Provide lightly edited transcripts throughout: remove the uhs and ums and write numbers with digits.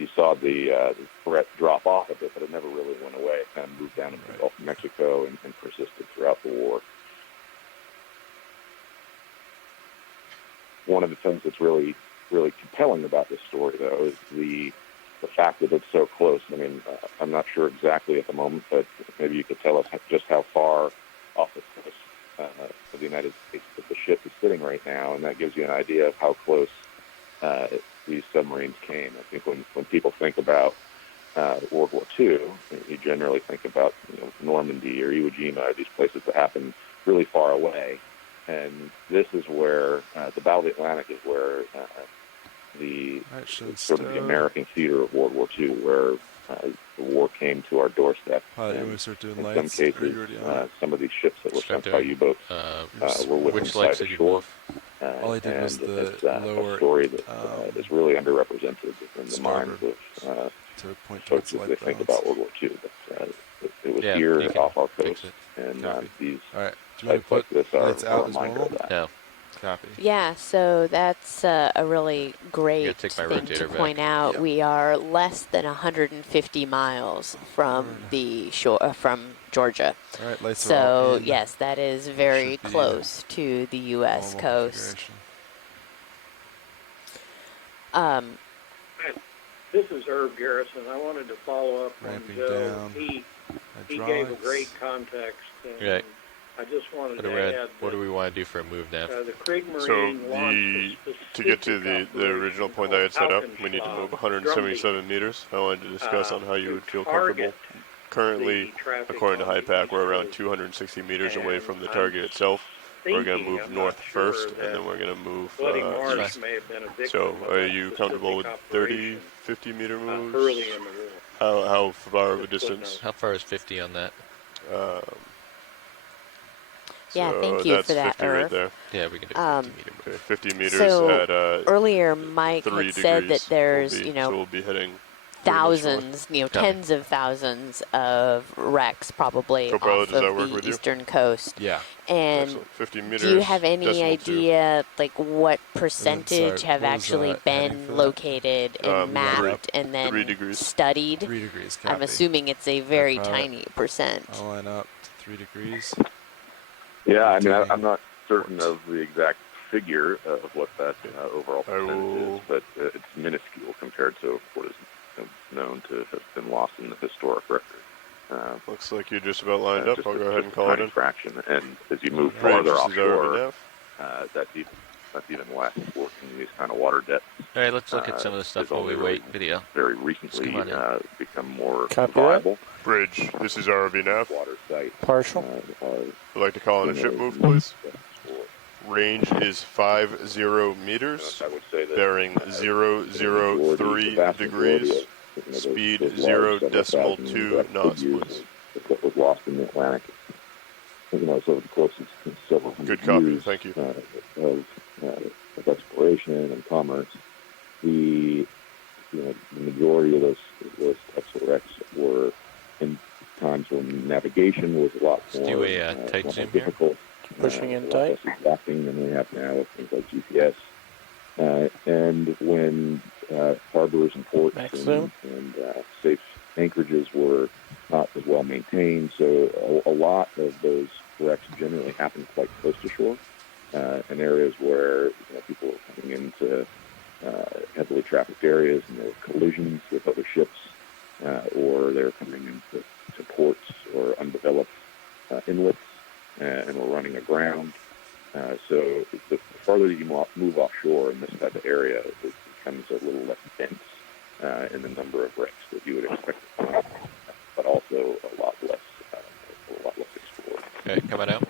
you saw the threat drop off a bit, but it never really went away. It kind of moved down into the Gulf of Mexico and persisted throughout the war. One of the things that's really compelling about this story, though, is the fact that it's so close. I mean, I'm not sure exactly at the moment, but maybe you could tell us just how far off the coast of the United States that the ship is sitting right now, and that gives you an idea of how close these submarines came. I think when people think about World War II, you generally think about Normandy or Iwo Jima, or these places that happen really far away. And this is where the Battle of the Atlantic is where the sort of the American theater of World War II, where the war came to our doorstep. In some cases, some of these ships that were sunk by U-boats were with by the shore. All I did was the lower, a story that is really underrepresented in the minds of folks as they think about World War II. But it was here off our coast, and these sites like this are a reminder of that. No. Copy. Yeah, so that's a really great thing to point out. Yep. We are less than 150 miles from the shore, from Georgia. All right, lights so are all yes, that is very close to the U.S. coast. This is Herb Garrison. I wanted to follow up on Joe. He gave a great context. And I just wanted to add what do we want to do for a move now? The Kriegsmarine to get to the original point that I had set up, we need to move 177 meters. I wanted to discuss on how you would feel comfortable. Currently, according to HIPAC, we're around 260 meters away from the target itself. We're going to move north first, and then we're going to move east. So are you comfortable with 30, 50 meter moves? How far of a distance? How far is 50 on that? Yeah, so thank you for that, 50 right there. Yeah, we can do 50 meter. Okay, 50 meters so at earlier Mike had said that there's, so we'll be heading thousands, tens of thousands of wrecks probably off of the eastern coast. Yeah. And 50 meters, do you have any idea, like, what percentage have actually been located and mapped and then studied? 3 degrees, copy. I'm assuming it's a very tiny percent. I'll line up to 3 degrees. Yeah, I mean, I'm not certain of the exact figure of what that overall percentage is, but it's minuscule compared to what is known to have been lost in the historic record. Looks like you're just about lined up. I'll go ahead and call it in. Fraction, and as you move farther offshore, that's even less working these kind of water depths. All right, let's look at some of the stuff while we wait. Video. Very recently become more viable. Bridge, this is ROV nav. Water site. Partial. I'd like to call in a ship move, please. Range is 50 meters, bearing 003 degrees, speed 0.2 knots, please. That was lost in the Atlantic. So the closest several hundred Good copy, years, thank you. Of exploration and commerce. The majority of those types of wrecks were in times when navigation was a lot more difficult. Pushing in tight. Less exacting than we have now with things like GPS. And when harbors and ports and safe anchorages were not as well maintained, so a lot of those wrecks generally happen quite close to shore, in areas where people are coming into heavily trafficked areas, and there are collisions with other ships, or they're coming into ports or undeveloped inlets, and we're running aground. So the farther you move offshore in this type of area, it becomes a little less dense in the number of wrecks that you would expect to find, but also a lot less explored. Okay, coming out.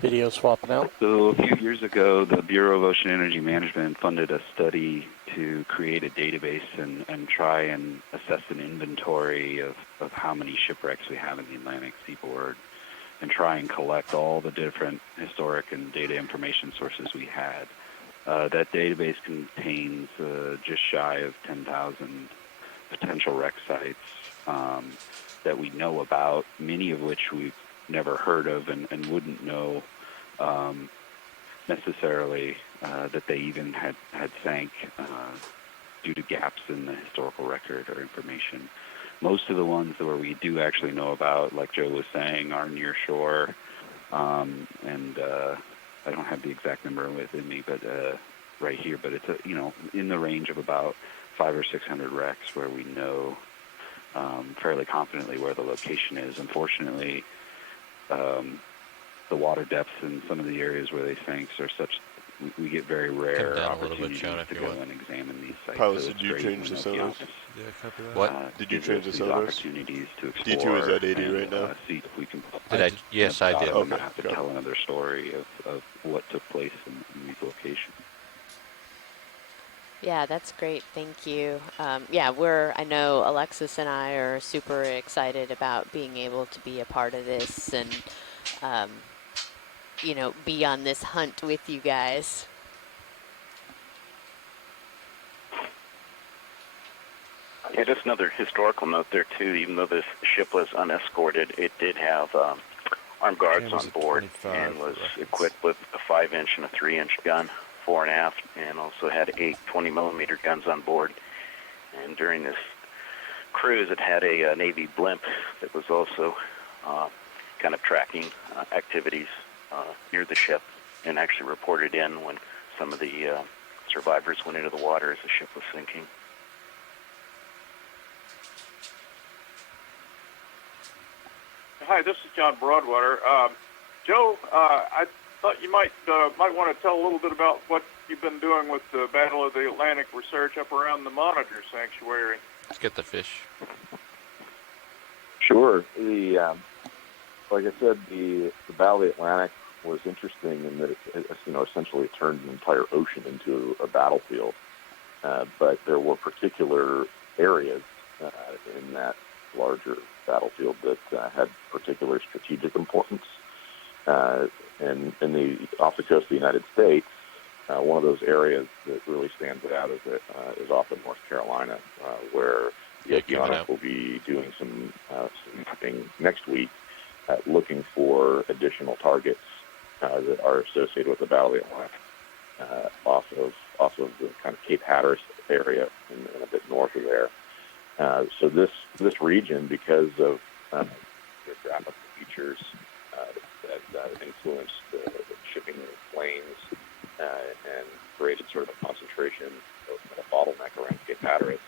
Video swapping out. So a few years ago, the Bureau of Ocean Energy Management funded a study to create a database and try and assess an inventory of how many shipwrecks we have in the Atlantic seaboard, and try and collect all the different historic and data information sources we had. That database contains just shy of 10,000 potential wreck sites that we know about, many of which we've never heard of and wouldn't know necessarily that they even had sank due to gaps in the historical record or information. Most of the ones where we do actually know about, like Joe was saying, are near shore, and I don't have the exact number within me, but right here, but it's in the range of about 500 or 600 wrecks where we know fairly confidently where the location is. Unfortunately, the water depths in some of the areas where they sank are such, we get very rare opportunities to go and examine these sites. Pilots, did you change the sonars? Yeah, copy that. What? Did you change the sonars? Opportunities to explore. D2 is at 80 right now. See if we can. Yes, I did. Okay. Have to tell another story of what took place in these locations. Yeah, that's great. Thank you. Yeah, I know Alexis and I are super excited about being able to be a part of this and, be on this hunt with you guys. Yeah, just another historical note there, too. Even though this ship was unescorted, it did have armed guards on board and was equipped with a 5-inch and a 3-inch gun, fore and aft, and also had 8 20-millimeter guns on board. And during this cruise, it had a Navy blimp that was also kind of tracking activities near the ship and actually reported in when some of the survivors went into the water as the ship was sinking. Hi, this is John Broadwater. Joe, I thought you might want to tell a little bit about what you've been doing with the Battle of the Atlantic research up around the Monitor Sanctuary. Let's get the fish. Sure. Like I said, the Battle of the Atlantic was interesting in that it essentially turned an entire ocean into a battlefield. But there were particular areas in that larger battlefield that had particular strategic importance. And off the coast of the United States, one of those areas that really stands out is off in North Carolina, where the Okeanos will be doing some mapping next week, looking for additional targets that are associated with the Battle of the Atlantic off of the kind of Cape Hatteras area and a bit north of there. So this region, because of geographical features that influenced the shipping lanes and created sort of a concentration of a bottleneck around Cape Hatteras,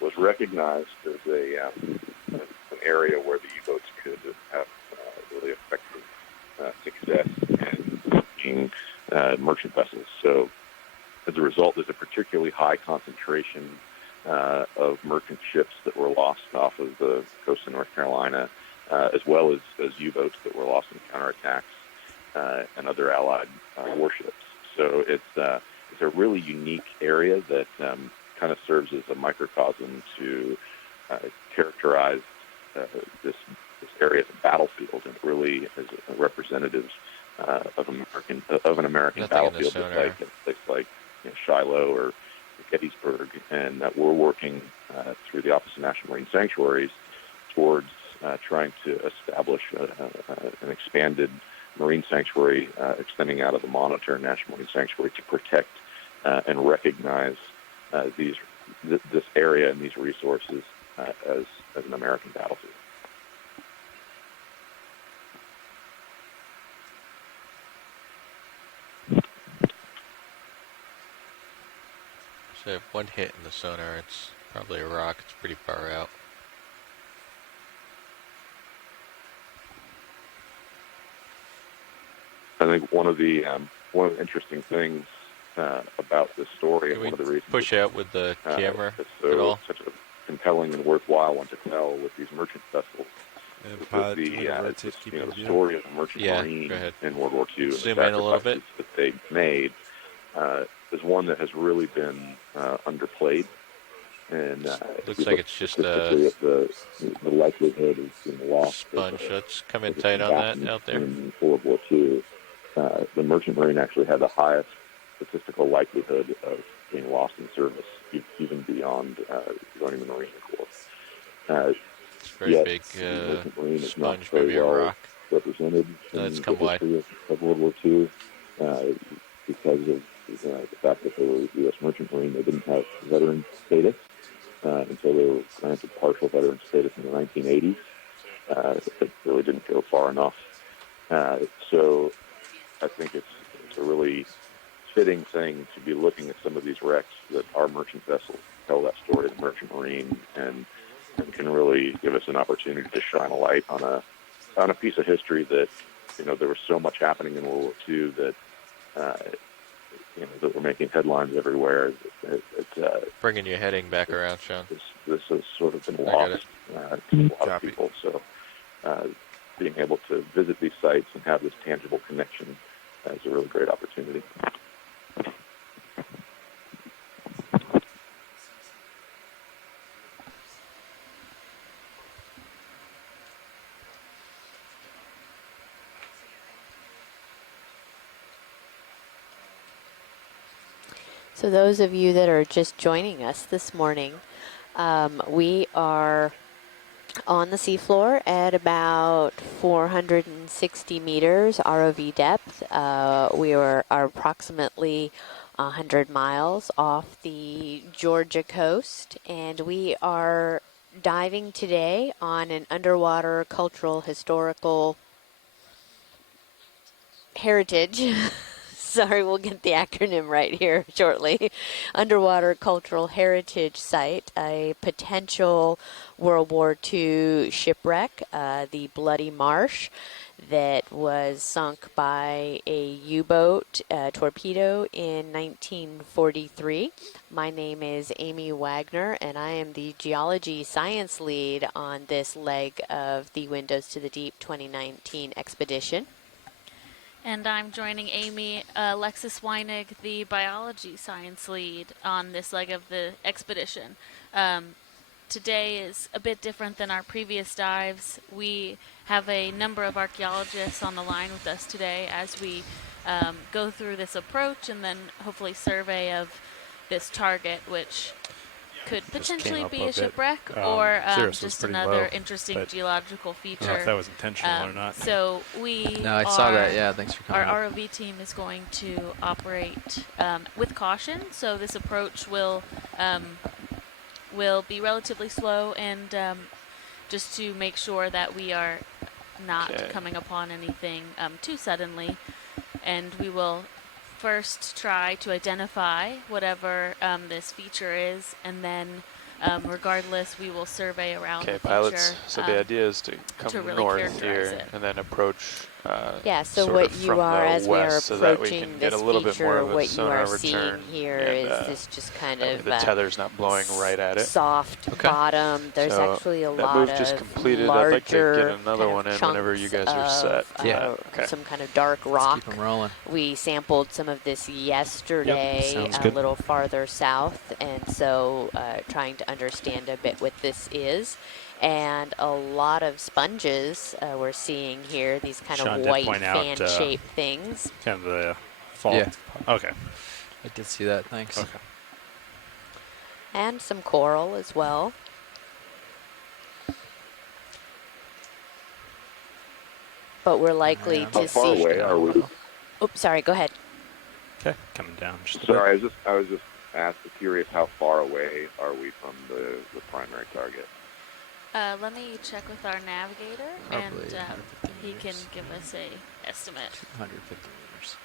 was recognized as an area where the U-boats could have really effective success in being merchant vessels. So as a result, there's a particularly high concentration of merchant ships that were lost off of the coast of North Carolina, as well as U-boats that were lost in counterattacks and other Allied warships. So it's a really unique area that kind of serves as a microcosm to characterize this area as a battlefield, and really as a representative of an American battlefield, just like a place like Shiloh or Gettysburg, and that we're working through the Office of National Marine Sanctuaries towards trying to establish an expanded marine sanctuary extending out of the Monitor National Marine Sanctuary to protect and recognize this area and these resources as an American battlefield. So I have one hit in the sonar. It's probably a rock. It's pretty far out. I think one of the interesting things about this story, and one of the reasons push out with the camera at all, such a compelling and worthwhile one to tell with these merchant vessels, the story of the merchant marine in World War II, and zoom in a little bit, that they made, is one that has really been underplayed. And looks like it's just the likelihood of being lost. Sponge. Let's come in tight on that out there. In World War II, the merchant marine actually had the highest statistical likelihood of being lost in service, even beyond joining the Marine Corps. It's very big sponge, maybe a rock. Represented in Let's come the history of World War II because of the fact that they were U.S. Merchant Marine. They didn't have veteran status until they were granted partial veteran status in the 1980s. It really didn't go far enough. So I think it's a really fitting thing to be looking at some of these wrecks that are merchant vessels tell that story of the Merchant Marine and can really give us an opportunity to shine a light on a piece of history that, there was so much happening in World War II that, that we're making headlines everywhere. Bringing your heading back around, Sean. This has sort of been lost to a lot of people. So being able to visit these sites and have this tangible connection is a really great opportunity. So those of you that are just joining us this morning, we are on the seafloor at about 460 meters ROV depth. We are approximately 100 miles off the Georgia coast, and we are diving today on an underwater cultural historical heritage. Sorry, we'll get the acronym right here shortly. Underwater Cultural Heritage Site, a potential World War II shipwreck, the Bloody Marsh, that was sunk by a U-boat torpedo in 1943. My name is Amy Wagner, and I am the Geology Science Lead on this leg of the Windows to the Deep 2019 expedition. And I'm joining Amy, Alexis Weinig, the Biology Science Lead on this leg of the expedition. Today is a bit different than our previous dives. We have a number of archaeologists on the line with us today as we go through this approach and then hopefully survey of this target, which could potentially be a shipwreck or just another interesting geological feature. I don't know if that was intentional or not. So we No, I saw that. Yeah, thanks for coming. Our ROV team is going to operate with caution. So this approach will be relatively slow and just to make sure that we are not coming upon anything too suddenly. And we will first try to identify whatever this feature is, and then regardless, we will survey around the feature. Pilots. So the idea is to come really north here and then approach. So what you are, as we are approaching this feature, what you are seeing here is this just kind of the tether's not blowing right at it. Soft bottom. There's actually a lot of just completed. larger I'd like to get another one in whenever you guys are set. Some kind of dark rock. Let's keep them rolling. We sampled some of this yesterday a little farther south, and so trying to understand a bit what this is. And a lot of sponges we're seeing here, these kind of white fan-shaped things. Kind of the fault. Yeah. Okay. I did see that, thanks. Okay. And some coral as well. But we're likely to see... How far away are we? Oops, sorry, go ahead. Okay, coming down just a Sorry, bit. I was just curious, how far away are we from the primary target? Let me check with our navigator, Probably and he can give us a estimate. 250 meters.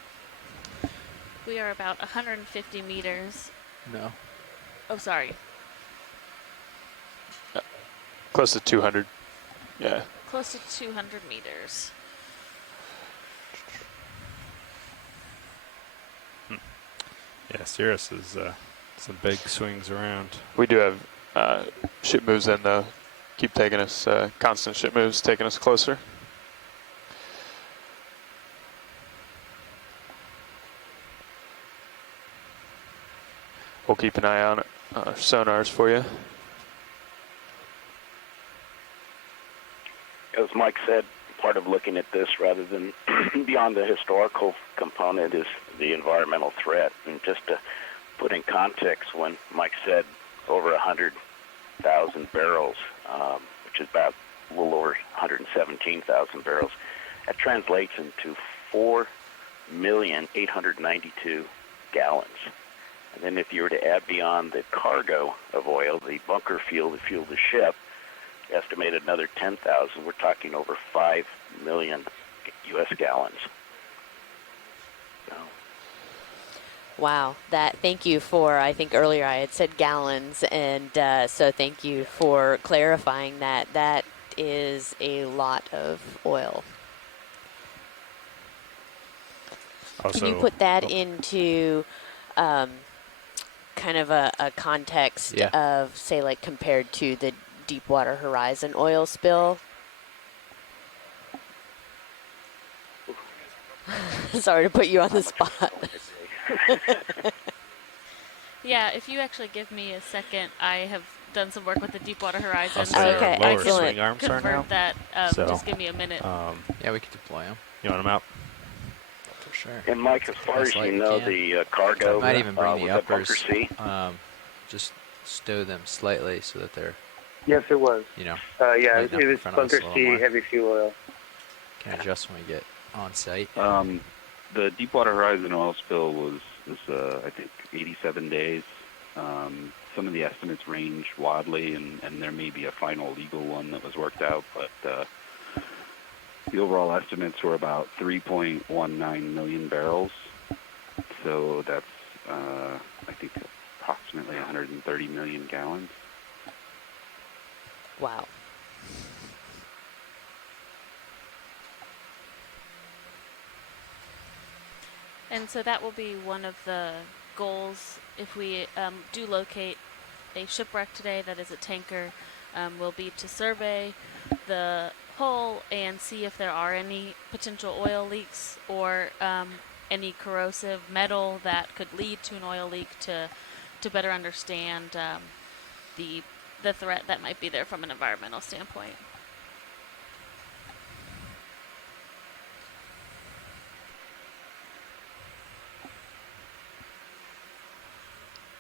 We are about 150 meters. No. Oh, sorry. Close to 200. Yeah. Close to 200 meters. Yeah, Cirrus is some big swings around. We do have ship moves in though. Keep taking us, constant ship moves, taking us closer. We'll keep an eye on sonars for you. As Mike said, part of looking at this rather than beyond the historical component is the environmental threat. And just to put in context, when Mike said over 100,000 barrels, which is about a little over 117,000 barrels, that translates into 4,892,000 gallons. And then if you were to add beyond the cargo of oil, the bunker fuel that fueled the ship, estimated another 10,000, we're talking over 5 million U.S. gallons. So. Wow, thank you for, I think earlier I had said gallons, and so thank you for clarifying that. That is a lot of oil. Also, can you put that into kind of a context of, say, like compared to the Deepwater Horizon oil spill? Sorry to put you on the spot. Yeah, if you actually give me a second, I have done some work with the Deepwater Horizon. Okay, lower excellent. swing arms Convert are now. that. So, just give me a minute. Yeah, we could deploy them. You want them out? For sure. And Mike, as far as you know, the cargo might even bring was the that bunker uppers. C? Just stow them slightly so that they're. Yes, it was. You know. Yeah, it was bunker C, heavy fuel oil. Can adjust when we get on site. The Deepwater Horizon oil spill was I think 87 days. Some of the estimates range wildly, and there may be a final legal one that was worked out, but the overall estimates were about 3.19 million barrels. So that's, I think, approximately 130 million gallons. Wow. And so that will be one of the goals if we do locate a shipwreck today that is a tanker, will be to survey the hull and see if there are any potential oil leaks or any corrosive metal that could lead to an oil leak to better understand the threat that might be there from an environmental standpoint.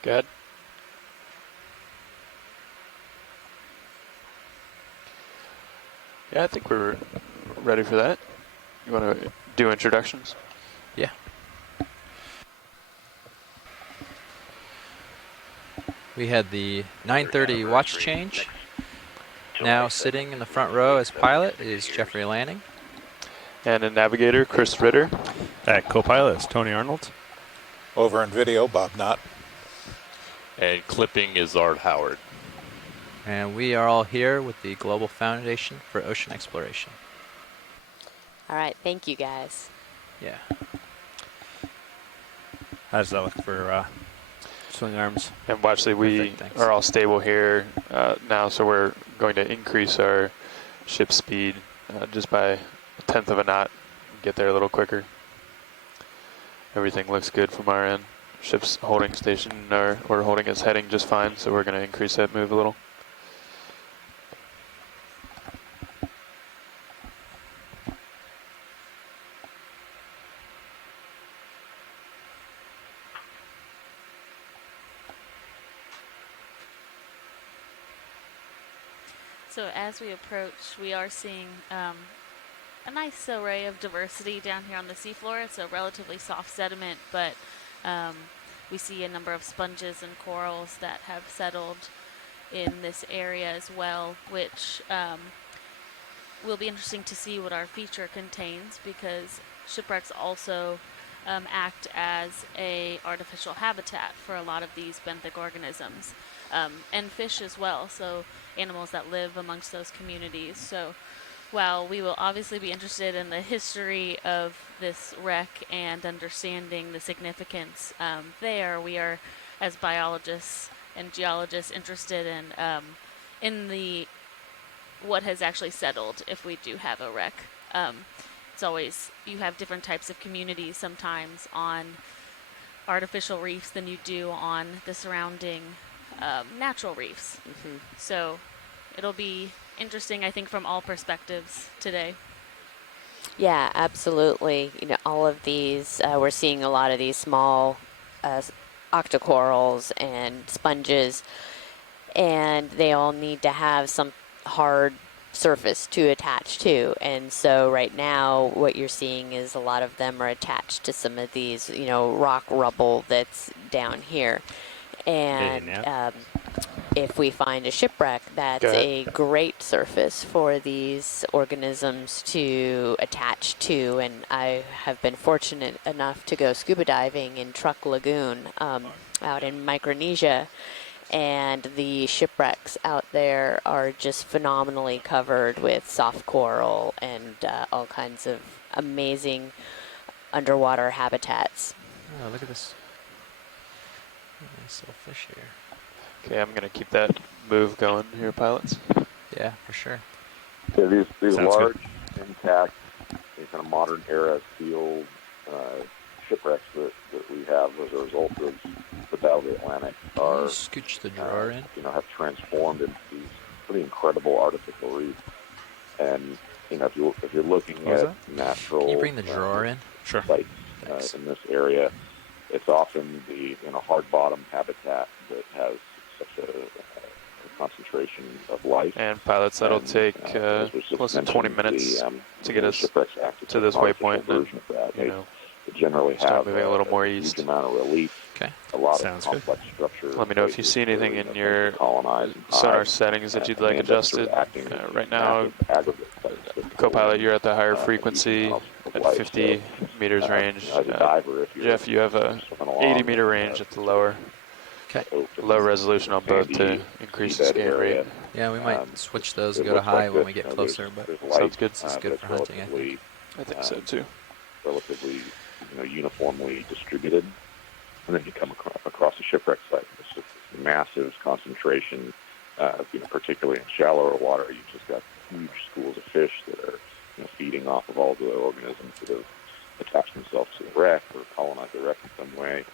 Good. Yeah, I think we're ready for that. You want to do introductions? Yeah. We had the 9:30 watch change. Now sitting in the front row as pilot is Jeffrey Lanning. And a navigator, Chris Ritter. At co-pilot is Tony Arnold. Over in video, Bob Knott. And clipping is Art Howard. And we are all here with the Global Foundation for Ocean Exploration. All right, thank you guys. Yeah. How does that look for swing arms? And actually, we are all stable here now, so we're going to increase our ship speed just by 1/10 of a knot, get there a little quicker. Everything looks good from our end. Ship's holding station, or holding its heading just fine, so we're going to increase that move a little. So as we approach, we are seeing a nice array of diversity down here on the seafloor. It's a relatively soft sediment, but we see a number of sponges and corals that have settled in this area as well, which will be interesting to see what our feature contains, because shipwrecks also act as a artificial habitat for a lot of these benthic organisms, and fish as well, so animals that live amongst those communities. So while we will obviously be interested in the history of this wreck and understanding the significance there, we are, as biologists and geologists, interested in the what has actually settled if we do have a wreck. It's always, you have different types of communities sometimes on artificial reefs than you do on the surrounding natural reefs. Mm-hmm. So it'll be interesting, I think, from all perspectives today. Yeah, absolutely. You know, all of these, we're seeing a lot of these small octocorals and sponges, and they all need to have some hard surface to attach to. And so right now what you're seeing is a lot of them are attached to some of these, rock rubble that's down here. And if we find a shipwreck, that's a great surface for these organisms to attach to. And I have been fortunate enough to go scuba diving in Truk Lagoon out in Micronesia. And the shipwrecks out there are just phenomenally covered with soft coral and all kinds of amazing underwater habitats. Oh, look at this. Nice little fish here. Okay, I'm going to keep that move going here, pilots. Yeah, for sure. Yeah, these Sounds large, intact, kind of modern era steel shipwrecks that we have as a result of the Battle of the Atlantic are scooch the drawer in. Have transformed into these pretty incredible artificial reefs. And if you're looking at natural, can you bring the drawer in? Sure. Sites in this area, it's often the hard bottom habitat that has such a concentration of life. And pilots, that'll take close to 20 minutes to get us to this waypoint. They generally start have moving a little more east. Huge amount of relief. Okay. A lot of complex structures. Let me know if you see anything in your sonar settings that you'd like adjusted. Right now, co-pilot, you're at the higher frequency at 50 meters range. Jeff, you have a 80 meter range at the lower. Okay. Low resolution on both to increase the scan rate. Yeah, we might switch those and go to high when we get closer, but sounds good. This is good for hunting, I think. I think so too. Relatively, uniformly distributed, and then you come across a shipwreck site. It's just this massive concentration, particularly in shallower water. You've just got huge schools of fish that are feeding off of all the organisms that have attached themselves to the wreck or colonized the wreck in some way.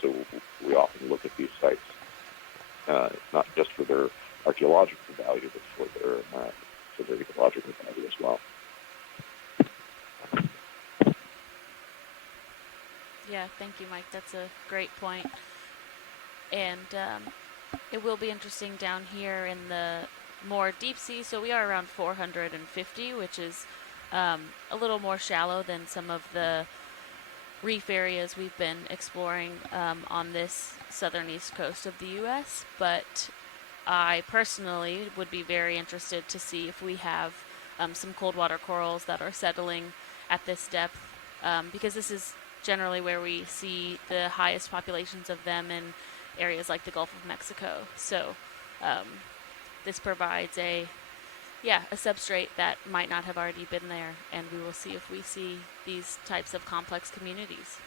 So we often look at these sites not just for their archaeological value, but for their ecological value as well. Yeah, thank you, Mike. That's a great point. And it will be interesting down here in the more deep sea. So we are around 450, which is a little more shallow than some of the reef areas we've been exploring on this southern east coast of the U.S. But I personally would be very interested to see if we have some cold water corals that are settling at this depth, because this is generally where we see the highest populations of them in areas like the Gulf of Mexico. So this provides a substrate that might not have already been there, and we will see if we see these types of complex communities.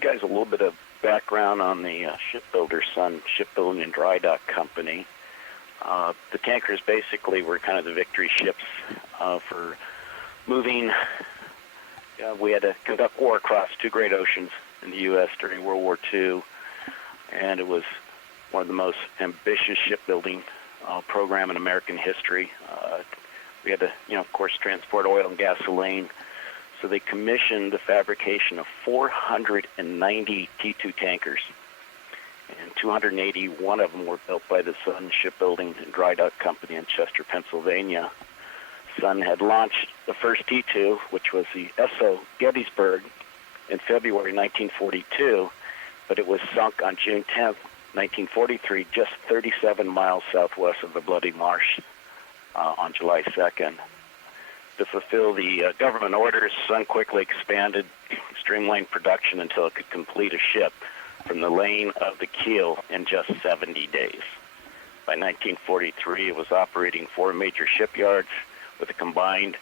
Guys, a little bit of background on the shipbuilder's son, Shipbuilding and Dry Dock Company. The tankers basically were kind of the victory ships for moving. We had to conduct war across two great oceans in the U.S. during World War II, and it was one of the most ambitious shipbuilding program in American history. We had to, of course, transport oil and gasoline. So they commissioned the fabrication of 490 T2 tankers, and 281 of them were built by the Sun Shipbuilding and Dry Dock Company in Chester, Pennsylvania. Sun had launched the first T2, which was the Esso Gettysburg, in February 1942, but it was sunk on June 10th, 1943, just 37 miles southwest of the Bloody Marsh on July 2nd. To fulfill the government orders, Sun quickly expanded, streamlined production until it could complete a ship from the laying of the keel in just 70 days. By 1943, it was operating 4 major shipyards with a combined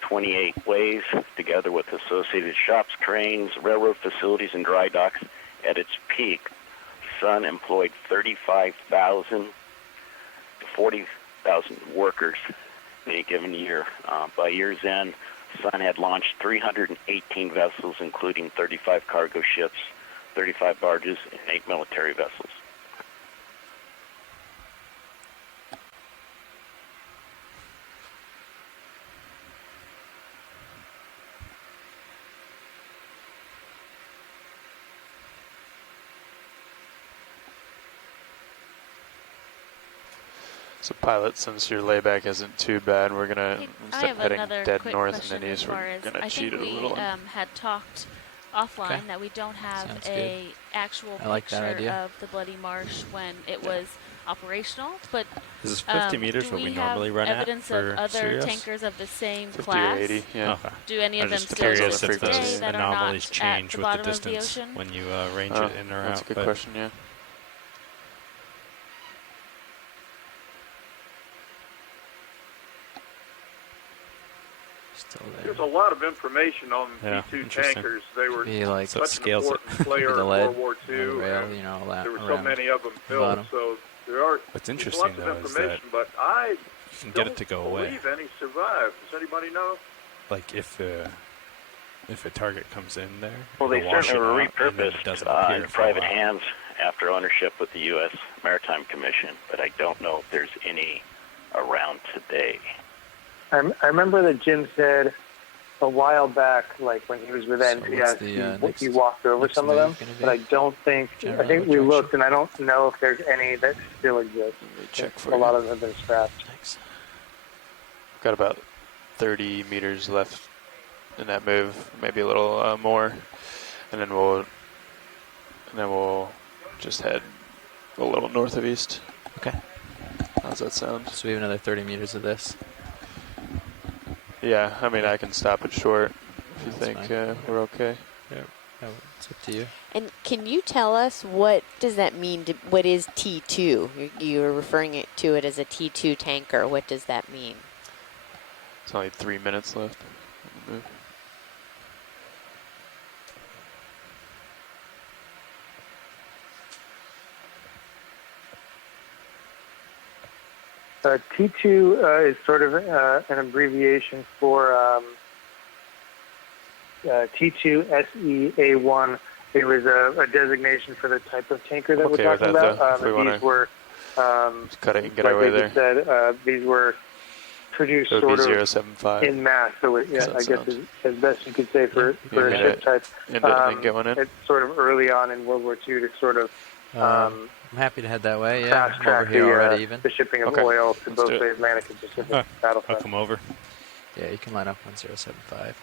28 ways, together with associated shops, cranes, railroad facilities, and dry docks. At its peak, Sun employed 35,000 to 40,000 workers. any given year. By year's end, Sun had launched 318 vessels, including 35 cargo ships, 35 barges, and 8 military vessels. So pilot, since your layback isn't too bad, we're gonna instead of heading dead north and then east, we're gonna cheat it a little. I think we had talked offline that we don't have actual picture of the Bloody Marsh when it was operational, but this is 50 meters what we normally run at evidence for of other Sirius? tankers of the same 50 class? or 80, yeah. Okay. Do any of them just still curious exist if today the that are anomalies not change at the with the bottom of the distance ocean? when you range it in or that's out. a good question, yeah. There's a lot of information on T2 tankers. They were like such an important player in World War II. Rail, you know, there were so many of them built, so there are What's interesting, lots though, of is that information, but I you can get it to go away. believe any survived. Does anybody know? Like if a target comes in there, Well, they it'll wash certainly it were out, and then it repurposed doesn't appear into for a private while. hands after ownership with the U.S. Maritime Commission, but I don't know if there's any around today. I remember that Jim said a while back, like when he was with NPS, he walked over some of them, but I don't think, I think we looked, and I don't know if there's any that still exist. Check for a lot of them have been scrapped. Got about 30 meters left in that move, maybe a little more, and then we'll just head a little north of east. Okay. How's that sound? So we have another 30 meters of this. Yeah, I mean, I can stop it short if you think we're okay. Yeah, it's up to you. And can you tell us what does that mean? What is T2? You're referring to it as a T2 tanker. What does that mean? It's only 3 minutes left. T2 is sort of an abbreviation for T2SEA1. It was a designation for the type of tanker that we're talking about. These were, cut it and get our way there. Said, these were produced sort of in mass. So I guess as best you could say for a ship type. It's sort of early on in World War II to sort of I'm happy to head that way. Yeah, I'm over track here already. Even the shipping of oil to both the Atlantic and Pacific battlefront. I'll come over. Yeah, you can line up 1075.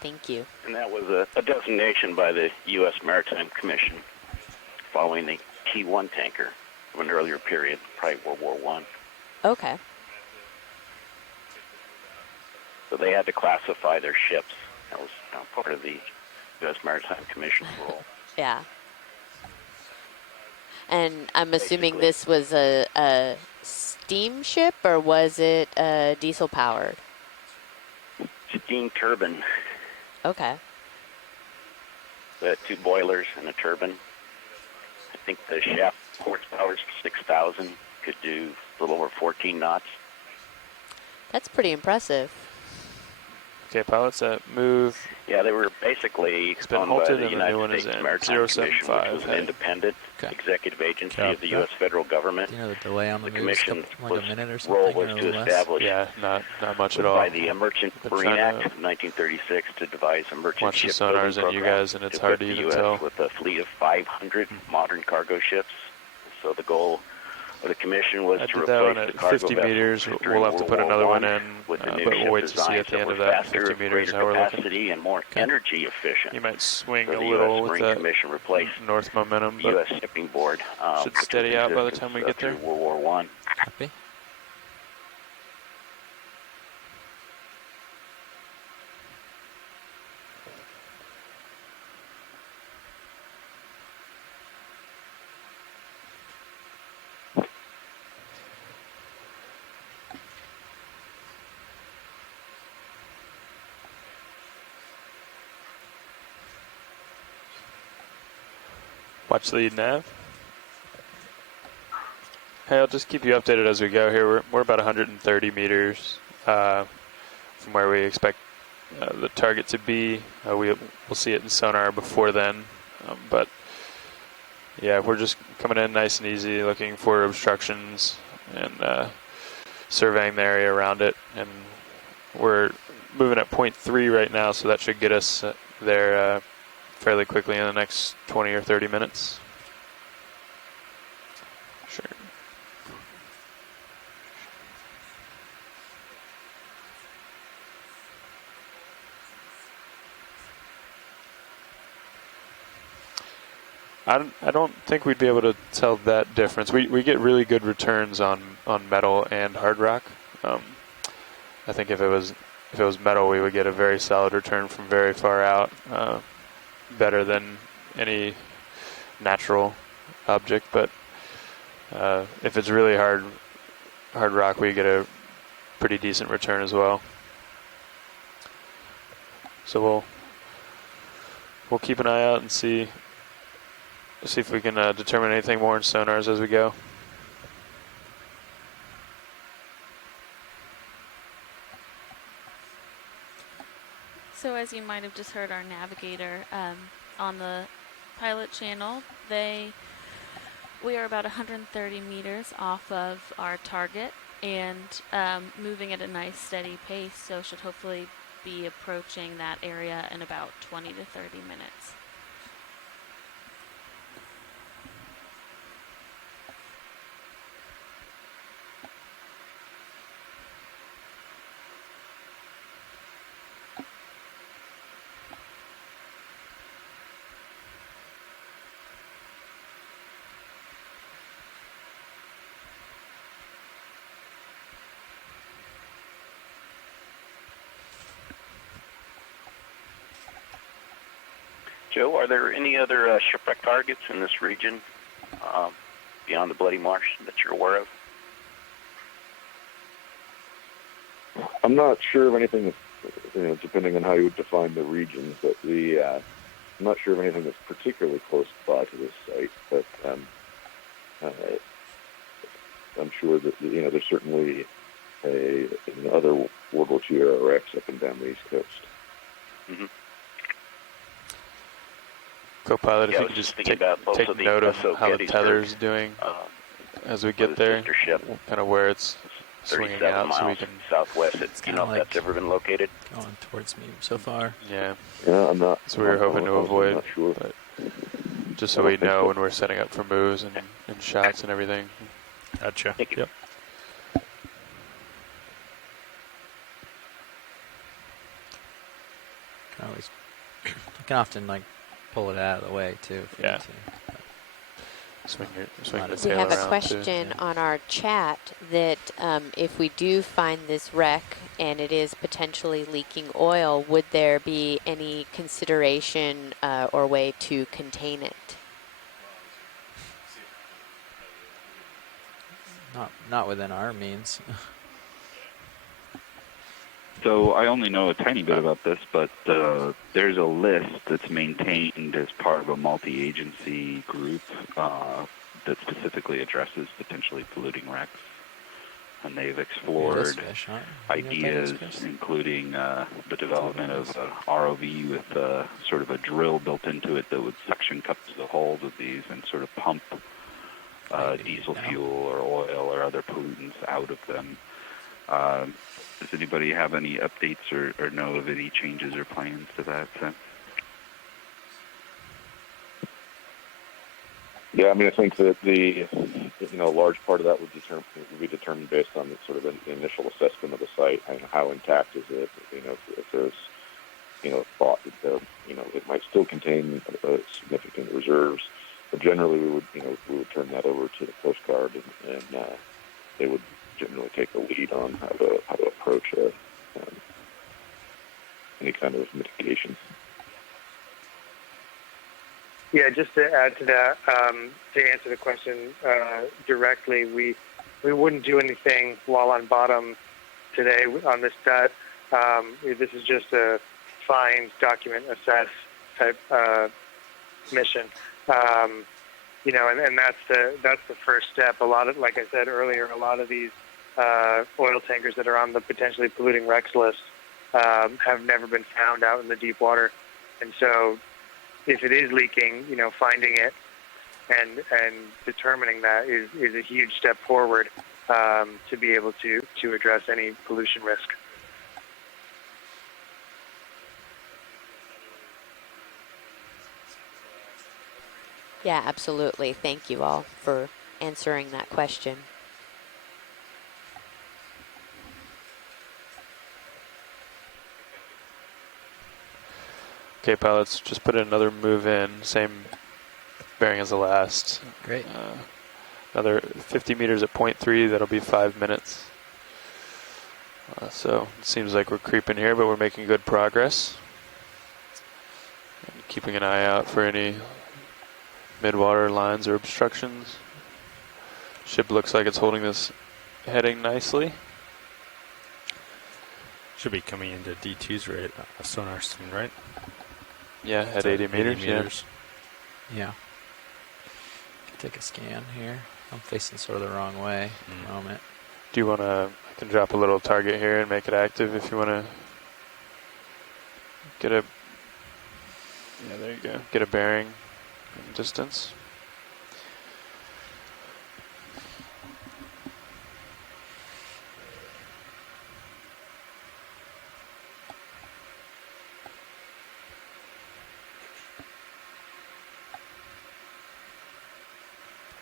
Thank you. And that was a designation by the U.S. Maritime Commission following the T1 tanker of an earlier period, probably World War I. Okay. So they had to classify their ships. That was part of the U.S. Maritime Commission's role. Yeah. And I'm assuming this was a steamship, or was it diesel powered? Steam turbine. Okay. The 2 boilers and a turbine. I think the shaft horsepower is 6,000. Could do a little over 14 knots. That's pretty impressive. Okay, pilots move. Yeah, they were basically owned by the United States Maritime Commission, which was an independent executive agency of the U.S. federal government. You know the delay on the commission's like a minute or something, role was to establish, not much at all. by the Merchant Marine Act of 1936 to devise a merchant shipbuilding sonars program and you guys, and it's hard to even tell. With a fleet of 500 modern cargo ships. So the goal of the commission was to replace the cargo 50 meters. We'll have to put another one in, but we'll wait to see at the end of that 50 meters how we're looking. And more energy efficient. You might swing so a little with that Commission replaced north momentum, the but U.S. Shipping Board should steady out by the time we get there. World War I. Copy. Watch lead nav. Hey, I'll just keep you updated as we go here. We're about 130 meters from where we expect the target to be. We'll see it in sonar before then, but yeah, we're just coming in nice and easy, looking for obstructions and surveying the area around it. And we're moving at 0.3 right now, so that should get us there fairly quickly in the next 20 or 30 minutes. Sure. I don't think we'd be able to tell that difference. We get really good returns on metal and hard rock. I think if it was metal, we would get a very solid return from very far out, better than any natural object. But if it's really hard rock, we get a pretty decent return as well. So we'll keep an eye out and see if we can determine anything more in sonars as we go. So as you might have just heard our navigator on the pilot channel, we are about 130 meters off of our target and moving at a nice steady pace, so should hopefully be approaching that area in about 20 to 30 minutes. Joe, are there any other shipwreck targets in this region beyond the Bloody Marsh that you're aware of? I'm not sure of anything, depending on how you would define the region, but I'm not sure of anything that's particularly close by to this site, but I'm sure that, there's certainly another World War II era wrecks up and down the East Coast. Mm-hmm. Co-pilot, if you could just take note of how the tether's doing as we get there, kind of where it's swinging out, so we can southwest. You know if that's ever been located? Going towards me so far. Yeah. Yeah, I'm not. So we were hoping to avoid, not sure. but just so we know when we're setting up for moves and shots and everything. Gotcha. Yep. You can often pull it out of the way too. If you need to. Swing your We tail have a around question on our chat that if we do find this wreck and it is potentially leaking oil, would there be any consideration or way to contain it? Not within our means. So I only know a tiny bit about this, but there's a list that's maintained as part of a multi-agency group that specifically addresses potentially polluting wrecks. And they've explored ideas, including the development of a ROV with sort of a drill built into it that would suction cup to the hulls of these and sort of pump diesel fuel or oil or other pollutants out of them. Does anybody have any updates or know of any changes or plans to that sense? Yeah, I think that the large part of that would be determined based on the sort of the initial assessment of the site and how intact is it. If there's thought that it might still contain significant reserves, but generally we would turn that over to the Coast Guard and they would generally take the lead on how to approach any kind of mitigation. Yeah, just to add to that, to answer the question directly, we wouldn't do anything while on bottom today on this dot. This is just a find, document, assess type mission. And that's the first step. A lot of, like I said earlier, a lot of these oil tankers that are on the potentially polluting wrecks list have never been found out in the deep water. And so if it is leaking, finding it and determining that is a huge step forward to be able to address any pollution risk. Yeah, absolutely. Thank you all for answering that question. Okay, pilots, just put another move in, same bearing as the last. Great. Another 50 meters at 0.3, that'll be 5 minutes. So it seems like we're creeping here, but we're making good progress. And keeping an eye out for any midwater lines or obstructions. Ship looks like it's holding this heading nicely. Should be coming into D2's rate, sonar soon, right? Yeah, at 80 meters. Yeah. Take a scan here. I'm facing sort of the wrong way at the moment. Do you want to, I can drop a little target here and make it active if you want to get a, yeah, there you go, get a bearing and distance.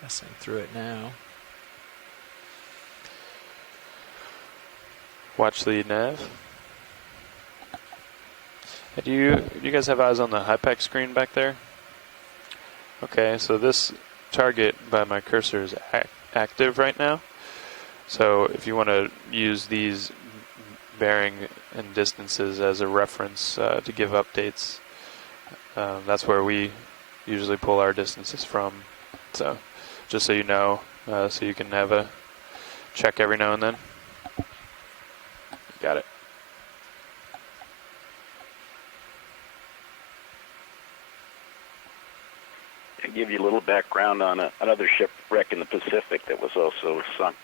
Passing through it now. Watch the nav. Do you guys have eyes on the HIPAC screen back there? Okay, so this target by my cursor is active right now. So if you want to use these bearing and distances as a reference to give updates, that's where we usually pull our distances from. So just so you know, so you can have a check every now and then. Got it. To give you a little background on another shipwreck in the Pacific that was also sunk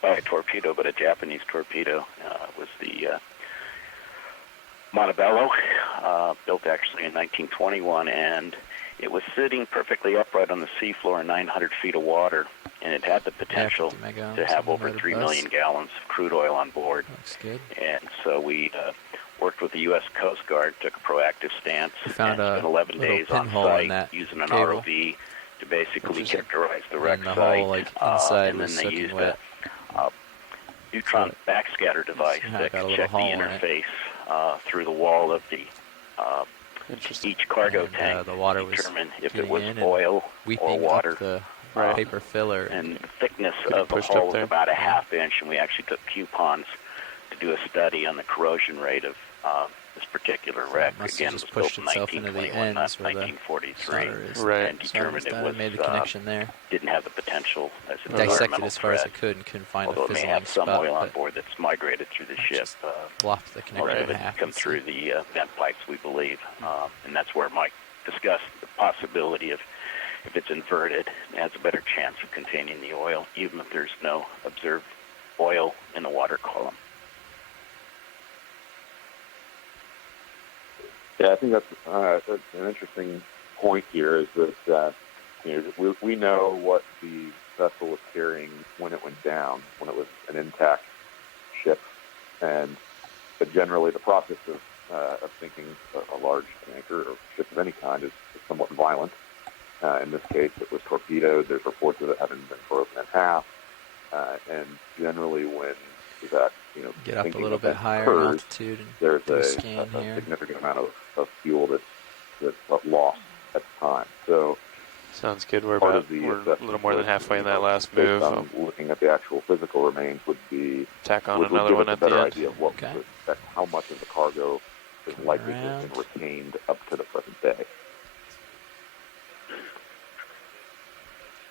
by a torpedo, but a Japanese torpedo, was the Montebello, built actually in 1921, and it was sitting perfectly upright on the seafloor in 900 feet of water, and it had the potential to have over 3 million gallons of crude oil on board. Looks good. And so we worked with the U.S. Coast Guard, took a proactive stance, and spent 11 days on site using an ROV to basically characterize the wreck site. And then they used a neutron backscatter device that could check the interface through the wall of the each cargo tank the water to was determine if it was oil or water. The paper filler. And the thickness of the hull was about a half inch, and we actually took coupons to do a study on the corrosion rate of this particular wreck. Again, it was built in 1921, not 1943, and determined it was made the connection there. Didn't have the potential as an Dissected environmental as far as I threat. could and couldn't find Although a it may fizzling have some spot, oil on board that's migrated through the ship. Blocked the connection Most of in it half. come through the vent pipes, we believe, and that's where Mike discussed the possibility of, if it's inverted, it has a better chance of containing the oil, even if there's no observed oil in the water column. Yeah, I think that's an interesting point here. Is that we know what the vessel was carrying when it went down, when it was an intact ship, but generally the process of sinking a large tanker or ship of any kind is somewhat violent. In this case, it was torpedoed. There's reports of it having been broken in half, and generally when that get up a little bit higher in altitude and there's do a a scan here. significant amount of fuel that's lost at the time. So sounds good. We're a little more than halfway in that last move. Looking at the actual physical remains would be tack on another one at the end. Idea of what to expect, how much of the cargo is likely to have been retained up to the present day.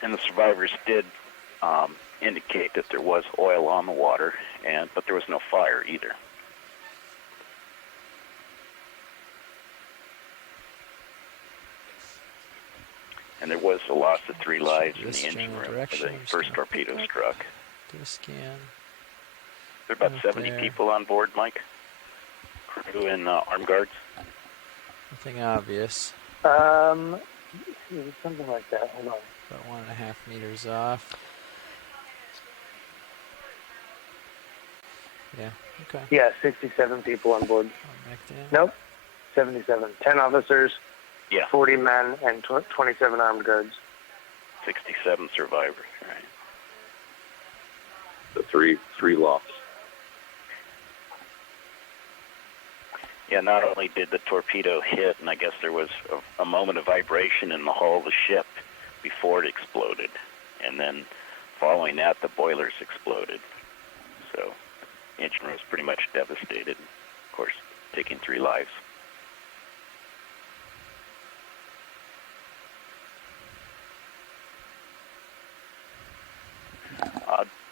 And the survivors did indicate that there was oil on the water, but there was no fire either. And there was a loss of 3 lives in the engine room where the first torpedo struck. Do a scan. There are about 70 people on board, Mike? Crew and armed guards? Nothing obvious. Something like that. Hold on. About 1.5 meters off. Yeah, okay. Yeah, 67 people on board. Nope, 77. 10 officers, 40 men, and 27 armed guards. 67 survivors, right? The three lost. Yeah, not only did the torpedo hit, and I guess there was a moment of vibration in the hull of the ship before it exploded, and then following that, the boilers exploded. So the engine room was pretty much devastated, of course, taking 3 lives.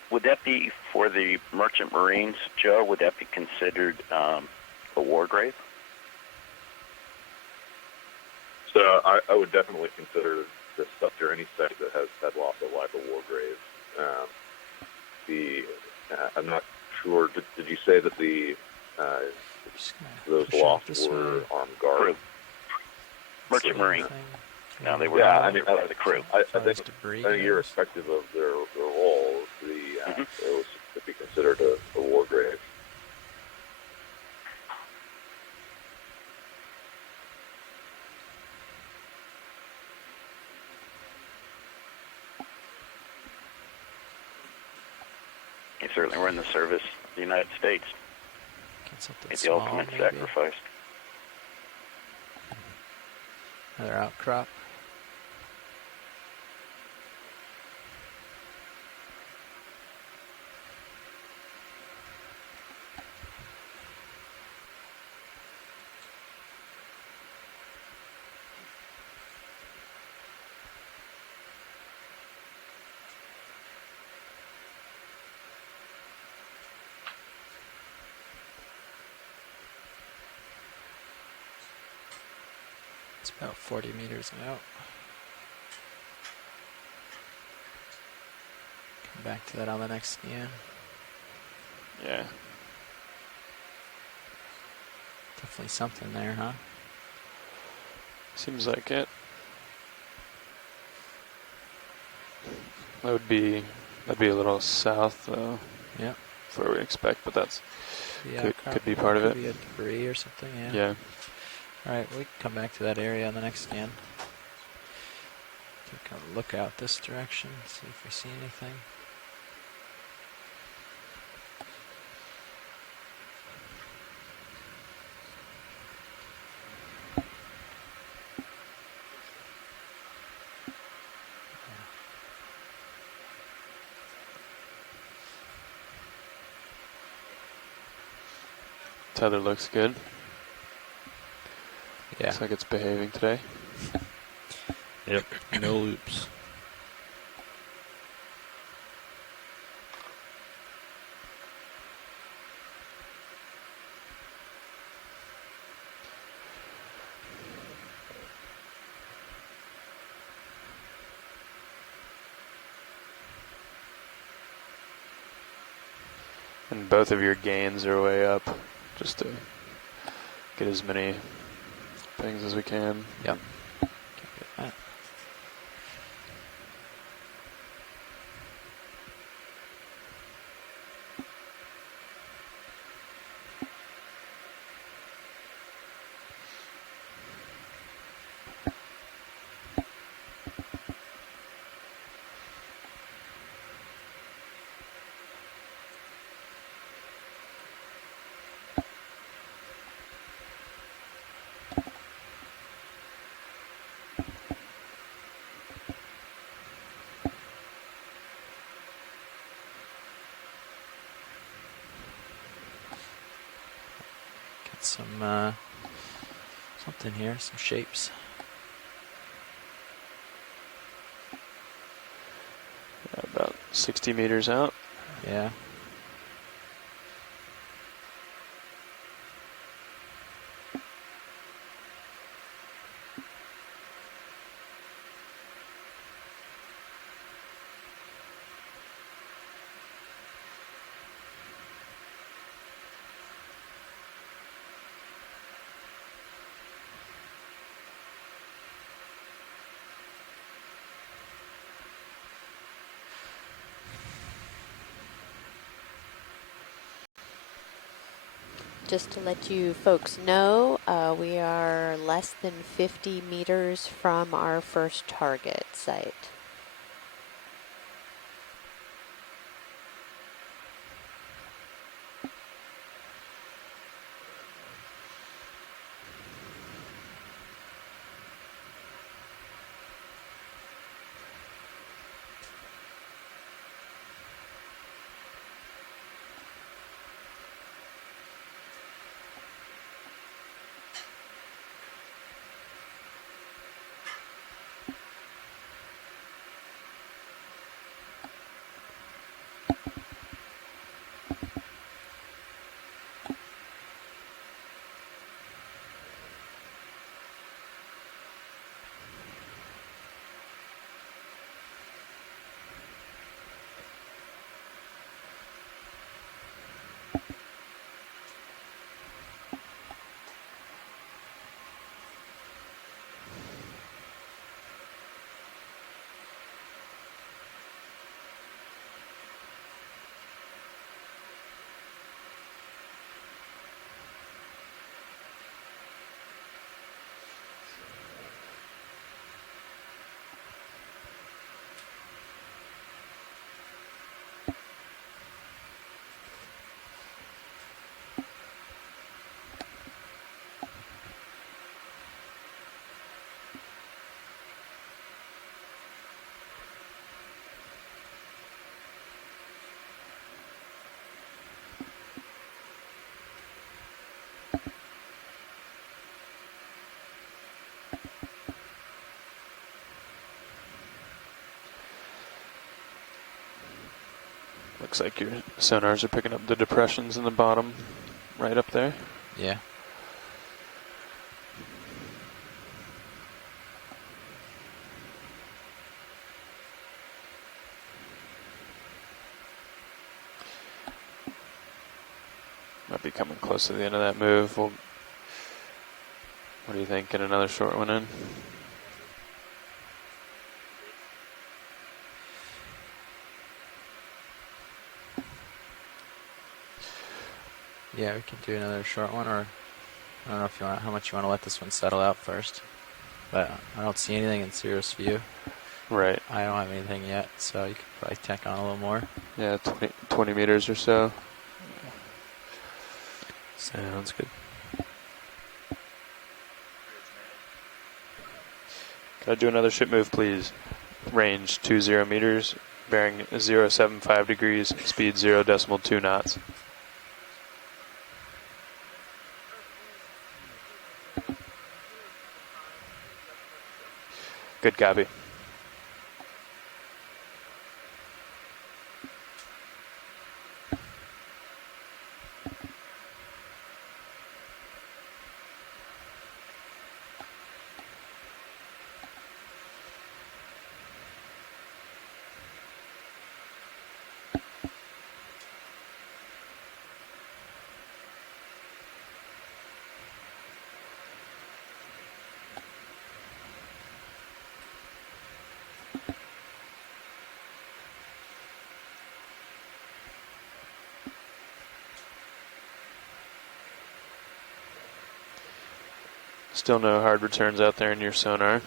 Would that be for the merchant marines, Joe? Would that be considered a war grave? So I would definitely consider this stuff to any site that has had lost a life of war grave. I'm not sure. Did you say that those lost were armed guards? Merchant marine. No, they were. Yeah, I mean, the crew. I think irrespective of their role, it was to be considered a war grave. They certainly were in the service of the United States. It's the ultimate sacrifice. Another outcrop. It's about 40 meters out. Come back to that on the next scan. Yeah. Definitely something there, huh? Seems like it. That'd be a little south, though. Yeah. For what we expect, but that's Yeah, could be part of it. Could be a debris or something. Yeah. Yeah. All right, we can come back to that area on the next scan. Take a look out this direction, see if we see anything. Tether looks good. Yeah. Looks like it's behaving today. Yep, no loops. And both of your gains are way up, just to get as many things as we can. Yep. Can't get that. Some something here, some shapes. About 60 meters out. Yeah. just to let you folks know, we are less than 50 meters from our first target site. Looks like your sonars are picking up the depressions in the bottom, right up there. Yeah. Might be coming close to the end of that move. What do you think? Get another short one in? Yeah, we can do another short one, or I don't know if you want how much you want to let this one settle out first. But I don't see anything in Cirrus view. Right. I don't have anything yet, so you could probably tack on a little more. Yeah, 20 meters or so. Sounds good. Can I do another ship move, please? Range 20 meters, bearing 075 degrees, speed 0.2 knots. Good copy. Still no hard returns out there in your sonar.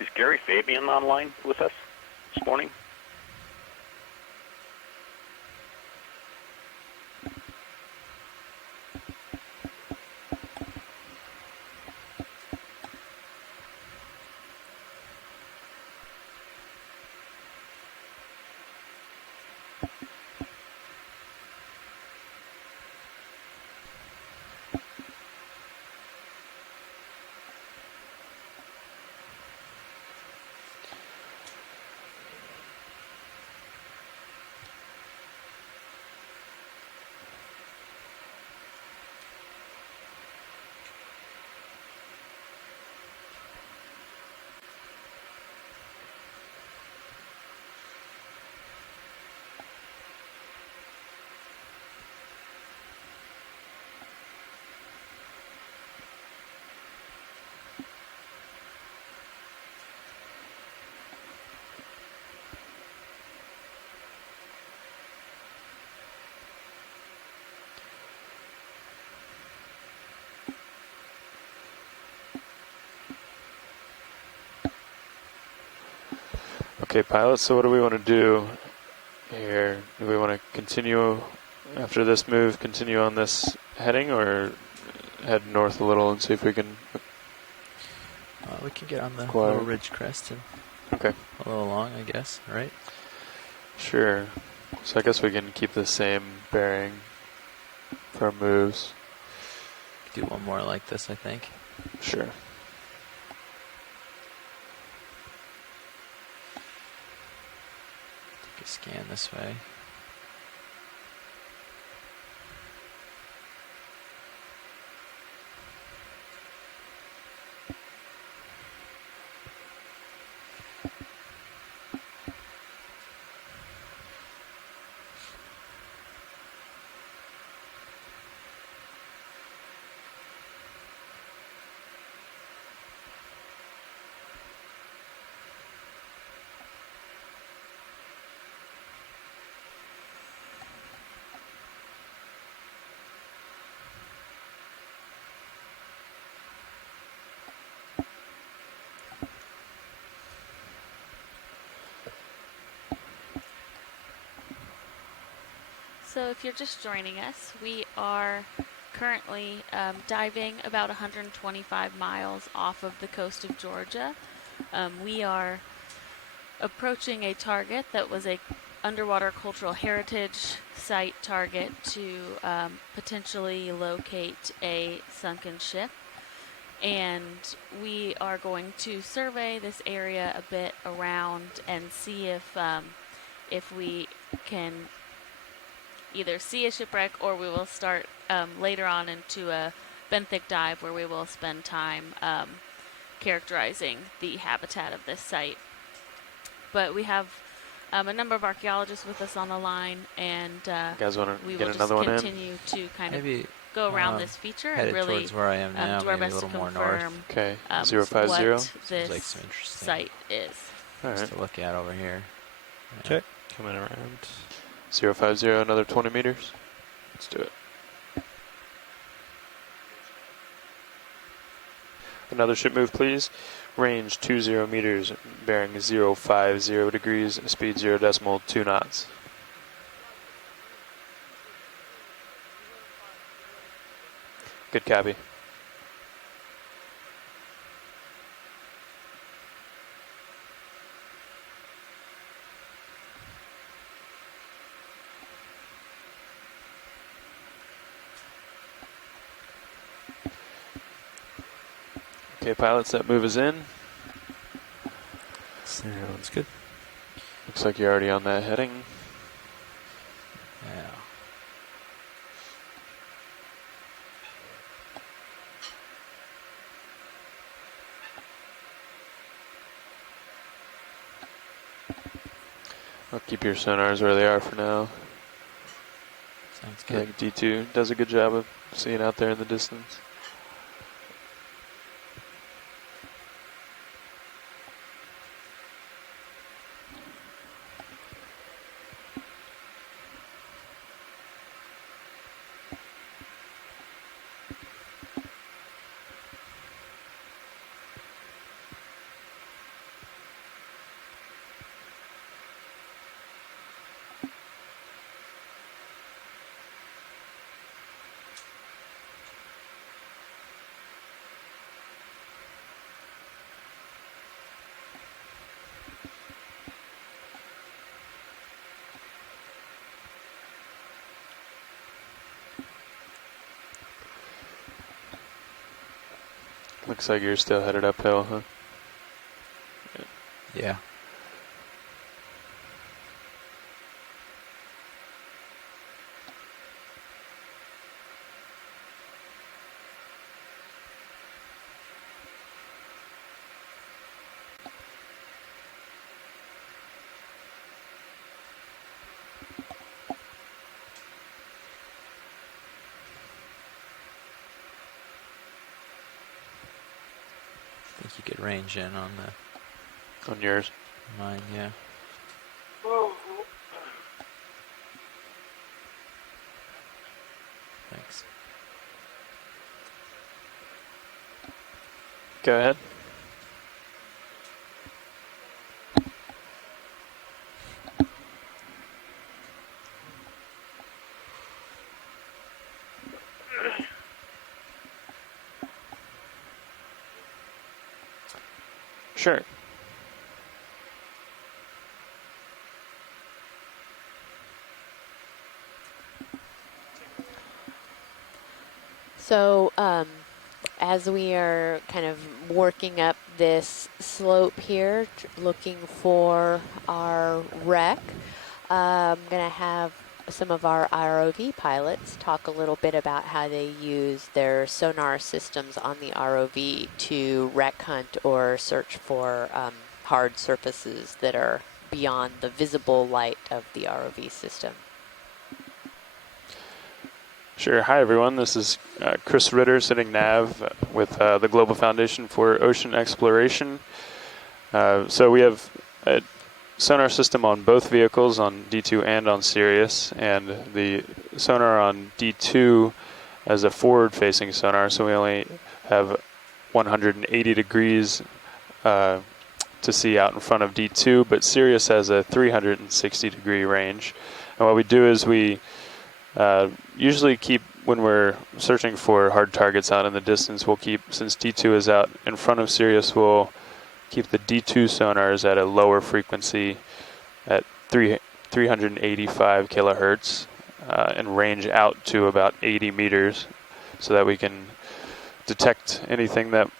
Is Gary Fabian online with us this morning? Okay, pilot, so what do we want to do here? Do we want to continue after this move, continue on this heading, or head north a little and see if we can... we can get on the little ridge crest and a little long, I guess, right? Sure. So I guess we can keep the same bearing for our moves. Do one more like this, I think. Sure. Take a scan this way. So if you're just joining us, we are currently diving about 125 miles off of the coast of Georgia. We are approaching a target that was a underwater cultural heritage site target to potentially locate a sunken ship. And we are going to survey this area a bit around and see if we can either see a shipwreck, or we will start later on into a benthic dive where we will spend time characterizing the habitat of this site. But we have a number of archaeologists with us on the line, and we will just continue to kind of go around this feature and really where I am now, do our best to confirm what this site is. All right. Just to look at over here. Okay, coming around. 050, another 20 meters. Let's do it. Another ship move, please. Range 20 meters, bearing 050 degrees, speed 0.2 knots. Good copy. Okay, pilots, that move is in. Sounds good. Looks like you're already on that heading. Yeah. I'll keep your sonars where they are for now. Sounds good. I think D2 does a good job of seeing out there in the distance. Looks like you're still headed uphill, huh? Yeah. I think you could range in on the... On yours? Mine, yeah. Thanks. Go ahead. Sure. So, as we are kind of working up this slope here, looking for our wreck, I'm going to have some of our ROV pilots talk a little bit about how they use their sonar systems on the ROV to wreck hunt or search for hard surfaces that are beyond the visible light of the ROV system. Sure. Hi, everyone. This is Chris Ritter, sitting nav with the Global Foundation for Ocean Exploration. So we have a sonar system on both vehicles, on D2 and on Sirius, and the sonar on D2 as a forward-facing sonar, so we only have 180 degrees to see out in front of D2, but Sirius has a 360-degree range. And what we do is we usually keep, when we're searching for hard targets out in the distance, we'll keep, since D2 is out in front of Sirius, we'll keep the D2 sonars at a lower frequency at 385 kilohertz and range out to about 80 meters so that we can detect anything that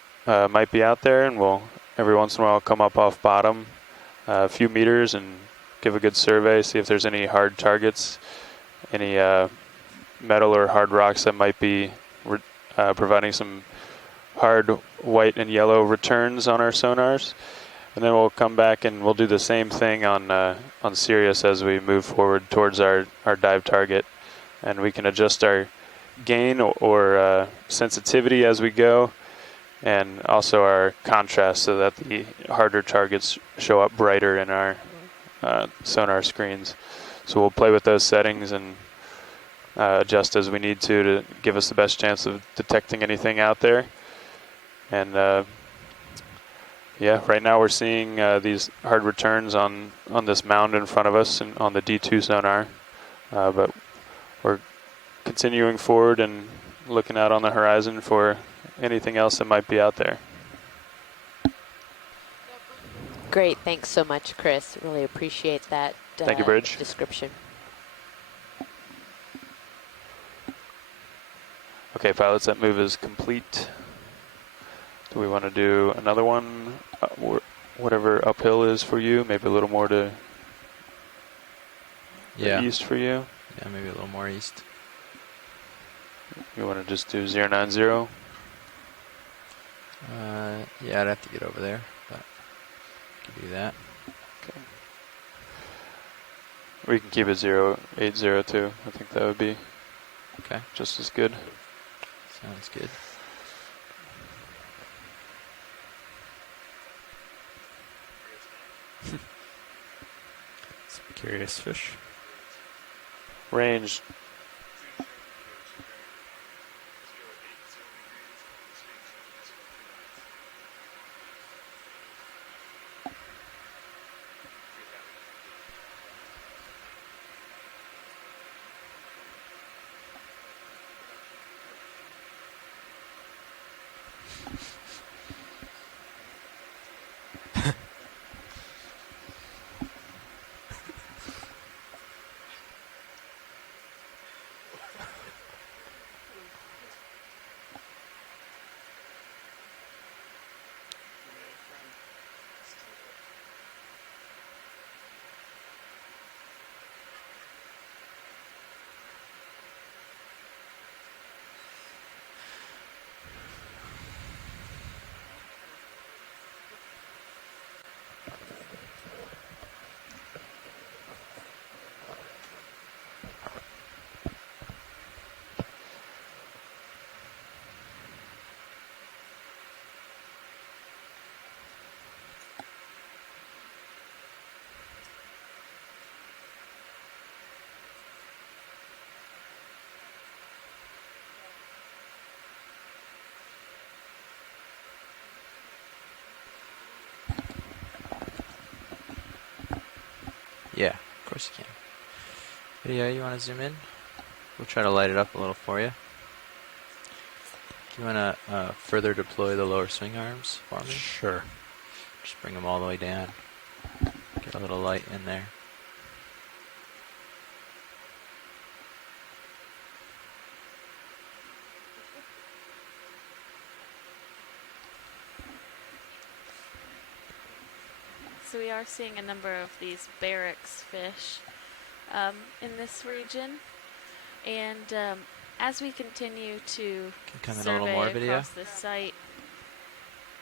might be out there, and we'll every once in a while come up off bottom a few meters and give a good survey, see if there's any hard targets, any metal or hard rocks that might be providing some hard white and yellow returns on our sonars. And then we'll come back and we'll do the same thing on Sirius as we move forward towards our dive target. And we can adjust our gain or sensitivity as we go, and also our contrast so that the harder targets show up brighter in our sonar screens. So we'll play with those settings and adjust as we need to give us the best chance of detecting anything out there. And yeah, right now we're seeing these hard returns on this mound in front of us and on the D2 sonar, but we're continuing forward and looking out on the horizon for anything else that might be out there. Great, thanks so much, Chris. Really appreciate that Thank you, Bridge. description. Okay, pilots, that move is complete. Do we want to do another one? Whatever uphill is for you, maybe a little more to the east for you? Yeah, maybe a little more east. You want to just do 090? Yeah, I'd have to get over there, but we can do that. Okay. We can keep it 0802. I think that would be okay, just as good. Sounds good. Some curious fish. Range. Yeah, of course you can. Video, you want to zoom in? We'll try to light it up a little for you. Do you want to further deploy the lower swing arms for me? Sure. Just bring them all the way down. Get a little light in there. So we are seeing a number of these barracks fish in this region, and as we continue to survey across this site,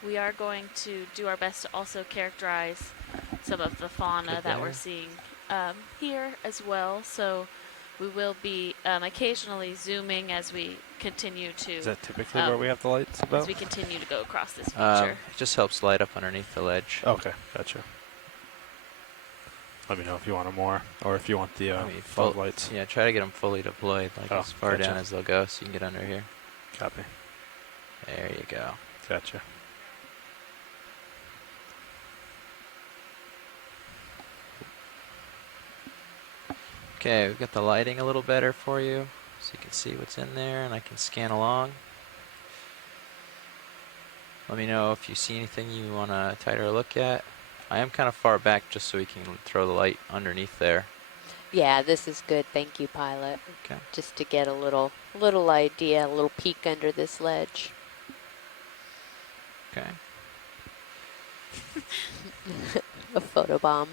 we are going to do our best to also characterize some of the fauna that we're seeing here as well. So we will be occasionally zooming as we continue to. Is that typically where we have the lights above? As we continue to go across this feature. It just helps light up underneath the ledge. Okay, gotcha. Let me know if you want them more, or if you want the fog lights. Yeah, try to get them fully deployed, like as far down as they'll go, so you can get under here. Copy. There you go. Gotcha. Okay, we've got the lighting a little better for you, so you can see what's in there, and I can scan along. Let me know if you see anything you want a tighter look at. I am kind of far back just so we can throw the light underneath there. Yeah, this is good. Thank you, pilot. Okay. Just to get a little idea, a little peek under this ledge. Okay. A photobomb.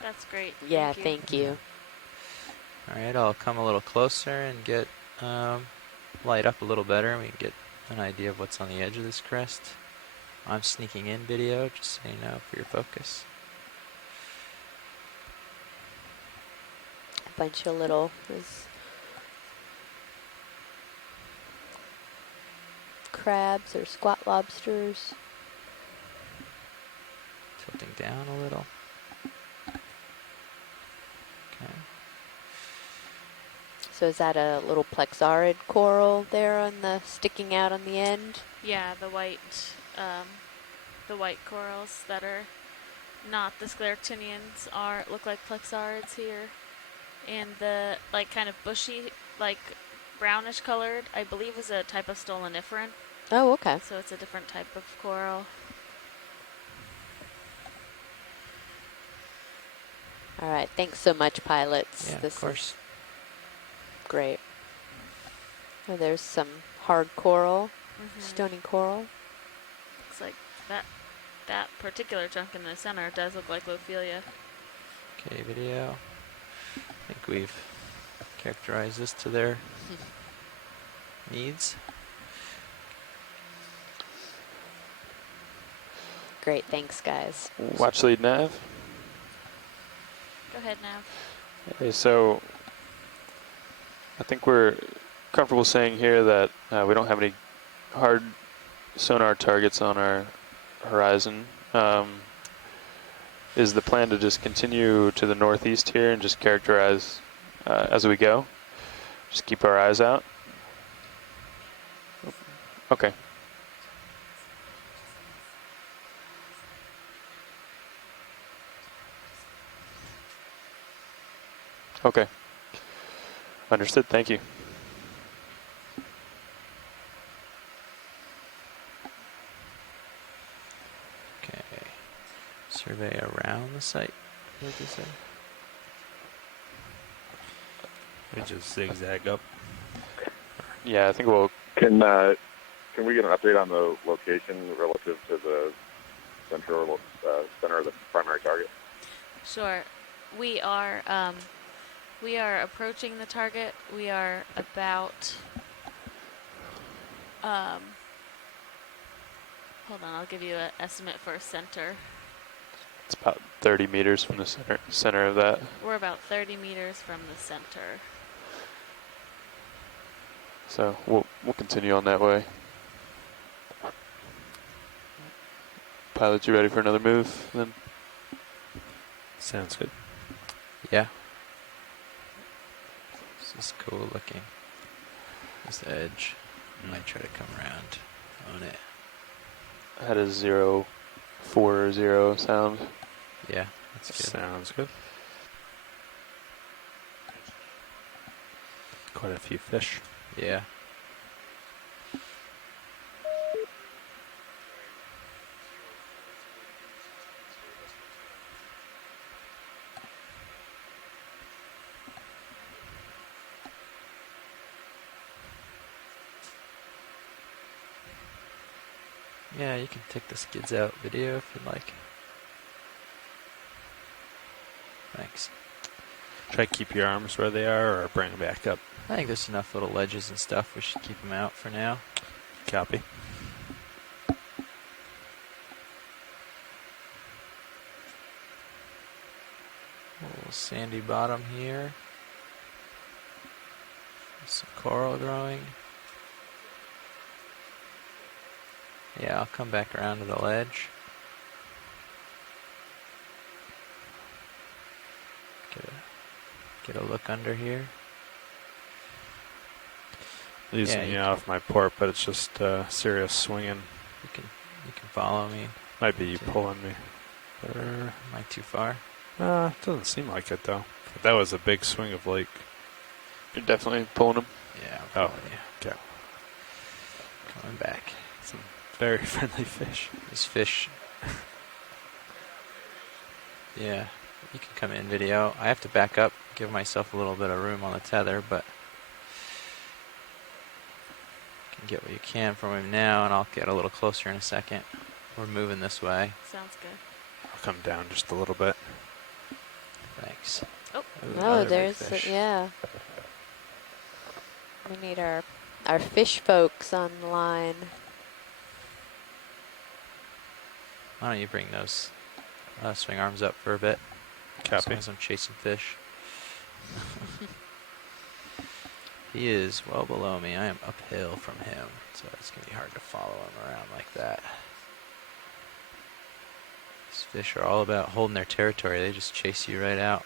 That's great. Yeah, thank you. All right, I'll come a little closer and get light up a little better, and we can get an idea of what's on the edge of this crest. I'm sneaking in video, just so you know, for your focus. A bunch of little crabs or squat lobsters. Tilting down a little. Okay. So is that a little plexaurid coral there on the sticking out on the end? Yeah, the white corals that are not the scleractinians look like plexaurids here, and the kind of bushy, brownish colored, I believe, is a type of stoloniferan. Oh, okay. So it's a different type of coral. All right, thanks so much, pilots. Yeah, this of course. Is great. Oh, there's some hard coral, stony coral. Looks like that particular chunk in the center does look like Lophelia. Okay, video. I think we've characterized this to their needs. Great, thanks, guys. Watch lead nav. Go ahead, Nav. Okay, so I think we're comfortable saying here that we don't have any hard sonar targets on our horizon. Is the plan to just continue to the northeast here and just characterize as we go? Just keep our eyes out? Okay. Okay. Understood. Thank you. Okay. Survey around the site. What did you say? We just zigzag up. Yeah, I think we'll. Can we get an update on the location relative to the center of the primary target? Sure. We are approaching the target. We are about hold on, I'll give you an estimate for center. It's about 30 meters from the center of that. We're about 30 meters from the center. So we'll continue on that way. Pilot, you ready for another move then? Sounds good. Yeah. This is cool looking. This edge. Might try to come around on it. had a 040 sound. Yeah, that's good. Sounds good. Quite a few fish. Yeah. Yeah, you can take the skids out video if you'd like. Thanks. Try to keep your arms where they are or bring them back up. I think there's enough little ledges and stuff. We should keep them out for now. Copy. A little sandy bottom here. Some coral growing. Yeah, I'll come back around to the ledge. Get a look under here. Losing me off my port, but it's just serious swinging. You can follow me. Might be you pulling me. Am I too far? Doesn't seem like it though. But that was a big swing of lake. You're definitely pulling them. Yeah, I'm pulling you. Okay. Coming back. Some very friendly fish. These fish. Yeah, you can come in video. I have to back up, give myself a little bit of room on the tether, but you can get what you can from him now, and I'll get a little closer in a second. We're moving this way. Sounds good. I'll come down just a little bit. Thanks. Oh, Oh, there's yeah. We need our fish folks on the line. Why don't you bring those swing arms up for a bit? Copy. As I'm chasing fish. He is well below me. I am uphill from him, so it's going to be hard to follow him around like that. These fish are all about holding their territory. They just chase you right out.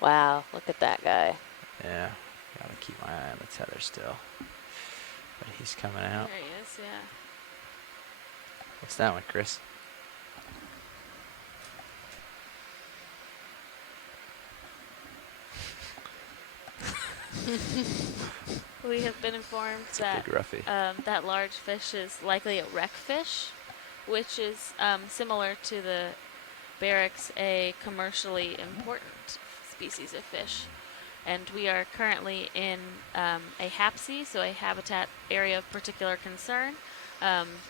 Wow, look at that guy. Yeah, gotta keep my eye on the tether still. But he's coming out. There he is, yeah. What's that one, Chris? We have been informed that that large fish is likely a wreck fish, which is similar to the barracks, a commercially important species of fish. And we are currently in a HAPC, so a habitat area of particular concern.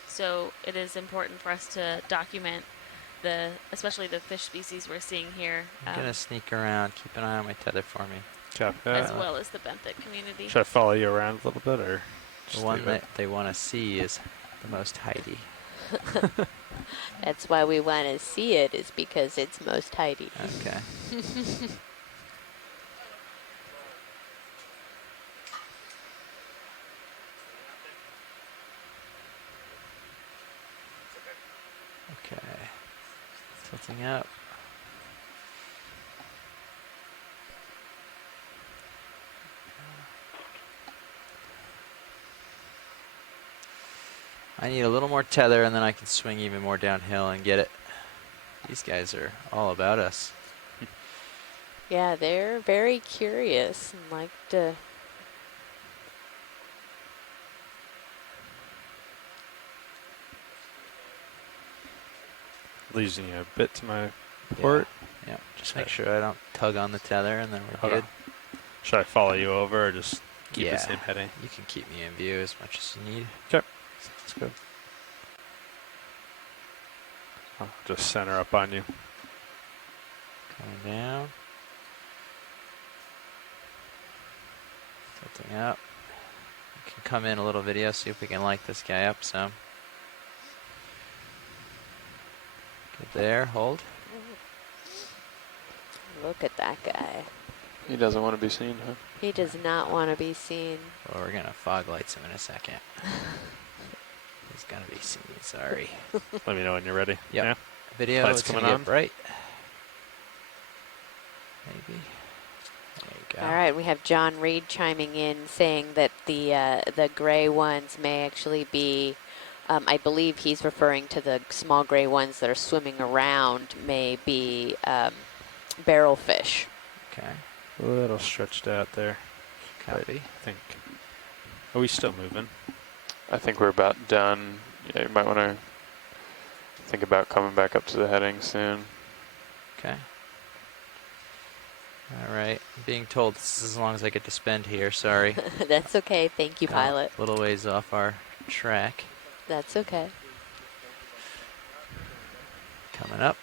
So it is important for us to document especially the fish species we're seeing here. I'm gonna sneak around. Keep an eye on my tether for me. As well as the benthic community. Should I follow you around a little bit, or the one that they want to see is the most tidy? That's why we want to see it, is because it's most tidy. Okay. Okay. Tilting up. I need a little more tether, and then I can swing even more downhill and get it. These guys are all about us. Yeah, they're very curious and like to... Losing you a bit to my port. Yeah, just make sure I don't tug on the tether, and then we're good. Should I follow you over, or just keep Yeah, the same heading? you can keep me in view as much as you need. Okay, that's good. I'll just center up on you. Coming down. Tilting up. You can come in a little video, see if we can light this guy up some. Good there, hold. Look at that guy. He doesn't want to be seen, huh? He does not want to be seen. Well, we're gonna fog lights him in a second. He's gonna be seen, sorry. Let me know when you're ready. Yep. Yeah. Video, Lights it's coming gonna on. get bright. Maybe. There you go. All right, we have John Reed chiming in saying that the gray ones may actually be I believe he's referring to the small gray ones that are swimming around may be barrelfish. Okay. A little stretched out there. Copy. I think. Are we still moving? I think we're about done. Yeah, you might want to think about coming back up to the heading soon. Okay. All right. I'm being told this is as long as I get to spend here. Sorry. That's okay. Thank you, pilot. A little ways off our track. That's okay. Coming up.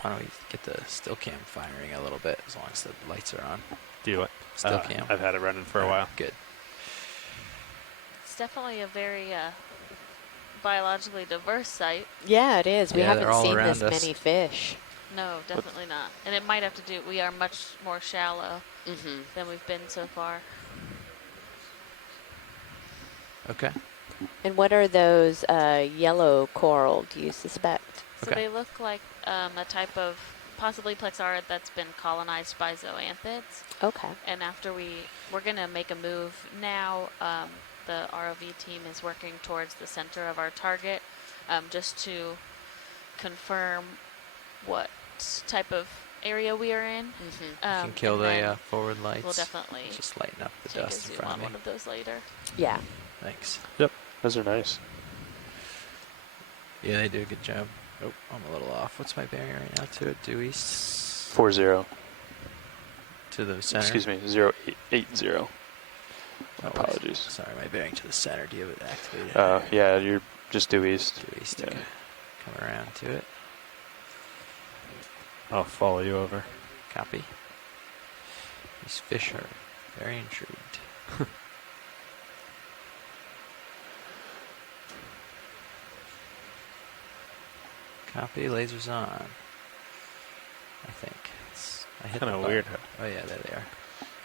Why don't we get the still cam firing a little bit as long as the lights are on. Do what? Still cam. I've had it running for a while. Good. It's definitely a very biologically diverse site. Yeah, it is. We haven't seen this us. many fish. No, definitely not. And it might have to do, we are much more shallow than we've been so far. Okay. And what are those yellow coral, do you suspect? So they look like a type of possibly plexaurid that's been colonized by zoanthids. Okay. And after we're going to make a move now, the ROV team is working towards the center of our target just to confirm what type of area we are in. You can kill the forward lights. We'll definitely just lighten up the take dust a in zoom front on of me. one of those later. Yeah. Thanks. Yep, those are nice. Yeah, they do a good job. Oh, I'm a little off. What's my bearing right now to it? Due east? 40. To the center? Excuse me, 080. Apologies. Sorry, my bearing to the center. Do you have it activated? Yeah, you're just due east. Due east, okay. Come around to it. I'll follow you over. Copy. These fish are very intrigued. Copy, lasers on. I think. I hit Kind the of button. weird. Oh yeah, there they are.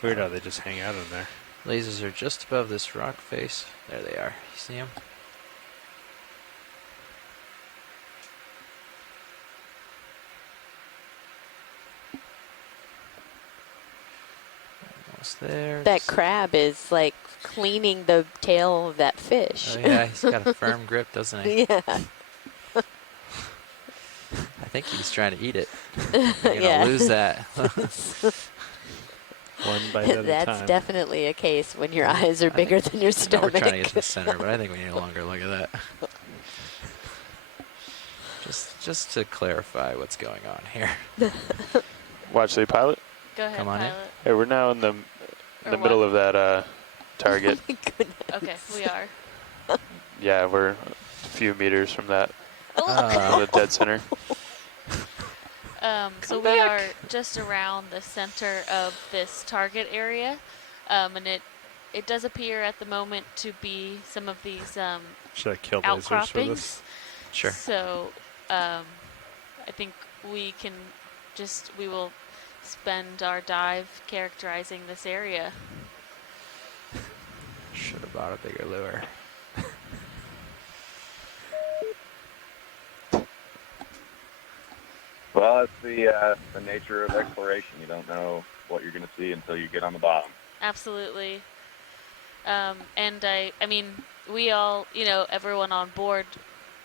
Weird how they just hang out in there. Lasers are just above this rock face. There they are. You see them? Almost there. That crab is like cleaning the tail of that fish. Oh yeah, he's got a firm grip, doesn't he? Yeah. I think he's trying to eat it. You're gonna lose that. One bite at a time. That's definitely a case when your eyes are bigger than your stomach. We're trying to get to the center, but I think we need a longer look at that. Just to clarify what's going on here. Watch the pilot. Go ahead, Come on pilot. Hey, we're now in the middle of that target. Okay, we are. Yeah, we're a few meters from that. The dead center. So we are just around the center of this target area, and it does appear at the moment to be some of these Should I kill lasers outcroppings. for this? Sure. So I think we will spend our dive characterizing this area. Should have bought a bigger lure. Well, it's the nature of exploration. You don't know what you're going to see until you get on the bottom. Absolutely. And I mean, we all, everyone on board,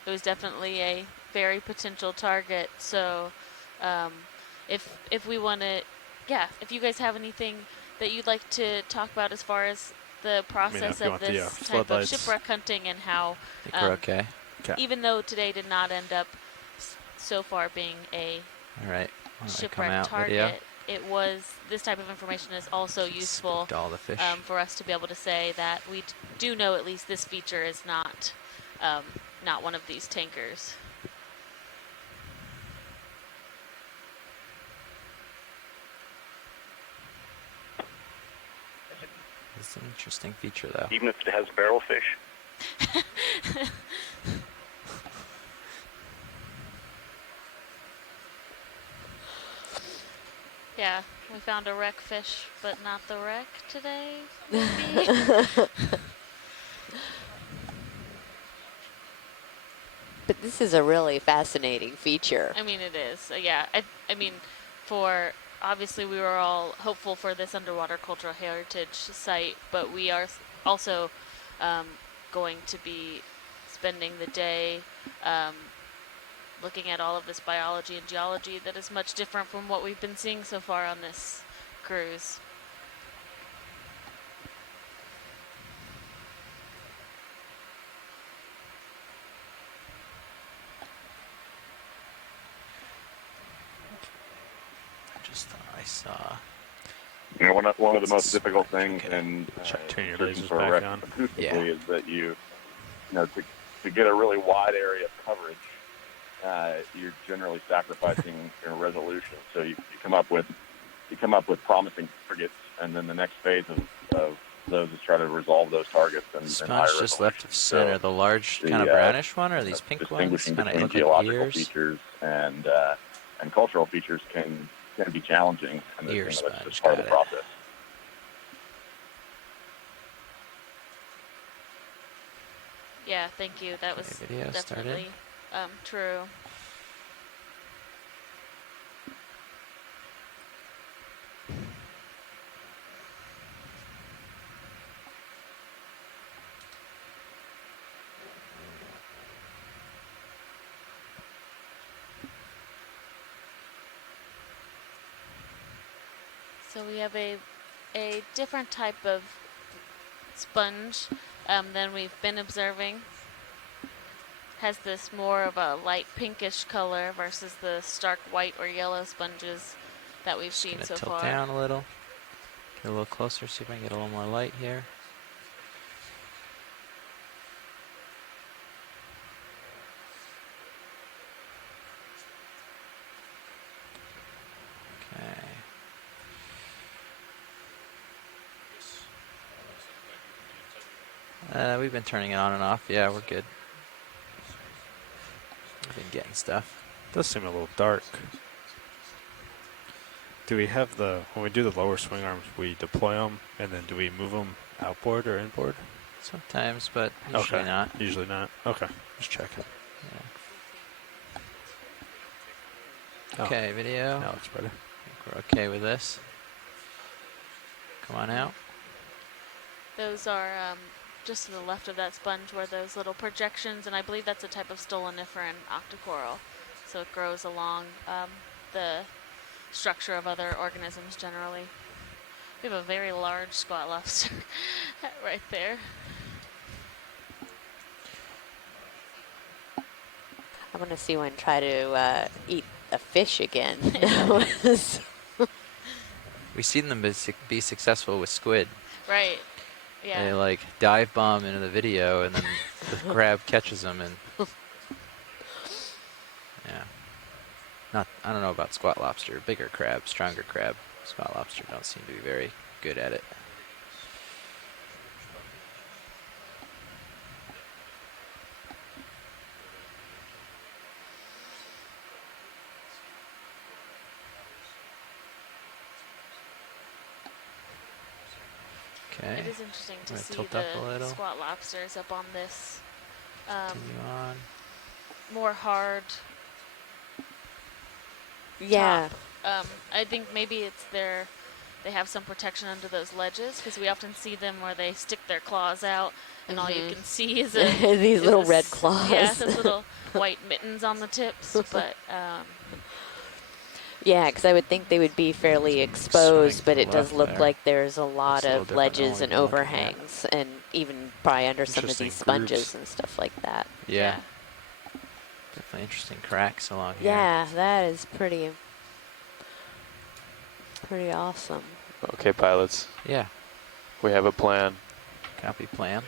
it was definitely a very potential target. So if we want to, if you guys have anything that you'd like to talk about as far as the process of this type of shipwreck hunting and how, I think we're okay. Even though today did not end up so far being a shipwreck target, it was, this type of information is also useful all the fish. For us to be able to say that we do know at least this feature is not one of these tankers. It's an interesting feature, though. Even if it has barrelfish. Yeah, we found a wreck fish, but not the wreck today, maybe? But this is a really fascinating feature. I mean, it is. Yeah, I mean, obviously we were all hopeful for this underwater cultural heritage site, but we are also going to be spending the day looking at all of this biology and geology that is much different from what we've been seeing so far on this cruise. Just thought I saw. You know, one of the most difficult things in turn your searching lasers for a back wreck on. acoustically is that you know, to get a really wide area of coverage, you're generally sacrificing your resolution. So you come up with promising targets, and then the next phase of those is try to resolve those targets. And Sponge just left of center, the large kind of brownish one, or these pink ones? Distinguishing Kind of between look like geological ears. features and cultural features can be challenging, and that's just part of the process. Yeah, thank you. That was definitely true. So we have a different type of sponge than we've been observing. Has this more of a light pinkish color versus the stark white or yellow sponges that we've seen so far. Tilt down a little. Get a little closer, see if I can get a little more light here. We've been turning it on and off. Yeah, we're good. We've been getting stuff. It does seem a little dark. Do we have when we do the lower swing arms, we deploy them, and then do we move them outboard or inboard? Sometimes, but usually not. Usually not. Okay, just checking. Yeah. Okay, video. Now it's better. I think we're okay with this. Come on out. Those are just to the left of that sponge were those little projections, and I believe that's a type of stoloniferan octocoral. So it grows along the structure of other organisms generally. We have a very large squat lobster right there. I want to see one try to eat a fish again. We've seen them be successful with squid. Right. Yeah. They like dive bomb into the video, and then the crab catches them, and yeah. I don't know about squat lobster. Bigger crab, stronger crab. Squat lobster don't seem to be very good at it. It is interesting to see the squat lobsters up on this more hard top. I think maybe it's they have some protection under those ledges, because we often see them where they stick their claws out and all you can see is these little red claws. Yeah, those little white mittens on the tips, but yeah, because I would think they would be fairly exposed, but it does look like there's a lot of ledges and overhangs, and even probably under some of these sponges and stuff like that. Yeah. Definitely interesting cracks along here. Yeah, that is pretty awesome. Okay, pilots. Yeah. We have a plan. Copy plan.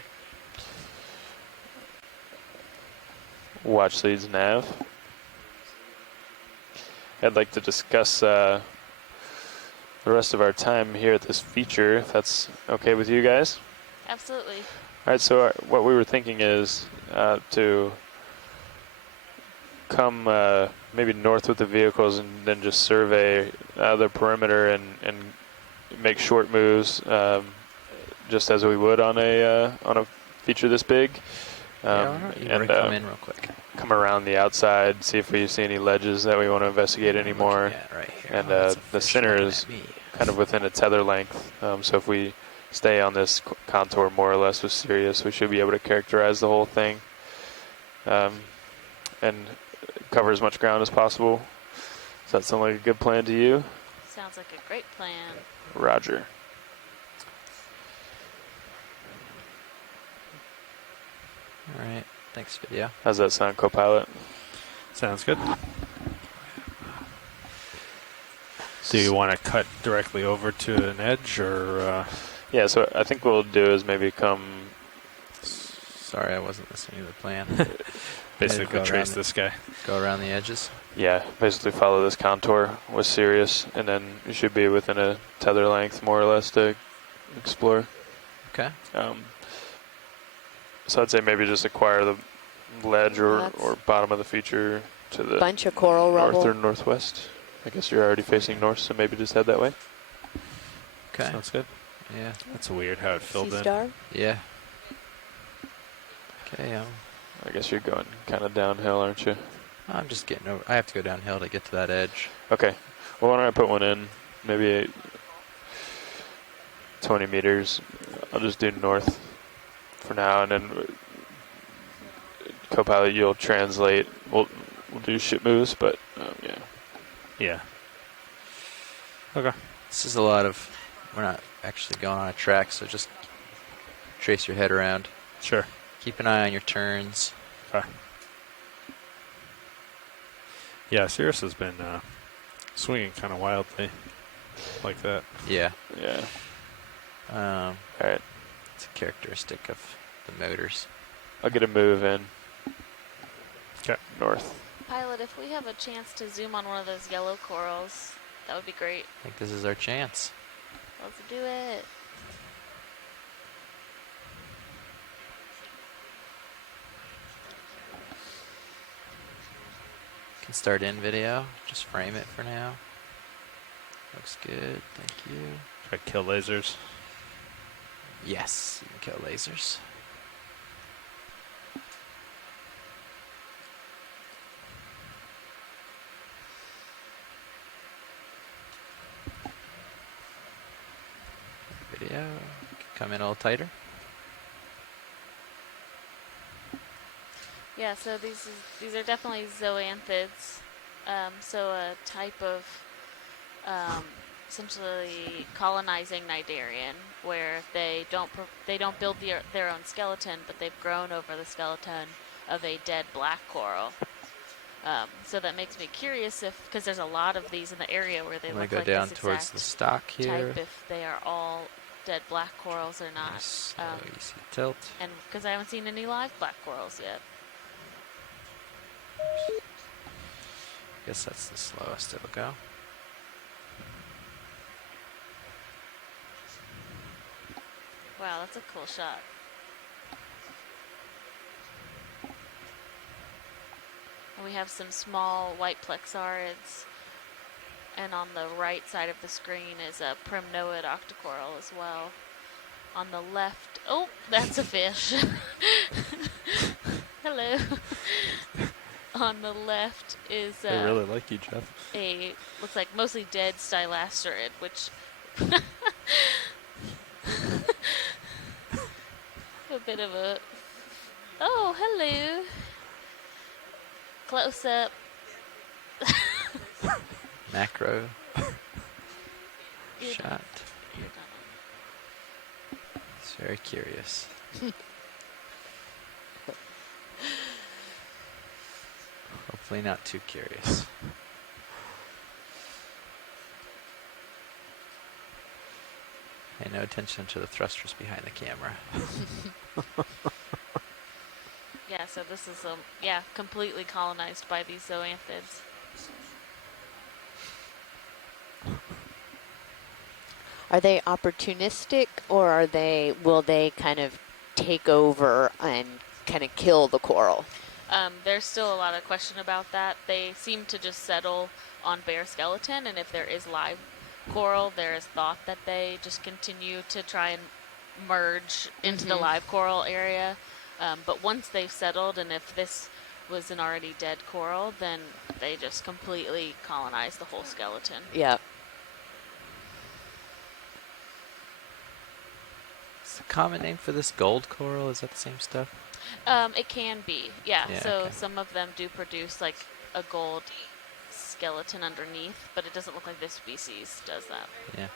Watch leads nav. I'd like to discuss the rest of our time here at this feature, if that's okay with you guys. Absolutely. All right, so what we were thinking is to come maybe north with the vehicles and then just survey the perimeter and make short moves, just as we would on a feature this big. Come in real quick. Come around the outside, see if we see any ledges that we want to investigate anymore. Right here. And the center is kind of within a tether length, so if we stay on this contour more or less with Sirius, we should be able to characterize the whole thing and cover as much ground as possible. Does that sound like a good plan to you? Sounds like a great plan. Roger. All right. Thanks, video. How's that sound, Copilot? Sounds good. Do you want to cut directly over to an edge, or? Yeah, so I think what we'll do is maybe come. Sorry, I wasn't listening to the plan. Basically, trace this guy. Go around the edges. Yeah, basically follow this contour with Sirius, and then you should be within a tether length, more or less, to explore. Okay. So I'd say maybe just acquire the ledge or bottom of the feature to the bunch of coral north rubble. or northwest. I guess you're already facing north, so maybe just head that way. Okay. Sounds good. Yeah. That's weird how it filled in. Star? Yeah. Okay. I guess you're going kind of downhill, aren't you? I'm just getting over. I have to go downhill to get to that edge. Okay. Well, why don't I put one in? Maybe 20 meters. I'll just do north for now, and then Copilot, you'll translate. We'll do ship moves, but yeah. Yeah. Okay. This is a lot of. We're not actually going on a track, so just trace your head around. Sure. Keep an eye on your turns. Okay. Yeah, Sirius has been swinging kind of wildly, like that. Yeah. Yeah. All right. It's a characteristic of the motors. I'll get a move in. Okay. North. Pilot, if we have a chance to zoom on one of those yellow corals, that would be great. I think this is our chance. Let's do it. Can start in video. Just frame it for now. Looks good. Thank you. Try to kill lasers. Yes, you can kill lasers. Video. Come in a little tighter. Yeah, so these are definitely zoanthids. So a type of essentially colonizing cnidarian, where they don't build their own skeleton, but they've grown over the skeleton of a dead black coral. So that makes me curious because there's a lot of these in the area where they look go like down this towards exact the stock here. type, if they are all dead black corals or not. Nice. You see tilt. And because I haven't seen any live black corals yet. Guess that's the slowest it'll go. Wow, that's a cool shot. And we have some small white plexarids. And on the right side of the screen is a primnoid octocoral as well. On the left, oh, that's a fish. Hello. On the left is I really like you, Jeff. looks like mostly dead stylasterid, which a bit of a, oh, hello. Close up. Macro shot. It's very curious. Hopefully not too curious. Pay no attention to the thrusters behind the camera. Yeah, so this is completely colonized by these zoanthids. Are they opportunistic, or will they kind of take over and kind of kill the coral? There's still a lot of question about that. They seem to just settle on bare skeleton, and if there is live coral, there is thought that they just continue to try and merge into the live coral area. But once they've settled, and if this was an already dead coral, then they just completely colonize the whole skeleton. Yeah. Is the common name for this gold coral? Is that the same stuff? It can be, yeah. Yeah, So okay. some of them do produce like a gold skeleton underneath, but it doesn't look like this species does that. Yeah.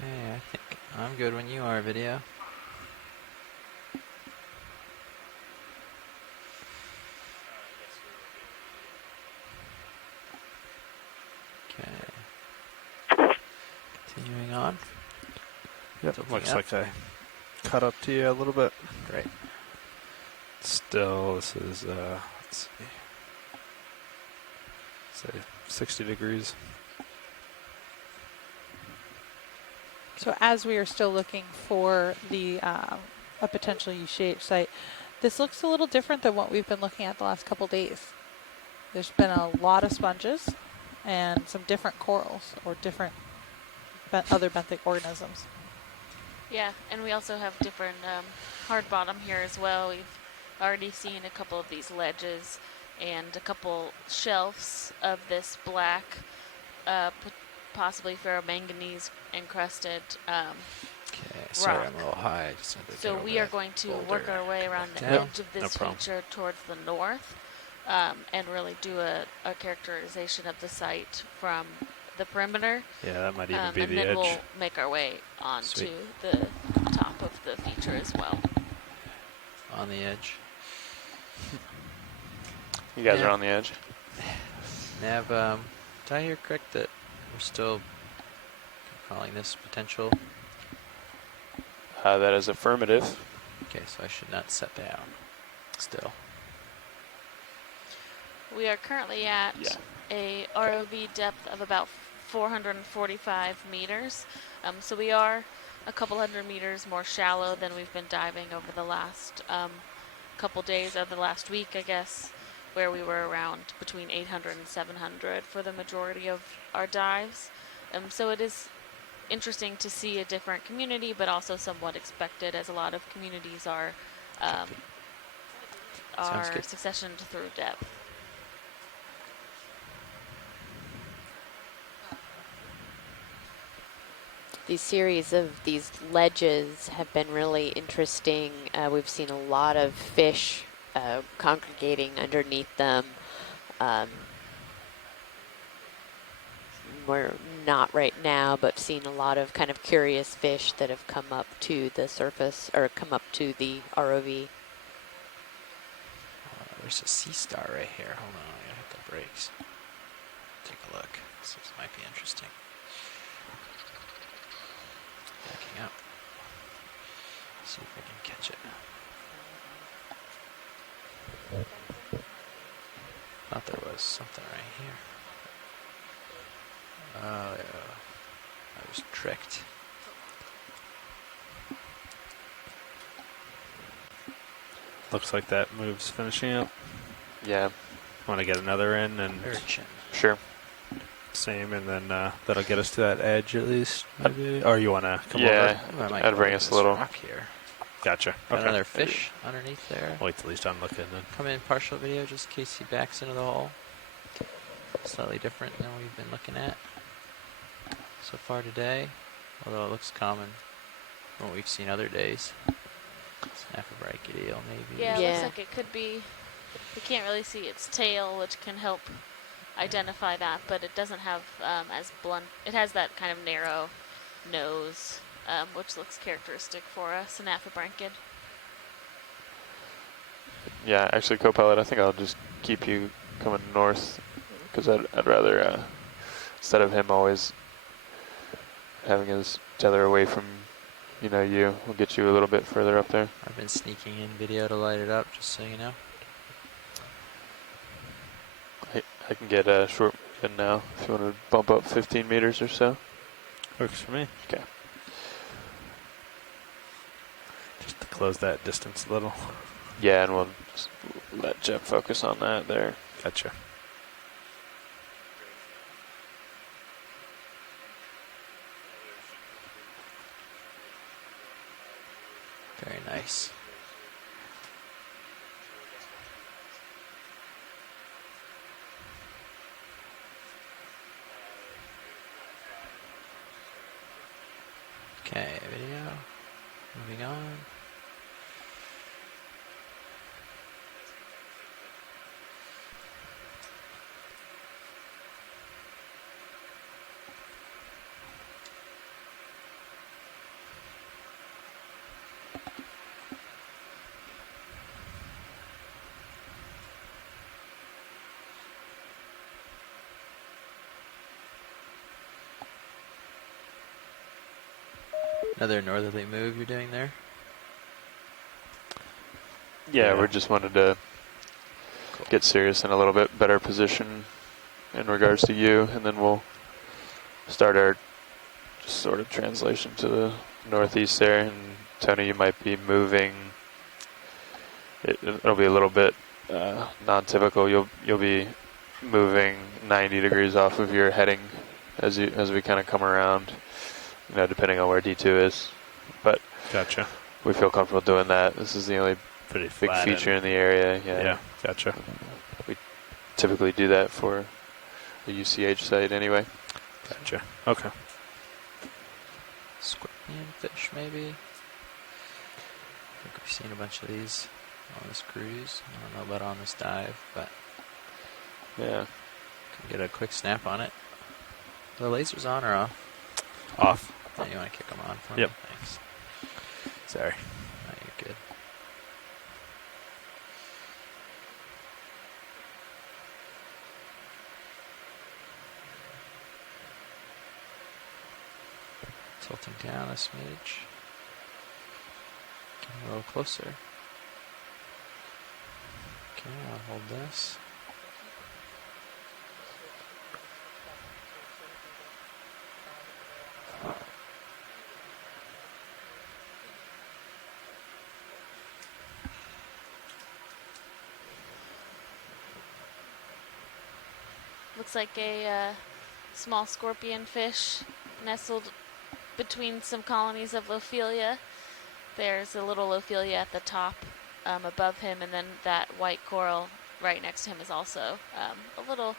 Okay, I think I'm good when you are, video. Okay. Continuing on. Yep, looks like I caught up to you a little bit. Great. Still, this is, let's see. Say 60 degrees. So as we are still looking for the a potential UCH site, this looks a little different than what we've been looking at the last couple days. There's been a lot of sponges and some different corals or different other benthic organisms. Yeah, and we also have different hard bottom here as well. We've already seen a couple of these ledges and a couple shelves of this black, possibly ferromanganese encrusted sorry, rock. I'm a little high. So we are going to work our way around the edge of this feature towards the north and really do a characterization of the site from the perimeter. Yeah, that might even be the edge. And then we'll make our way onto the top of the feature as well. On the edge. You guys are on the edge. Nav, did I hear correct that we're still calling this potential? That is affirmative. Okay, so I should not set down still. We are currently at a ROV depth of about 445 meters. So we are a couple hundred meters more shallow than we've been diving over the last couple days, or the last week, I guess, where we were around between 800 and 700 for the majority of our dives. So it is interesting to see a different community, but also somewhat expected, as a lot of communities are successioned through depth. These series of these ledges have been really interesting. We've seen a lot of fish congregating underneath them. We're not right now, but seen a lot of kind of curious fish that have come up to the surface, or come up to the ROV. There's a sea star right here. Hold on, I gotta hit the brakes. Take a look. This might be interesting. Backing up. See if I can catch it. Thought there was something right here. Oh yeah, I was tricked. Looks like that move's finishing up. Yeah. Want to get another in and urchin. Sure. Same, and then that'll get us to that edge at least, maybe. Or you want to come over? Yeah, I'd bring us a little. Rock here. Gotcha. Got another fish underneath there. Wait till he's done looking then. Come in partial video just in case he backs into the hole. Slightly different than we've been looking at so far today, although it looks common from what we've seen other days. Snapper-brike eel, maybe. Yeah, it looks like it could be. We can't really see its tail, which can help identify that, but it doesn't have as blunt. It has that kind of narrow nose, which looks characteristic for a Synaphabranchid. Yeah, actually, co-pilot, I think I'll just keep you coming north, because I'd rather, instead of him always having his tether away from, you, we'll get you a little bit further up there. I've been sneaking in video to light it up, just so you know. I can get a short in now, if you want to bump up 15 meters or so. Works for me. Okay. Just to close that distance a little. Yeah, and we'll just let Jeff focus on that there. Gotcha. Very nice. Okay, video. Moving on. Another northerly move you're doing there? Yeah, we just wanted to get serious in a little bit better position in regards to you, and then we'll start our just sort of translation to the northeast there. And Tony, you might be moving. It'll be a little bit non-typical. You'll be moving 90 degrees off of your heading as we kind of come around. Depending on where D2 is, but gotcha. We feel comfortable doing that. This is the only pretty big feature in the area. Yeah, gotcha. We typically do that for a UCH site anyway. Gotcha. Okay. Scorpion fish, maybe. I think we've seen a bunch of these on this cruise. I don't know about on this dive, but yeah, can get a quick snap on it. The lasers on or off? Off. Oh, you want to kick them on for me? Thanks. Sorry. No, you're good. Tilting down a smidge. Getting a little closer. Okay, I'll hold this. Looks like a small scorpion fish nestled between some colonies of Lophelia. There's a little Lophelia at the top above him, and then that white coral right next to him is also a little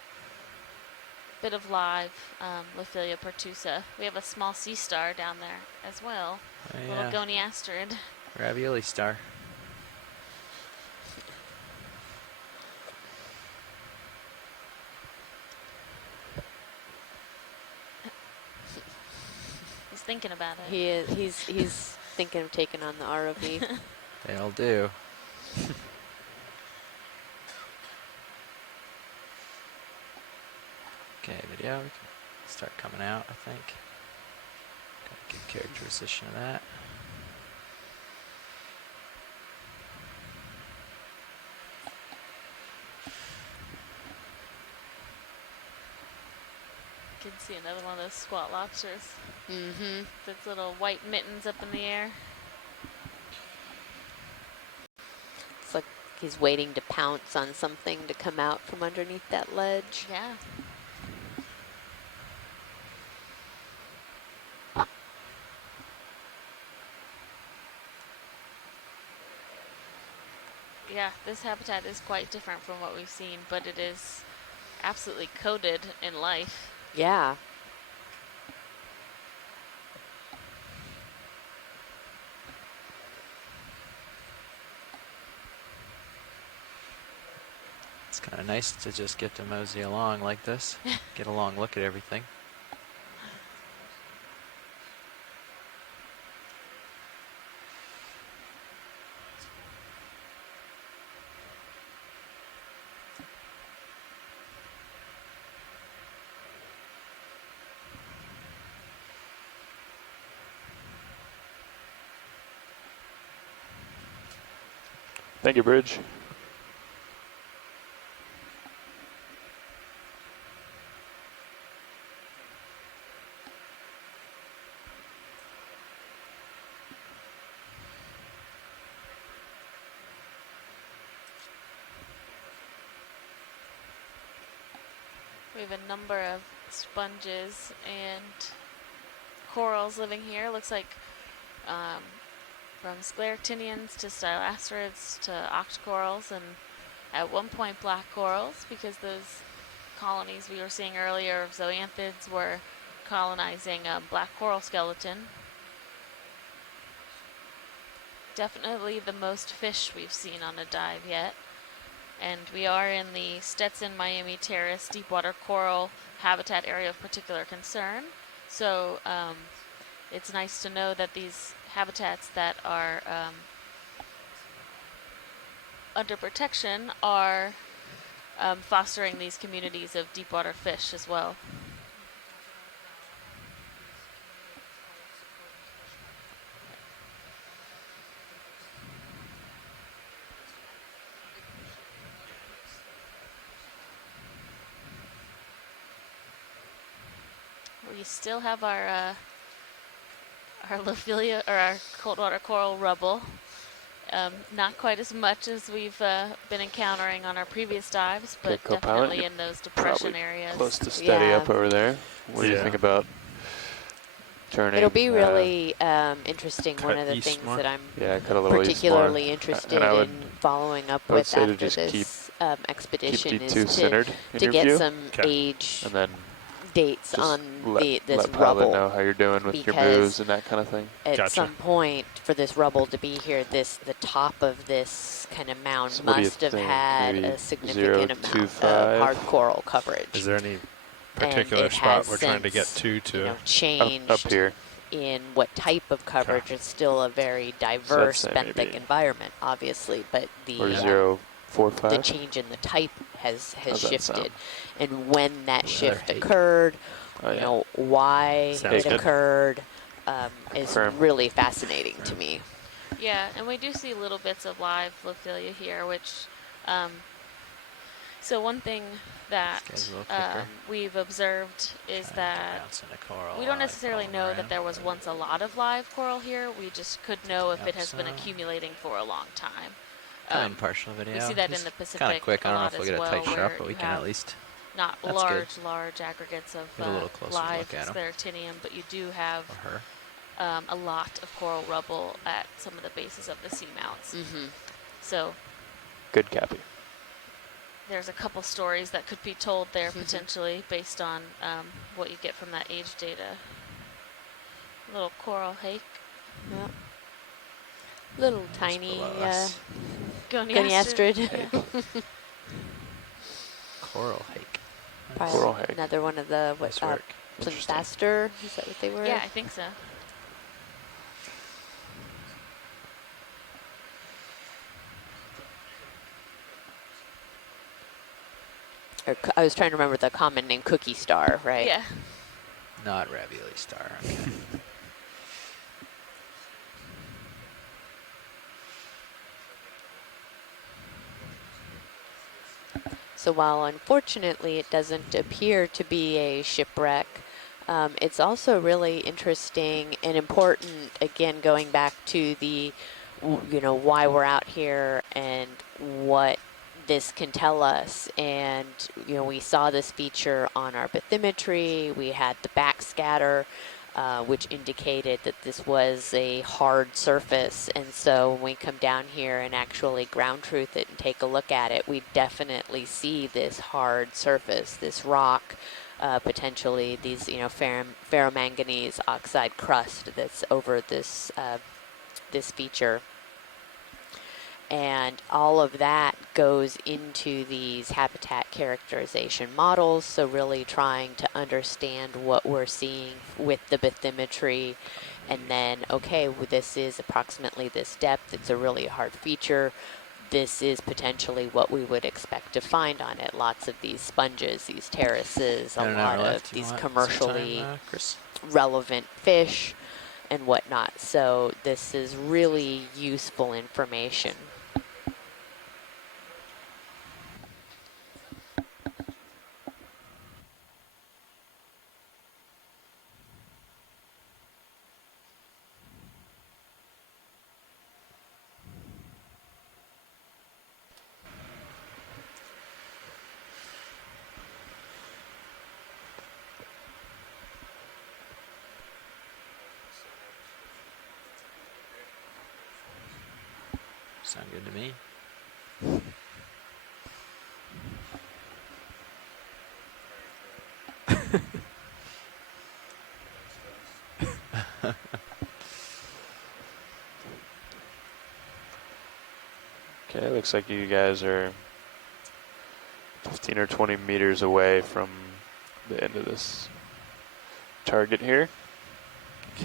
bit of live Lophelia pertusa. We have a small sea star down there as well, little goniasterid. Ravioli star. Thinking about it. He is. He's thinking of taking on the ROV. They all do. Okay, video. We can start coming out, I think. Got a good characterization of that. You can see another one of those squat lobsters. Mm-hmm. With little white mittens up in the air. It's like he's waiting to pounce on something to come out from underneath that ledge. Yeah. Yeah, this habitat is quite different from what we've seen, but it is absolutely coated in life. Yeah. It's kind of nice to just get to mosey along like this, get a long look at everything. Thank you, Bridge. We have a number of sponges and corals living here. Looks like from scleractinians to stylasterids to octocorals, and at one point black corals, because those colonies we were seeing earlier of zoanthids were colonizing a black coral skeleton. Definitely the most fish we've seen on a dive yet. And we are in the Stetson Miami Terrace deepwater coral habitat area of particular concern. So it's nice to know that these habitats that are under protection are fostering these communities of deepwater fish as well. We still have our Lophilia, or our cold water coral rubble. Not quite as much as we've been encountering on our previous dives, but definitely in those depression areas. Close to steady up over there. What do you think about turning? It'll be really interesting. One of the things that I'm particularly interested in following up with after this expedition is to get some age and then dates on this let pilot rubble. know how you're doing with your moves and that kind of thing. At some point, for this rubble to be here, the top of this kind of mound must have had a significant amount of hard coral coverage. Is there any particular spot we're trying to get to changed up here in what type of coverage? It's still a very diverse benthic environment, obviously, but the change in the type has shifted, and when that shift occurred, why it occurred is really fascinating to me. Yeah, and we do see little bits of live Lophilia here, which so one thing that we've observed is that we don't necessarily know that there was once a lot of live coral here. We just could know if it has been accumulating for a long time. Partial video. We see that in the Pacific kind of quick. I don't know if we'll get a tight well, shot, but we can at least. Not large aggregates of live scleractinium, but you do have a lot of coral rubble at some of the bases of the seamounts. So good, Cappy. There's a couple stories that could be told there potentially based on what you get from that age data. Little coral hake. Yep. Little tiny goniastrid. Coral hake. Coral hake. Another one of the Plinthaster. Is that what they were? Yeah, I think so. I was trying to remember the common name, cookie star, right? Yeah. Not ravioli star. Okay. So while unfortunately it doesn't appear to be a shipwreck, it's also really interesting and important, again, going back to the, why we're out here and what this can tell us. And, we saw this feature on our bathymetry. We had the backscatter, which indicated that this was a hard surface. And so when we come down here and actually ground truth it and take a look at it, we definitely see this hard surface, this rock, potentially these, ferromanganese oxide crust that's over this, this feature. And all of that goes into these habitat characterization models. So really trying to understand what we're seeing with the bathymetry. And then, okay, well, this is approximately this depth. It's a really hard feature. This is potentially what we would expect to find on it. Lots of these sponges, these terraces, a lot of these commercially relevant fish and whatnot. So this is really useful information. Sound good to me. Okay, looks like you guys are 15 or 20 meters away from the end of this target here.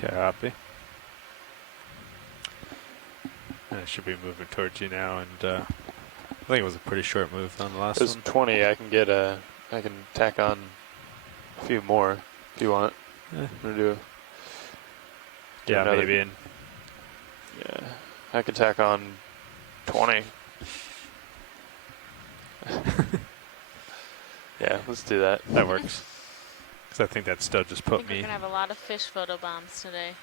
Copy. And I should be moving towards you now, and I think it was a pretty short move on the last There's one. 20. I can tack on a few more if you want. Yeah. Do yeah, maybe. And yeah, I can tack on 20. Yeah, let's do that. That works. Because I think that still just put me. We're gonna have a lot of fish photo bombs today.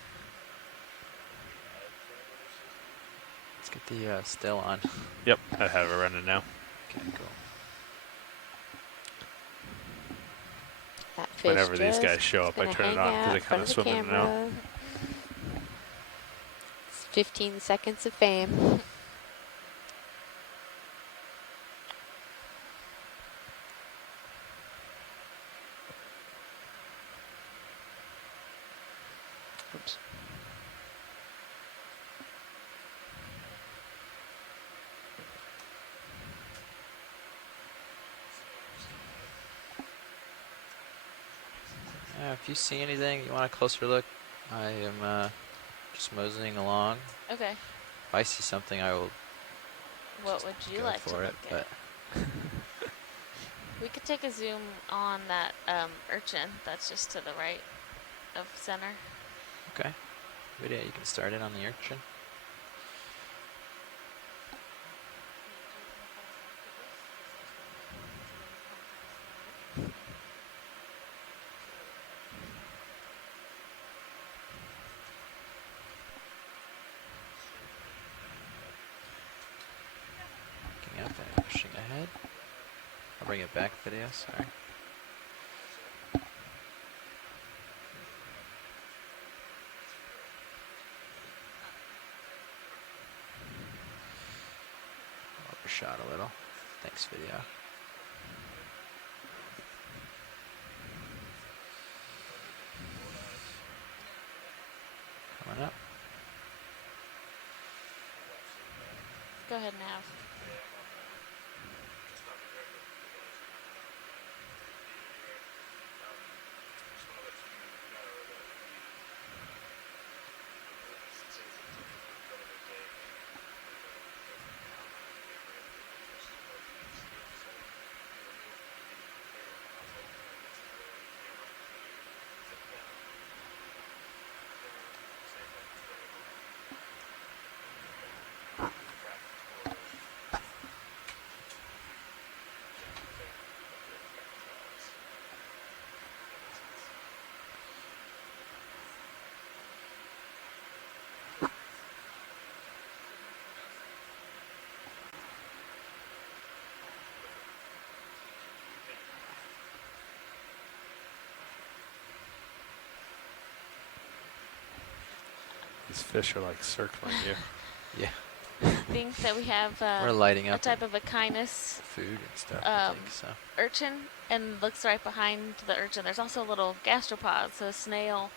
Let's get the still on. Yep, I have it running now. Okay, cool. That fish Whenever these guys show up, I turn it on because they kind of swim in and out. It's 15 seconds of fame. Oops. If you see anything, you want a closer look, I am just moseying along. Okay. If I see something, I will. What would you go like for to it, look at? We could take a zoom on that urchin that's just to the right of center. Okay. Good, yeah, you can start it on the urchin. Looking up and pushing ahead. I'll bring it back, video, sorry. Overshot a little. Thanks, video. Coming up. Go ahead, Nav. These fish are like circling you. Yeah. I think that we have We're lighting a up type of Echinus food and stuff, I think so. urchin, and looks right behind the urchin. There's also a little gastropod, so a snail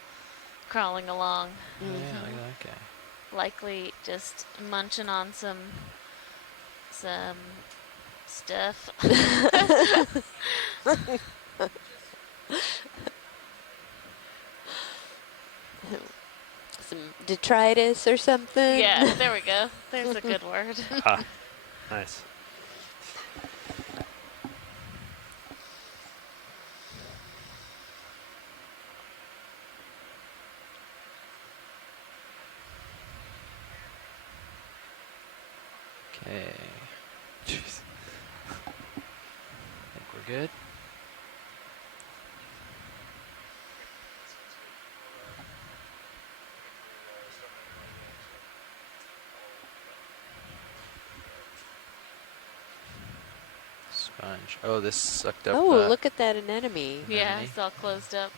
crawling along. Yeah, look at that guy. Likely just munching on some stuff. Some detritus or something. Yeah, there we go. There's a good word. Ah, nice. Okay. Jeez. I think we're good. Sponge. Oh, this sucked up. Oh, look at that anemone. Yeah, it's all closed up.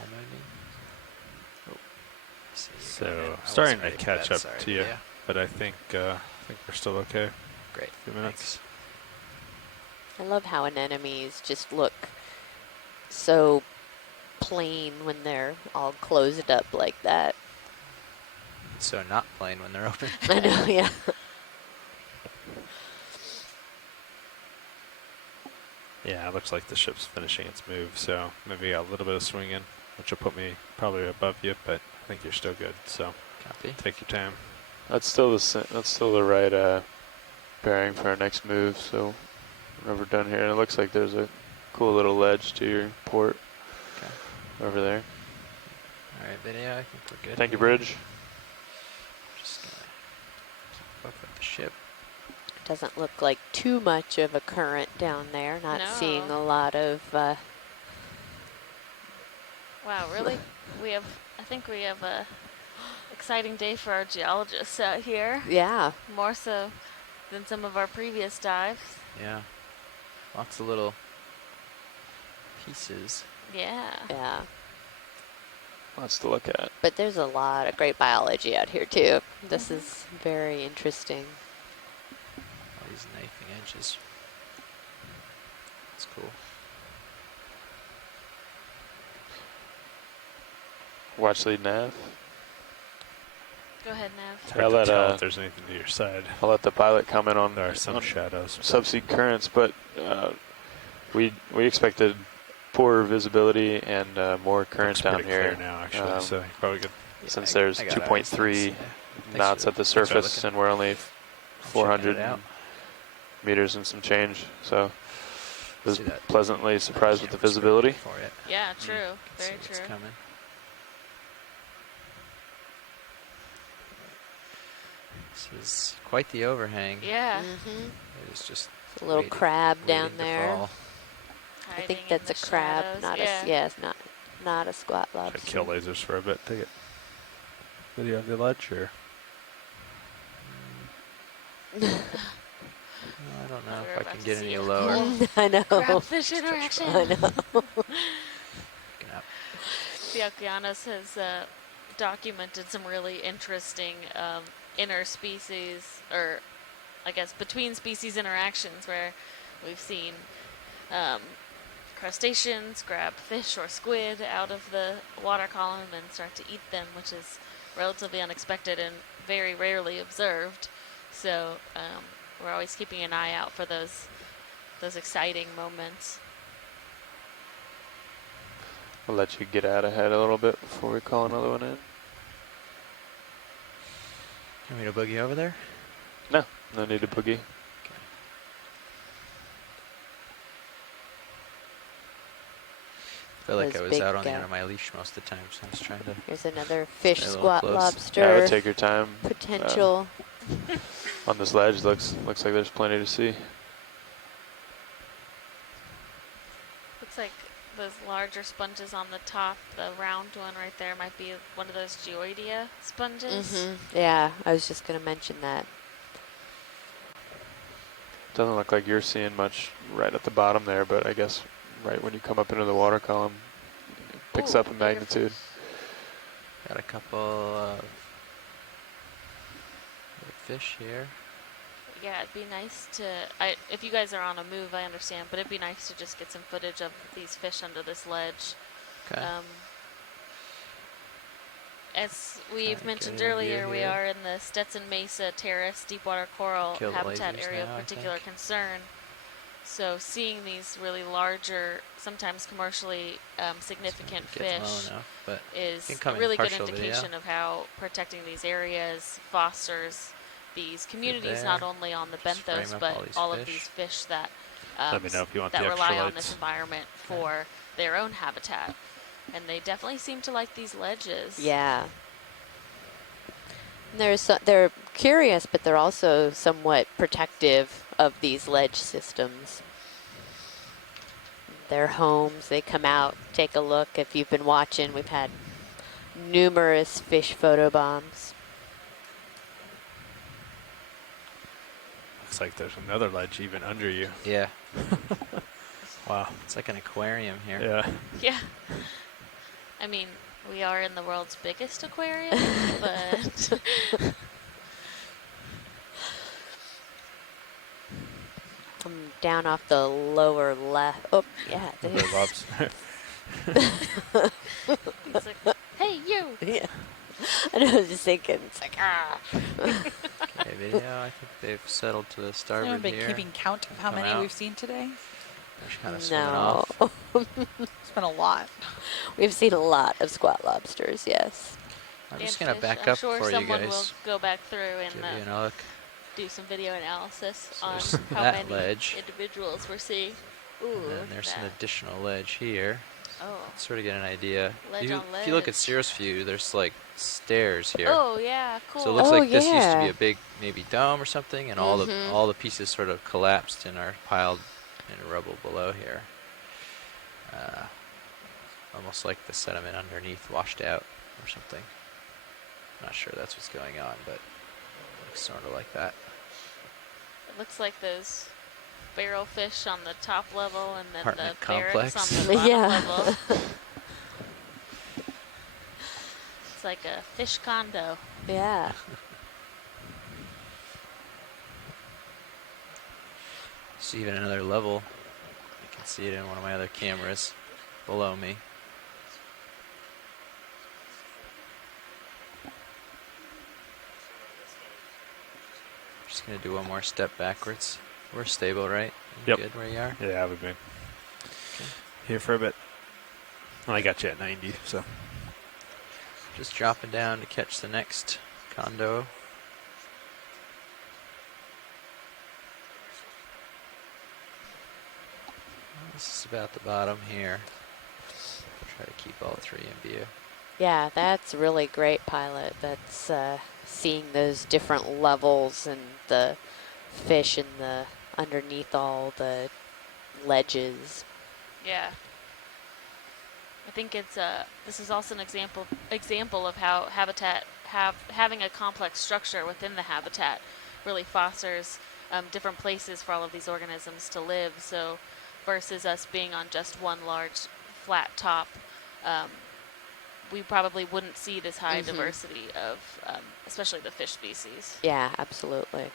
Anemone. Oh. So, starting to catch up to you. but I think we're still okay. Great. A few minutes. I love how anemones just look so plain when they're all closed up like that. So not plain when they're open. I know, yeah. Yeah, it looks like the ship's finishing its move, so maybe a little bit of swing in, which will put me probably above you, but I think you're still good, so copy. Take your time. That's still the right bearing for our next move, so whenever we're done here, and it looks like there's a cool little ledge to your port over there. All right, video, I think we're good. Thank you, Bridge. Just gonna look at the ship. Doesn't look like too much of a current down there. Not seeing a lot of. Wow, really? I think we have a exciting day for our geologists out here. Yeah. More so than some of our previous dives. Yeah. Lots of little pieces. Yeah. Yeah. Lots to look at. But there's a lot of great biology out here too. This is very interesting. All these knifing edges. That's cool. Watch lead nav. Go ahead, Nav. It's hard to tell if there's anything to your side. I'll let the pilot comment on. There are some shadows. Subsea currents, but we expected poorer visibility and more current down here. Clear now, actually, so probably good. Since there's 2.3 knots at the surface and we're only 400 meters and some change, so I was pleasantly surprised with the visibility. Yeah, true. Very true. Coming. This is quite the overhang. Yeah. It is just a little crab down there. I think Hiding that's in a the crab, shadows. not Yeah. not a squat lobster. Should I kill lasers for a bit to get video of the ledge, or? I don't know if I can get any lower. I know. Crabfish interaction. I know. The Okeanos has documented some really interesting interspecies, or I guess between species interactions, where we've seen crustaceans grab fish or squid out of the water column and start to eat them, which is relatively unexpected and very rarely observed. So we're always keeping an eye out for those exciting moments. I'll let you get out ahead a little bit before we call another one in. You want me to boogie over there? No, no need to boogie. I feel like I was out on the end of my leash most of the time, so I was trying to... Here's another fish squat close. lobster. Yeah, I would take your time. Potential. On this ledge, looks like there's plenty to see. Looks like those larger sponges on the top, the round one right there, might be one of those geoidea sponges. Yeah, I was just going to mention that. Doesn't look like you're seeing much right at the bottom there, but I guess right when you come up into the water column, it picks up in magnitude. Got a couple of fish here. Yeah, it'd be nice to, if you guys are on a move, I understand, but it'd be nice to just get some footage of these fish under this ledge. Okay. As we've mentioned earlier, we are in the Stetson Mesa Terrace Deepwater Coral Habitat Area of Particular Concern. So seeing these really larger, sometimes commercially significant fish is a really good indication of how protecting these areas fosters these communities, not only on the benthos, but all of these fish that rely on this environment for their own habitat. And they definitely seem to like these ledges. Yeah. They're curious, but they're also somewhat protective of these ledge systems. Their homes, they come out, take a look. If you've been watching, we've had numerous fish photobombs. Looks like there's another ledge even under you. Yeah. Wow. It's like an aquarium here. Yeah. Yeah. I mean, we are in the world's biggest aquarium, but down off the lower left. Oh, yeah. Another lobster. He's like, hey, you! Yeah. I know, I was just thinking, it's like, ah. Okay, video. I think they've settled to the starboard I've been here. keeping count of how many we've seen today. They're kind of swimming No. off. It's been a lot. We've seen a lot of squat lobsters, yes. I'm just going to back I'm up sure for you someone guys. will go back through and Give you a look. do some video analysis So on there's how that many ledge. individuals we're seeing. Ooh, And then there's that. an additional ledge here. Oh. Sort of get an idea. Ledge on If you look at ledge. Cirrus view, there's like stairs here. Oh, yeah, cool. So it looks like this used to be a big maybe dome or something, and all the pieces sort of collapsed and are piled in rubble below here. Almost like the sediment underneath washed out or something. Not sure that's what's going on, but it looks sort of like that. It looks like those barrel fish on the top level and then Apartment the complex. barracks on the bottom Yeah. level. It's like a fish condo. Yeah. See even another level. You can see it in one of my other cameras below me. Just gonna do one more step backwards. We're stable, right? You Yep. Good where you are? Yeah, we've been here for a bit. And I got you at 90, so. Just dropping down to catch the next condo. This is about the bottom here. Try to keep all three in view. Yeah, that's really great, Pilot. That's seeing those different levels and the fish and the underneath all the ledges. Yeah. I think it's this is also an example of how habitat having a complex structure within the habitat really fosters different places for all of these organisms to live. So versus us being on just one large flat top, we probably wouldn't see this high diversity of especially the fish species. Yeah, absolutely.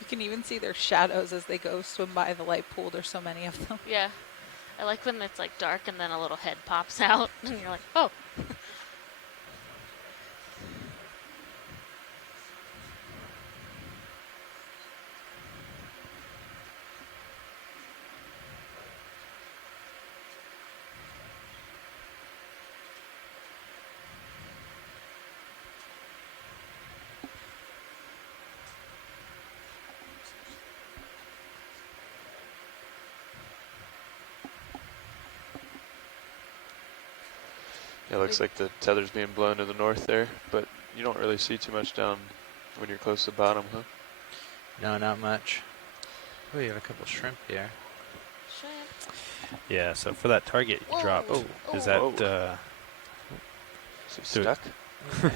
You can even see their shadows as they go swim by the light pool. There's so many of them. Yeah. I like when it's like dark and then a little head pops out and you're like, oh. It looks like the tether's being blown to the north there, but you don't really see too much down when you're close to the bottom, huh? No, not much. Oh, you have a couple shrimp here. Shrimp. Yeah, so for that target you dropped, is that... Is he stuck? Got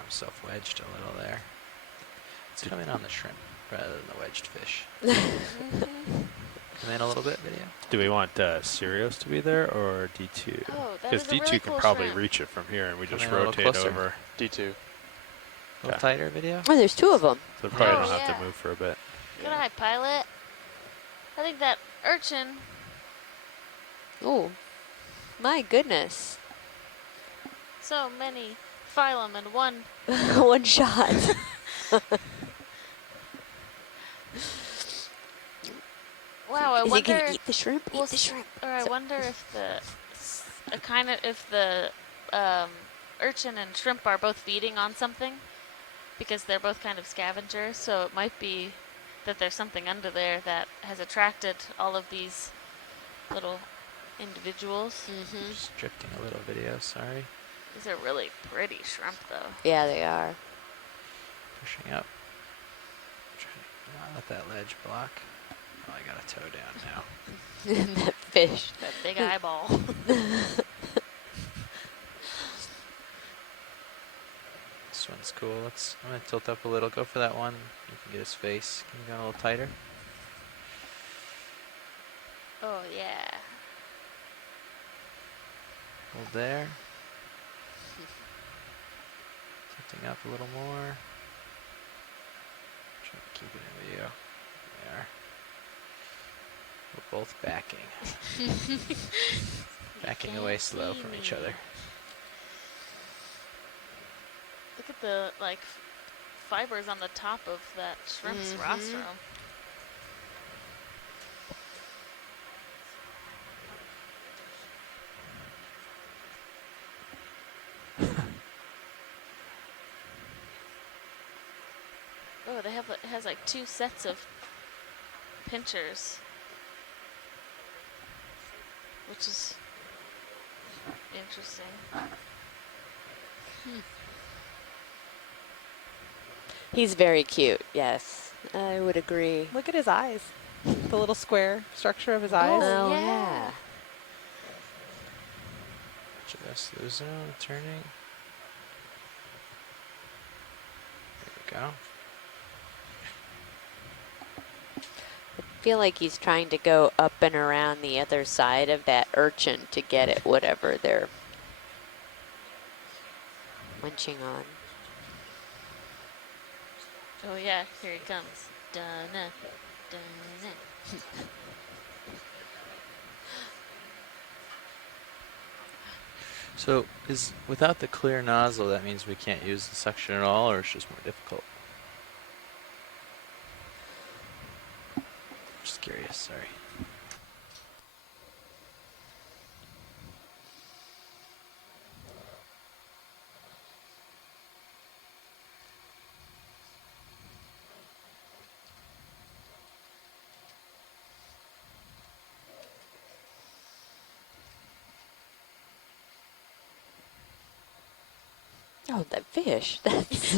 himself wedged a little there. It's coming on the shrimp rather than the wedged fish. Come in a little bit, video. Do we want Sirius to be there or D2? Oh, that Because is a D2 really can cool probably shrimp. reach it from here and we Come just in a little rotate closer. over. D2. A little tighter, video. Oh, there's two of them. So we probably Oh, don't have yeah. to move for a bit. Good eye, Pilot. I think that urchin. Oh, my goodness. So many phylum in one. One shot. Wow, I Is he wonder. gonna eat the shrimp? Eat the shrimp. Or I wonder if the urchin and shrimp are both feeding on something, because they're both kind of scavengers. So it might be that there's something under there that has attracted all of these little individuals. Just drifting a little, video. Sorry. These are really pretty shrimp, though. Yeah, they are. Pushing up. Trying to not let that ledge block. Oh, I got a toe down now. That fish. That big eyeball. This one's cool. I'm going to tilt up a little. Go for that one. You can get his face. Can you go a little tighter? Oh, yeah. Hold there. Tilting up a little more. Try to keep it in video. There. We're both backing. Backing away slow from each other. Look at the, like, fibers on the top of that shrimp's rostrum. Oh, it has like 2 sets of pinchers, which is interesting. He's very cute, yes. I would agree. Look at his eyes. The little square structure of his eyes. Oh, yeah. Just losing him, turning. There we go. I feel like he's trying to go up and around the other side of that urchin to get at whatever they're munching on. Oh yeah, here he comes. Dun-na, dun-na. So without the clear nozzle, that means we can't use the suction at all, or it's just more difficult? Just curious, sorry. Oh, that fish. That's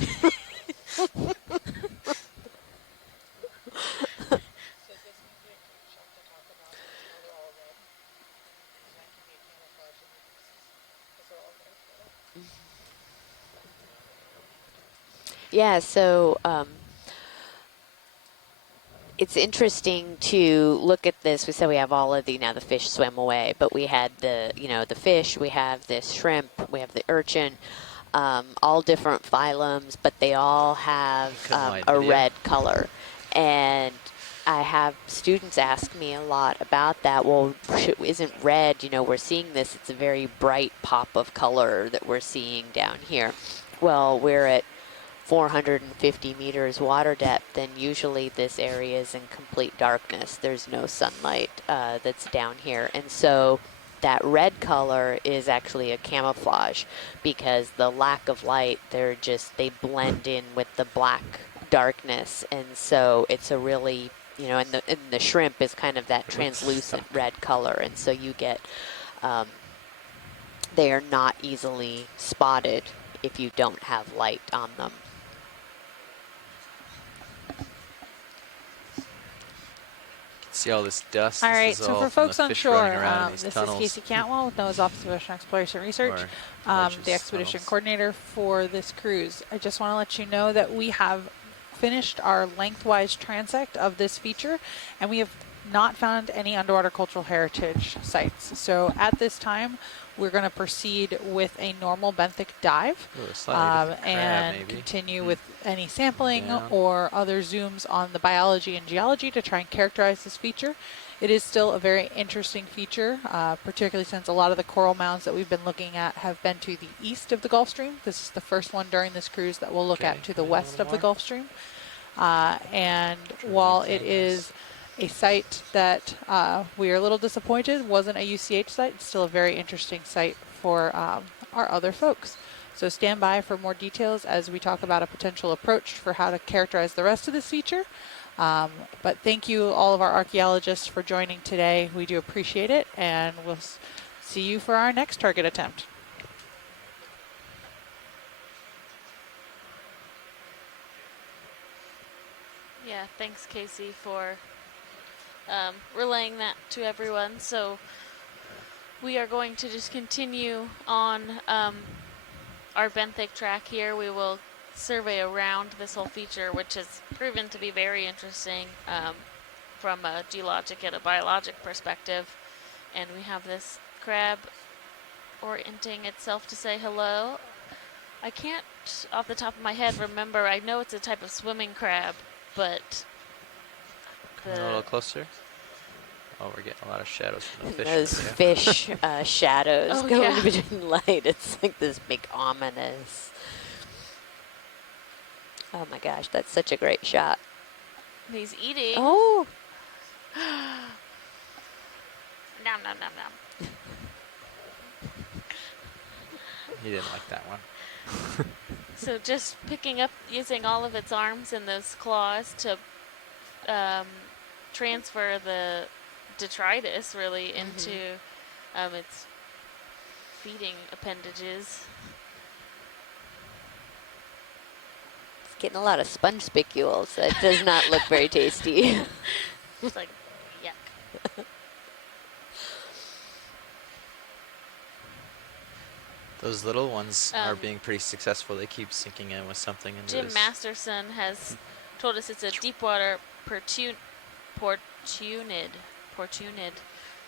yeah, so it's interesting to look at this. We said we have all of the, now the fish swam away, but we had the, the fish, we have this shrimp, we have the urchin, all different phylums, but they all have a red color. And I have students ask me a lot about that. Well, isn't red, we're seeing this, it's a very bright pop of color that we're seeing down here. Well, we're at 450 meters water depth, and usually this area is in complete darkness. There's no sunlight that's down here. And so that red color is actually a camouflage, because the lack of light, they blend in with the black darkness. And so it's a really, and the shrimp is kind of that translucent red color. And so you get, they are not easily spotted if you don't have light on them. See all this dust. All right, so for folks on shore, this tunnels. is Casey Cantwell with NOAA's Office of Ocean Exploration and Research, the expedition coordinator for this cruise. I just want to let you know that we have finished our lengthwise transect of this feature, and we have not found any underwater cultural heritage sites. So at this time, we're going to proceed with a normal benthic dive and continue with any sampling or other zooms on the biology and geology to try and characterize this feature. It is still a very interesting feature, particularly since a lot of the coral mounds that we've been looking at have been to the east of the Gulf Stream. This is the first one during this cruise that we'll look at to the west of the Gulf Stream. And while it is a site that we are a little disappointed wasn't a UCH site, it's still a very interesting site for our other folks. So stand by for more details as we talk about a potential approach for how to characterize the rest of this feature. But thank you all of our archaeologists for joining today. We do appreciate it, and we'll see you for our next target attempt. Yeah, thanks Casey for relaying that to everyone. So we are going to just continue on our benthic track here. We will survey around this whole feature, which has proven to be very interesting from a geologic and a biologic perspective. And we have this crab orienting itself to say hello. I can't, off the top of my head, remember. I know it's a type of swimming crab, but Come a little closer. Oh, we're getting a lot of shadows from the fish. Those fish shadows going between light. It's like this big ominous. Oh my gosh, that's such a great shot. He's eating. Oh. Nom, nom, nom, nom. He didn't like that one. So just picking up, using all of its arms and those claws to transfer the detritus really into its feeding appendages. It's getting a lot of sponge spicules. It does not look very tasty. It's like, yuck. Those little ones are being pretty successful. They keep sinking in with something. Jim Masterson has told us it's a deepwater portunid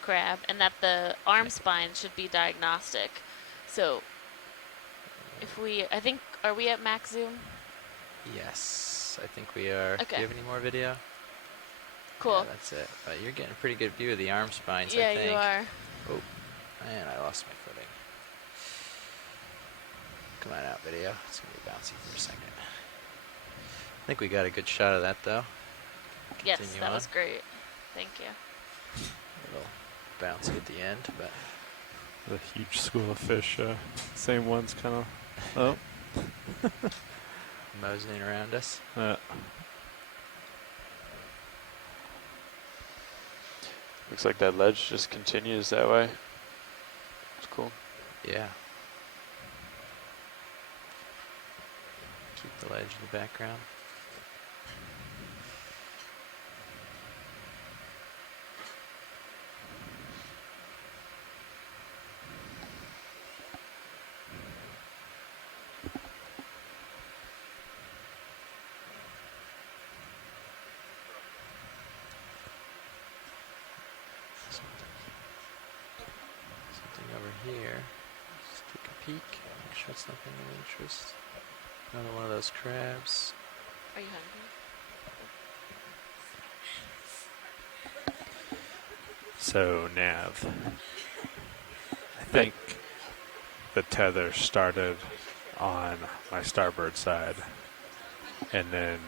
crab, and that the arm spine should be diagnostic. So, if I think, are we at max zoom? Yes, I think we are. Okay. Do you have any more video? Cool. Yeah, that's it. But you're getting a pretty good view of the arm spines, yeah, I think. you are. Oh, and I lost my footing. Come on out, video. It's going to be bouncy for a second. I think we got a good shot of that, though. Yes, Continue that on. was great. Thank you. A little bouncy at the end, but... The huge school of fish. Same ones, kind of... Oh. Moseying around us. Looks like that ledge just continues that way. It's cool. Yeah. Keep the ledge in the background. Something over here. Let's take a peek. Make sure it's nothing of interest. Another one of those crabs. Are you hungry? So, Nav, I think the tether started on my starboard side, and then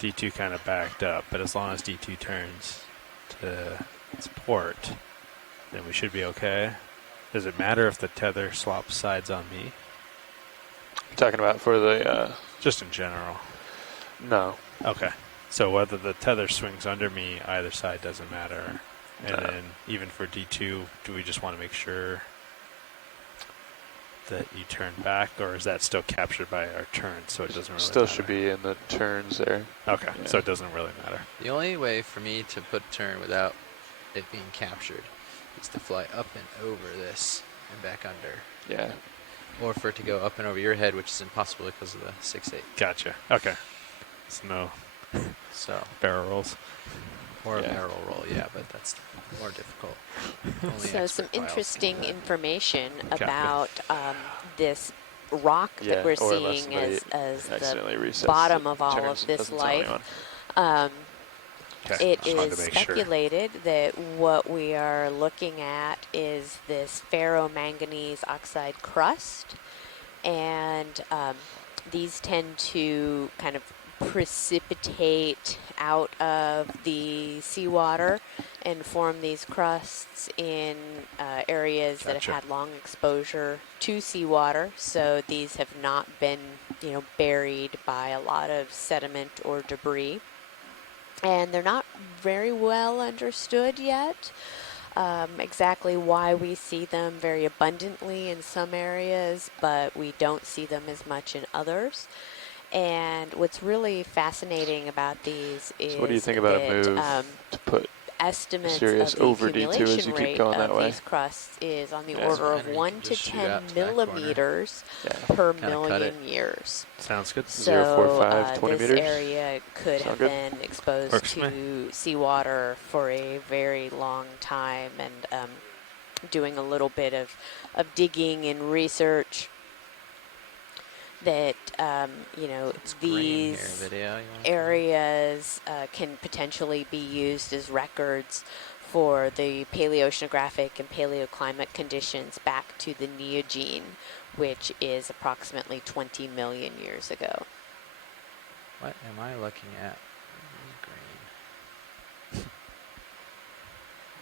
D2 kind of backed up, but as long as D2 turns to its port, then we should be okay. Does it matter if the tether swaps sides on me? Talking about for the... Just in general. No. Okay. So whether the tether swings under me, either side doesn't matter. And then even for D2, do we just want to make sure that you turn back, or is that still captured by our turn, so it doesn't really Still matter? should be in the turns there. Okay, yeah. So it doesn't really matter. The only way for me to put turn without it being captured is to fly up and over this and back under. Yeah. Or for it to go up and over your head, which is impossible because of the 6/8. Gotcha. Okay. So no barrel rolls. Or a barrel roll, yeah, but that's more difficult. So some interesting information about this rock that we're seeing as the bottom of all of this life. It is speculated that what we are looking at is this ferromanganese oxide crust, and these tend to kind of precipitate out of the seawater and form these crusts in areas that have had long exposure to seawater. So these have not been, buried by a lot of sediment or debris. And they're not very well understood yet, exactly why we see them very abundantly in some areas, but we don't see them as much in others. And what's really fascinating about these is so what do you think about a move to put estimates serious of the over D2 as accumulation you keep rate going that of way. these crusts is on the Yeah. order of Fine, or you 1 can to just shoot 10 out to that corner. millimeters Yeah. per Kinda cut million years. Sounds good. So 0.45, 20 this meters. area could Sound have good? been exposed Works for to seawater for a very long time, and doing a little bit of digging and research that you know, It's green here, these video. You want areas can potentially be used as records for the paleoceanographic and paleoclimate conditions back to the Neogene, which is approximately 20 million years ago. What am I looking at? Green.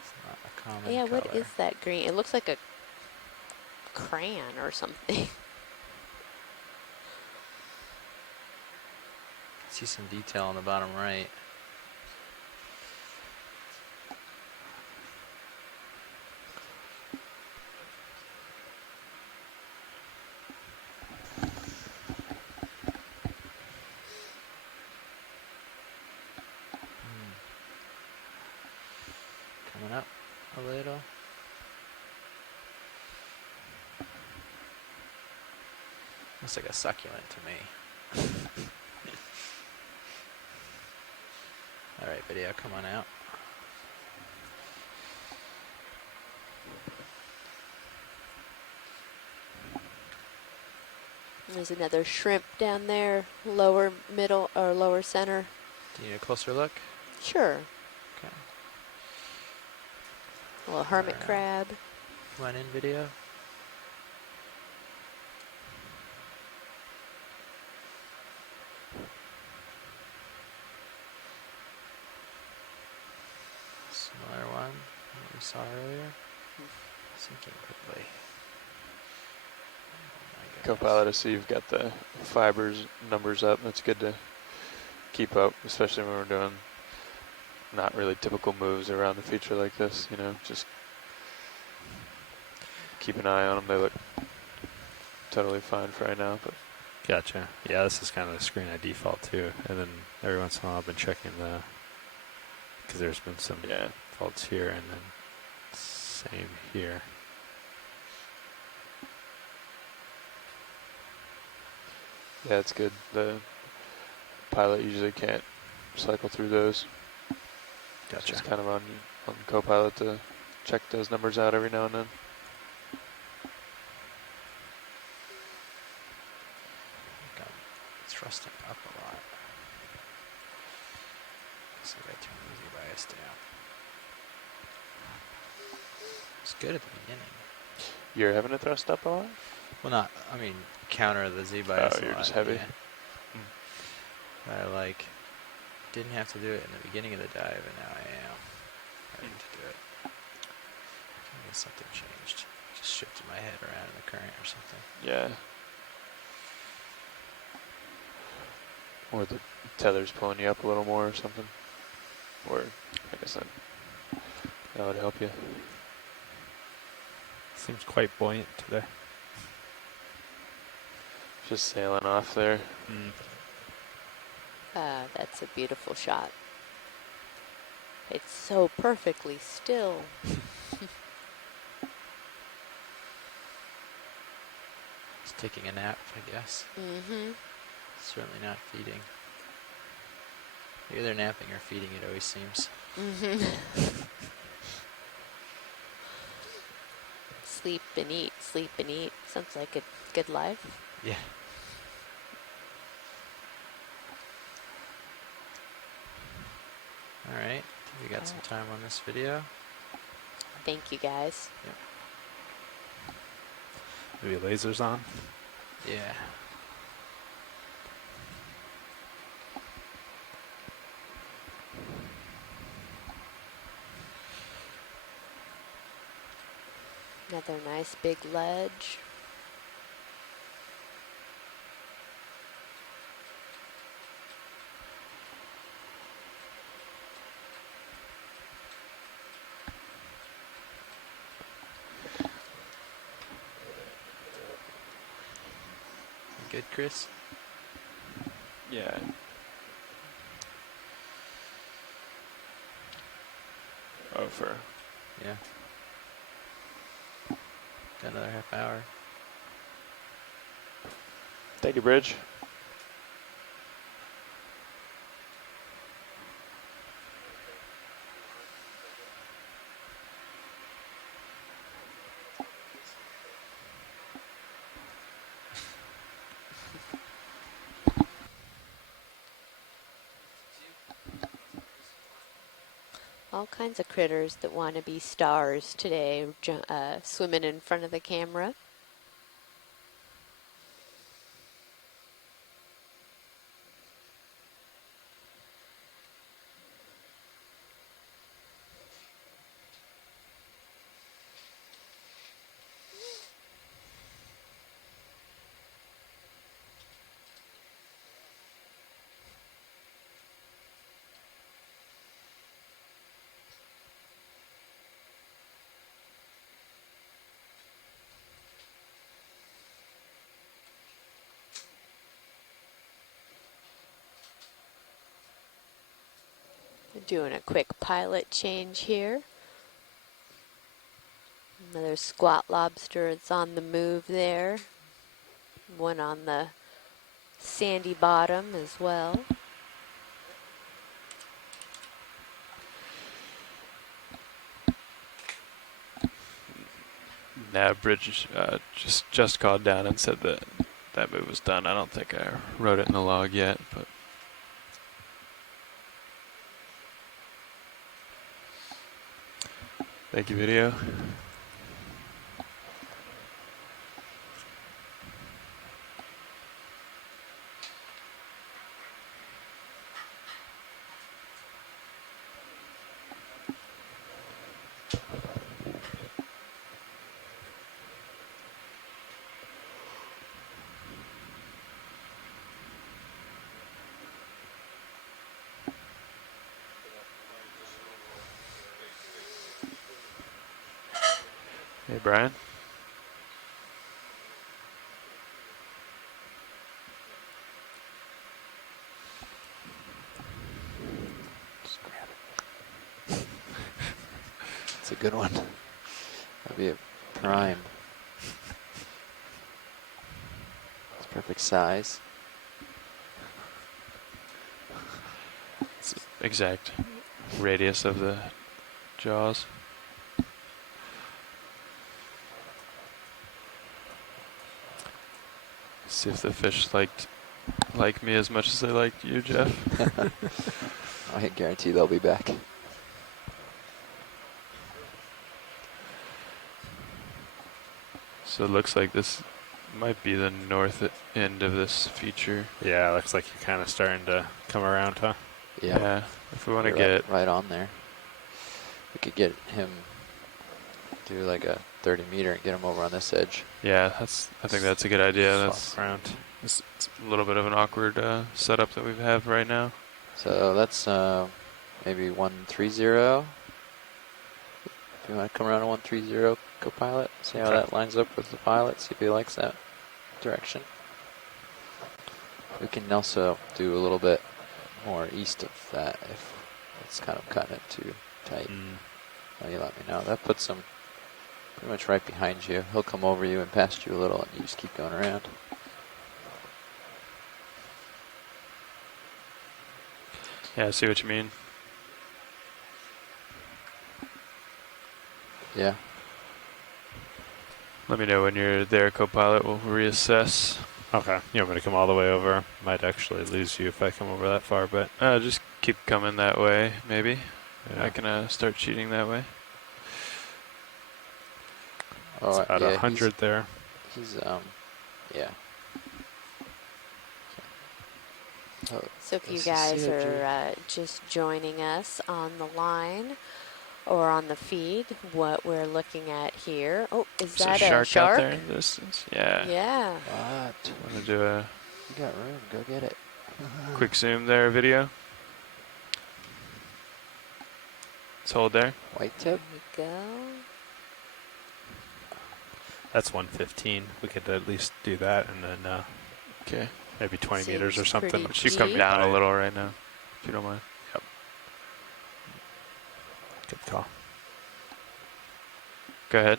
It's not a common Yeah, color. what is that green? It looks like a crayon or something. See some detail on the bottom right. Coming up a little. Looks like a succulent to me. Alright, video, come on out. There's another shrimp down there, lower middle or lower center. Do you need a closer look? Sure. Okay. A little hermit crab. Come on in, video. Similar one that we saw earlier. Sinking quickly. Copilot, I see you've got the fibers numbers up. That's good to keep up, especially when we're doing not really typical moves around a feature like this. You know, just keep an eye on them. They look totally fine for right now. But Gotcha. Yeah, this is kind of the screen I default to, and then every once in a while I've been checking the, because there's been some faults here, and then same here. yeah, it's good. The pilot usually can't cycle through those. Gotcha. So it's kind of on Copilot to check those numbers out every now and then. It's thrusting up a lot. So I turn the Z bias down. It's good at the beginning. You're having it thrust up a lot? Well, not, I mean, counter the Z bias a you're lot, just heavy. Yeah. I didn't have to do it in the beginning of the dive, and now I am ready to do it. I guess something changed. Just shifted my head around in the current or something. Yeah. Or the tether's pulling you up a little more or something. Or, I guess that would help you. Seems quite buoyant today. Just sailing off there. That's a beautiful shot. It's so perfectly still. It's taking a nap, I guess. Mm-hmm. Certainly not feeding. Either napping or feeding, it always seems. Mm-hmm. Sleep and eat, sleep and eat. Sounds like a good life. Yeah. Alright, we got some time on this video. Thank you, guys. Maybe lasers on? Yeah. Another nice big ledge. Good, Chris? Yeah. Oh, for. Yeah. Got another half hour. Thank you, Bridge. All kinds of critters that want to be stars today, swimming in front of the camera. Doing a quick pilot change here. Another squat lobster. It's on the move there. One on the sandy bottom as well. Nav Bridge just called down and said that that move was done. I don't think I wrote it in the log yet, but. Thank you, video. Hey, Brian. Just grab it. It's a good one. That'd be a prime. It's perfect size. It's the exact radius of the jaws. See if the fish like me as much as they liked you, Jeff. I guarantee they'll be back. So it looks like this might be the north end of this feature. Yeah, it looks like you're kind of starting to come around, huh? Yeah. If we want to get right on there, we could get him do like a 30 meter and get him over on this edge. Yeah, I think that's a good idea. That's around. It's a little bit of an awkward setup that we have right now. So that's maybe 130. If you want to come around to 130, co-pilot, see how that lines up with the pilot, see if he likes that direction. We can also do a little bit more east of that if it's kind of cutting it too tight. You let me know. That puts him pretty much right behind you. He'll come over you and past you a little, and you just keep going around. Yeah, I see what you mean. Yeah. Let me know when you're there, co-pilot. We'll reassess. Okay. You want me to come all the way over? Might actually lose you if I come over that far, but just keep coming that way, maybe. Yeah. I can start cheating that way. It's about 100 there. He's yeah. So if you guys are just joining us on the line or on the feed, what we're looking at here. Oh, is that a shark? Out there in the distance? Yeah. Yeah. What? Want to do a... You got room. Go get it. Quick zoom there, video. Let's hold there. White tip. There we go. That's 115. We could at least do that, and then okay, maybe 20 meters or something. She's come down a little right now, if you don't mind. Yep. Good call. Go ahead.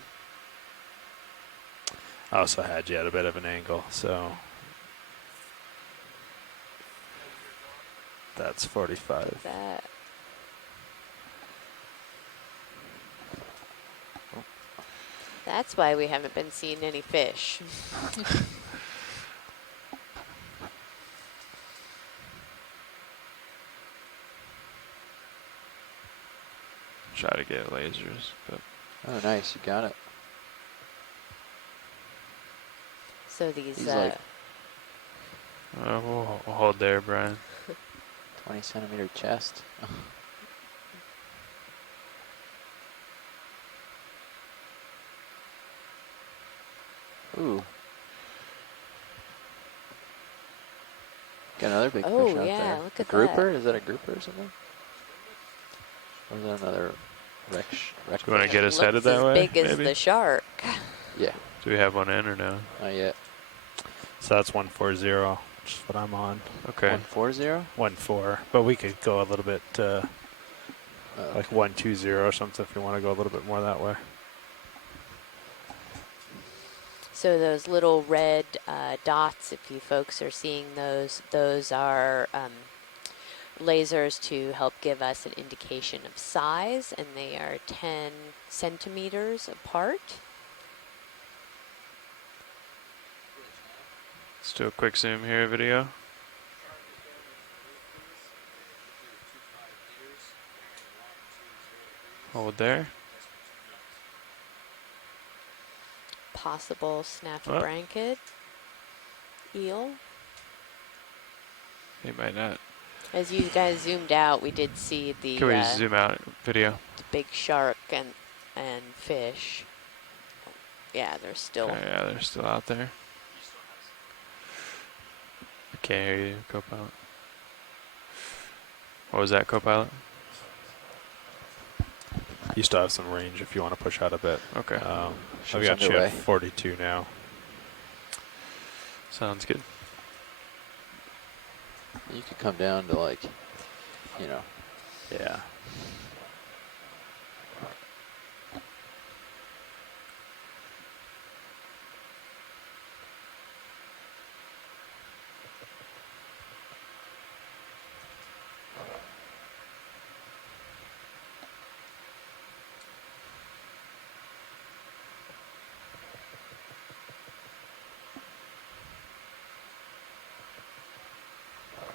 I also had you at a bit of an angle, so that's 45. That. That's why we haven't been seeing any fish. Try to get lasers, but oh, nice, you got it. So these. Like we'll hold there, Brian. 20 centimeter chest. Ooh. Got another big fish out there. Look at grouper? that. Is that a grouper or something? Or is that another wreck? Do you want to get us headed that way? As big as the shark. Yeah. Do we have one in or no? Not yet. So that's 140, which is what I'm on. Okay. 140? 14. But we could go a little bit like 120 or something if you want to go a little bit more that way. So those little red dots, if you folks are seeing those are lasers to help give us an indication of size, and they are 10 centimeters apart. Let's do a quick zoom here, video. Hold there. Possible snappy-branched eel. He might not. As you guys zoomed out, we did see the. Can we zoom out video? The big shark and fish. Yeah, they're still. Okay, yeah, they're still out there. I can't hear you, co-pilot. What was that, co-pilot? You still have some range if you want to push out a bit. Okay. I've got you at 42 now. Sounds good. You could come down to like, Yeah.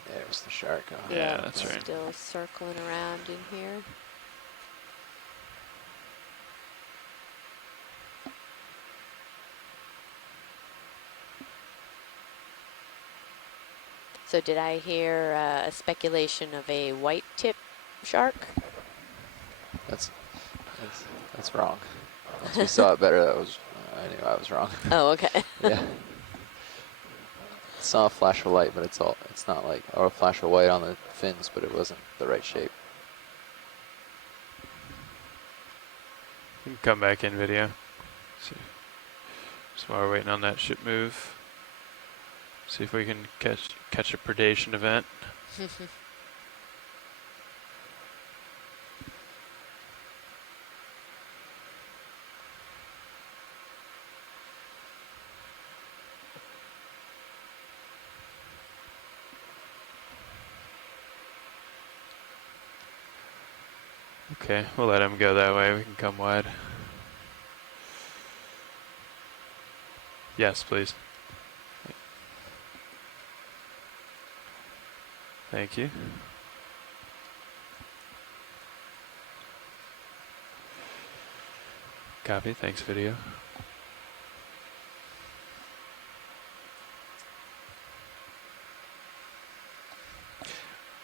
There's the shark. Oh. Yeah, that's right. Still circling around in here. So did I hear a speculation of a white tip shark? That's wrong. Once we saw it better, I knew I was wrong. Oh, okay. Yeah. Saw a flash of light, but it's not like, or a flash of white on the fins, but it wasn't the right shape. You can come back in video. See. So while we're waiting on that ship move, see if we can catch a predation event. Okay, we'll let him go that way. We can come wide. Yes, please. Thank you. Copy. Thanks, video.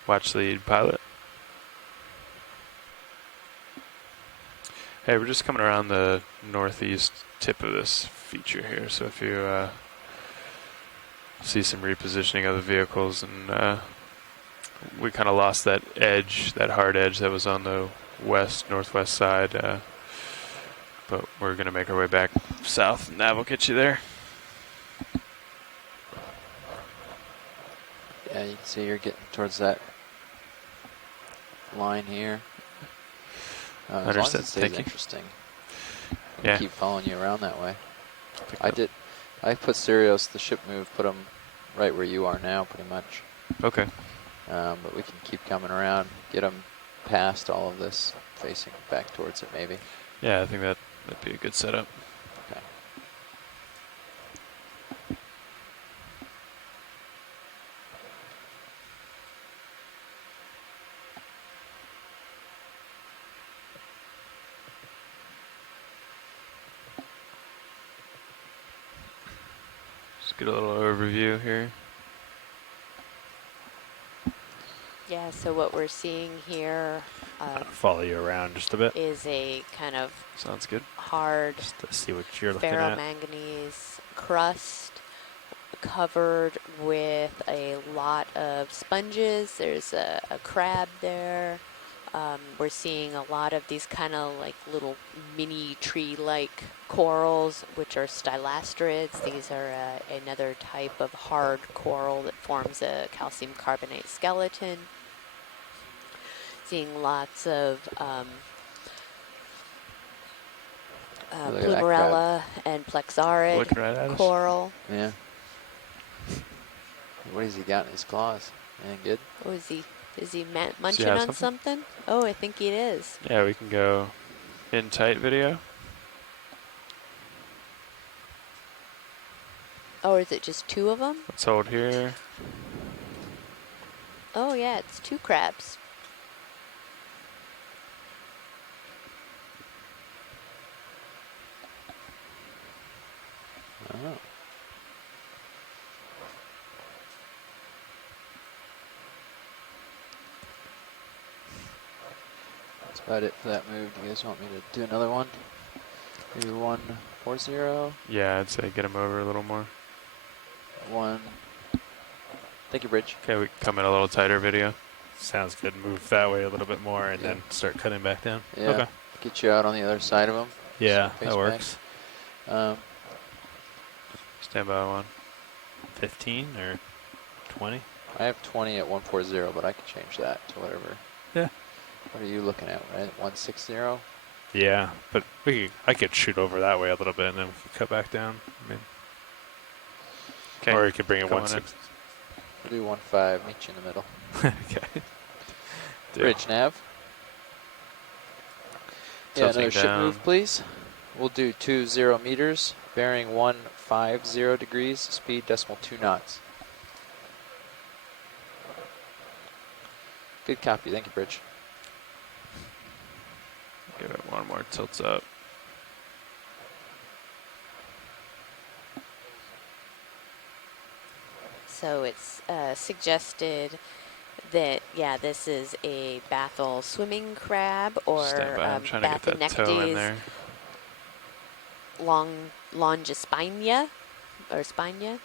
Watch lead, pilot. Hey, we're just coming around the northeast tip of this feature here, so if you see some repositioning of the vehicles, and we kind of lost that edge, that hard edge that was on the northwest side, but we're going to make our way back south. Nav will get you there. Yeah, you can see you're getting towards that line here. As long as it stays interesting. Yeah. Keep following you around that way. I put Sirius, the ship move, put them right where you are now, pretty much. Okay. But we can keep coming around, get them past all of this, facing back towards it maybe. Yeah, I think that'd be a good setup. Okay. Just get a little overview here. Yeah, so what we're seeing here follow you around just a bit. Is a kind of sounds good. Hard just to see what you're looking at. ferromanganese crust covered with a lot of sponges. There's a crab there. We're seeing a lot of these kind of like little mini tree-like corals, which are stylastrids. These are another type of hard coral that forms a calcium carbonate skeleton. Seeing lots of plumerella and plexaurid coral. Yeah. What has he got in his claws? Anything good? Oh, is he munching on something? Oh, I think he is. Yeah, we can go in tight video. Oh, is it just two of them? Let's hold here. Oh, yeah, it's two crabs. Oh. That's about it for that move. Do you guys want me to do another one? Maybe 140? Yeah, I'd say get him over a little more. Thank you, Bridge. Okay, we can come in a little tighter video. Sounds good. Move that way a little bit more and then start cutting back down. Yeah. Okay. Get you out on the other side of them. Yeah, that works. Stand by one. 15 or 20? I have 20 at 140, but I can change that to whatever. Yeah. What are you looking at, right? 160? Yeah, but I could shoot over that way a little bit and then we could cut back down. I mean, okay. Or you could bring it 160. We'll do 15, meet you in the middle. Okay. Bridge nav. Yeah, another ship move, please. We'll do 20 meters, bearing 150 degrees, speed 0.2 knots. Good copy. Thank you, Bridge. Give it one more tilts up. So it's suggested that, yeah, this is a Bathel swimming crab or I'm trying to get that toe in there. Longispina or Spina.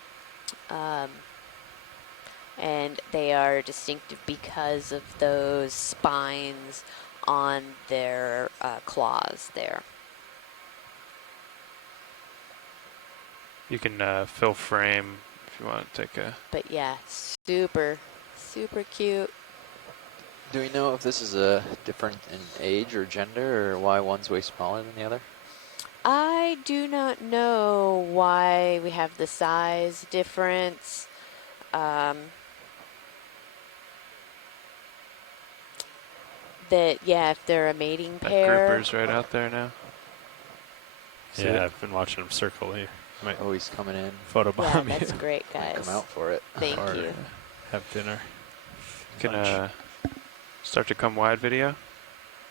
And they are distinctive because of those spines on their claws there. You can fill frame if you want to take a... But yeah, super cute. Do we know if this is a different in age or gender or why one's way smaller than the other? I do not know why we have the size difference. That, yeah, if they're a mating pair. That grouper's right out there now. Yeah, I've been watching him circle here. Oh, he's coming in. Photobomb Yeah, that's great, guys. Come out for it. Thank you. Have dinner. Can start to come wide video.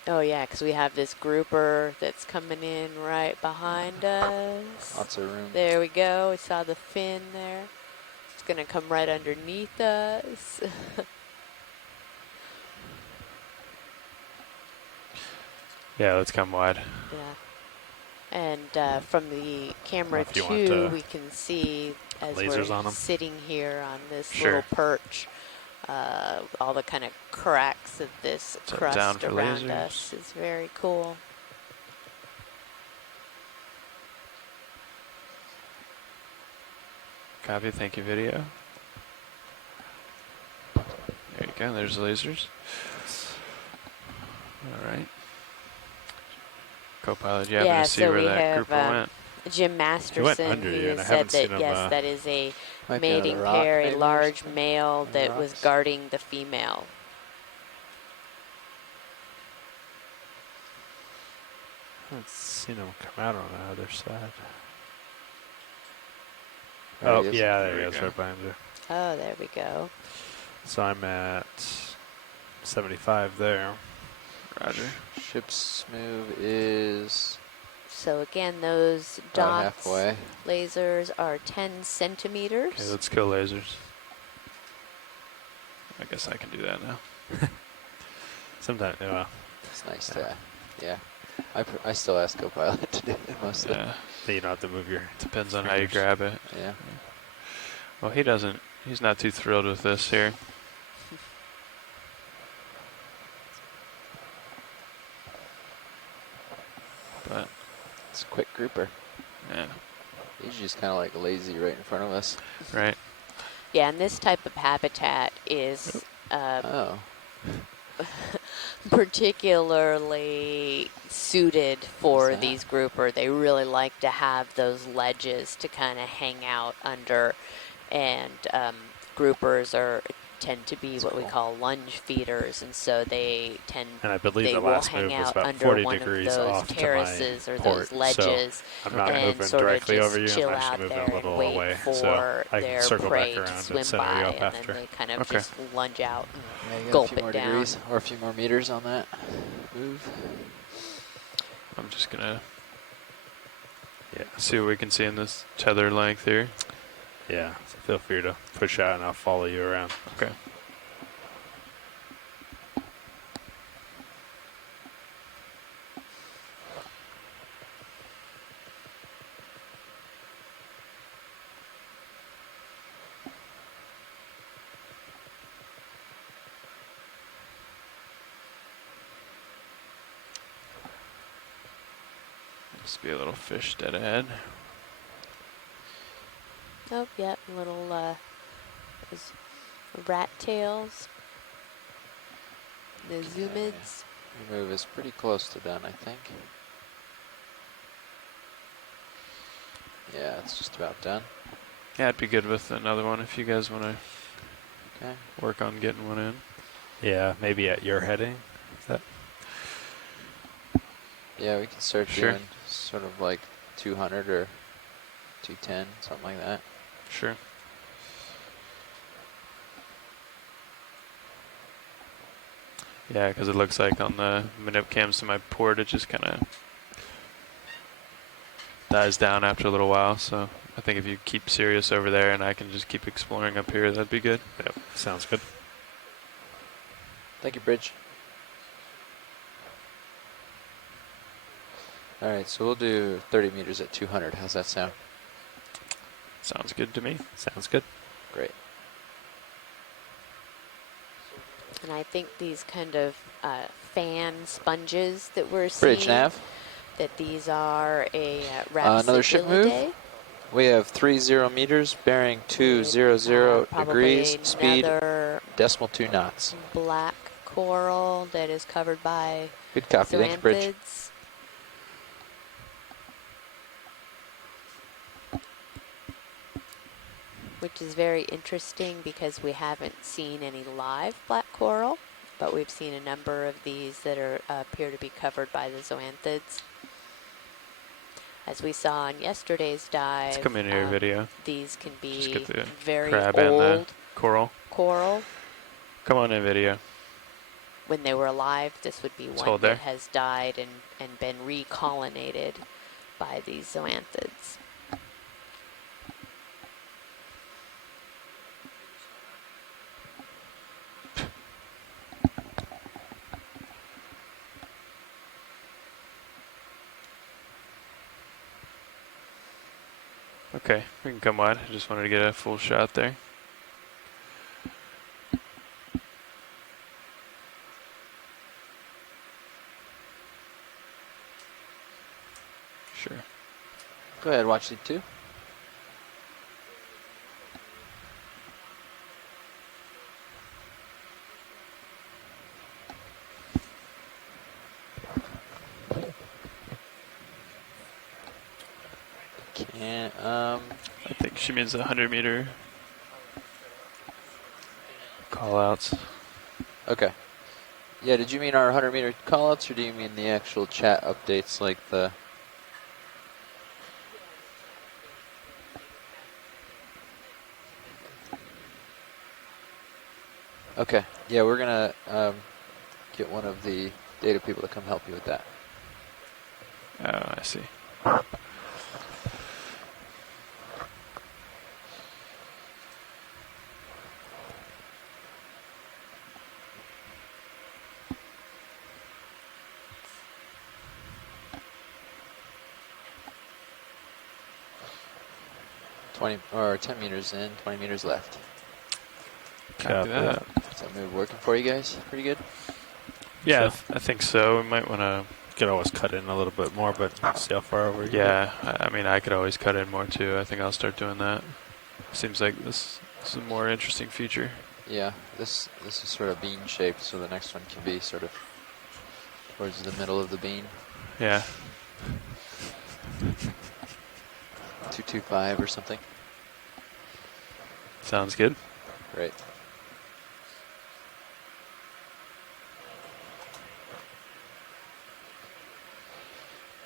Oh yeah, because we have this grouper that's coming in right behind us. Lots of room. There we go. We saw the fin there. It's gonna come right underneath us. Yeah, let's come wide. Yeah. And from the camera too, we can see as we're sitting here on this little perch, all the kind of cracks of this crust around us is very cool. Copy, thank you, video. There you go, there's lasers. All right. co-pilot. You happen to see so where we that have grouper went? Jim Masterson, who said that, yes, that is a mating pair, a large male that was guarding the female. I haven't seen him come out on the other side. There Oh, he is. yeah, there he is, right behind you. Oh, there we go. So I'm at 75 there. Roger. Ship's move is... So again, those dots, halfway. lasers are 10 centimeters. Okay, let's go lasers. I guess I can do that now. Sometimes, well. It's nice to, yeah. I still ask co-pilot to do it most of the time. Then you don't have to move your Depends on how you grab it. Yeah. Well, he's not too thrilled with this here. But it's a quick grouper. Yeah. He's just kind of like lazy right in front of us. Right. Yeah, and this type of habitat is particularly suited for these grouper. They really like to have those ledges to kind of hang out under, and groupers tend to be what we call lunge feeders, and so they tend and I believe they the will last hang move was out about under 40 one degrees of those off terraces to my or port, those ledges, so I'm not and moving sort directly of just over you. chill I'm out actually moving there a little and wait away, for so I their can circle prey back to around swim and center by, you up and after. then they kind of just lunge out and Yeah, gulp a few more it down. degrees or a few more meters on that move. I'm just gonna see what we can see in this tether length here. Yeah, so feel free to push out and I'll follow you around. Okay. Must be a little fish dead ahead. Oh, yep, little those rat tails, the zoomids. Your move is pretty close to done, I think. Yeah, it's just about done. Yeah, I'd be good with another one if you guys want to work on getting one in. Yeah, maybe at your heading. Is that? Yeah, we can start doing sort of like 200 or 210, something like that. Sure. Yeah, because it looks like on the manip cams to my port, it just kind of dies down after a little while. So I think if you keep Sirius over there and I can just keep exploring up here, that'd be good. Yep, sounds good. Thank you, Bridge. All right, so we'll do 30 meters at 200. How's that sound? Sounds good to me. Sounds good. Great. And I think these kind of fan sponges that we're seeing, Bridge nav. that these are a another ship move. Rhapsodidae. We have 30 meters, bearing 200 degrees, speed decimal 2 knots. Black coral that is covered by Good copy, thanks, Bridge. zoanthids. Which is very interesting because we haven't seen any live black coral, but we've seen a number of these that are appear to be covered by the zoanthids. As we saw on yesterday's dive, Let's come in here, video. These can Just be get the very crab old and the coral. Come on in, video. When they were alive, this would be one that has died and been recolonized by these zoanthids. Okay, we can come wide. I just wanted to get a full shot there. Sure. Go ahead, watch lead 2. Can't. I think she means 100-meter call-outs. Okay. Yeah, did you mean our 100-meter call-outs, or do you mean the actual chat updates, like the... Okay. Yeah, we're going to get one of the data people to come help you with that. Oh, I see. Or 10 meters in, 20 meters left. Copy that. Is that move working for you guys? Pretty good? Yeah, I think so. We might want to... Could always cut in a little bit more, but see how far over you Yeah, I mean, I could always cut in more too. I think I'll start doing that. Seems like this is a more interesting feature. Yeah, this is sort of bean shaped, so the next one can be sort of towards the middle of the bean. Yeah. 225 or something. Sounds good. Great.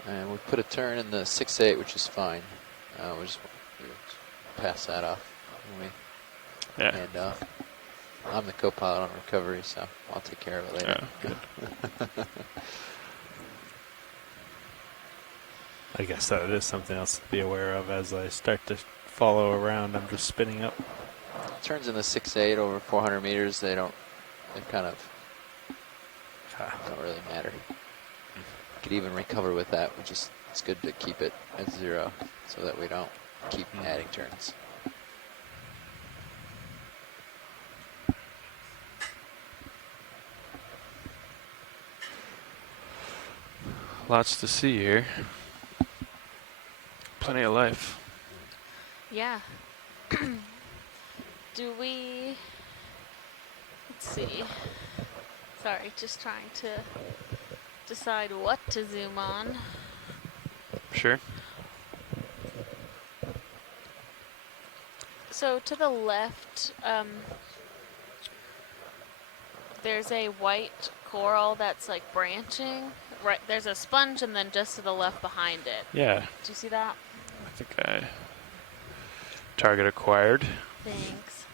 And we put a turn in the 6-8, which is fine. We'll just pass that off when we hand off. I'm the co-pilot on recovery, so I'll take care of it later. Oh, good. I guess that is something else to be aware of as I start to follow around. I'm just spinning up. Turns in the 6-8 over 400 meters, they kind of don't really matter. Could even recover with that, which is, it's good to keep it at 0 so that we don't keep adding turns. Lots to see here. Plenty of life. Yeah. Do we... Let's see. Sorry, just trying to decide what to zoom on. Sure. So to the left, there's a white coral that's like branching. Right, there's a sponge, and then just to the left behind it. Yeah. Do you see that? I think I target acquired. Thanks.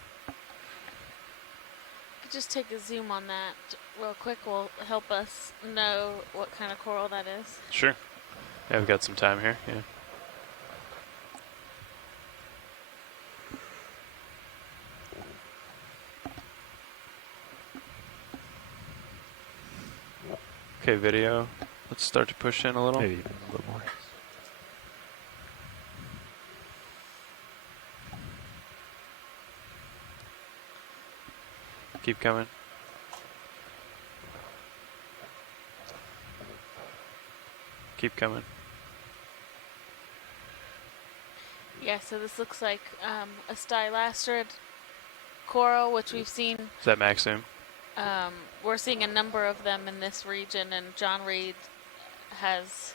Could just take a zoom on that real quick. Will help us know what kind of coral that is. Sure. Yeah, we've got some time here. Yeah. Okay, video. Let's start to push in a little. Maybe even a little more. Keep coming. Keep coming. Yeah, so this looks like a stylastrid coral, which we've seen. Is that max zoom? We're seeing a number of them in this region, and John Reed has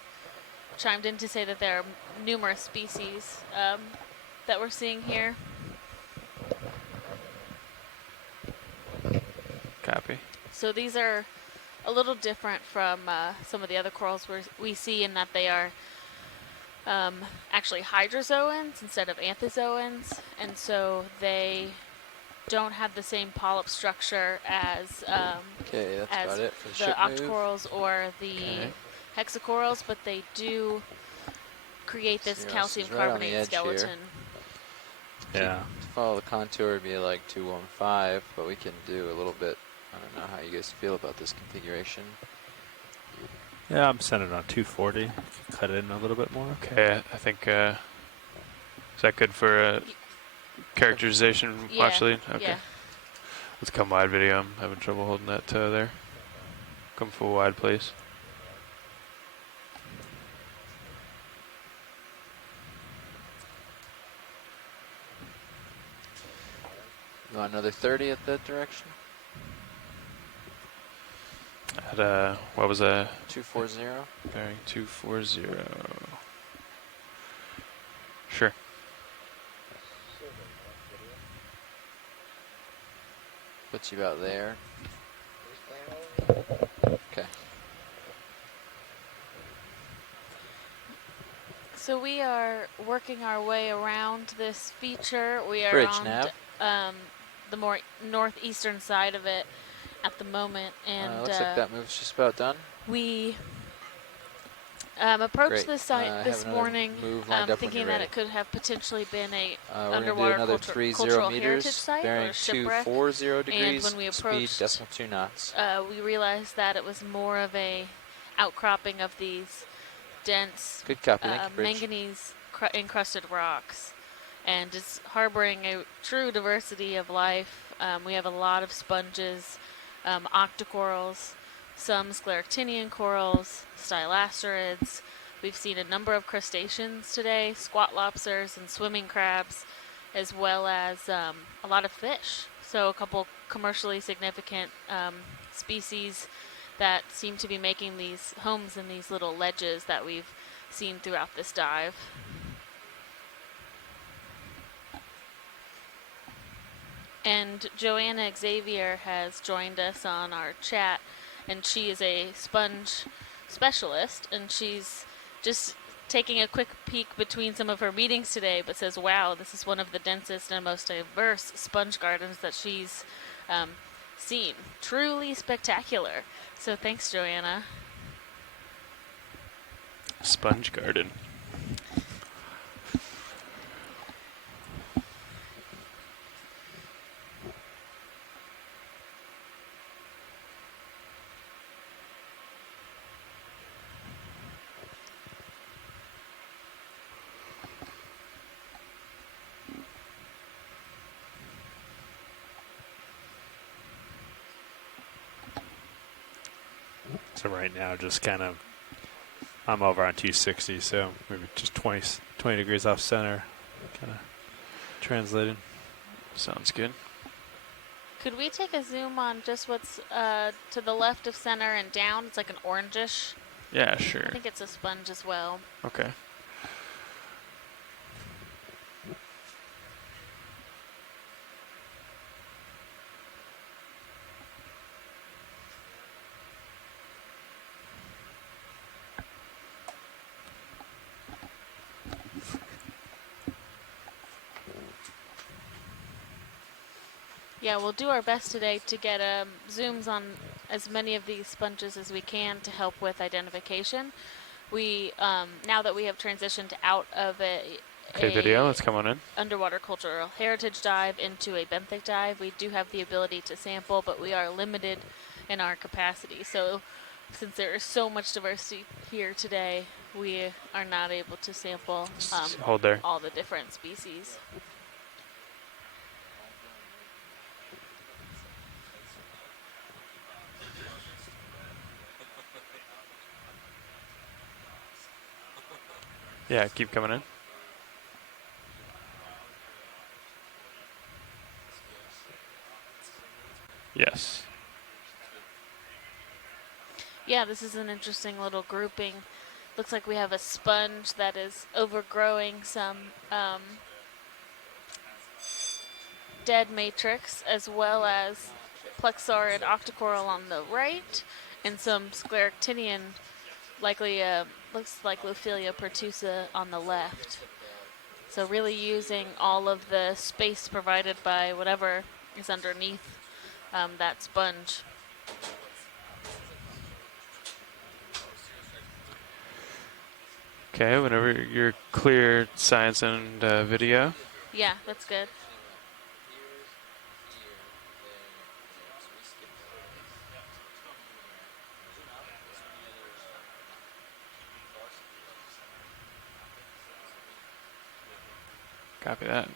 chimed in to say that there are numerous species that we're seeing here. Copy. So these are a little different from some of the other corals we see in that they are actually hydrozoans instead of anthozoans, and so they don't have the same polyp structure as that's about it for the ship octocorals or the hexacorals, but they do create this calcium carbonate skeleton. Yeah. To follow the contour would be like 215, but we can do a little bit. I don't know how you guys feel about this configuration. Yeah, I'm centered on 240. Cut it in a little bit more. Okay, I think, is that good for characterization watch lead? Okay. Yeah. Let's come wide video. I'm having trouble holding that toe there. Come full wide, please. You want another 30 at that direction? At, what was that? 240. Bearing 240. Puts you about there. Okay. So we are working our way around this feature. We are Bridge on nav. The more northeastern side of it at the moment, and looks like that move's just about done. We approached the site this morning thinking that it could have potentially been a underwater cultural heritage site or a shipwreck. 240 degrees, and when we approached, speed ~2 knots. We realized that it was more of a outcropping of these dense manganese encrusted rocks, and it's harboring a true diversity of life. We have a lot of sponges, octocorals, some scleractinian corals, stylasterids. We've seen a number of crustaceans today, squat lobsters and swimming crabs, as well as a lot of fish. So a couple commercially significant species that seem to be making these homes in these little ledges that we've seen throughout this dive. And Joanna Xavier has joined us on our chat, and she is a sponge specialist, and she's just taking a quick peek between some of her meetings today, but says, wow, this is one of the densest and most diverse sponge gardens that she's seen. Truly spectacular. So thanks, Joanna. Sponge garden. So right now, just kind of, I'm over on 260, so maybe just 20 degrees off center, kind of translated. Sounds good. Could we take a zoom on just what's to the left of center and down? It's like an orangish. Yeah, sure. I think it's a sponge as well. Okay. Yeah, we'll do our best today to get zooms on as many of these sponges as we can to help with identification. We now that we have transitioned out of video, let's come on in. Underwater cultural heritage dive into a benthic dive, we do have the ability to sample, but we are limited in our capacity. So since there is so much diversity here today, we are not able to sample Hold there. all the different species. Yeah, keep coming in. Yes. Yeah, this is an interesting little grouping. Looks like we have a sponge that is overgrowing some dead matrix, as well as plexaurid octocoral on the right, and some scleractinian, likely looks like Lophilia pertusa on the left. So really using all of the space provided by whatever is underneath that sponge. Okay, whenever you're clear, science and video. Yeah, that's good. Copy that.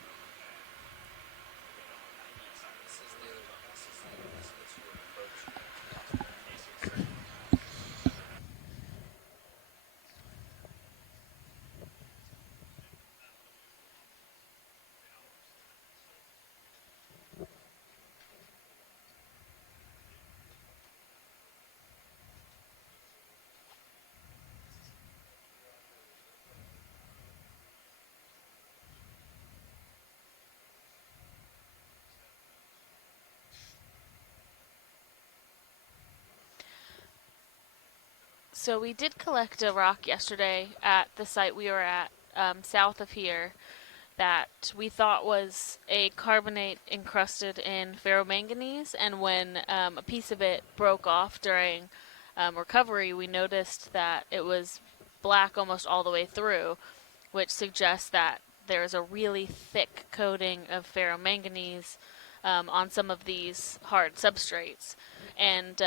So we did collect a rock yesterday at the site we were at, south of here, that we thought was a carbonate encrusted in ferromanganese, and when a piece of it broke off during recovery, we noticed that it was black almost all the way through, which suggests that there's a really thick coating of ferromanganese on some of these hard substrates. And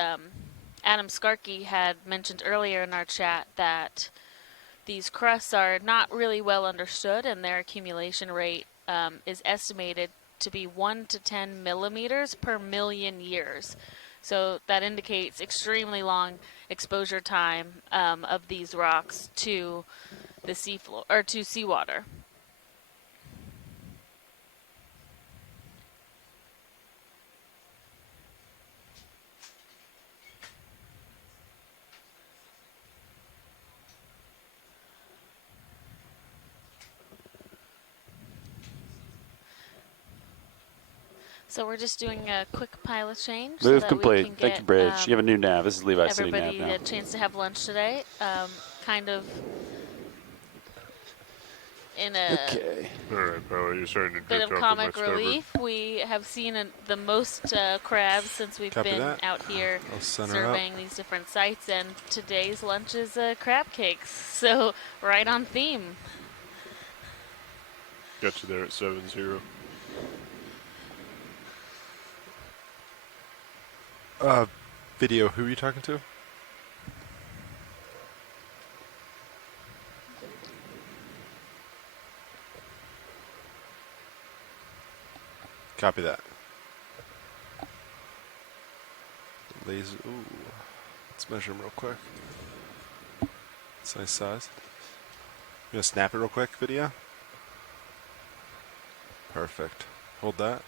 Adam Skarke had mentioned earlier in our chat that these crusts are not really well understood, and their accumulation rate is estimated to be 1 to 10 millimeters per million years. So that indicates extremely long exposure time of these rocks to the seafloor or to seawater. So we're just doing a quick pilot change. Move so that complete. We can Thank get, you, Bridge. You have a new nav. This is Levi sitting nav now. Everybody a chance to have lunch today. Kind of in a All right, pal, you're starting to bit drift of off comic my starboard. relief. We have seen the most crabs since we've Copy been that. out here I'll center surveying these different sites, and today's lunch is crab cakes. So right on theme. Got you there at 7-0. Video, who are you talking to? Copy that. Laser, ooh. Let's measure them real quick. It's nice size. You gonna snap it real quick, video? Perfect. Hold that.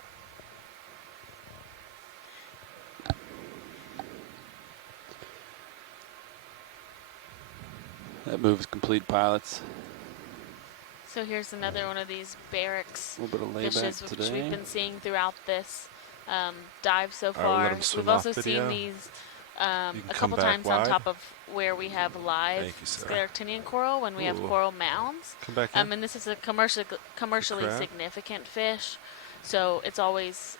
That moves complete, pilots. So here's another one of these barracks A little bit of fishes, layback which today. we've been seeing throughout this dive so All right, we'll far. let 'em swim We've also off seen video. these You a can come couple back times on wide. top of where we have live Thank you, sir. scleractinian coral when we have Ooh. coral mounds. Come back in. And this is a commercially Crab. significant fish, so it's always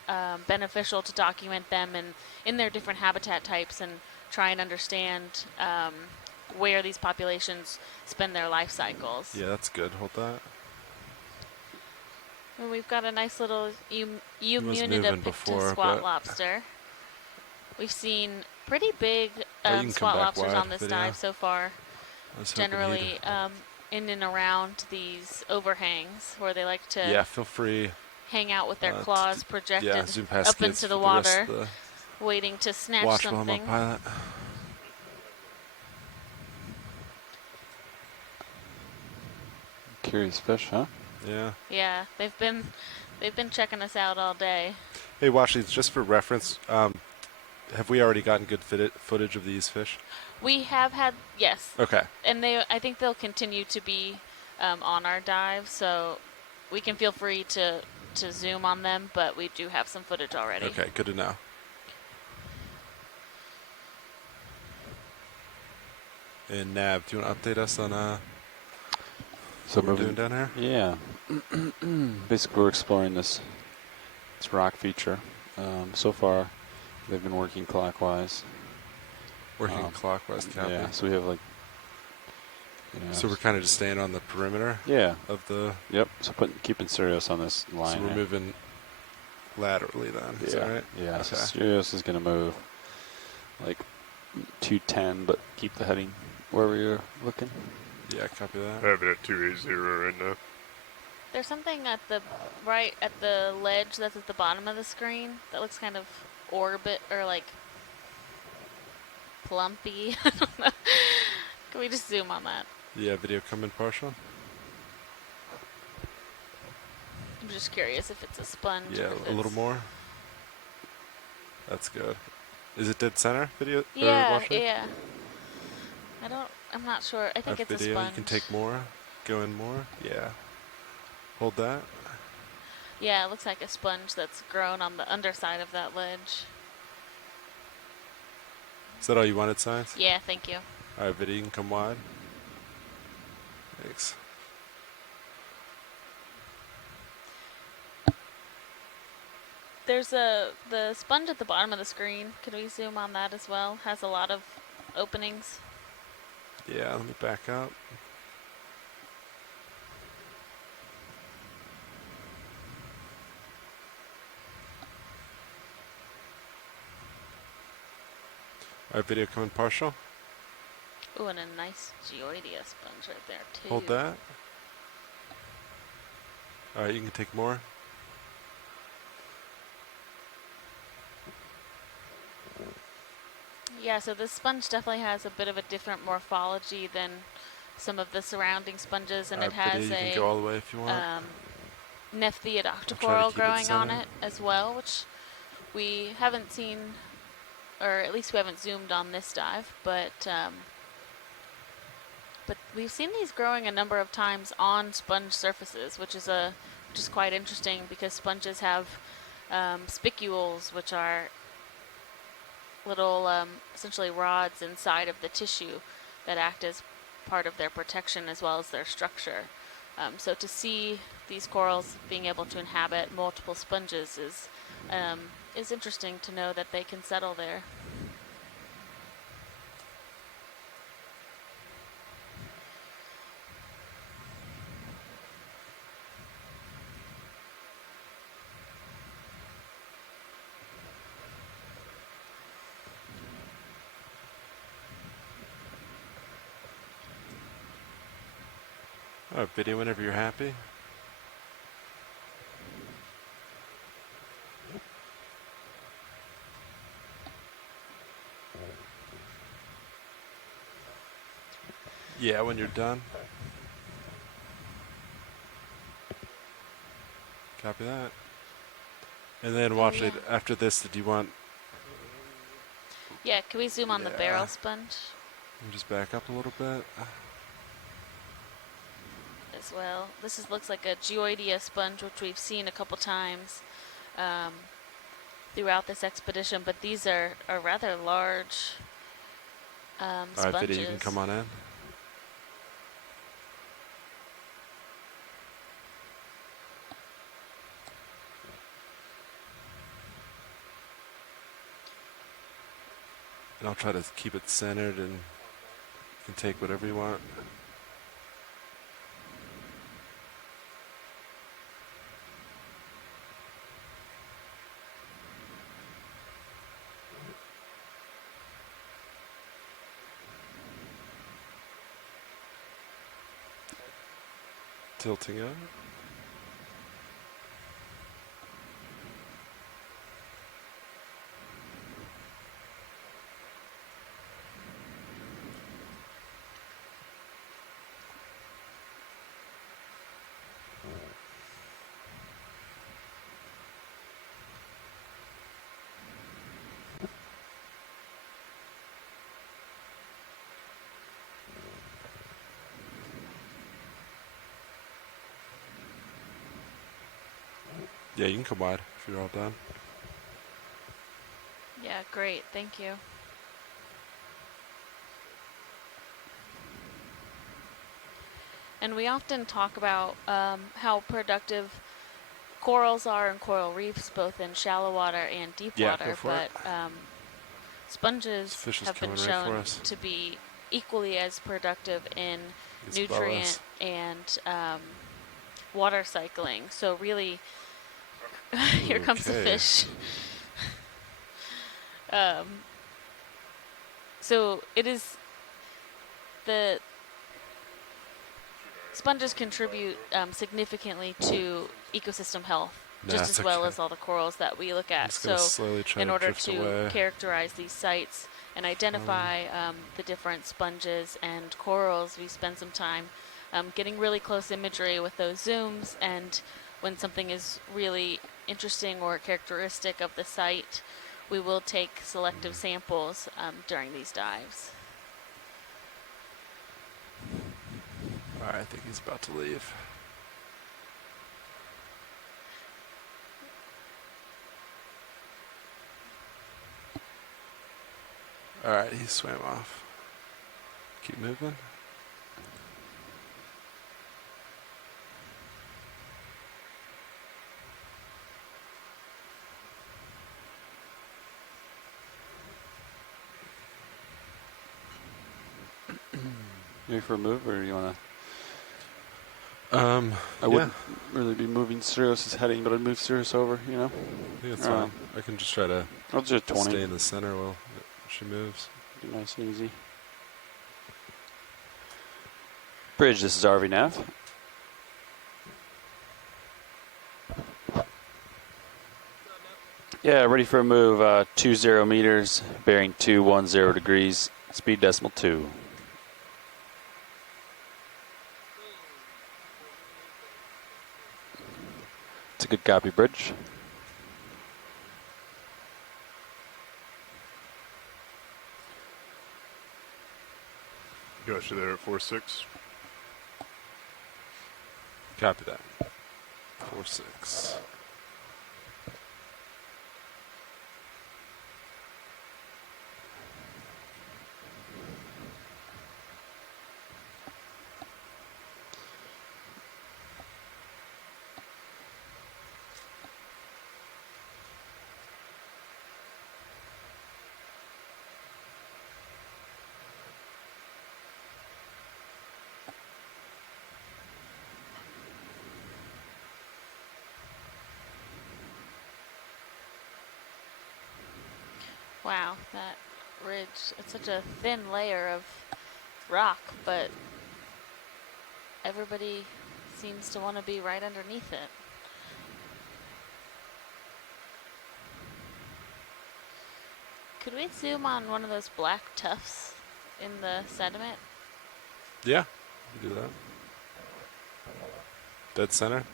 beneficial to document them and in their different habitat types and try and understand where these populations spend their life cycles. Yeah, that's good. Hold that. And we've got a nice little unit moving of before, squat but- lobster. We've seen pretty big Oh, you can come squat back lobsters wide, on this video. dive so far. I was hoping Generally in and around these overhangs where they like to Yeah, feel free. hang out with their to claws projected zoom past up skids into the for the rest water, of the waiting to snatch watch while I'm something. on pilot. Curious fish, huh? Yeah. Yeah, they've been checking us out all day. Hey, watch these just for reference. Have we already gotten good footage of these fish? We have had, yes. Okay. And I think they'll continue to be on our dive, so we can feel free to zoom on them, but we do have some footage already. Okay, good to know. And Nav, do you want to update us on So what we're doing down here? Yeah. Basically, we're exploring this rock feature. So far, they've been working clockwise. Working clockwise, copy. Yeah, so we have like... So we're kind of just staying on the perimeter? Yeah. Of the... Yep, so keeping Sirius on this line. So we're moving laterally then, is that right? Yeah, Okay. so Sirius is going to move like 210, but keep the heading where we were looking. Yeah, copy that. I have it at 280 right now. There's something at the ledge that's at the bottom of the screen that looks kind of orbit or like plumpy. I don't know. Can we just zoom on that? Yeah, video coming partial. I'm just curious if it's a sponge. Yeah, or if a little it's- more. That's good. Is it dead center video? Yeah, watching? yeah. I'm not sure. I think That it's video, a sponge. you can take more, go in more. Yeah. Hold that. Yeah, it looks like a sponge that's grown on the underside of that ledge. Is that all you wanted, Science? Yeah, thank you. Alright, video, you can come wide. Thanks. There's the sponge at the bottom of the screen. Could we zoom on that as well? Has a lot of openings. Yeah, let me back up. Alright, video coming partial. Ooh, and a nice Geoidea sponge right there, too. Hold that. Alright, you can take more. Yeah, so this sponge definitely has a bit of a different morphology than some of the surrounding sponges, and it has you can go all the way if you want. Nephtheid coral growing on it as well, which we haven't seen, or at least we haven't zoomed on this dive, but we've seen these growing a number of times on sponge surfaces, which is quite interesting because sponges have spicules, which are little essentially rods inside of the tissue that act as part of their protection as well as their structure. So to see these corals being able to inhabit multiple sponges is interesting to know that they can settle there. Alright, video whenever you're happy. Yeah, when you're done. Copy that. And then watch it after this. Did you want? Yeah, can we zoom on the barrel sponge? And just back up a little bit. As well. This looks like a Geoidea sponge, which we've seen a couple times throughout this expedition, but these are rather large sponges. Alright, video, you can come on in. And I'll try to keep it centered, and you can take whatever you want. Tilting up. Yeah, you can come wide if you're all done. Yeah, great. Thank you. And we often talk about how productive corals are in coral reefs, both in shallow water and deep water. But sponges have been shown to be equally as productive in nutrient and water cycling. So really, here comes the fish. So it is the sponges contribute significantly to ecosystem health, just as well as all the corals that we look at. So in order to characterize these sites and identify the different sponges and corals, we spend some time getting really close imagery with those zooms, and when something is really interesting or characteristic of the site, we will take selective samples during these dives. Alright, I think he's about to leave. Alright, he swam off. keep moving. Maybe for a move, or you want to? I yeah. wouldn't really be moving Sirius's heading, but I'd move Sirius over, you know? I think that's fine. I can just try to I'll just 20. Stay in the center while she moves. Be nice and easy. Bridge, this is RV Nav. Yeah, ready for a move. 20 meters, bearing 210 degrees, speed decimal 2. It's a good copy, Bridge. Got you there at 4.6. Copy that. 4.6. Wow, that ridge, it's such a thin layer of rock, but everybody seems to want to be right underneath it. Could we zoom on one of those black tufts in the sediment? Yeah, we can do that. Dead center.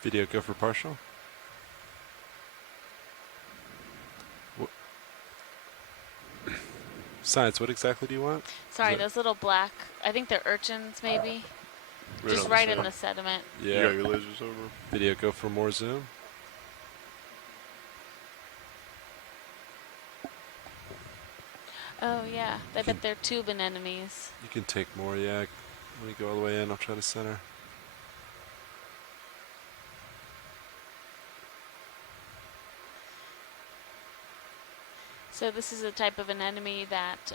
Video go for partial. Science, what exactly do you want? Sorry, those little black, I think they're urchins maybe. Just right in the sediment. Yeah. You got your lasers over. Video go for more zoom. Oh yeah, I bet they're tube anemones. You can take more, yeah. Let me go all the way in, I'll try to center. So this is a type of anemone that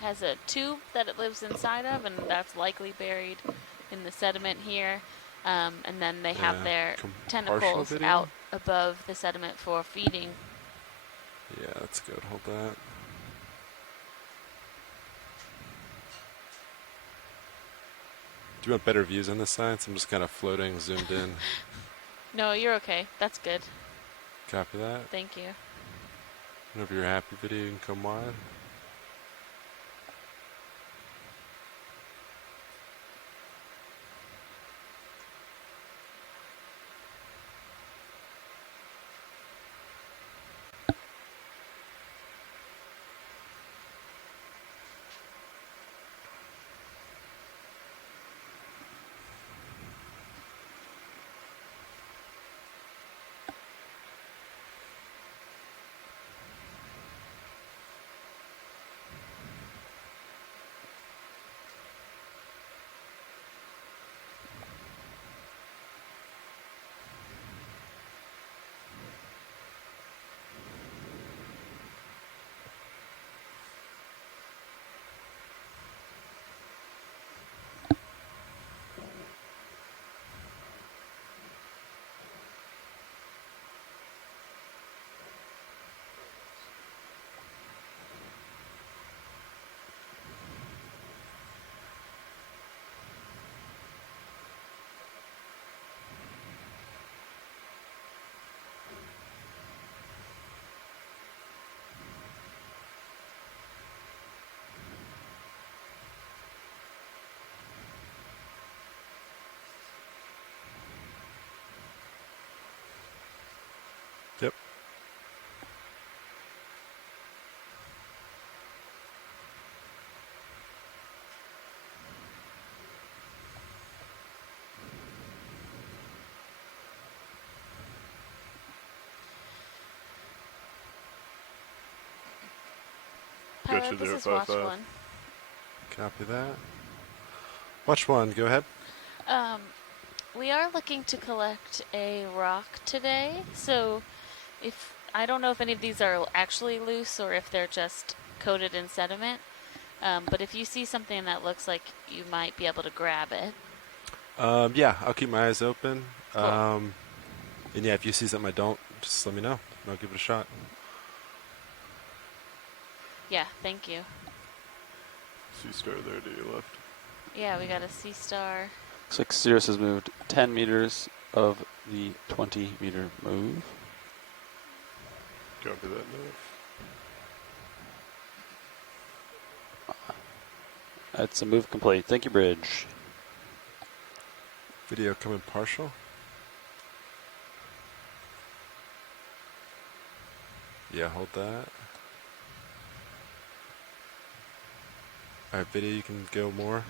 has a tube that it lives inside of, and that's likely buried in the sediment here. And then they have their tentacles out above the sediment for feeding. Yeah, that's good. Hold that. Do you want better views on this science? I'm just kind of floating, zoomed in. No, you're okay. That's good. Copy that. Thank you. Whenever you're happy, video, you can come wide. Pilot, this is Watch 1. Copy that. Watch 1, go ahead. We are looking to collect a rock today, so I don't know if any of these are actually loose or if they're just coated in sediment, but if you see something that looks like you might be able to grab it. Yeah, I'll keep my eyes open. Cool. And yeah, if you see something I don't, just let me know, and I'll give it a shot. Yeah, thank you. Sea star there to your left. Yeah, we got a sea star. Looks like Cirrus has moved 10 meters of the 20-meter move. Copy that move. That's a move complete. Thank you, Bridge. Video coming partial. Yeah, hold that. Alright, video, you can go more.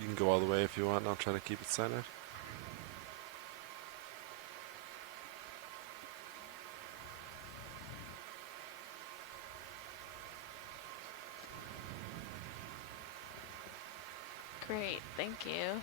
You can go all the way if you want, and I'll try to keep it centered. Great, thank you.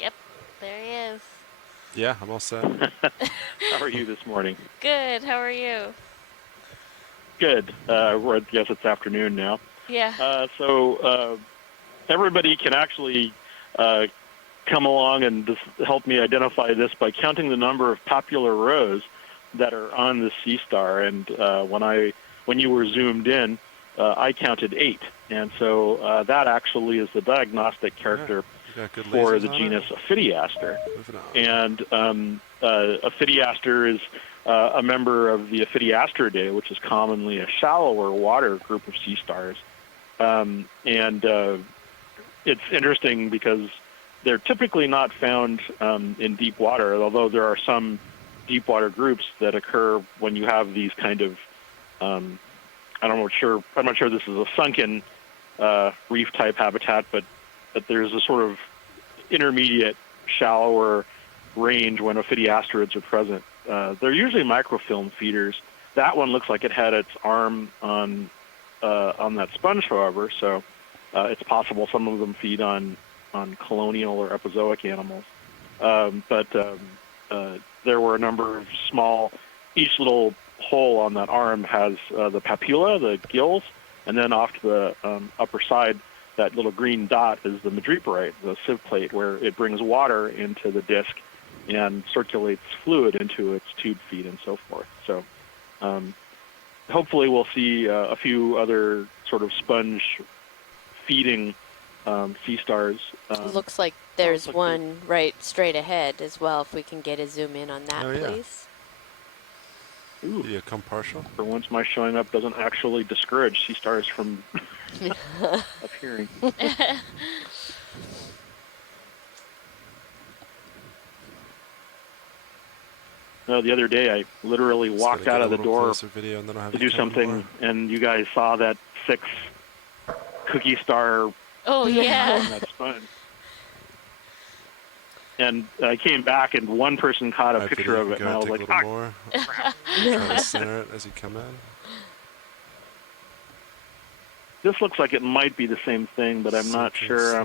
Yep, there he is. Yeah, I'm all set. How are you this morning? Good, how are you? Good. I guess it's afternoon now. Yeah. So everybody can actually come along and just help me identify this by counting the number of popular rows that are on the sea star. And when you were zoomed in, I counted 8. And so that actually is the diagnostic character for the genus Ophidiaster. And Ophidiaster is a member of the Ophidiastridae, which is commonly a shallower water group of sea stars. And it's interesting because they're typically not found in deep water, although there are some deep water groups that occur when you have these kind of I'm not sure this is a sunken reef type habitat, but there's a sort of intermediate, shallower range when Ophidiastrids are present. They're usually microfilm feeders. That one looks like it had its arm on that sponge, however, so it's possible some of them feed on colonial or epizoic animals. But there were a number of small, each little hole on that arm has the papilla, the gills, and then off to the upper side, that little green dot is the madreporite, the sieve plate, where it brings water into the disc and circulates fluid into its tube feed and so forth. So hopefully we'll see a few other sort of sponge feeding sea stars. Looks like there's one right straight ahead as well, if we can get a zoom in on that, please. Ooh. Yeah, come partial. For once, my showing up doesn't actually discourage sea stars from appearing. The other day, I literally walked out of the door to do something, and you guys saw that 6 cookie star on that sponge. And I came back, and one person caught a picture of it, and I was like, more. Try to center it as you come in. This looks like it might be the same thing, but I'm not sure.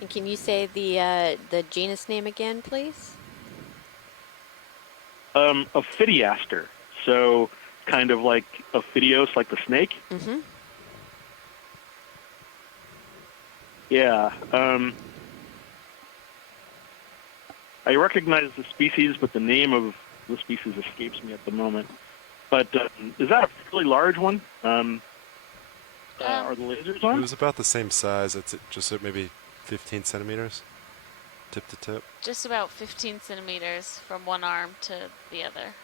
And can you say the genus name again, please? Ophidiaster. So kind of like Ophidios, like the snake. Mm-hmm. Yeah. I recognize the species, but the name of the species escapes me at the moment. But is that a really large one? Are the lasers on? It was about the same size. It's just maybe 15 centimeters. Tip to tip? Just about 15 centimeters from one arm to the other.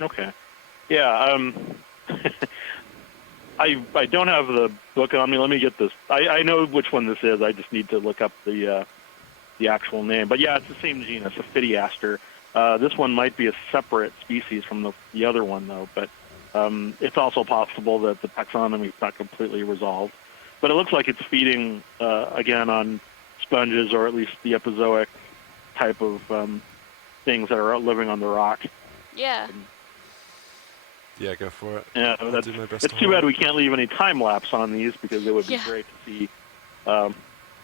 Okay. Yeah. I don't have the book on me. Let me get this. I know which one this is. I just need to look up the actual name. But yeah, it's the same genus, Ophidiaster. This one might be a separate species from the other one, though. But it's also possible that the taxonomy is not completely resolved. But it looks like it's feeding, again, on sponges, or at least the epizoic type of things that are living on the rock. Yeah. Yeah, go for it. Yeah, it's too bad we can't leave any time lapse on these, because it would be great to see,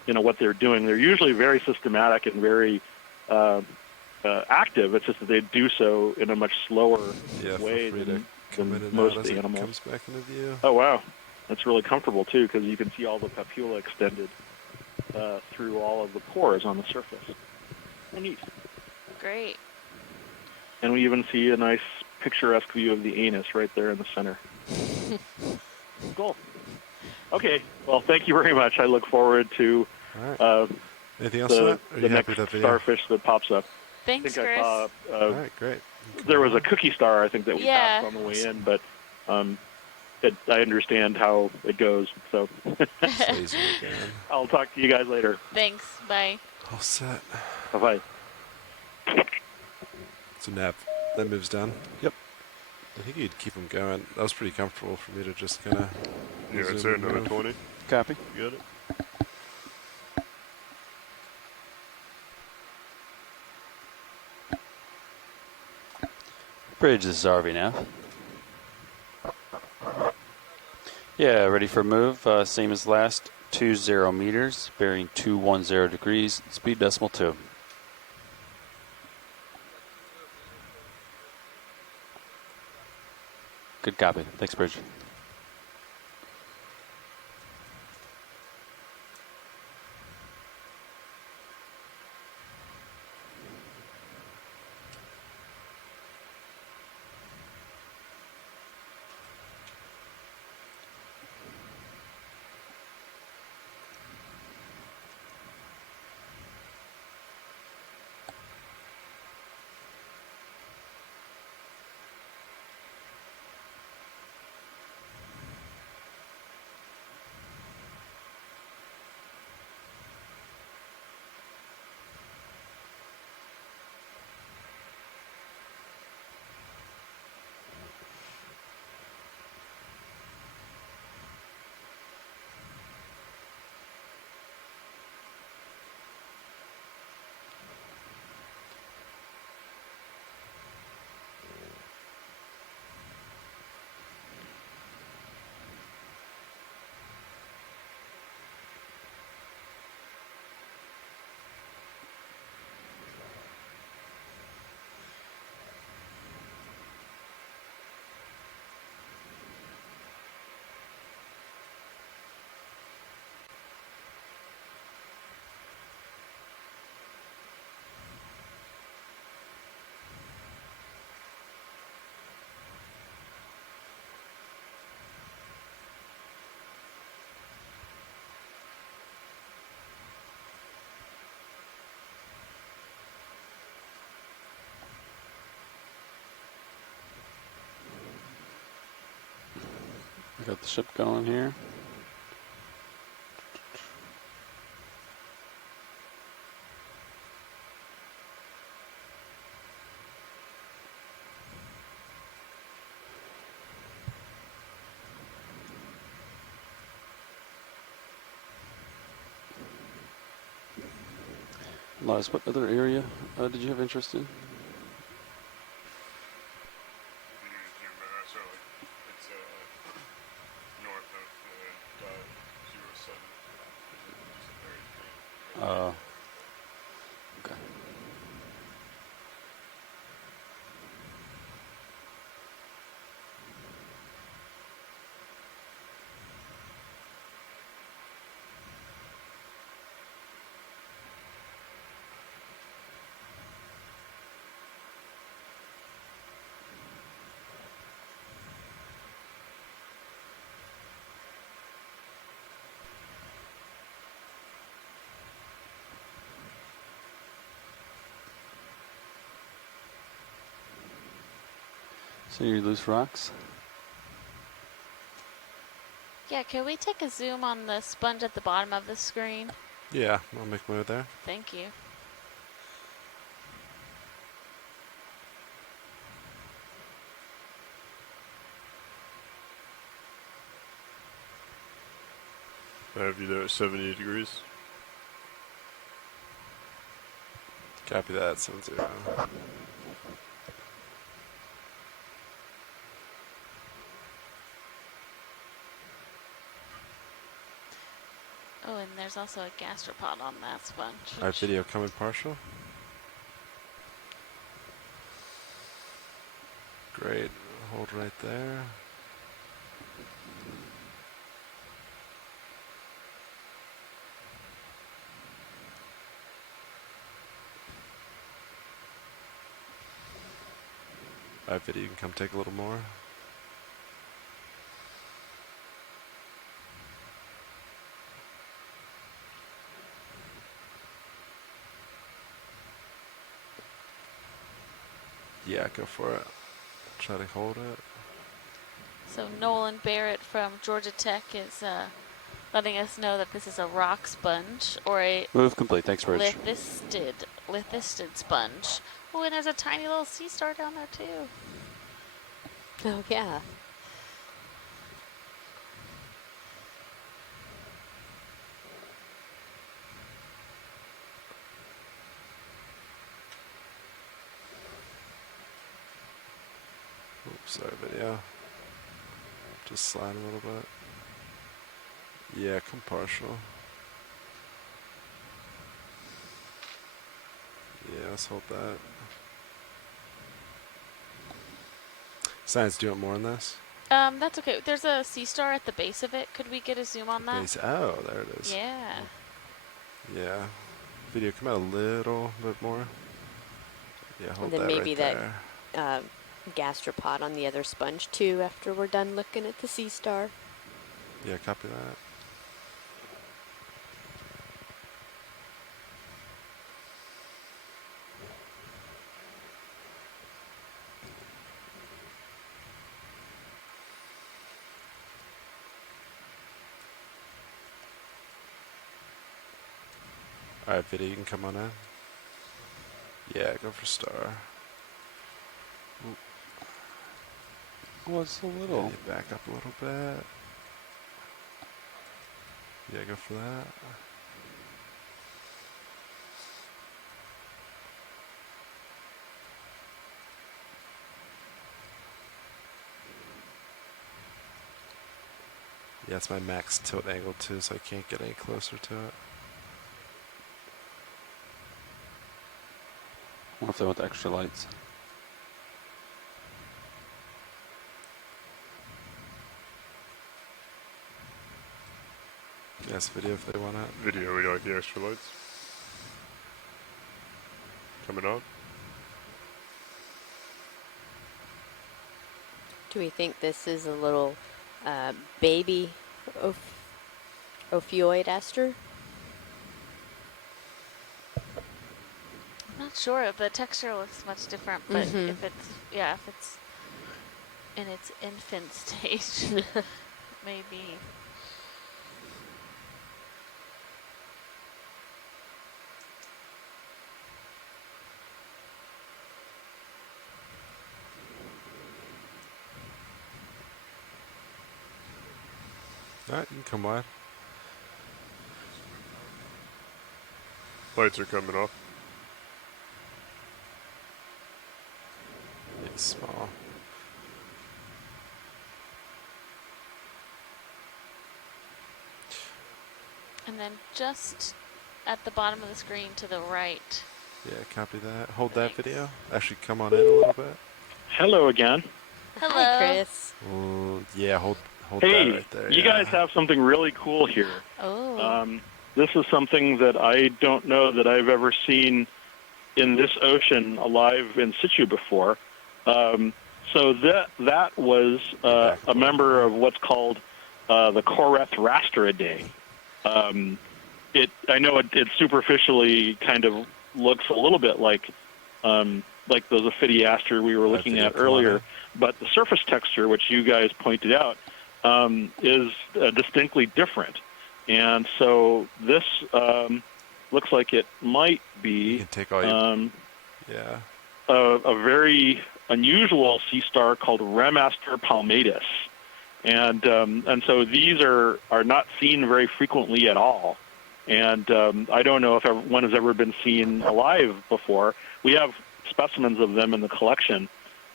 what they're doing. They're usually very systematic and very active. It's just that they do so in a much slower way than most of the animals. Comes back into view. Oh wow, that's really comfortable too, because you can see all the papilla extended through all of the pores on the surface. Oh, neat. Great. And we even see a nice picturesque view of the anus right there in the center. Cool. Okay. Well, thank you very much. I look forward to anything else? Are you the happy next with that video? starfish that pops up. Thanks, I think Chris. I saw. All right, great. There was a cookie star, I think, that we passed on the way in, but I understand how it goes. So I'll talk to you guys later. Thanks. Bye. All set. Bye-bye. So Nav, that moves down. Yep. I think you'd keep them going. That was pretty comfortable for me to just kind of. Yeah, it's there, another 20. Copy. You got it. Bridge, this is RV now. Yeah, ready for move. Same as last. 20 meters, bearing 210 degrees, speed decimal 2. Good copy. Thanks, Bridge. We got the ship going here. Elias, what other area did you have interest in? Okay. So you lose rocks? Yeah, can we take a zoom on the sponge at the bottom of the screen? Yeah, I'll make my way there. Thank you. I have you there at 70 degrees. Copy that, 70. Oh, and there's also a gastropod on that sponge. Alright, video coming partial. Great. Hold right there. Alright, video, you can come take a little more. Yeah, go for it. Try to hold it. So Nolan Barrett from Georgia Tech is letting us know that this is a rock sponge or a Move complete. Thanks, Rich. lithisted sponge. Oh, and there's a tiny little sea star down there too. Oh yeah. Oops, sorry, video. Just slide a little bit. Yeah, come partial. Yeah, let's hold that. Science, do you want more on this? That's okay. There's a sea star at the base of it. Could we get a zoom on that? Base. Oh, there it is. Yeah. Yeah. Video, come out a little bit more. Yeah, hold And then that maybe right that there. gastropod on the other sponge too after we're done looking at the sea star. Yeah, copy that. Alright, video, you can come on in. Yeah, go for star. Oh, it's a little. Yeah, back up a little bit. Yeah, go for that. Yeah, it's my max tilt angle too, so I can't get any closer to it. I wonder if they want the extra lights. Yes, video if they want it. Video, we like the extra lights. Coming on. Do we think this is a little baby ophiuroid ester? I'm not sure. The texture looks much different, but if it's in its infant stage, maybe. Alright, you can come wide. Lights are coming off. It's small. And then just at the bottom of the screen to the right. Yeah, copy that. Hold that video. Actually, come on in a little bit. Hello again. Hello. Hi, Chris. Ooh, yeah, hold Hey, that right there. you guys have something really cool here. Oh. This is something that I don't know that I've ever seen in this ocean alive in situ before. So that was a member of what's called the Corethrasteridae. I know it superficially kind of looks a little bit like like those Ophidiaster we were looking at earlier, but the surface texture, which you guys pointed out, is distinctly different. And so this looks like it might be a very unusual sea star called Remaster palmatus. And so these are not seen very frequently at all. And I don't know if one has ever been seen alive before. We have specimens of them in the collection,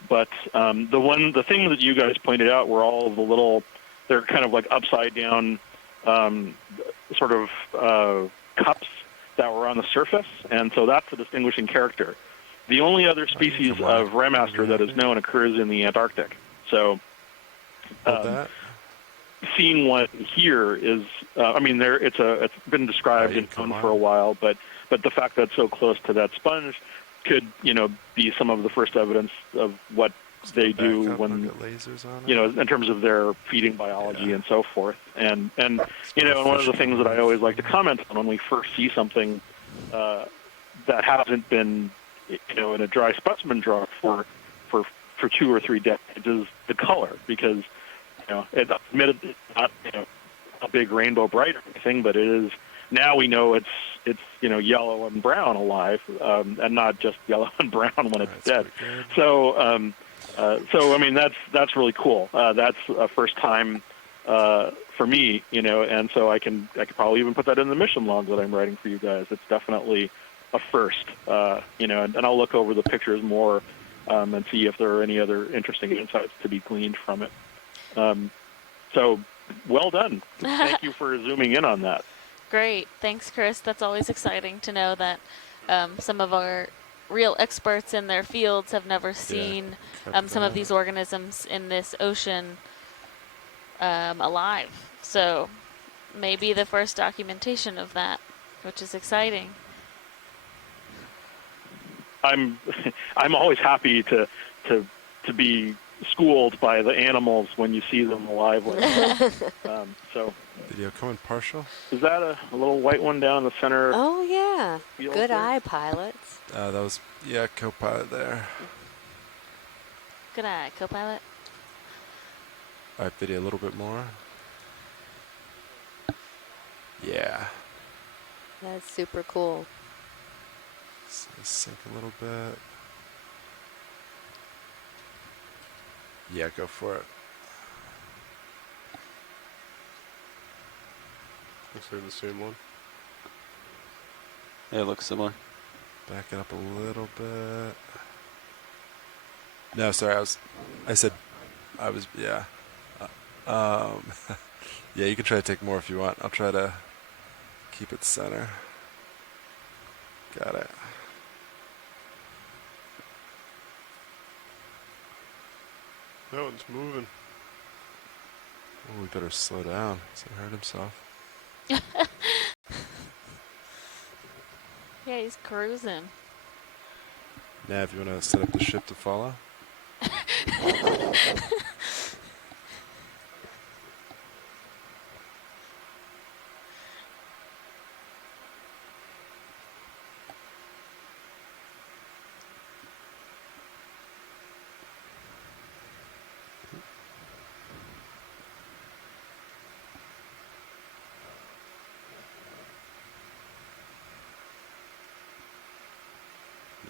but the thing that you guys pointed out were all of the little, they're kind of like upside down sort of cups that were on the surface, and so that's a distinguishing character. The only other species of Remaster that is known occurs in the Antarctic. So seeing one here is, it's been described and known for a while, but the fact that it's so close to that sponge could, be some of the first evidence of what they do when, in terms of their feeding biology and so forth. And one of the things that I always like to comment on when we first see something that hasn't been, in a dry specimen draw for 2 or 3 decades is the color, because it's not a big rainbow bright or anything, but it is. Now we know it's yellow and brown alive, and not just yellow and brown when it's dead. So that's really cool. That's a first time for me, and so I could probably even put that in the mission log that I'm writing for you guys. It's definitely a first, and I'll look over the pictures more and see if there are any other interesting insights to be gleaned from it. So well done. Thank you for zooming in on that. Great. Thanks, Chris. That's always exciting to know that some of our real experts in their fields have never seen some of these organisms in this ocean alive. So maybe the first documentation of that, which is exciting. I'm always happy to be schooled by the animals when you see them alive like that. So video coming partial. Is that a little white one down the center? Oh yeah, good eye, pilots. That was co-pilot there. Good eye, co-pilot. All right, video a little bit more. Yeah. That's super cool. Sink a little bit. Yeah, go for it. Looks like the same one. Yeah, it looks similar. Back it up a little bit. No, sorry, yeah, you can try to take more if you want. I'll try to keep it center. Got it. That one's moving. Oh, we better slow down. He's gonna hurt himself. Yeah, he's cruising. Nav, you want to set up the ship to follow?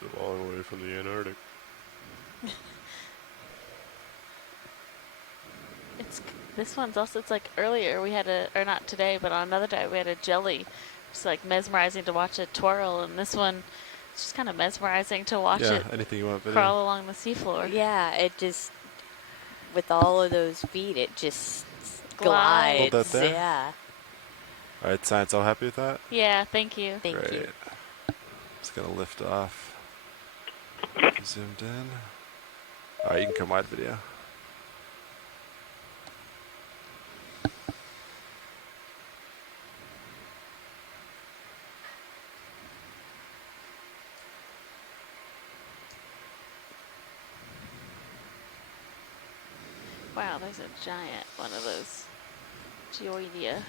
A long way from the Antarctic. This one's also, it's like earlier we had or not today, but on another day we had a jelly. It's like mesmerizing to watch it twirl, and this one, it's just kind of mesmerizing to watch it anything you want, crawl along the seafloor. Yeah, it just, with all of those feet, it just glides. Hold that there. Yeah. All right, science, all happy with that? Yeah, thank you. Thank you. Just gonna lift off. Zoomed in. All right, you can come wide video. Wow, there's a giant one of those Geoidea. Did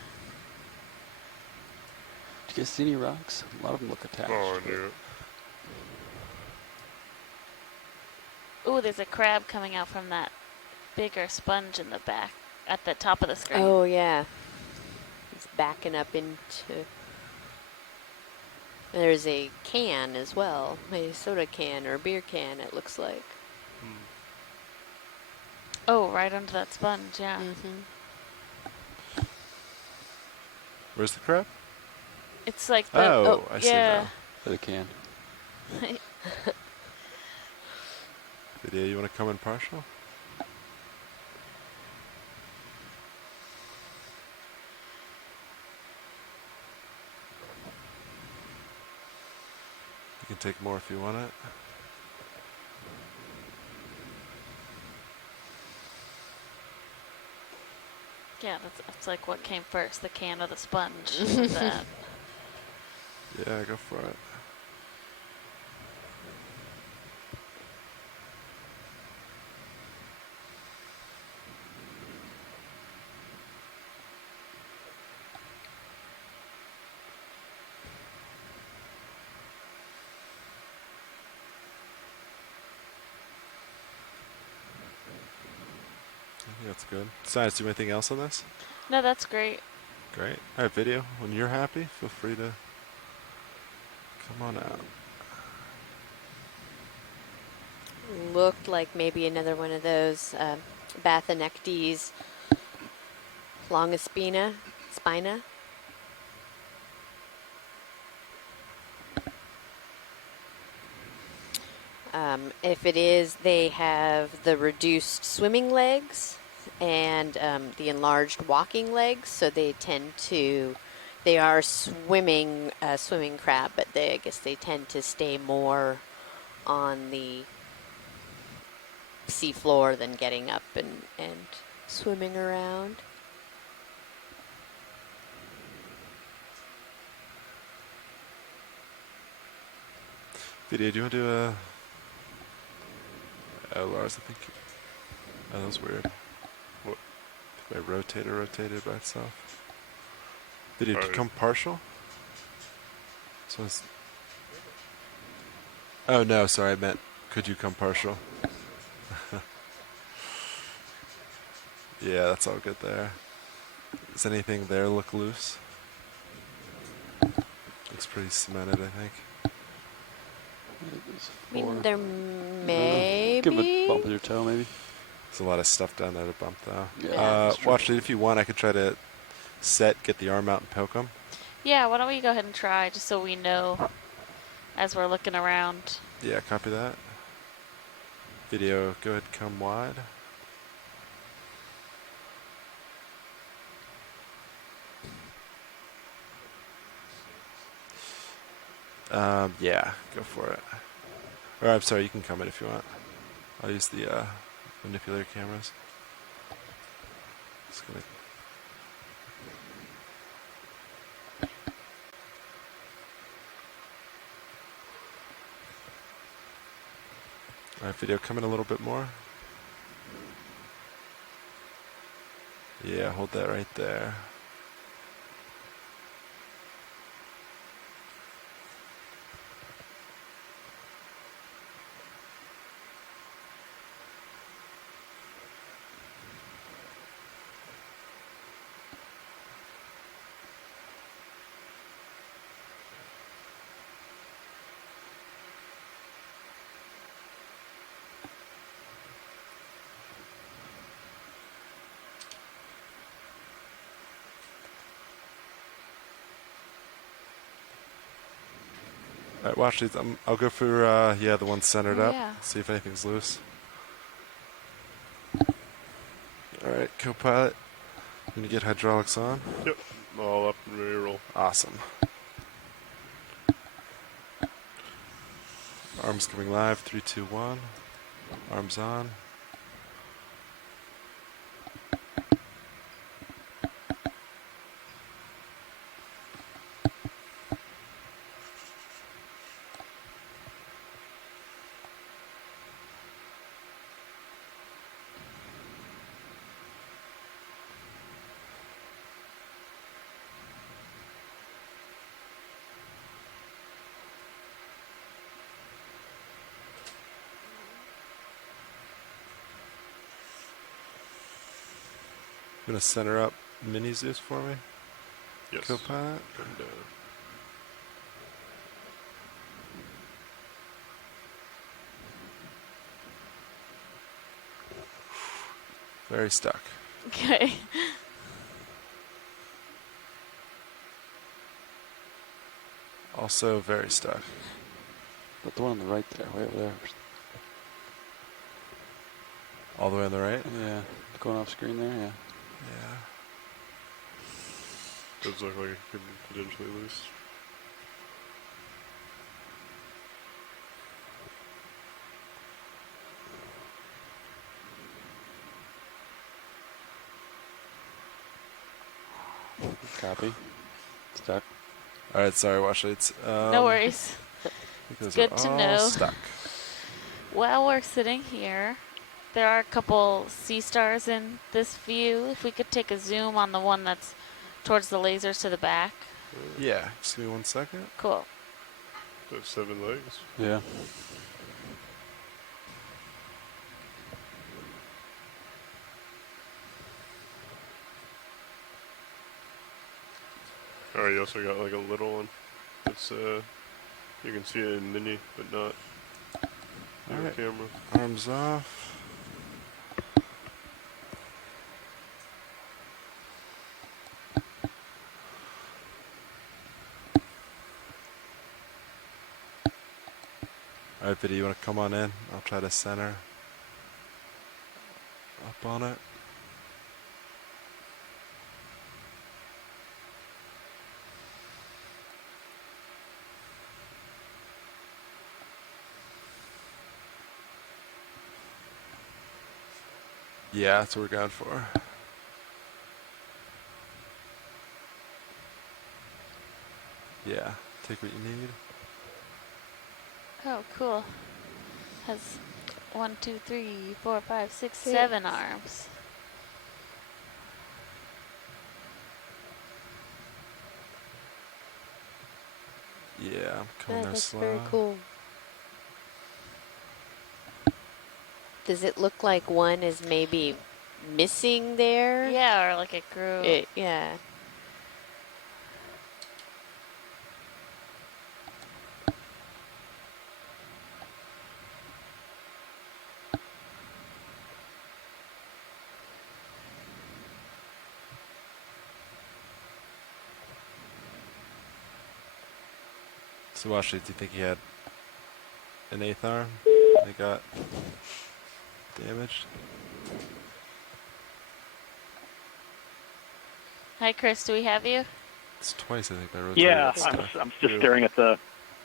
you guys see any rocks? A lot of them look attached. Oh, I knew it. Ooh, there's a crab coming out from that bigger sponge in the back at the top of the screen. Oh, yeah. It's backing up into... There's a can as well, a soda can or beer can, it looks like. Oh, right under that sponge, yeah. Where's the crab? It's like the... I see now. For the can. Video, you want to come in partial? You can take more if you want it. Yeah, that's like what came first, the can or the sponge. With that. Yeah, go for it. That's good. Besides, do anything else on this? No, that's great. Great. All right, video. When you're happy, feel free to come on out. Looked like maybe another one of those Bathanectes longispina, spina. If it is, they have the reduced swimming legs and the enlarged walking legs, so they tend to, they are swimming crab, but I guess they tend to stay more on the seafloor than getting up and swimming around. Video, do you want to do a... Oh, Lars, I think... Oh, that was weird. What? My rotator rotated by itself. Video, did you come partial? So it's... Oh, no, sorry, I meant, could you come partial? Yeah, that's all good there. Does anything there look loose? Looks pretty cemented, I think. I mean, there may Give be. a bump with your toe, maybe. There's a lot of stuff down there to bump, though. Yeah, watch it if you want. I could try to get the arm out and poke him. Yeah, why don't we go ahead and try, just so we know as we're looking around. Yeah, copy that. Video, go ahead, come wide. Yeah, go for it. Or I'm sorry, you can come in if you want. I'll use the manipulator cameras. Just gonna... Alright, video, come in a little bit more. Yeah, hold that right there. Alright, watch these. I'll go for, the one centered up. Yeah. See if anything's loose. Alright, co-pilot. Can you get hydraulics on? Yep. All up and ready to roll. Awesome. Arms coming live. 3, 2, 1. Arms on. gonna center up mini Zeus for me? Yes. Copilot? And, very stuck. Okay. Also very stuck. But the one on the right there, way over there. All the way on the right? Yeah, going off screen there, yeah. Yeah. Does look like it could be potentially loose. Copy. Stuck. All right, sorry, Washleets. No worries. It's good to know. Stuck. While we're sitting here, there are a couple sea stars in this view. If we could take a zoom on the one that's towards the lasers to the back. Yeah, just give me 1 second. Cool. Those 7 legs. Yeah. Alright, you also got like a little one. It's you can see it in mini, but not on the camera. Arms off. Alright, Viddy, you want to come on in? I'll try to center up on it. Yeah, that's what we're going for. Yeah, take what you need. Oh, cool. Has 1, 2, 3, 4, 5, 6, 7 arms. Yeah, I'm coming there That's slow. very cool. Does it look like one is maybe missing there? Yeah, or like it grew. Yeah. So, Washley, do you think he had an 8th arm? They got damaged? Hi, Chris. Do we have you? It's twice, I think, by rotating. Yeah, I'm just staring at the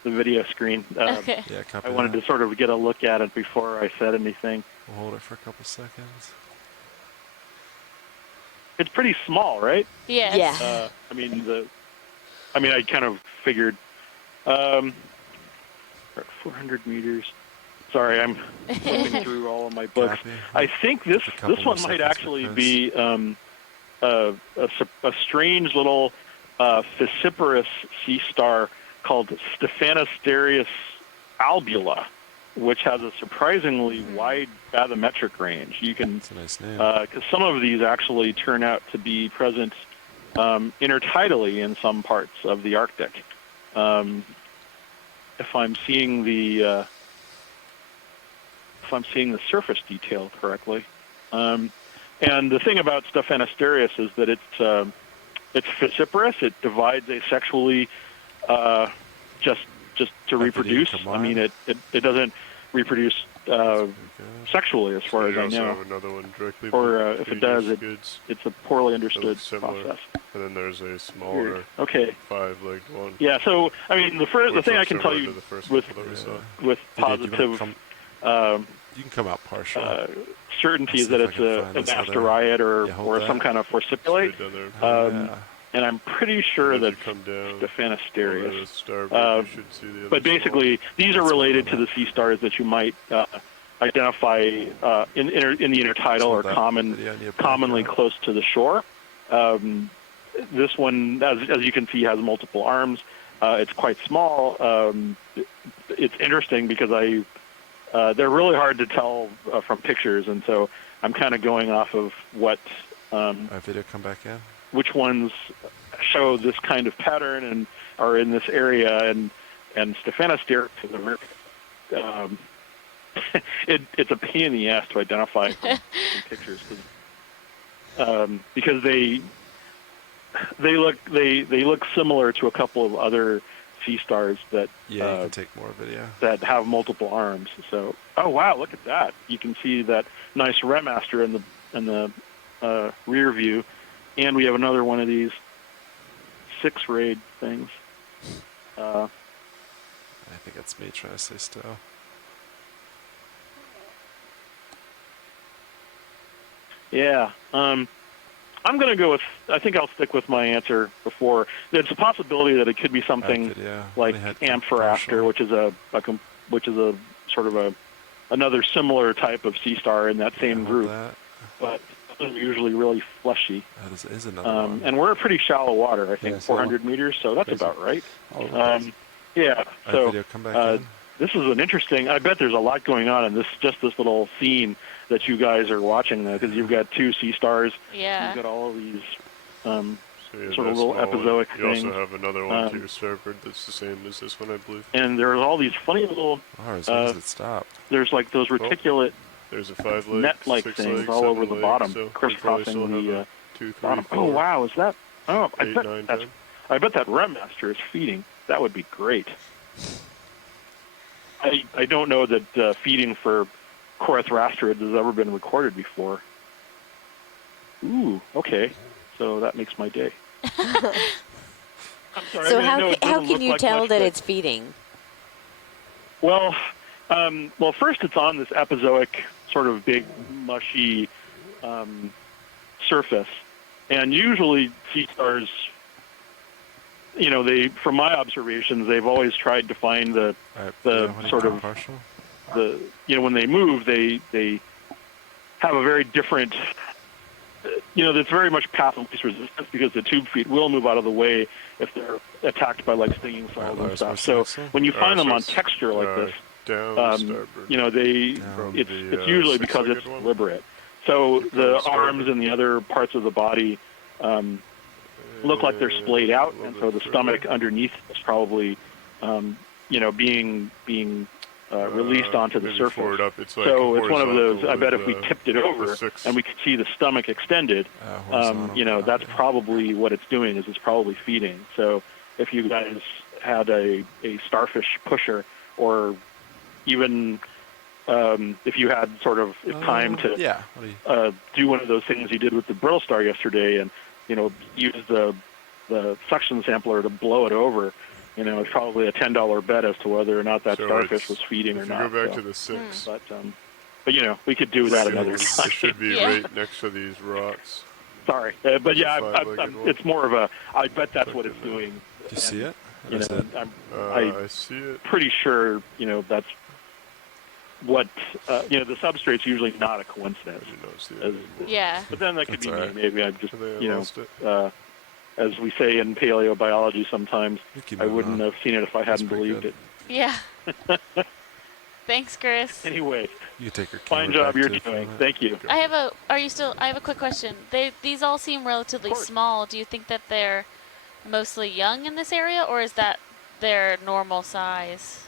video screen. Okay. Yeah, copy I wanted that. to sort of get a look at it before I said anything. We'll hold it for a couple seconds. It's pretty small, right? Yes. Yeah. I kind of figured. We're at 400 meters. Sorry, I'm flipping through all of my books. Copy. I think this one more might seconds actually because- be a strange little vociferous sea star called Stephanosterius albula, which has a surprisingly wide bathymetric range. You can, That's a nice name. because some of these actually turn out to be present intertidally in some parts of the Arctic. If I'm seeing the surface detail correctly, and the thing about Stephanosterius is that it's vociferous. It divides asexually, just to reproduce. come I on. mean, it doesn't reproduce sexually, as far as I also know. have another one directly Or if it does, goods. it's a poorly understood Similar. process. And then there's a Weird. smaller Okay. 5-legged one. Yeah. So I mean, the Which thing I looks can tell similar you to the first with couple that we saw. with Viddy, do you wanna positive you can come out partial. certainty is Let's that see if I it's can find an this other- asteroid Yeah, hold or that. some kind of forciculate. Straight down there. And I'm pretty sure And as that's you come down, Stephanosterius. over the starboard, you should see the other But basically, these are related to the sea stars that you might identify in the intertidal or commonly close to the shore. This one, as you can see, has multiple arms. It's quite small. It's interesting because they're really hard to tell from pictures, and so I'm kind of going off of what Video come back in. which ones show this kind of pattern and are in this area, and Stephanosteris is a very, it's a pain in the ass to identify from pictures because they look similar to a couple of other sea stars that you can take more video that have multiple arms. So, oh wow, look at that! You can see that nice Remaster in the rear view, and we have another one of these 6-rayed things. I think it's me trying to stay still. Yeah. I'm going to go with, I think I'll stick with my answer before. There's a possibility that it could be something like Amphoraster, which is a sort of another similar type of sea star in that same group, but it's usually really fleshy. That is another one. And we're at pretty shallow water, I think 400 meters, so that's about right. Yeah, so this is an interesting, I bet there's a lot going on in this little scene that you guys are watching, because you've got 2 sea stars. Yeah. You've got all of these sort of little episodic things. You also have another one to your starboard that's the same as this one, I believe. And there's all these funny little... as soon as it stopped. There's like those reticulate there's a 5-leg, net-like things all over the bottom, so crisscrossing the 2, 3, bottom. 4, oh, wow, is that... Oh, 8, 9, 10. I bet that Remaster is feeding. That would be great. I don't know that feeding for Corythrasterids has ever been recorded before. Ooh, okay. So that makes my day. I'm sorry, so how can you tell that it's feeding? Well, first it's on this epizoic sort of big, mushy surface. And usually sea stars, from my observations, they've always tried to find the sort of when they move, they have a very different, that's very much path and least resistance, because the tube feet will move out of the way if they're attacked by like stinging cells and stuff. So when you find them on texture like this, it's usually because it's deliberate. So the arms and the other parts of the body look like they're splayed out, and so the stomach underneath is probably, being released onto the surface. So it's one of those. I bet if we tipped it over and we could see the stomach extended, that's probably what it's doing. Is it's probably feeding. So if you guys had a starfish pusher, or even if you had sort of time to do one of those things you did with the brittle star yesterday, and use the suction sampler to blow it over, it's probably a $10 bet as to whether or not that starfish was feeding or not. Go back to the 6. But we could do that another time. It should be right next to these rocks. Sorry, but yeah, it's more of a. I bet that's what it's doing. Do you see it? I see it. Pretty sure that's what the substrate's usually not a coincidence. Yeah. But then that could be me. Maybe I'm just as we say in paleobiology sometimes, I wouldn't have seen it if I hadn't believed it. Yeah. Thanks, Chris. Anyway, you take your fine job you're doing. Thank you. I have a quick question. These all seem relatively small. Do you think that they're mostly young in this area, or is that their normal size?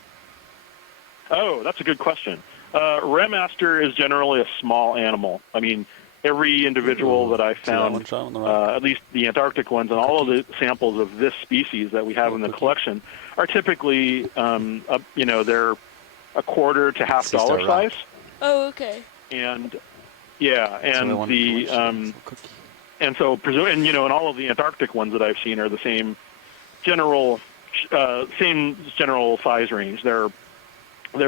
Oh, that's a good question. Remaster is generally a small animal. I mean, every individual that I found, at least the Antarctic ones, and all of the samples of this species that we have in the collection are typically, they're a quarter to $half size. Oh, okay. And and so and all of the Antarctic ones that I've seen are the same general size range. They're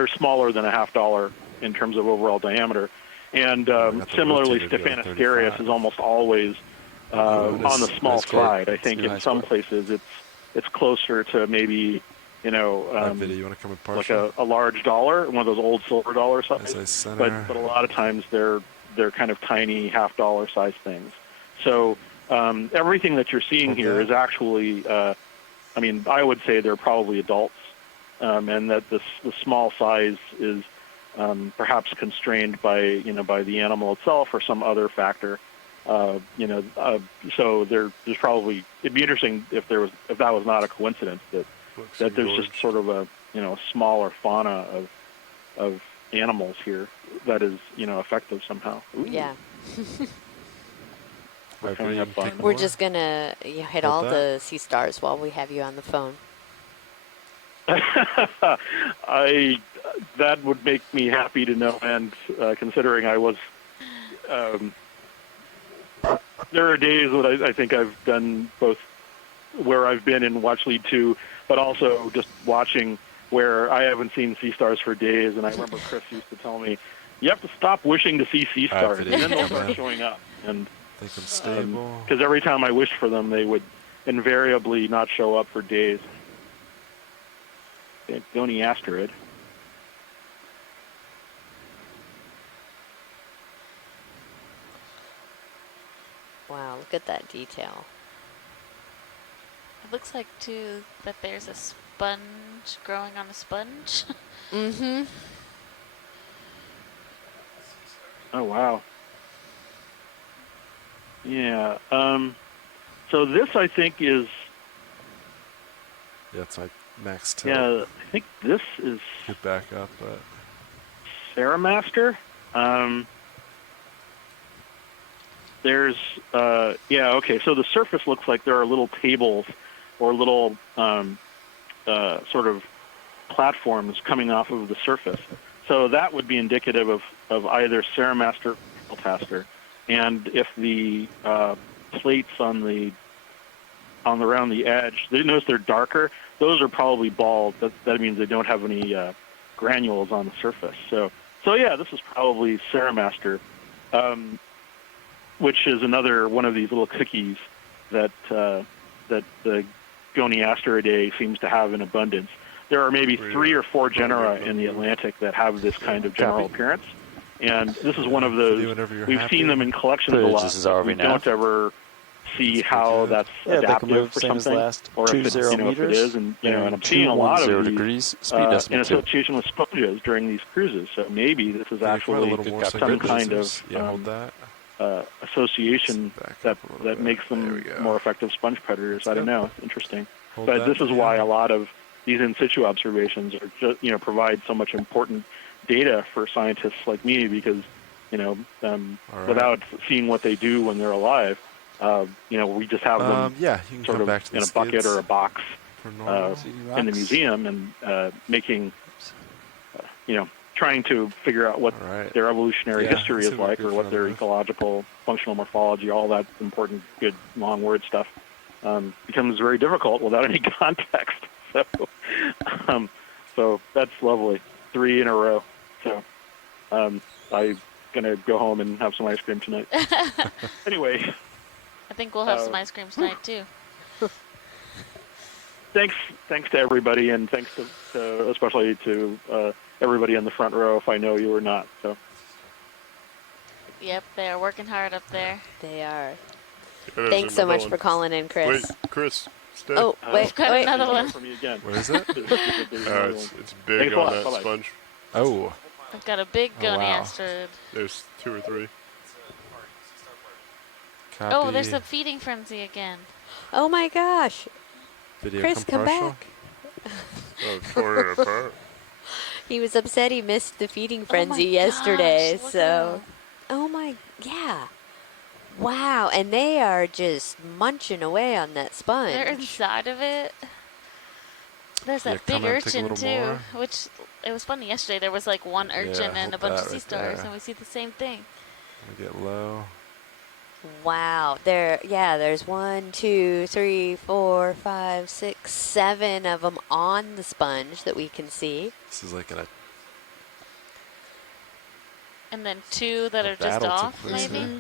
smaller than $half in terms of overall diameter. And similarly, Stephanosteris is almost always on the small side. I think in some places it's closer to maybe you want to come in like a large dollar, one of those old silver dollar size. But a lot of times they're kind of tiny $half size things. So everything that you're seeing here is actually, I would say they're probably adults, and that the small size is perhaps constrained by the animal itself or some other factor. So there's probably, it'd be interesting if that was not a coincidence that there's just sort of a smaller fauna of animals here that is effective somehow. Ooh. Yeah. We're just gonna hit all the sea stars while we have you on the phone. That would make me happy to know, and considering I was, there are days when I think I've done both where I've been in Watch Lead 2, but also just watching where I haven't seen sea stars for days, and I remember Chris used to tell me, you have to stop wishing to see sea stars, and then they'll start showing up. And I think I'm stable. Because every time I wished for them, they would invariably not show up for days. Goni asteroid. Wow, look at that detail. It looks like, too, that there's a sponge growing on a sponge. Mm-hmm. Oh, wow. Yeah. So this, I think, is... Yeah, it's like max tilt. Yeah, I think this is... Could back up, but... Saramaster. There's, yeah, okay, so the surface looks like there are little tables or little sort of platforms coming off of the surface. So that would be indicative of either Saramaster or Peltaster. And if the plates on the around the edge, you notice they're darker, those are probably bald. That means they don't have any granules on the surface. So yeah, this is probably Saramaster. Which is another one of these little cookies that the Goniastridae seems to have in abundance. There are maybe 3 or 4 genera in the Atlantic that have this kind of general appearance, and this is one of those. We've seen them in collections a lot. We don't ever see how that's adaptive for something, or if it is. And I'm seeing a lot of these in association with sponges during these cruises. So maybe this is actually some kind of association that makes them more effective sponge predators. I don't know. Interesting. But this is why a lot of these in situ observations are just, provide so much important data for scientists like me, because without seeing what they do when they're alive, we just have them sort of in a bucket or a box in the museum, and making trying to figure out what their evolutionary history is like, or what their ecological functional morphology, all that important, good, long word stuff, becomes very difficult without any context. So that's lovely. 3 in a row. So I'm going to go home and have some ice cream tonight. Anyway. I think we'll have some ice cream tonight, too. Thanks to everybody, and thanks to especially to everybody in the front row, if I know you or not. So. Yep, they are working hard up there. They are. Thanks so much for calling in, Chris. Wait, Chris, stay. Oh, wait, got another one. For me again. What is it? It's big on that sponge. Oh. I've got a big Goniasterid. There's 2 or 3. Copy. Oh, there's a feeding frenzy again. Oh my gosh. Video Chris, come back. Oh, tore it apart. He was upset he missed the feeding frenzy yesterday, so... Oh my... Yeah. Wow, and they are just munching away on that sponge. They're inside of it. There's that big urchin, too, which... It was funny yesterday. There was like one urchin and a bunch of sea stars, and we see the same thing. We get low. Wow, there's 1, 2, 3, 4, 5, 6, 7 of them on the sponge that we can see. This is like a... And then 2 that are just off, maybe?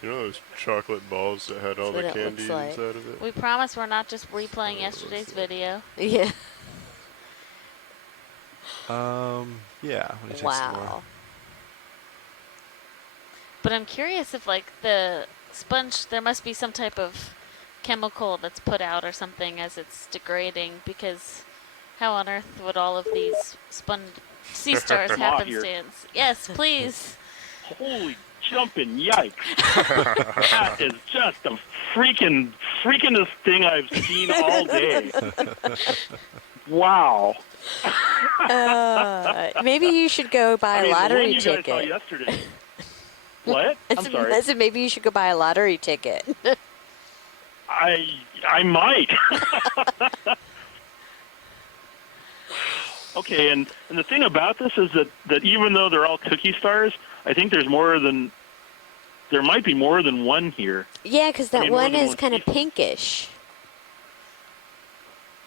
You know those chocolate balls that had all the candy inside of it? We promise we're not just replaying yesterday's video. Yeah. Yeah. Wow. But I'm curious if, like, the sponge, there must be some type of chemical that's put out or something as it's degrading, because how on earth would all of these sea stars happenstance? Yes, please. Holy jumping yikes. That is just the freakingest thing I've seen all day. Wow. Maybe you should go buy a lottery the one ticket. You guys saw yesterday. What? I'm sorry. I said maybe you should go buy a lottery ticket. I might. Okay, and the thing about this is that even though they're all cookie stars, I think there might be more than one here. Yeah, because that one is kind of pinkish.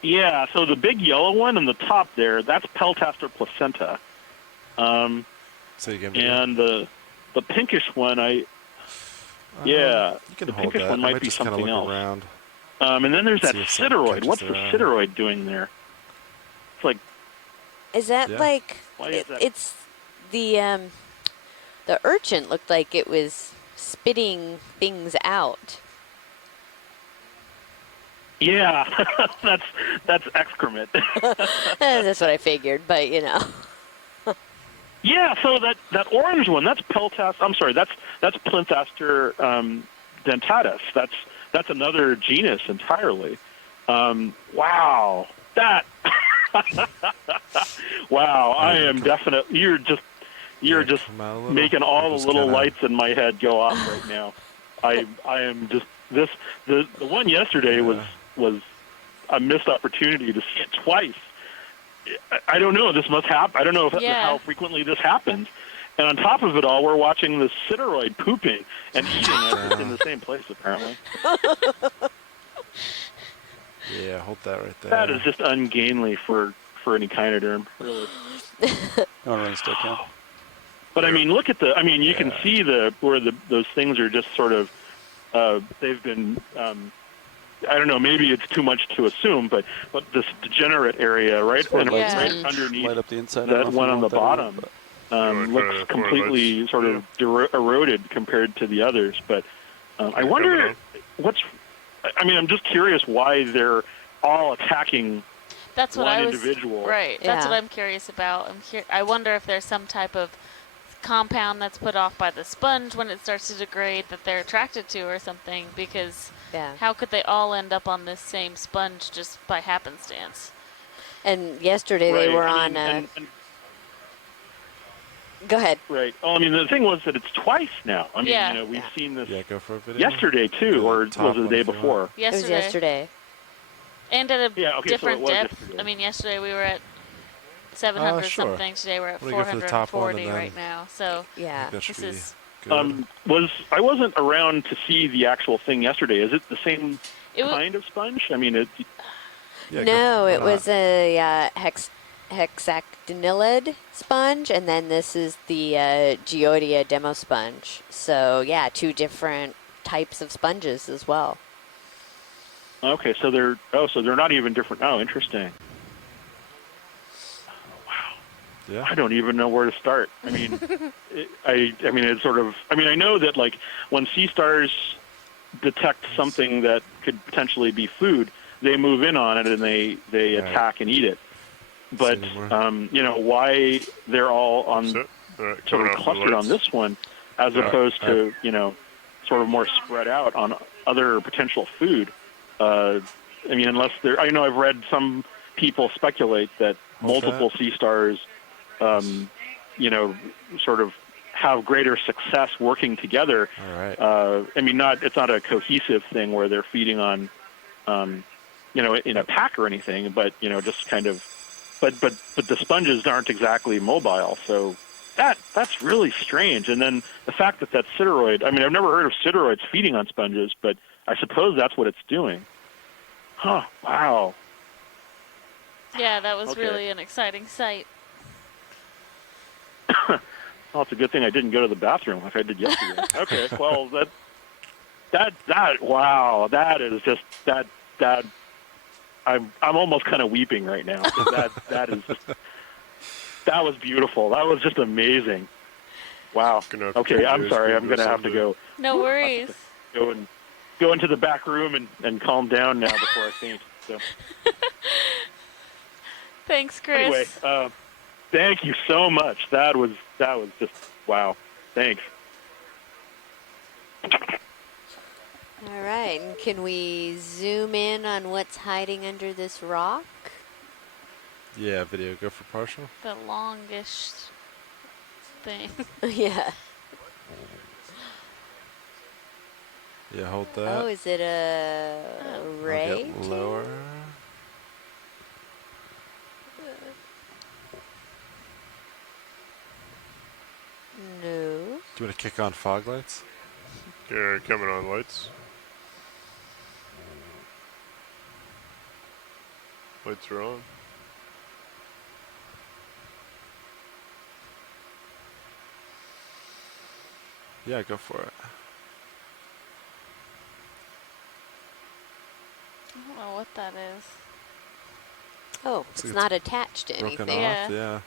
Yeah, so the big yellow one on the top there, that's Peltaster placenta. And the pinkish one, you can the hold pinkish that. one might be just something look else. Around. And then there's that See if sideroid. What's the catches sideroid doing there? It's like... Is that like... Why is that? It's the urchin looked like it was spitting things out. Yeah, that's excrement. That's what I figured, but you know. Yeah, so that orange one, that's Peltaster. I'm sorry, that's Plintaster dentatus. That's another genus entirely. Wow, that. Wow, I am definitely. You're just making all the little lights in my head go off right now. I am just the one yesterday was a missed opportunity to see it twice. I don't know. This must happen. I don't know how frequently this happens. And on top of it all, we're watching the sideroid pooping and eating it in the same place, apparently. Yeah, hold that right there. That is just ungainly for an echinoderm, really. But I mean, look at you can see where those things are just sort of, they've been, I don't know, maybe it's too much to assume, but this degenerate area right underneath light up the inside that one on the bottom looks completely sort of eroded compared to the others. But I wonder I'm just curious why they're all attacking That's what one I was, individual. Right. That's what I'm curious about. I wonder if there's some type of compound that's put off by the sponge when it starts to degrade that they're attracted to or something, because how could they all end up on this same sponge just by happenstance? And yesterday they were on Go ahead. Right. Oh, I mean, the thing was that it's twice now. I mean, we've seen this go for a video. Yesterday, too, or was it the day before? It was yesterday. And at a different depth. Yesterday. I mean, yesterday we were at 700 something. Today we're at 440 right now. So, this is... I wasn't around to see the actual thing yesterday. Is it the same kind of sponge? I mean, no, it was a hexactinellid sponge, and then this is the Geodia demo sponge. So, two different types of sponges as well. Okay, so they're not even different. Oh, interesting. Yeah. I don't even know where to start. I mean, it's sort of. I mean, I know that like when sea stars detect something that could potentially be food, they move in on it and they attack and eat it. But why they're all on sort of clustered on this one, as opposed to sort of more spread out on other potential food. I mean, unless I know I've read some people speculate that multiple sea stars, sort of have greater success working together. All right. I mean, it's not a cohesive thing where they're feeding on, in a pack or anything, but just kind of. But the sponges aren't exactly mobile, so that's really strange. And then the fact that sideroid, I mean, I've never heard of sideroids feeding on sponges, but I suppose that's what it's doing. Huh, wow. Yeah, that was really an exciting sight. Well, it's a good thing I didn't go to the bathroom like I did yesterday. Okay, well, wow, that is just, that, I'm almost kind of weeping right now. That was beautiful. That was just amazing. Wow. Okay, I'm sorry. I'm going to have to go. No worries. Go into the back room and calm down now before I faint. So. Thanks, Chris. Anyway, thank you so much. That was just wow. Thanks. All right, and can we zoom in on what's hiding under this rock? Yeah, video, go for partial. The longish thing. Yeah. Yeah, hold that. Oh, is it a ray? I'll get lower. No. Do you want to kick on fog lights? Yeah, coming on lights. Lights are on. Yeah, go for it. I don't know what that is. Oh, it's not attached to anything. Broken off, yeah.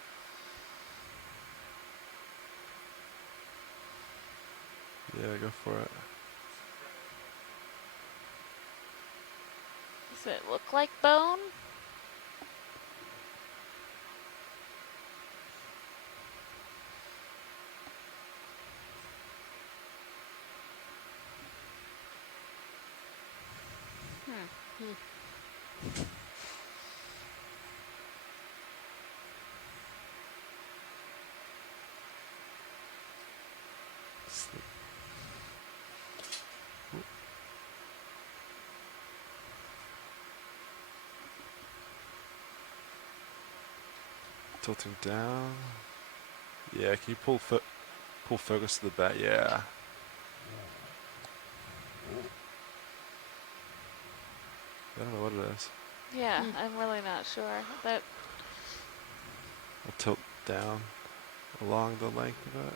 Yeah, go for it. Does it look like bone? Tilting down. Yeah, can you pull focus to the back? Yeah. I don't know what it is. Yeah, I'm really not sure. That I'll tilt down along the length of it.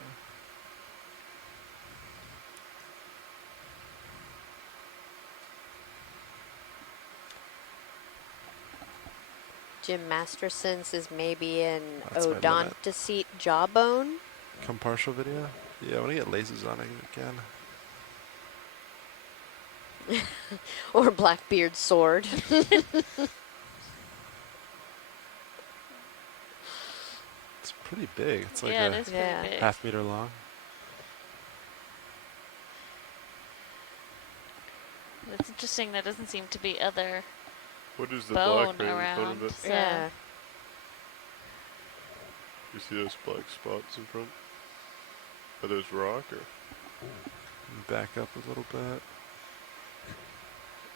Jim Masterson says maybe an odontocete jawbone. Come partial video? Yeah, I want to get lasers on it again. Or Blackbeard's sword. It's pretty big. It's like it is pretty big. half meter long. It's interesting. There doesn't seem to be other What is the bone black ring in front around. of it? So. Yeah. You see those black spots in front? Are those rock or? Back up a little bit.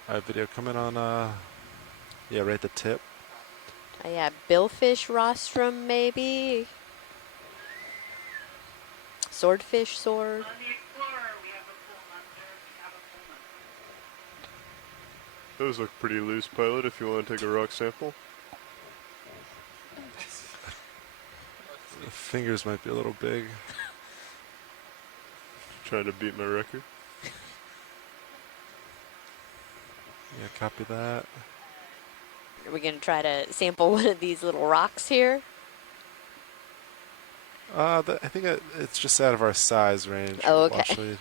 Alright, video coming on, yeah, right at the tip. Yeah, billfish rostrum maybe. Swordfish sword. Those look pretty loose, pilot, if you want to take a rock sample. The fingers might be a little big. Trying to beat my record. Yeah, copy that. Are we going to try to sample one of these little rocks here? I think it's just out of our size range. Oh, okay. Actually.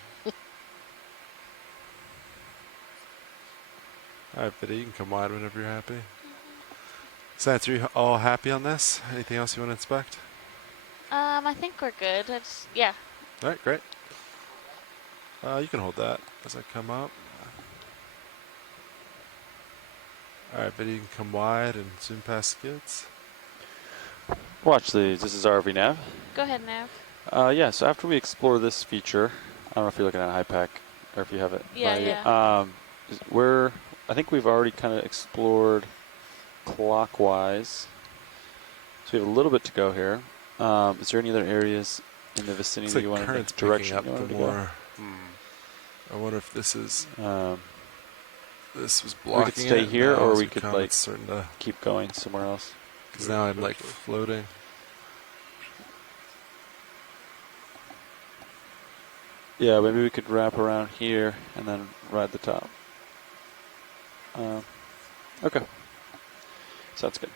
Alright, Biddy, you can come wide whenever you're happy. Science, are you all happy on this? Anything else you want to inspect? I think we're good. Yeah. Alright, great. You can hold that as I come up. Alright, Biddy, you can come wide and zoom past skids. Watch these. This is RV Nav. Go ahead, Nav. Yeah, so after we explore this feature, I don't know if you're looking at HiPAC or if you have it. Yeah. I think we've already kind of explored clockwise. So we have a little bit to go here. Is there any other areas in the vicinity that you want to direction up you wanted the to more. go? I wonder if this is this was blocking. We could stay it. here, Now or as we could come, like it's starting to keep going somewhere else. Because now I'm like floating. Yeah, maybe we could wrap around here and then ride the top. Okay, sounds good.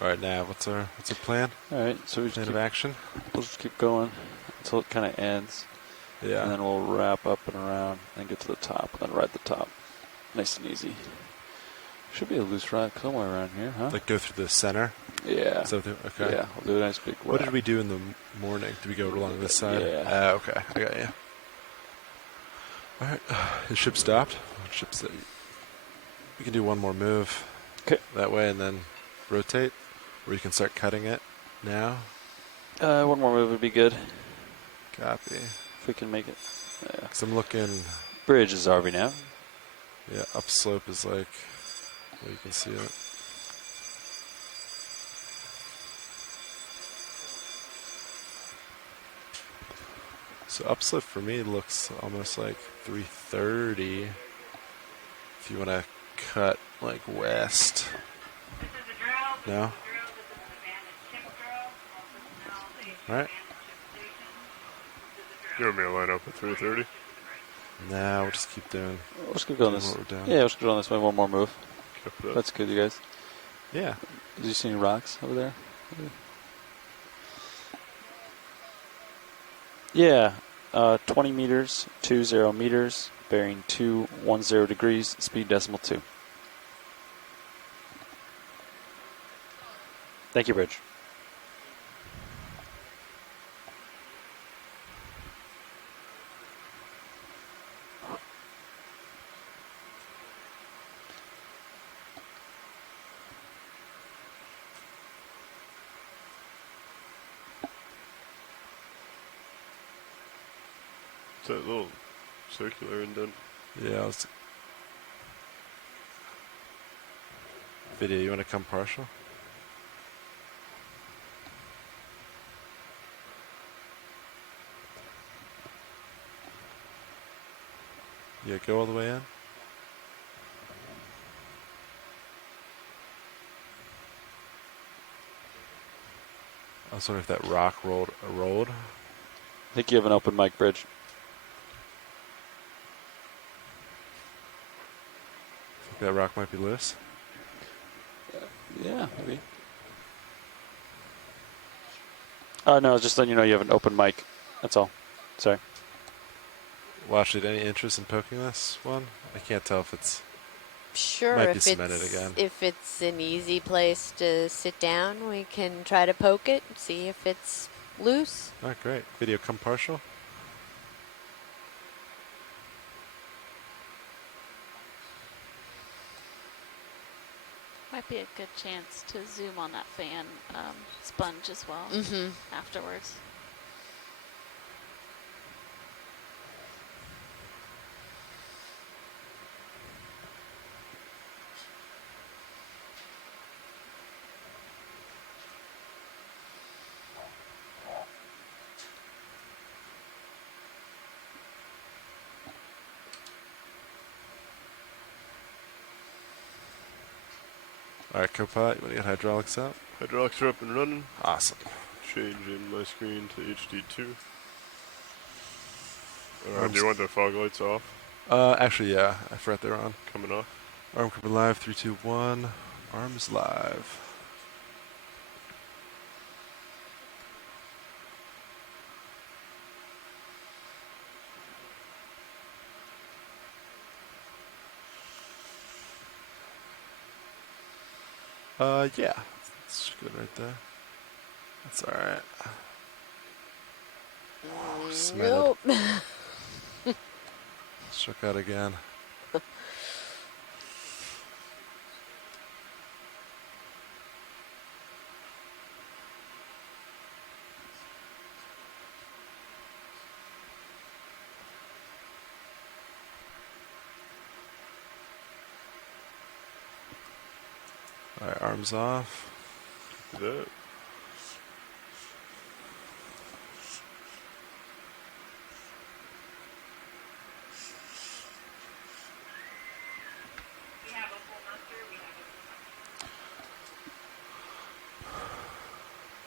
All right, now what's our plan? All right, so we just Plan of action. We'll just keep going until it kind of ends. Yeah. And then we'll wrap up and around and get to the top and then ride the top. Nice and easy. Should be a loose rock somewhere around here, huh? Like go through the center? Yeah. So okay. Yeah, we'll do a nice big rock. What did we do in the morning? Did we go along this side? Yeah. Okay. I got you. All right. The ship stopped. We can do one more move. Okay. That way, and then rotate, or you can start cutting it now. One more move would be good. Copy. If we can make it. Yeah. Because I'm looking. Bridge is RV now. Yeah, upslope is like where you can see it. So upslope for me looks almost like 330. If you want to cut like west. No? Alright. You want me to line up at 330? Nah, we'll just keep doing. We'll just keep going this. What we're doing. Yeah, we'll just go on this way. One more move. That. That's good, you guys. Yeah. Did you see any rocks over there? Yeah. 20 meters, 20 meters, bearing 210 degrees, speed decimal 2. Thank you, Bridge. It's that little circular indent. Yeah. Video, you want to come partial? Yeah, go all the way in. I was wondering if that rock rolled. I think you have an open mic, Bridge. Think that rock might be loose? Yeah, maybe. No, just letting you know you have an open mic. That's all. Sorry. Watch it. Any interest in poking this one? I can't tell if it's. Sure, might be cemented again. If it's an easy place to sit down, we can try to poke it and see if it's loose. All right, great. Video, come partial. Might be a good chance to zoom on that fan sponge as well afterwards. All right, Copilot, you want to get hydraulics out? Hydraulics are up and running. Awesome. Changing my screen to HD2. Do you want the fog lights off? Actually, yeah. I forgot they're on. Coming off. Arm coming live. 3, 2, 1. Arms live. Yeah. That's good right there. That's alright. Nope. Shook out again. Alright, arms off. That.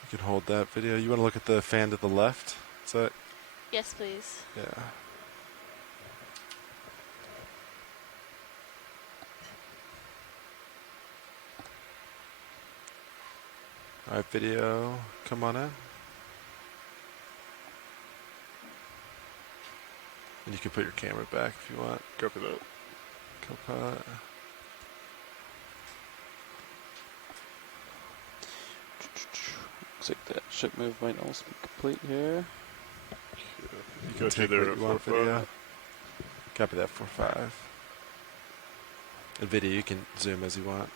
You can hold that video. You want to look at the fan to the left? Is that? Yes, please. Yeah. Alright, video, come on in. And you can put your camera back if you want. Copy that. Copilot. Looks like that ship move might almost be complete here. You can take what you want video. Copy that 4-5. And video, you can zoom as you want.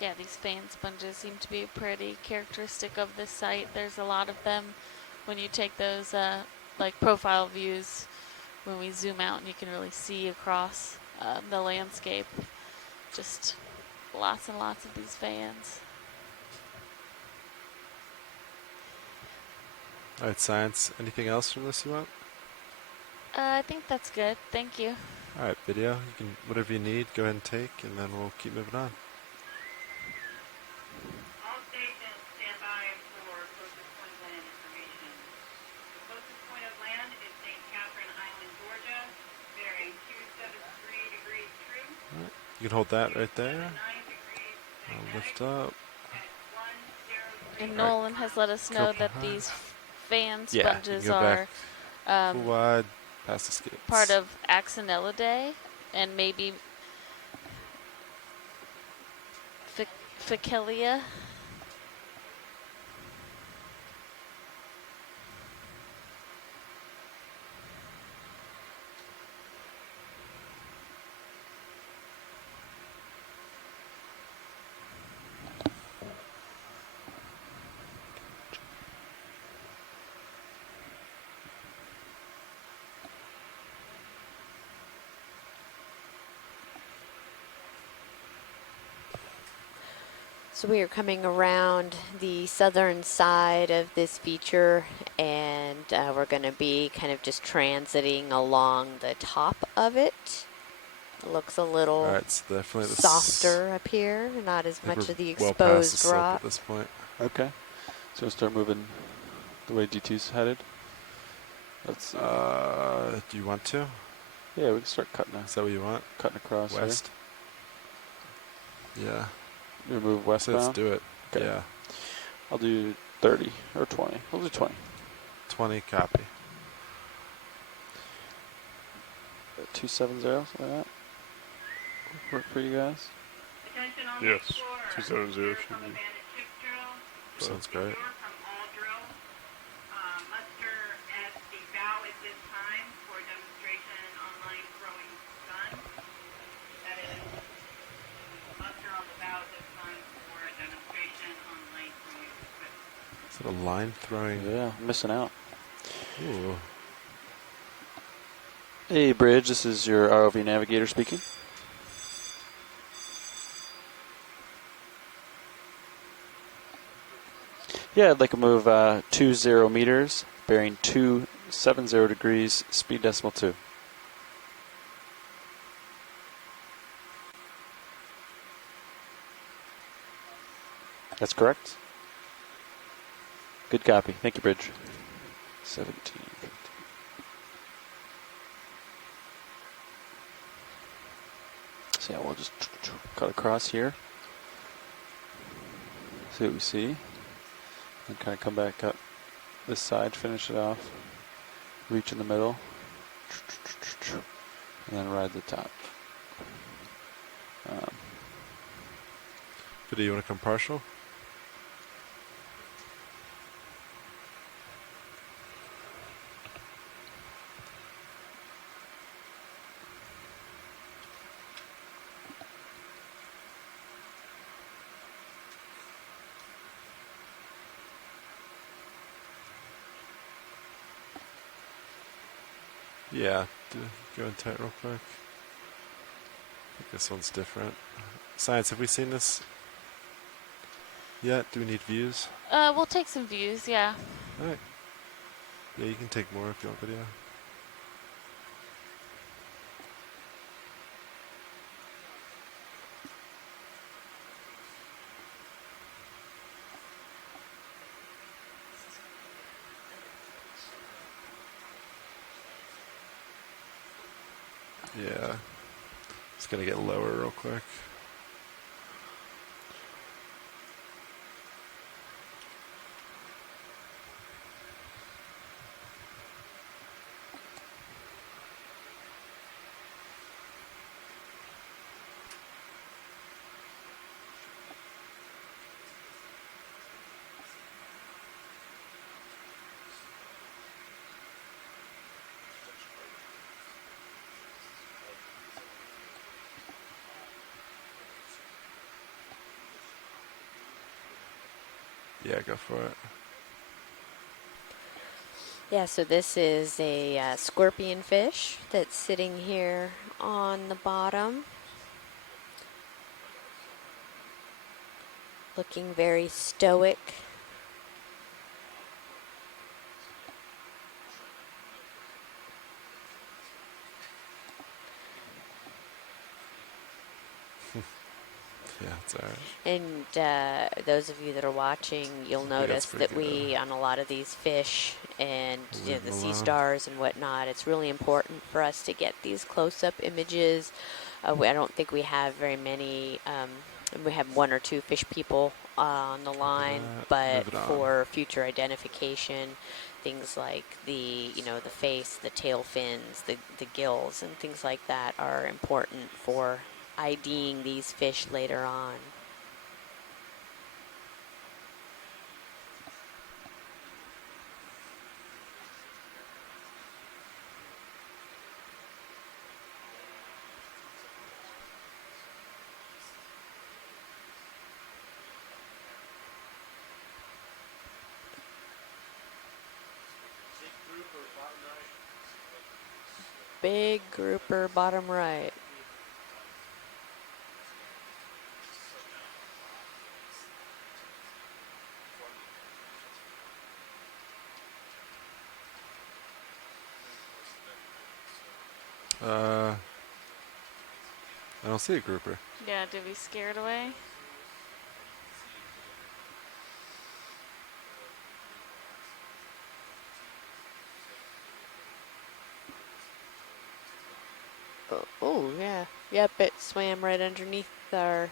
Yeah, these fan sponges seem to be pretty characteristic of this site. There's a lot of them when you take those like profile views. When we zoom out and you can really see across the landscape, just lots and lots of these fans. All right, science. Anything else from this you want? I think that's good. Thank you. All right, video. You can whatever you need. Go ahead and take, and then we'll keep moving on. All stations stand by for closest point of land information. The closest point of land is St. Catherine Island, Georgia, bearing 273 degrees true. All right. You can hold that right there. I'll lift up. And Nolan has let us know that these fan sponges are wide, past the skids. Part of Axonellidae and maybe Ficalia. So we are coming around the southern side of this feature, and we're going to be kind of just transiting along the top of it. It looks a little so definitely softer up here, not as much of the exposed well past the rock. At this point. Okay, so we'll start moving the way DT's headed. Let's see. Do you want to? Yeah, we can start cutting. Is that what you want? Cutting across west. Here. Yeah. You move westbound? Let's do it. Okay. Yeah. I'll do 30 or 20. We'll do 20. 20, copy. 270, something like that. Work for you guys? Yes, 270 should be. Sounds great. Is it a line throwing? Yeah, I'm missing out. Ooh. Hey, Bridge, this is your ROV navigator speaking. Yeah, I'd like to move 20 meters, bearing 270 degrees, speed decimal 2. That's correct. Good copy. Thank you, Bridge. 17. So yeah, we'll just cut across here. See what we see. And kind of come back up this side, finish it off. Reach in the middle. And then ride the top. Do you want to come partial? Yeah, go in tight real quick. I think this one's different. Science, have we seen this yet? Do we need views? We'll take some views, yeah. Alright. Yeah, you can take more if you want video. Yeah. It's gonna get lower real quick. Yeah, go for it. Yeah, so this is a scorpion fish that's sitting here on the bottom. Looking very stoic. Yeah, it's all right. And those of you that are watching, you'll notice that we, on a lot of these fish and the sea stars and whatnot, it's really important for us to get these close-up images. I don't think we have very many. We have one or two fish people on the line, but for future identification, things like the face, the tail fins, the gills, and things like that are important for IDing these fish later on. Big grouper, bottom right. I don't see a grouper. Yeah, did we scare it away? Oh, yeah. Yep, it swam right underneath our...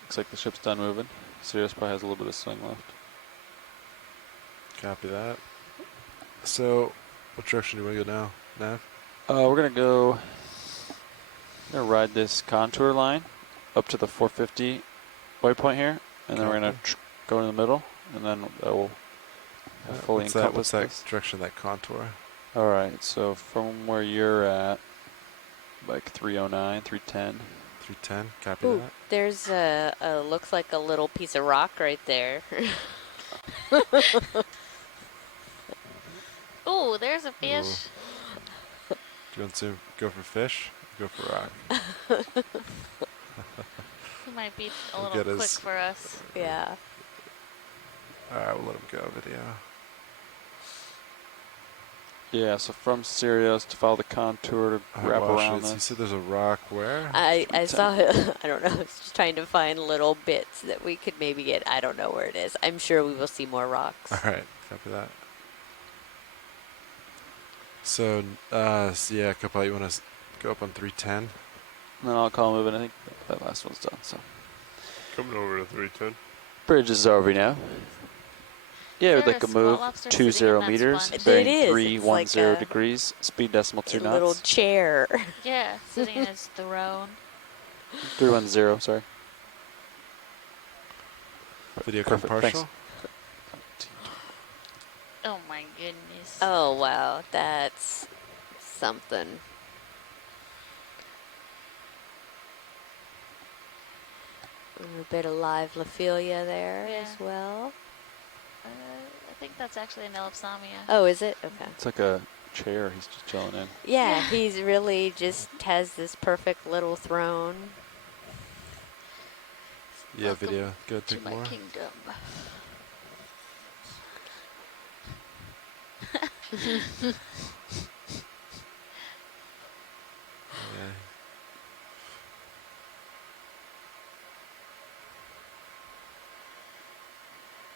Looks like the ship's done moving. Sirius probably has a little bit of swing left. Copy that. So, what direction do you want to go now, Nav? We're gonna ride this contour line up to the 450 waypoint here, and then we're gonna go in the middle, and then that will fully encompass what's that direction, that contour? All right, so from where you're at, like 309, 310. 310, copy that. There's a looks like a little piece of rock right there. Ooh, there's a fish. Do you want to go for fish? Go for rock. He might be a little quick for us. Yeah. Alright, we'll let him go, video. Yeah, so from Sirius to follow the contour to wrap around this. You said there's a rock where? I saw it. I don't know. I was just trying to find little bits that we could maybe get. I don't know where it is. I'm sure we will see more rocks. Alright, copy that. So, yeah, Kapal, you want to go up on 310? And then I'll call moving. I think that last one's done. So coming over to 310. Bridge is over now. Yeah, we'd like to move 20 meters, bearing 310 degrees, speed decimal 2 knots. Little chair. Yeah, sitting in his throne. 310, sorry. Video come partial. Oh my goodness. Oh wow, that's something. A bit of live Laphilia there as well. I think that's actually an Elipsamia. Oh, is it? Okay. It's like a chair he's just chilling in. Yeah, he's really just has this perfect little throne. Yeah, Welcome video. Good, to take my more. kingdom. Yeah.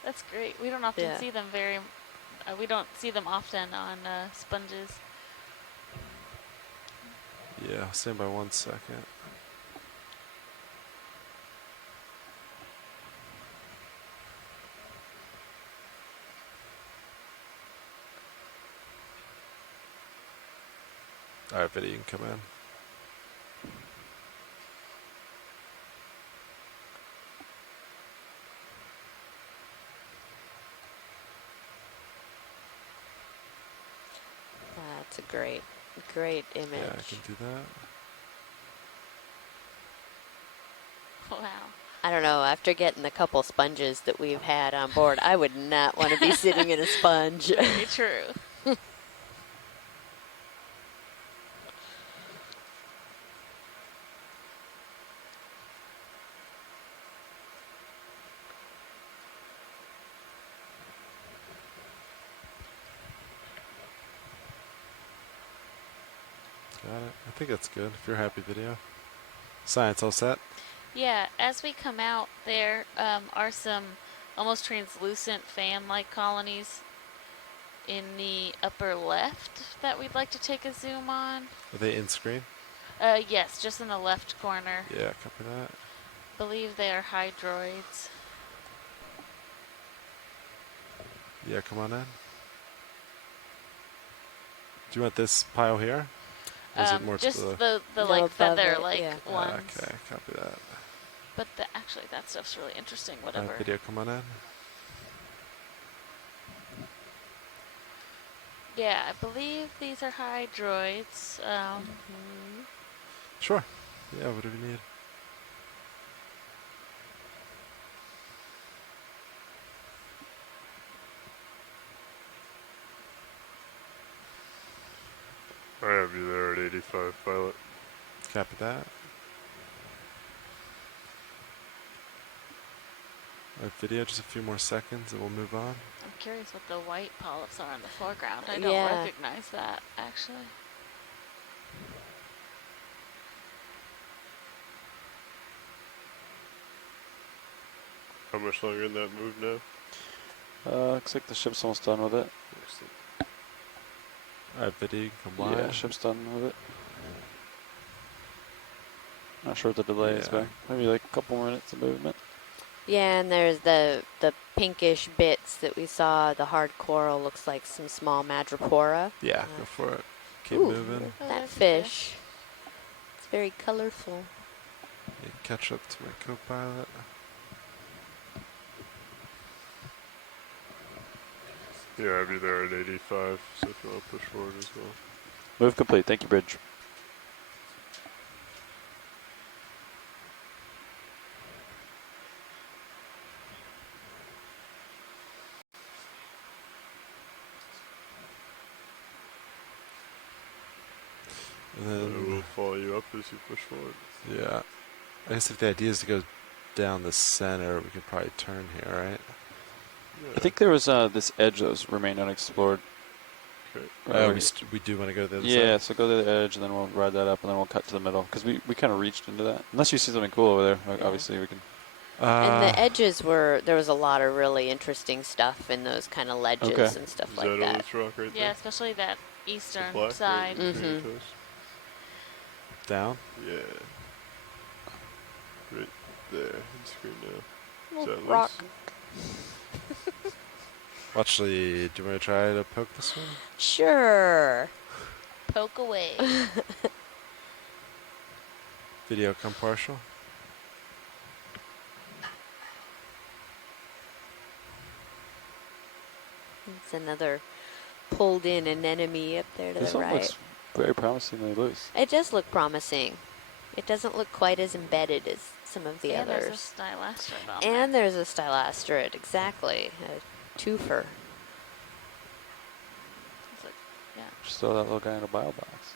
That's great. We don't often see them we don't see them often on sponges. Yeah, stand by 1 second. Alright, video, you can come in. That's a great image. Yeah, I can do that. Wow. I don't know, after getting the couple sponges that we've had on board, I would not want to be sitting in a sponge. Very true. Got it. I think that's good. If you're happy, video. Science all set? Yeah, as we come out, there are some almost translucent fan-like colonies in the upper left that we'd like to take a zoom on. Are they in screen? Yes, just in the left corner. Yeah, copy that. Believe they are hydroids. Yeah, come on in. Do you want this pile here? Or is it more just to the No, like above feather it, like yeah. ones. Okay, copy that. But actually that stuff's really interesting. Whatever. Video, come on in. Yeah, I believe these are hydroids. Sure. Yeah, whatever you need. I have you there at 85, pilot. Copy that. Alright, video, just a few more seconds and we'll move on. I'm curious what the white polyps are in the foreground. I don't Yeah. recognize that, actually. How much longer in that move now? Looks like the ship's almost done with it. Alright, video, come live. Yeah, ship's done with it. Not sure what the delay is back. Maybe like a couple minutes of movement. Yeah, and there's the pinkish bits that we saw. The hard coral looks like some small madrepora. Yeah, go for it. Keep Ooh, moving. that fish. It's very colorful. Yeah, catch up to my co-pilot. Yeah, I'll be there at 85, so if you want to push forward as well. Move complete. Thank you, Bridge. And then we'll follow you up as you push forward. Yeah. I guess if the idea is to go down the center, we could probably turn here, right? Yeah. I think there was this edge that was remained unexplored. Okay. We do want to go to the other side? Yeah, so go to the edge and then we'll ride that up and then we'll cut to the middle. Because we kind of reached into that. Unless you see something cool over there, like, obviously we can... And the edges there was a lot of really interesting stuff in those kind of ledges and stuff like that. This rock right Yeah, there? especially that eastern Black, side. right, Down? Yeah. Right there. On screen now. Is that rock. loose? Actually, do you want to try to poke this one? Sure. Poke away. Video come partial. It's another pulled in anemone up there to This the one right. looks very promisingly loose. It does look promising. It doesn't look quite as embedded as some of the and others. there's a stylastrid on And there's a stylastrid, exactly. A twofer. It's like, yeah. Just throw that little guy in a bio box.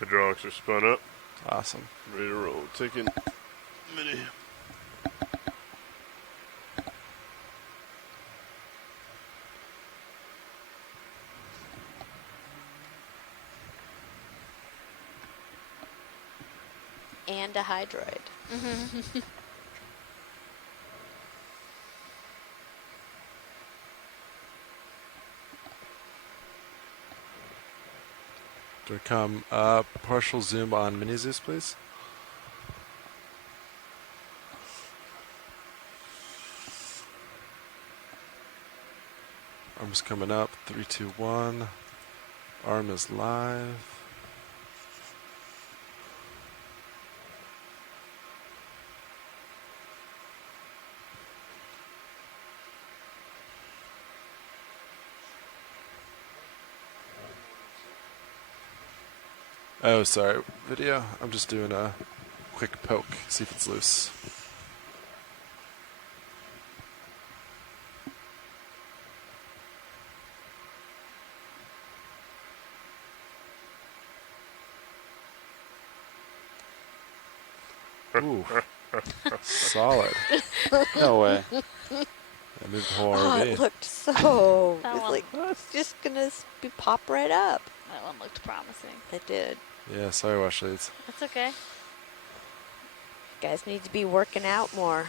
Hydraulics are spun up. Awesome. Ready to roll. Taking mini. And a hydroid. Do we come partial zoom on Mini Zeus, please? Arm's coming up. 3, 2, 1. Arm is live. Oh, sorry, video. I'm just doing a quick poke, see if it's loose. Ooh, solid. No way. I moved the whole Oh, RV. it looked so. That It's one- like it's just gonna pop right up. That one looked promising. It did. Yeah, sorry, wash leads. That's okay. You guys need to be working out more.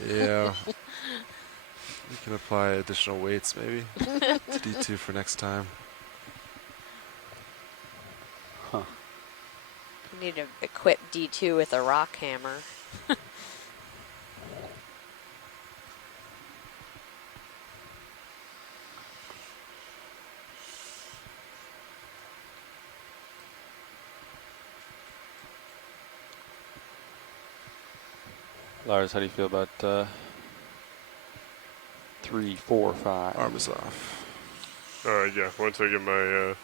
Yeah. You can apply additional weights, maybe. To D2 for next time. Huh. You need to equip D2 with a rock hammer. Lars, how do you feel about 3, 4, 5? Arm is off. Yeah, once I get my,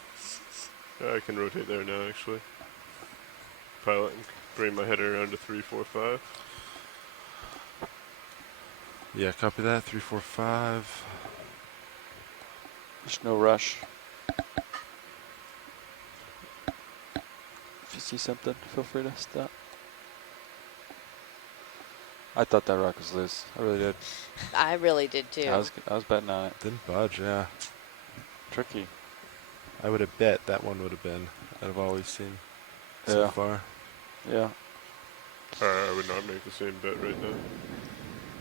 I can rotate there now, actually. Pilot and bring my header around to 3, 4, 5. Yeah, copy that. 3, 4, 5. There's no rush. If you see something, feel free to stop. I thought that rock was loose. I really did. I really did too. I was betting on it. Didn't budge, yeah. Tricky. I would have bet that one would have been out of all we've seen so far. Yeah. I would not make the same bet right now.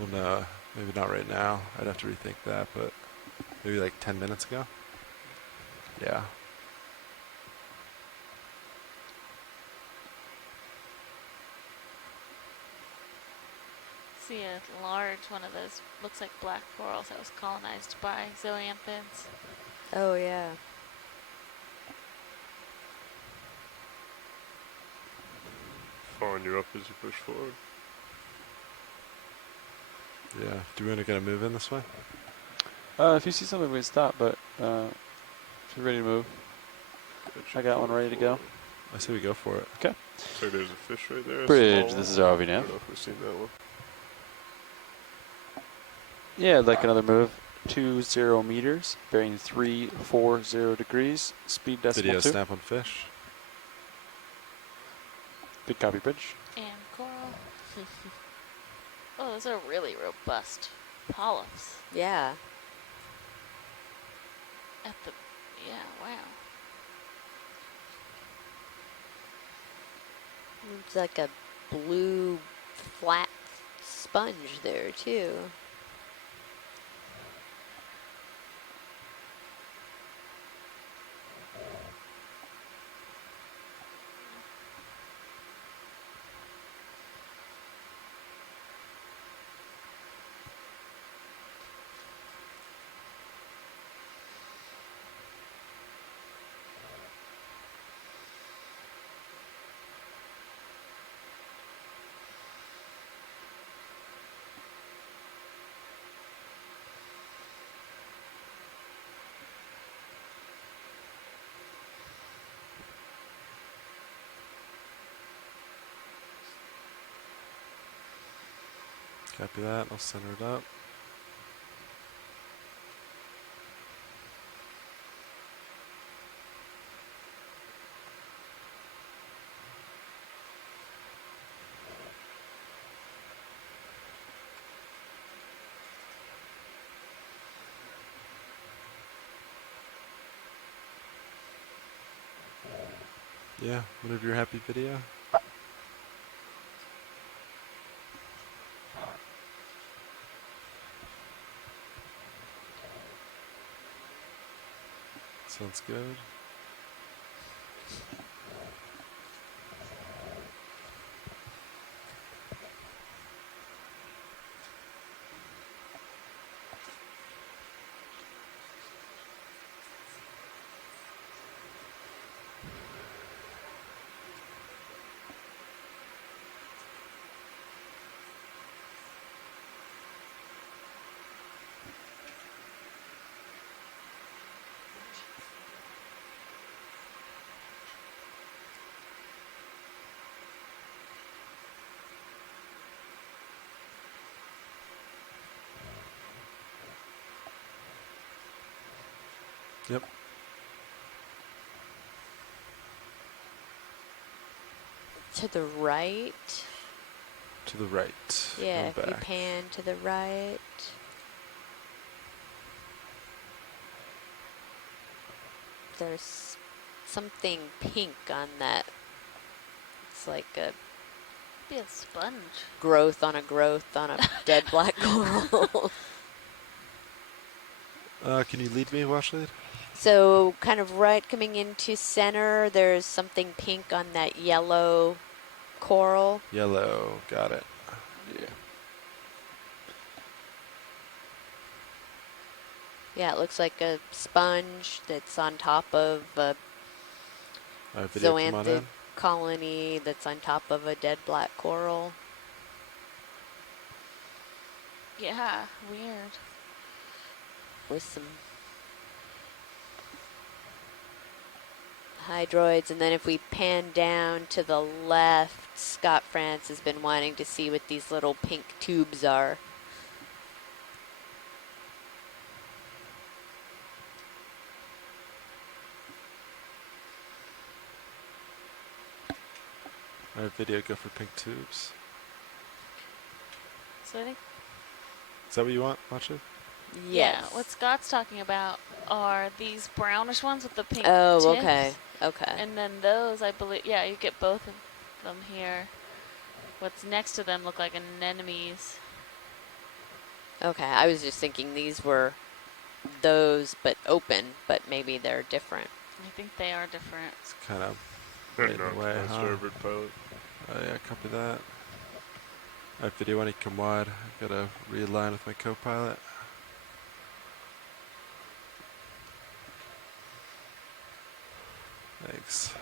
Well, no, maybe not right now. I'd have to rethink that, but maybe like 10 minutes ago. Yeah. See a large one of those, looks like black corals that was colonized by zoanthans. Oh, yeah. Following you up as you push forward. Yeah. Do we want to get a move in this way? If you see something, we can stop, but if you're ready to move, I got one ready to go. I say we go for it. Okay. So there's a fish right there. Bridge, small. this is our RV I now. don't know if we've seen that one. Yeah, I'd like another move. 20 meters, bearing 340 degrees, speed decimal Video 2. snap on fish. Good copy, Bridge. And coral. Oh, those are really robust polyps. Yeah. At the, yeah, wow. It's like a blue flat sponge there too. Copy that. I'll center it up. Yeah, whenever you're happy, video. Sounds good. Yep. To the right. To the right. Yeah, Go if you back. pan to the right. There's something pink on that. It's like a Be a sponge. growth on a dead black coral. Can you lead me, watch lead? So kind of right coming into center, there's something pink on that yellow coral. Yellow, got it. Yeah. Yeah, it looks like a sponge that's on top of a video, zoanthid colony that's on top of a dead black coral. Yeah, weird. With some hydroids, and then if we pan down to the left, Scott France has been wanting to see what these little pink tubes are. All right, video, go for pink tubes. So I think. Is that what you want? Watch it. Yeah, what Scott's talking about are these brownish ones with the pink Oh, tips. okay. Okay. And then those, I believe, yeah, you get both of them here. What's next to them look like anemones. Okay, I was just thinking these were those, but open, but maybe they're different. I think they are different. It's kind of They're right not away, huh? starboard pilot. Yeah, copy that. All right, video, when you come wide, I gotta realign with my co-pilot. Thanks.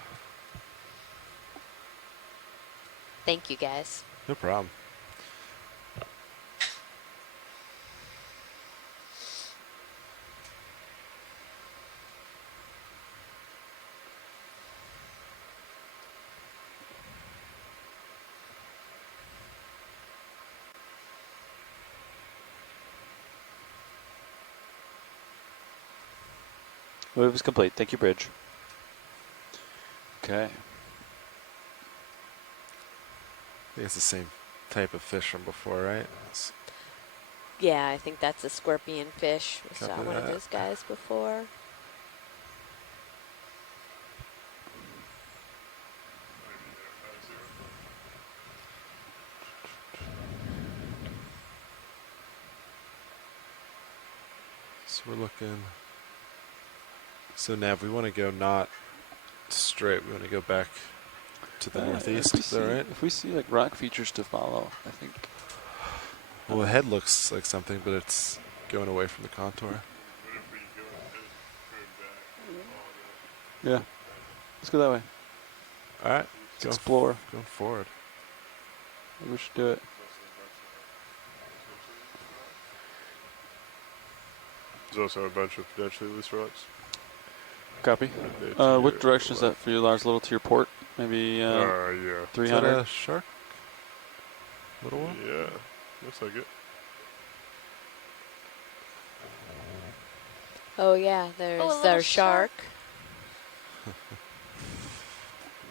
Thank you, guys. No problem. Move is complete. Thank you, Bridge. Okay. I think it's the same type of fish from before, right? Yeah, I think that's a scorpion fish. We saw Copy one of that. those guys before. So we're looking. So Nav, we want to go not straight. We want to go back to the northeast. Is that right? If we see like rock features to follow, I think. Well, the head looks like something, but it's going away from the contour. Yeah. Let's go that way. All right. Let's explore. Going forward. Maybe we should do it. There's also a bunch of potentially loose rocks. Copy. What direction is that for you, Lars? A little to your port? Maybe yeah. 300? Is that a shark? Little one? Yeah. Looks like it. Oh yeah, there's our shark.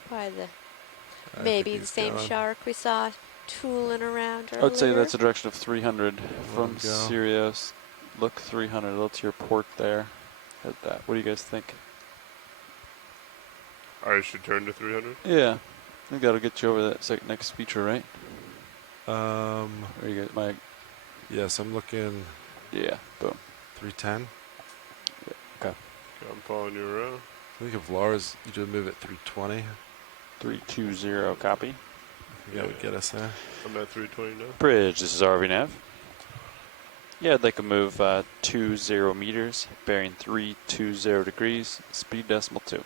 Probably maybe the same shark we saw tooling around earlier. I would say that's a direction of 300 from Sirius. Look 300, a little to your port there. Hit that. What do you guys think? I should turn to 300? Yeah. I think that'll get you over that next feature, right? Or you guys, Mike? Yes, I'm looking. Yeah, boom. 310. Yeah. Okay. I'm following you around. I think if Lars, you do move at 320. 320, copy. I think that would get us there. I'm at 320 now. Bridge, this is RV Nav. Yeah, I'd like to move 20 meters, bearing 320 degrees, speed decimal 2.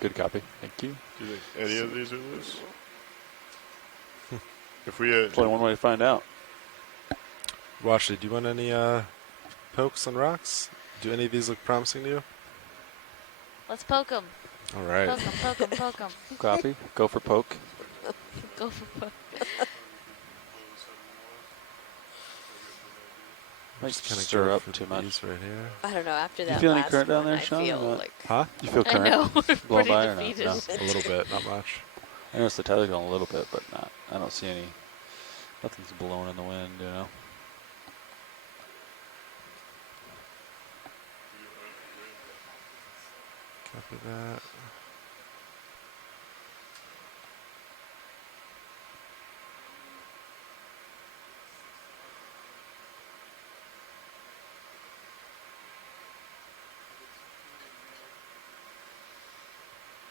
Good copy. Thank you. Do you think any of these are loose? If we had... There's only one way to find out. Washley, do you want any pokes on rocks? Do any of these look promising to you? Let's poke them. All right. Poke them, poke them, poke them. Copy. Go for poke. Go for poke. Might stir up too much right here. I don't know. After that you feel any last current one, down there, I Sean? feel like Huh? You feel current? I know. We're blown pretty by or not? defeated. No. A little bit, not much. I noticed the tether's going a little bit, but not. I don't see any. Nothing's blowing in the wind, you know. Copy that.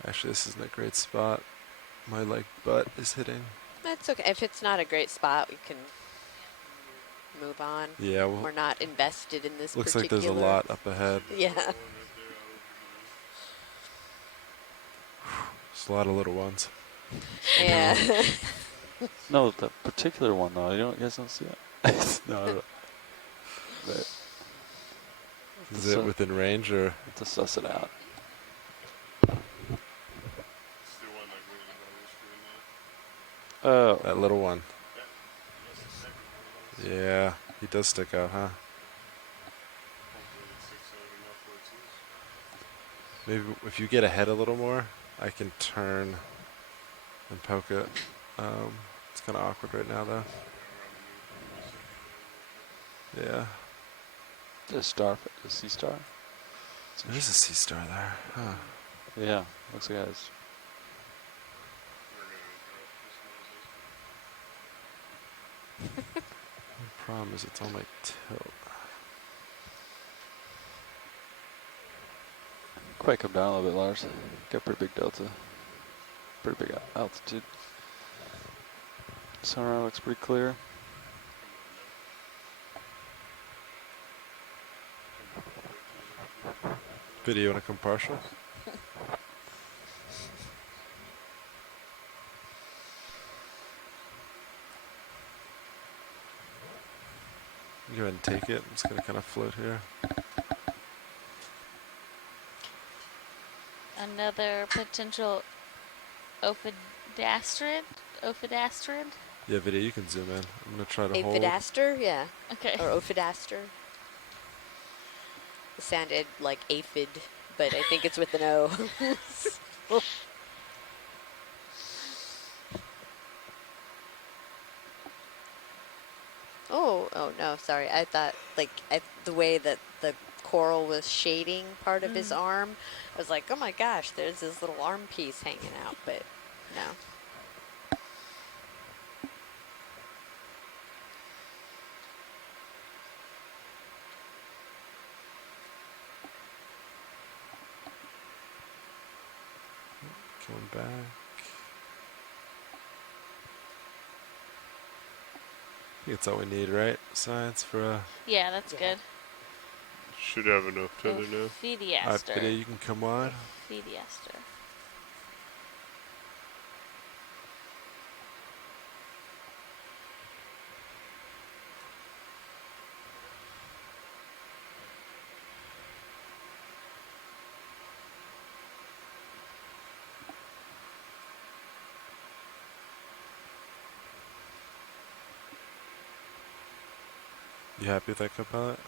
Actually, this isn't a great spot. My butt is hitting. that's okay. If it's not a great spot, we can move on. Yeah, well, we're not invested in this. Looks like there's a lot up ahead. Yeah. There's a lot of little ones. Yeah. No, the particular one though. You guys don't see it. No. But is it within range or? To suss it out. Oh, that little one. Yeah, he does stick out, huh? Maybe if you get ahead a little more, I can turn and poke it. It's kind of awkward right now, though. Yeah. The star, the sea star. There's a sea star there, huh? Yeah, looks like it has. The problem is it's on my tilt. Quite come down a little bit, Lars. Got pretty big delta. Pretty big altitude. Sonar looks pretty clear. Video in a compartment. Go ahead and take it. I'm just going to kind of float here. Another potential ophidastrid? Yeah, video, you can zoom in. I'm going to try to hold. Aphidaster? Yeah. Okay. Or ophidaster. It sounded like aphid, but I think it's with an O. Oh no, sorry. I thought the way that the coral was shading part of his arm, I was like, oh my gosh, there's this little arm piece hanging out, but no. Coming back. I think that's all we need, right? Science for a... Yeah, that's good. Should have enough tether now. Ophidiaster. Video, you can come on. Ophidiaster. You happy with that copilot?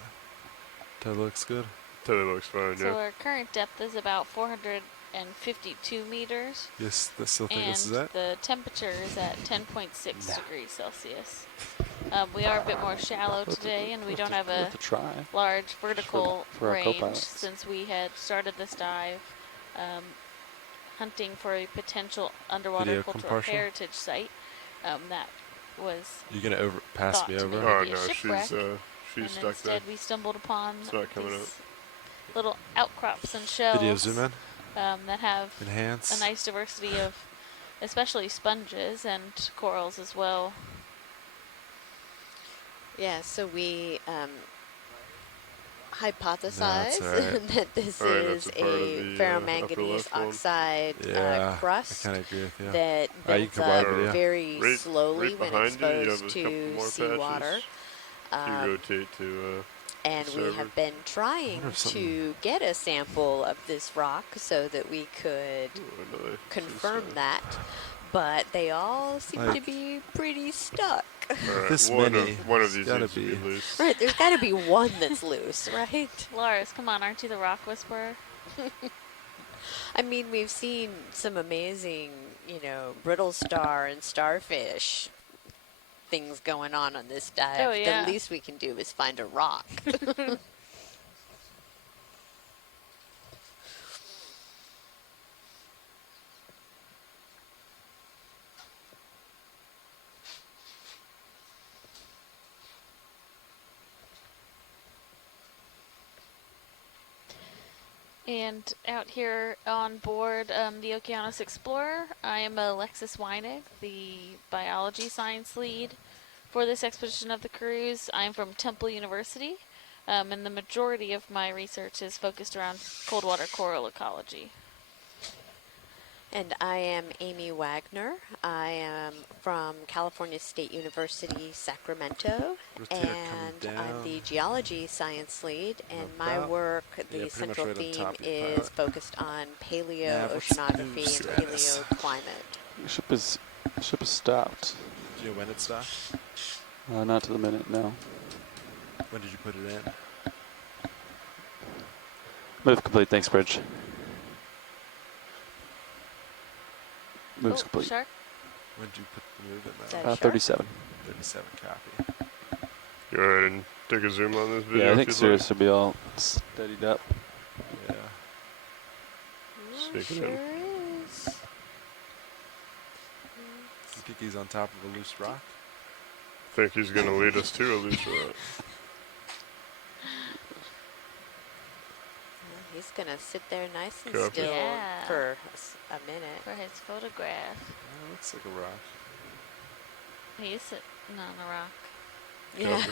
That looks good. Tether looks fine, So our current depth is about 452 meters. Yes, I still think this is And it. the temperature is at 10.6 degrees Celsius. We are a bit more shallow today, and we don't have a large vertical range since we had started this dive hunting for a potential underwater cultural heritage site that was You're gonna pass me over? Oh no, she's and stuck instead there. we stumbled upon It's not coming these up. little outcrops and shells Video zoom in. that have Enhance. a nice diversity of especially sponges and corals as well. Yeah, so we hypothesize that this is a ferromanganese oxide crust I agree with you. that builds up very slowly when exposed to seawater. You rotate to and we have been trying to get a sample of this rock so that we could confirm that, but they all seem to be pretty stuck. Right, This one many, of these gotta needs to be be loose. Right, there's got to be one that's loose, right? Lars, come on, aren't you the rock whisperer? I mean, we've seen some amazing, brittle star and starfish things going on this dive. Oh, yeah. The least we can do is find a rock. And out here on board the Okeanos Explorer, I am Alexis Weinig, the biology science lead for this expedition of the cruise. I'm from Temple University, and the majority of my research is focused around cold water coral ecology. And I am Amy Wagner. I am from California State University, Sacramento, and I'm the geology science lead. And my work, the central theme, is focused on paleoceanography and paleoclimate. Ship is stopped. Do you know when it stopped? Not to the minute, no. When did you put it in? Move complete. Thanks, Bridge. Moves complete. Shark? When did you put the move in there? 37. 37 copy. Go ahead and take a zoom on this video. Yeah, I think Sirius will be all steadied up. Yeah. Sure is. You think he's on top of a loose rock? I think he's going to lead us to a loose rock. He's going to sit there nice and Copy. still Yeah. for a minute. For his photograph. That looks like a rock. He's sitting on a rock. Yeah.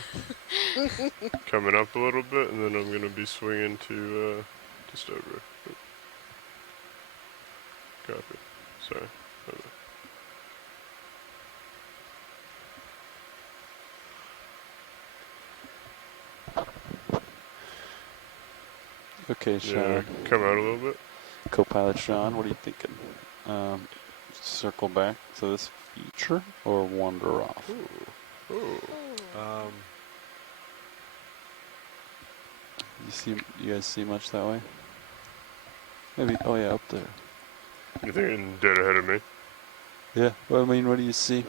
Coming up a little bit, and then I'm going to be swinging to starboard. Copy. Sorry. Okay, Sean. Yeah, come out a little bit. Co-pilot Sean, what are you thinking? Circle back to this feature or wander off? Ooh. You guys see much that way? Maybe. Oh yeah, up there. You thinking dead ahead of me? Yeah. Well, I mean, what do you see?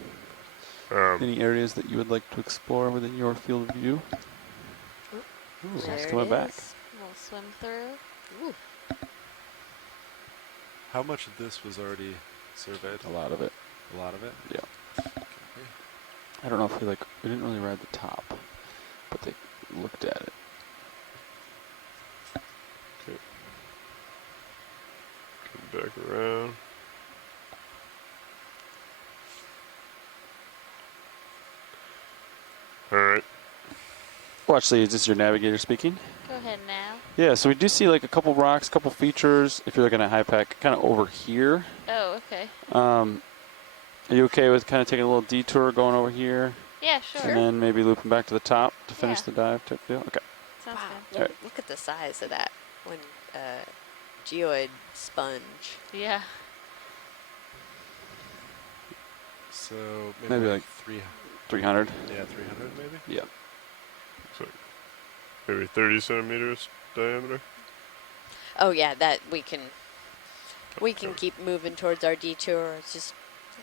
Any areas that you would like to explore within your field of view? Ooh, it's coming back. We'll swim through. Ooh. How much of this was already surveyed? A lot of it. A lot of it? Yeah. Okay. I don't know if we didn't really ride the top, but they looked at it. Okay. Come back around. Alright. Watch, is this your navigator speaking? Go ahead now. Yeah, so we do see like a couple rocks, couple features. If you're looking at high pack, kind of over here. Oh, okay. Are you okay with kind of taking a little detour going over here? Yeah, sure. And then maybe looping back to the top to finish the dive type deal? Okay. Sounds Wow. Look at the size of that geoid sponge. Yeah. So maybe like 300. Yeah, 300 maybe? Yeah. So maybe 30 centimeters diameter. Oh yeah, that we can keep moving towards our detour. It's just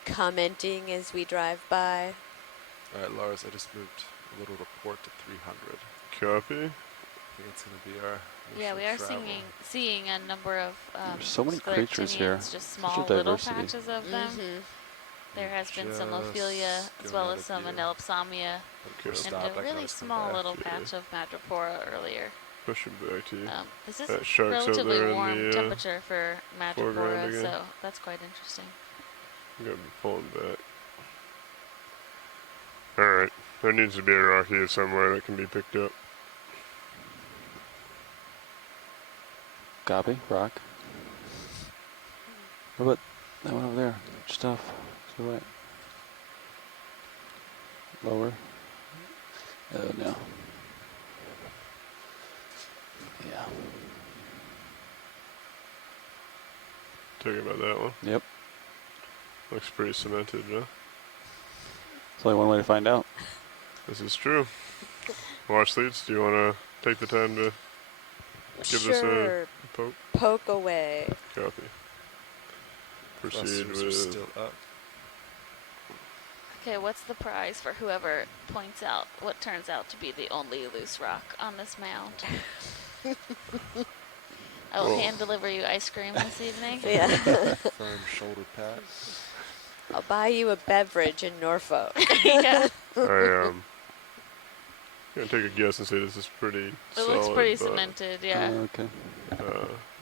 commenting as we drive by. All right, Lars, I just moved a little report to 300. Copy. I think it's going to be our Yeah, we are travel. seeing a number of There's so many creatures here. just Such small a little diversity. patches of them. There has been some Ophelia as well as some Anelopsamia and a really small little patch of Madrepora earlier. Pushing back to you. This is That shark's out relatively there in warm the, temperature for foreground Madrepora, again. so that's quite interesting. You gotta be pulling back. Alright. There needs to be a rock here somewhere that can be picked up. Copy. Rock. What about that one over there? Just off to the right. Lower. Oh no. Yeah. Talking about that one? Yep. Looks pretty cemented, huh? definitely one way to find out. This is true. Wash leads, do you want to take the time to give this a poke? Poke away. Copy. Proceed Thrusters are with... still up. Okay, what's the prize for whoever points out what turns out to be the only loose rock on this mound? I will hand deliver you ice cream this evening. Yeah. Firm shoulder pat. I'll buy you a beverage in Norfolk. Yeah. I'm gonna take a guess and say this is pretty solid. It looks pretty cemented, yeah. Okay.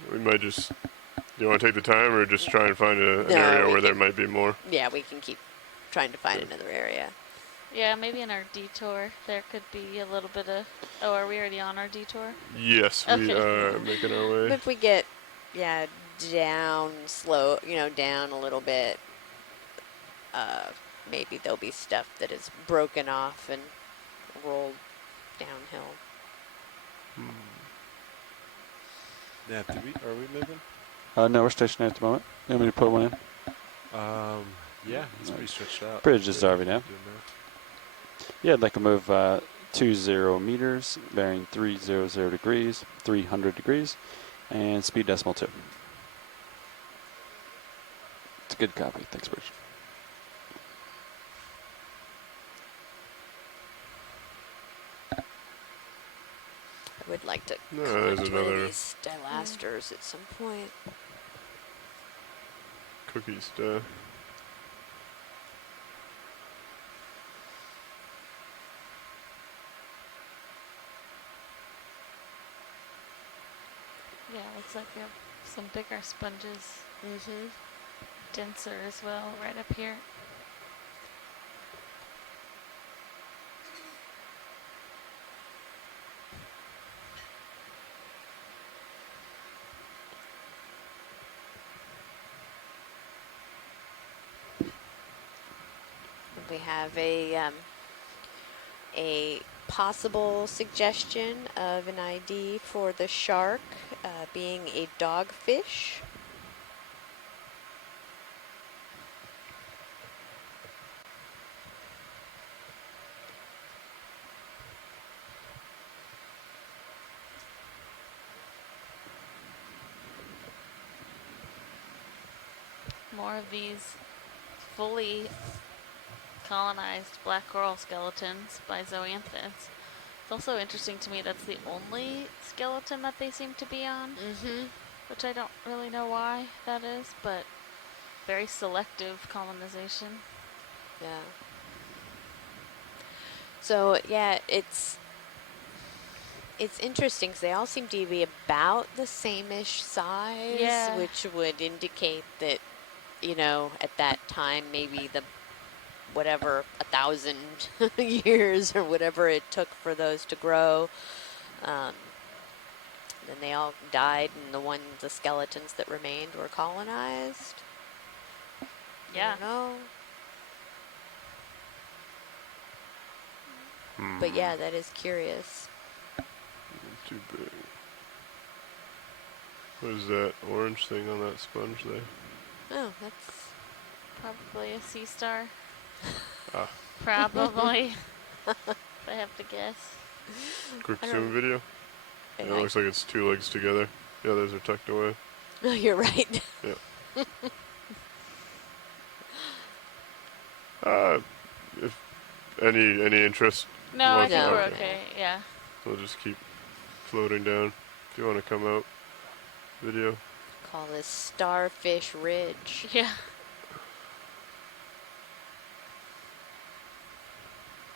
We might just... Do you want to take the time or just try and find an area where there might be more? Yeah, we can keep trying to find another area. Yeah, maybe in our detour there could be a little bit of... Oh, are we already on our detour? Yes, we are making our way. If we get, down slow, down a little bit, maybe there'll be stuff that is broken off and rolled downhill. Yeah, are we moving? No, we're stationary at the moment. You want me to put one in? Yeah, it's pretty stretched out. Bridge is RV now. Yeah, I'd like to move 20 meters, bearing 300 degrees, 300 degrees, and speed decimal 2. It's a good copy. Thanks, Bridge. I would like to there's collect one another of these stilasters at some point. cookie stuff. Yeah, looks like we have some bigger sponges. Mm-hmm. Denser as well, right up here. We have a possible suggestion of an ID for the shark being a dogfish. More of these fully colonized black coral skeletons by zoanthids. It's also interesting to me that's the only skeleton that they seem to be on, which I don't really know why that is, but very selective colonization. Yeah. So yeah, it's interesting because they all seem to be about the same-ish size, which would indicate that, at that time maybe the 1,000 years or whatever it took for those to grow. Then they all died, and the skeletons that remained were colonized. Yeah. I don't know. But yeah, that is curious. Too big. What is that orange thing on that sponge there? Oh, that's probably a sea star. Ah. Probably. If I have to guess. Quick zoom video. It looks like it's 2 legs together. The others are tucked away. No, you're right. Yeah. If any interest. No, I think we're okay. Yeah. We'll just keep floating down. If you want to come out, video. Call this Starfish Ridge. Yeah.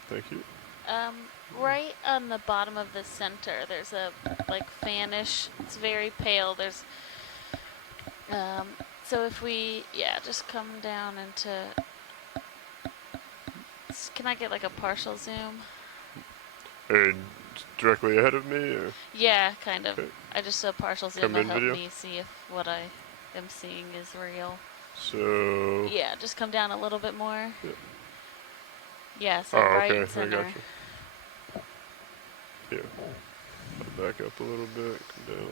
Thank you. Right on the bottom of the center, there's a fanish. It's very pale. There's so if we just come down into. Can I get a partial zoom? Directly ahead of me, or? Yeah, kind of. Okay. I just a partial zoom will help me see if what I am seeing is real. So. Yeah, just come down a little bit more. Yeah. Yeah, so right in center. I gotcha. Here, I'll back up a little bit, come down.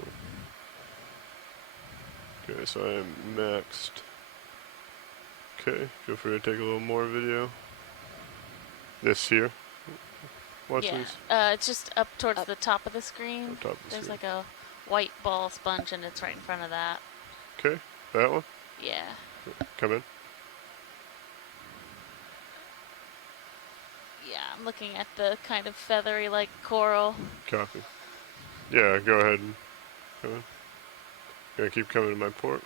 Okay, so I am maxed. Okay, feel free to take a little more video. This here? What's Yeah, this? it's just up towards the top of the screen. Top of the There's screen. like a white ball sponge, and it's right in front of that. Okay, that one? Yeah. Come in. Yeah, I'm looking at the kind of feathery, like coral. Copy. Yeah, go ahead and come in. Gonna keep coming to my port.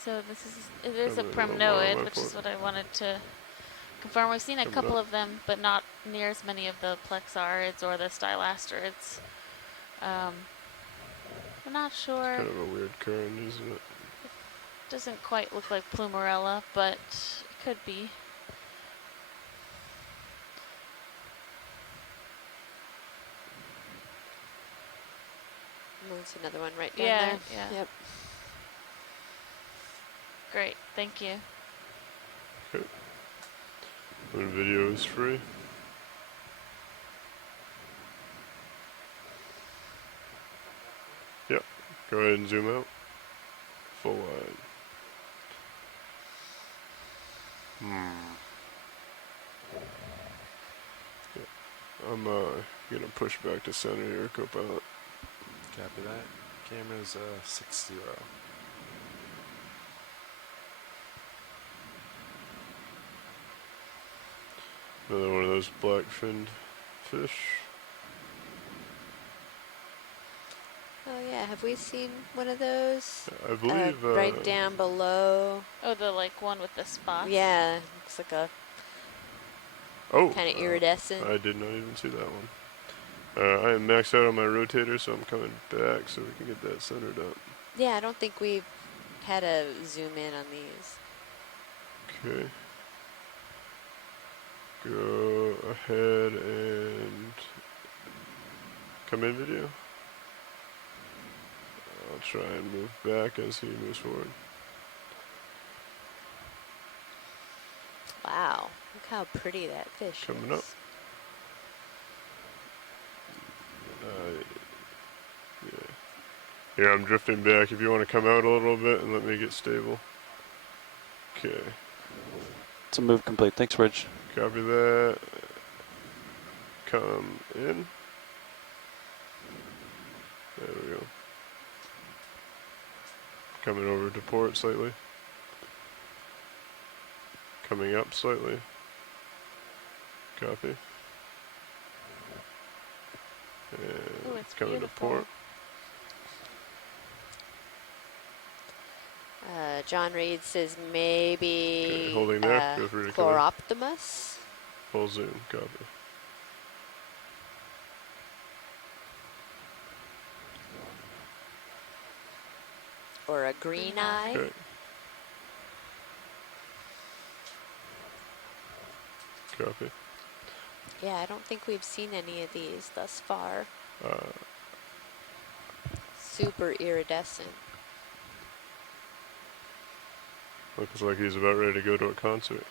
So it is a primnoid, which is what I wanted to confirm. We've seen a couple of them, but not near as many of the plexarids or the stylasterids. I'm not sure. It's kind of a weird current, isn't it? It doesn't quite look like Plumarella, but it could be. There's another one right down Yeah, there. yeah. Yep. Great, thank you. Okay. When video is free. Yep. Go ahead and zoom out. Full wide. Yeah. I'm gonna push back to center here, Copilot. Copy that. Camera's 6-0. Another one of those black-finned fish. Oh yeah, have we seen one of those? I believe right down below. Oh, the like one with the spots. Yeah, looks like a kind of iridescent. I did not even see that one. I am maxed out on my rotator, so I'm coming back so we can get that centered up. Yeah, I don't think we've had a zoom in on these. Okay. Go ahead and come in video. I'll try and move back as he moves forward. Wow, look how pretty that fish Coming is. up. Yeah. Here, I'm drifting back. If you want to come out a little bit and let me get stable. Okay. It's a move complete. Thanks, Rich. Copy that. Come in. There we go. Coming over to port slightly. Coming up slightly. Copy. And it's coming beautiful. to port. John Reed says maybe Okay, holding there. Feel free to come in. Chloroptimus. Full zoom. Copy. Or a green eye. Okay. Copy. Yeah, I don't think we've seen any of these thus far. Super iridescent. Looks like he's about ready to go to a concert.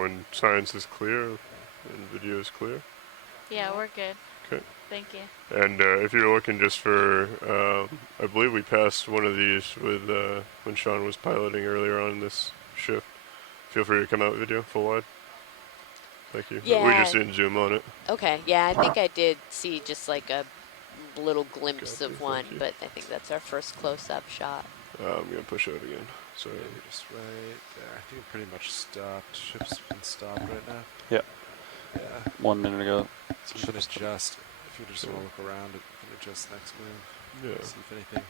When science is clear and video is clear. Yeah, we're good. Okay. Thank you. And if you're looking just for, I believe we passed one of these with when Sean was piloting earlier on in this shift. Feel free to come out video full wide. Thank you. Yeah. We just didn't zoom on it. Okay, yeah, I think I did see just like a little glimpse Copy, of one, thank you. but I think that's our first close-up shot. I'm going to push out again. Sorry. Yeah, you're just right there. I think we're pretty much stopped. Ship's been stopped right now. Yep. Yeah. 1 minute ago. So we can adjust. If you just want to look around, we can adjust next move. Yeah. See if anything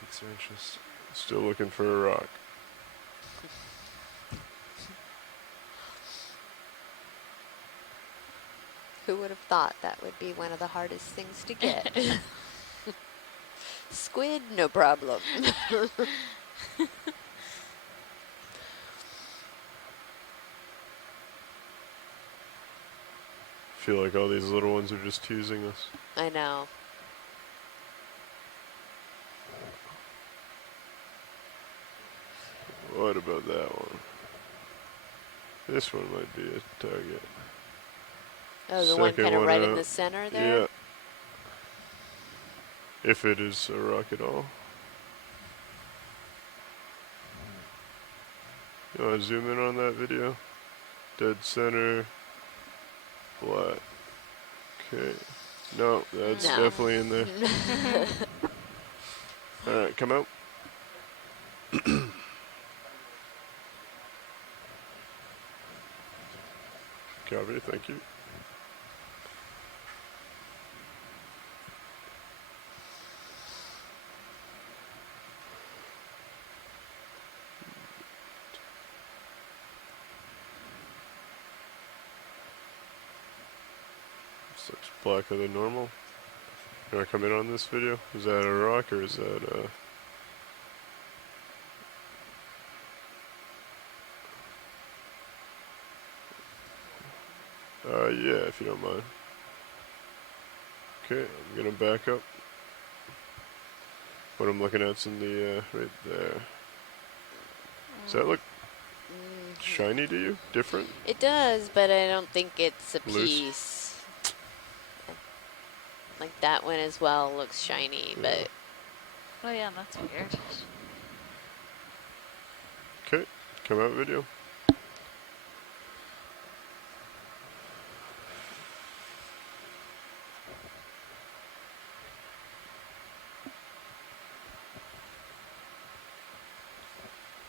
piques your interest. Still looking for a rock. Who would have thought that would be one of the hardest things to get? Squid, no problem. Feel like all these little ones are just teasing us. I know. What about that one? This one might be a target. Oh, the one kind of right in the center there? Yeah. If it is a rock at all. You want to zoom in on that video? Dead center. Black. Okay. No, that's definitely in there. Alright, come out. Copy, thank you. This looks blacker than normal. Can I come in on this video? Is that a rock or is that yeah, if you don't mind. Okay, I'm gonna back up. What I'm looking at's in the, right there. Does that look shiny to you? Different? It does, but I don't think it's a Loose? piece. Like that one as well looks shiny, but... Oh yeah, that's weird. Okay, come out video.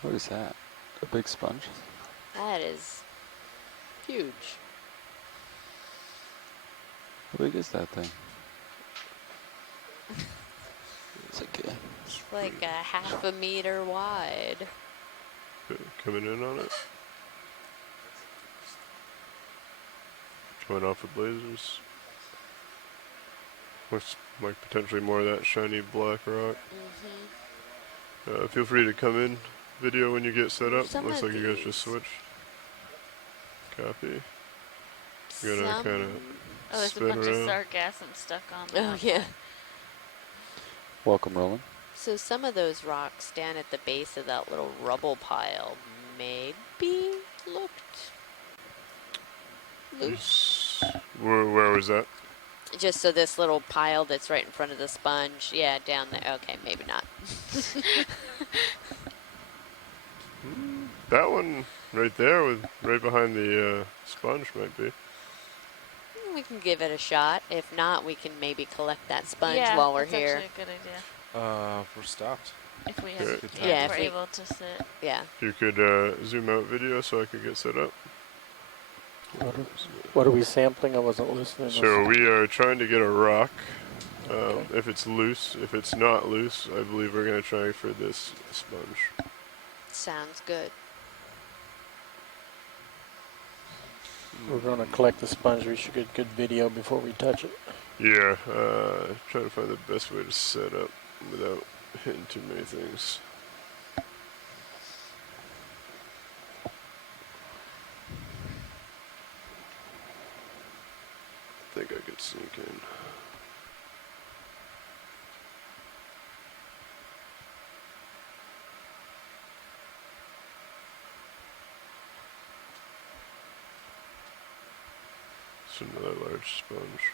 What is that? A big sponge? That is huge. How big is that thing? It's like a half a meter wide. Okay, coming in on it. Coming off of blazers. Looks like potentially more of that shiny black rock. Feel free to come in video when you get set up. Looks like you guys just switched. Copy. You're gonna kind of oh, there's a bunch of sargassum stuck on that. Oh, yeah. Welcome, Roland. So some of those rocks down at the base of that little rubble pile maybe looked loose. Where was that? Just so this little pile that's right in front of the sponge. Yeah, down there. Okay, maybe not. That one right there, with right behind the sponge, might be. We can give it a shot. If not, we can maybe collect that sponge yeah, while we're that's here. Actually a good idea. We're stopped. If we have, Okay. yeah, if we're able to sit. Yeah. If you could zoom out video so I could get set up. What are we sampling? I wasn't listening. So we are trying to get a rock. If it's loose, if it's not loose, I believe we're going to try for this sponge. Sounds good. We're going to collect the sponge. We should get good video before we touch it. Yeah, trying to find the best way to set up without hitting too many things. I think I could sneak in. It's another large sponge.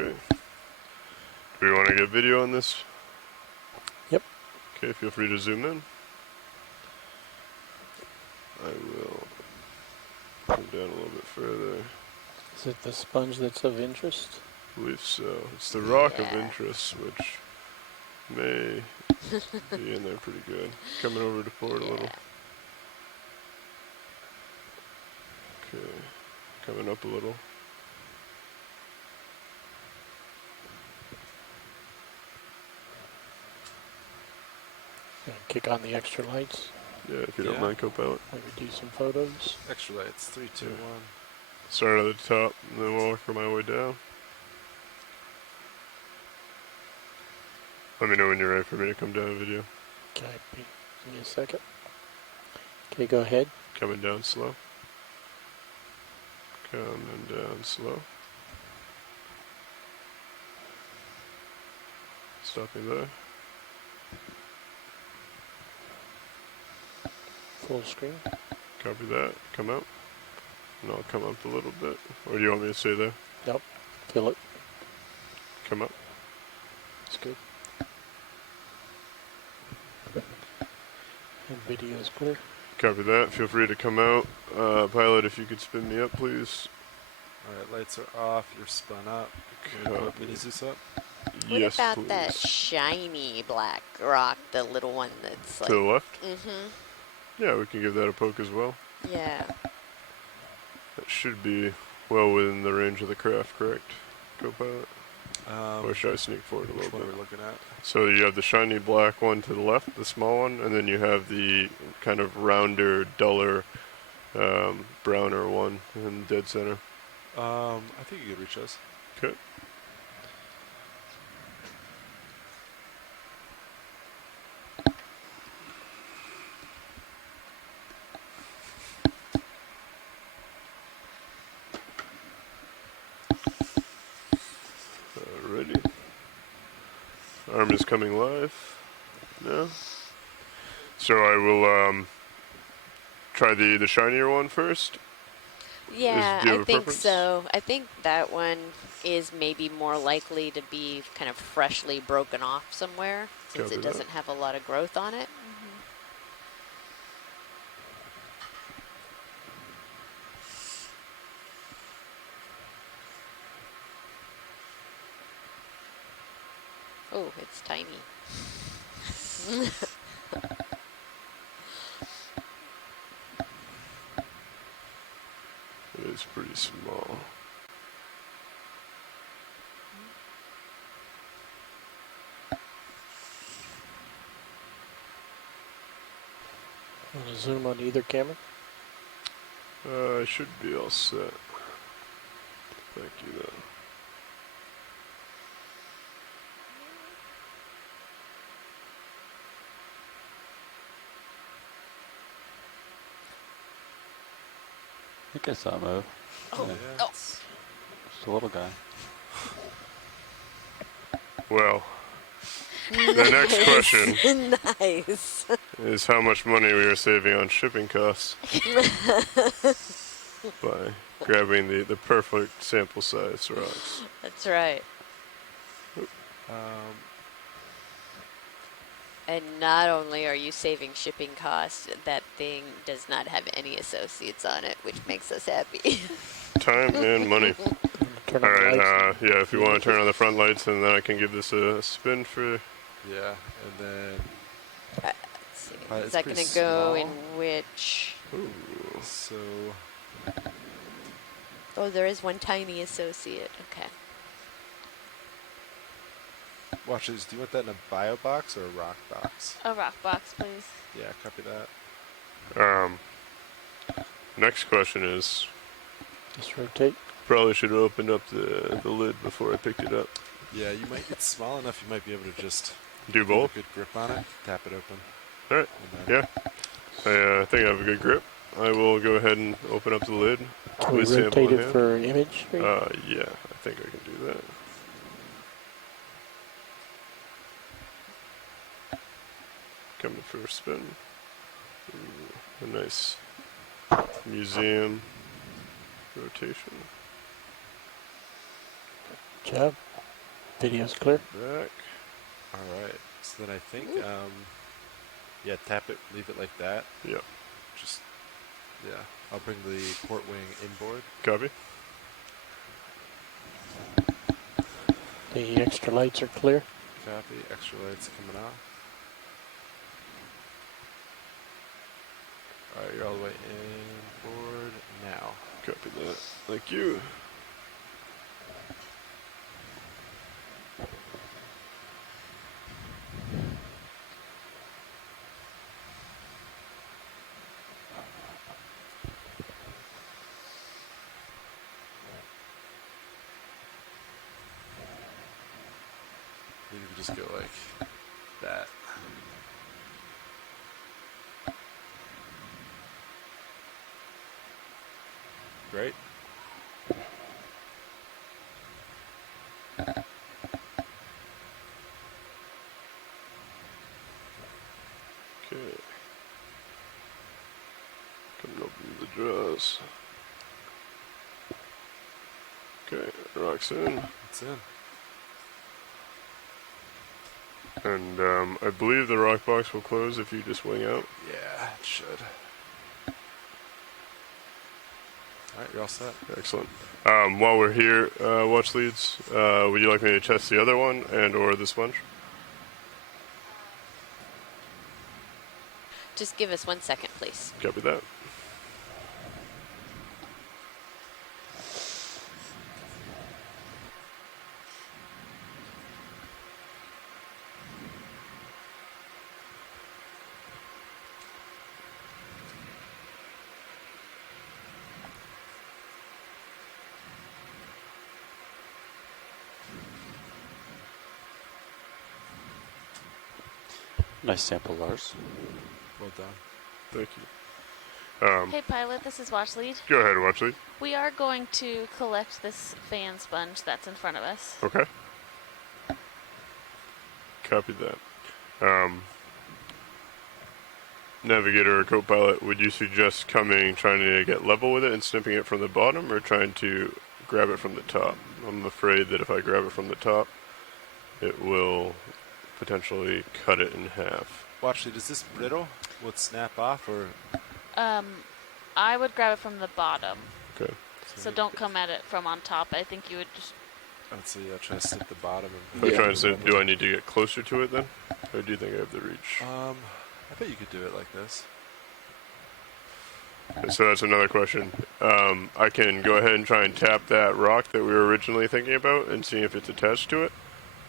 Okay. Do we want to get video on this? Yep. Okay, feel free to zoom in. I will come down a little bit further. Is it the sponge that's of interest? I believe so. It's the rock of interest, which may be in there pretty good. Coming over to port a little. Okay. coming up a little. Kick on the extra lights. Yeah, if you don't mind, co-pilot. Maybe do some photos. Extra lights, 3, 2, 1. Start at the top, and then we'll work my way down. Let me know when you're ready for me to come down video. Okay, give me a second. Okay, go ahead. Coming down slow. Coming down slow. Stopping there. Full screen. Copy that. Come out. And I'll come up a little bit. Or do you want me to stay there? Nope. Fill it. Come up. That's good. And video is clear. Copy that. Feel free to come out. Pilot, if you could spin me up, please. Alright, lights are off. You're spun up. Can you put Zeus up? What Yes, about please. that shiny black rock, the little one that's like... To the left? Mm-hmm. Yeah, we can give that a poke as well. Yeah. That should be well within the range of the craft, correct? Co-pilot? Or should I sneak forward a little bit? What we're looking at? So you have the shiny black one to the left, the small one, and then you have the kind of rounder, duller, browner one in dead center. I think you could reach us. Okay. Alrighty. Arm is coming live now. So I will try the shinier one first. Yeah, Do you have I a think preference? so. I think that one is maybe more likely to be kind of freshly broken off somewhere since Copy it that. doesn't have a lot of growth on it. Oh, it's tiny. It is pretty small. Want to zoom on either camera? I should be all set. Thank you, though. I think I saw a move. Oh, Yeah. oh. Just a little guy. Well, the next question Nice. is how much money we are saving on shipping costs by grabbing the perfect sample size rocks. That's right. And not only are you saving shipping costs, that thing does not have any associates on it, which makes us happy. Time and money. Turn on the Alright, lights. yeah, if you want to turn on the front lights, and then I can give this a spin for... Yeah, and then... Let's see. Is it's that going pretty to go in small. which... Ooh. So... Oh, there is one tiny associate. Okay. Watch this. Do you want that in a bio box or a rock box? A rock box, please. Yeah, copy that. Next question is... Just rotate. Probably should have opened up the lid before I picked it up. Yeah, you might. It's small enough. You might be able to just Do get both? a good grip on it. Tap it open. All right. Yeah. I think I have a good grip. I will go ahead and open up the lid. Can we with sample rotate in it hand. for image? Yeah, I think I can do that. Coming for a spin. Ooh, a nice museum rotation. Good job. Video's clear. Back. All right. So then I think, yeah, tap it, leave it like that. Yep. Just, yeah. I'll bring the port wing inboard. Copy. The extra lights are clear. Copy. Extra lights coming off. All right, you're all the way inboard now. Copy that. Thank you. You can just go like that. Great. Okay. Coming open the jaws. Okay, rock's in. It's in. And I believe the rock box will close if you just wing out. Yeah, it should. Alright, you're all set. Excellent. While we're here, watch leads, would you like me to test the other one and or the sponge? Just give us 1 second, please. Copy that. Nice sample, Lars. Well done. Thank you. Hey, pilot, this is Watch Lead. Go ahead, watch lead. We are going to collect this fan sponge that's in front of us. Okay. Copy that. Navigator or co-pilot, would you suggest trying to get level with it and snipping it from the bottom, or trying to grab it from the top? I'm afraid that if I grab it from the top, it will potentially cut it in half. Watch it. Is this brittle? Will it snap off or? I would grab it from the bottom. Okay. So don't come at it from on top. I think you would just. Let's see. I'll try to snip the bottom. If I try to snip, do I need to get closer to it then, or do you think I have the reach? I bet you could do it like this. So that's another question. I can go ahead and try and tap that rock that we were originally thinking about and see if it's attached to it.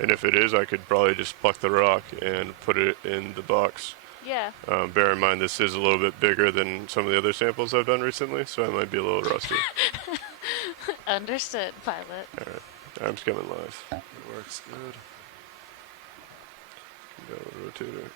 And if it is, I could probably just pluck the rock and put it in the box. Yeah. Bear in mind, this is a little bit bigger than some of the other samples I've done recently, so I might be a little rusty. Understood, pilot. All right. I'm coming live. It works good. Down the rotator.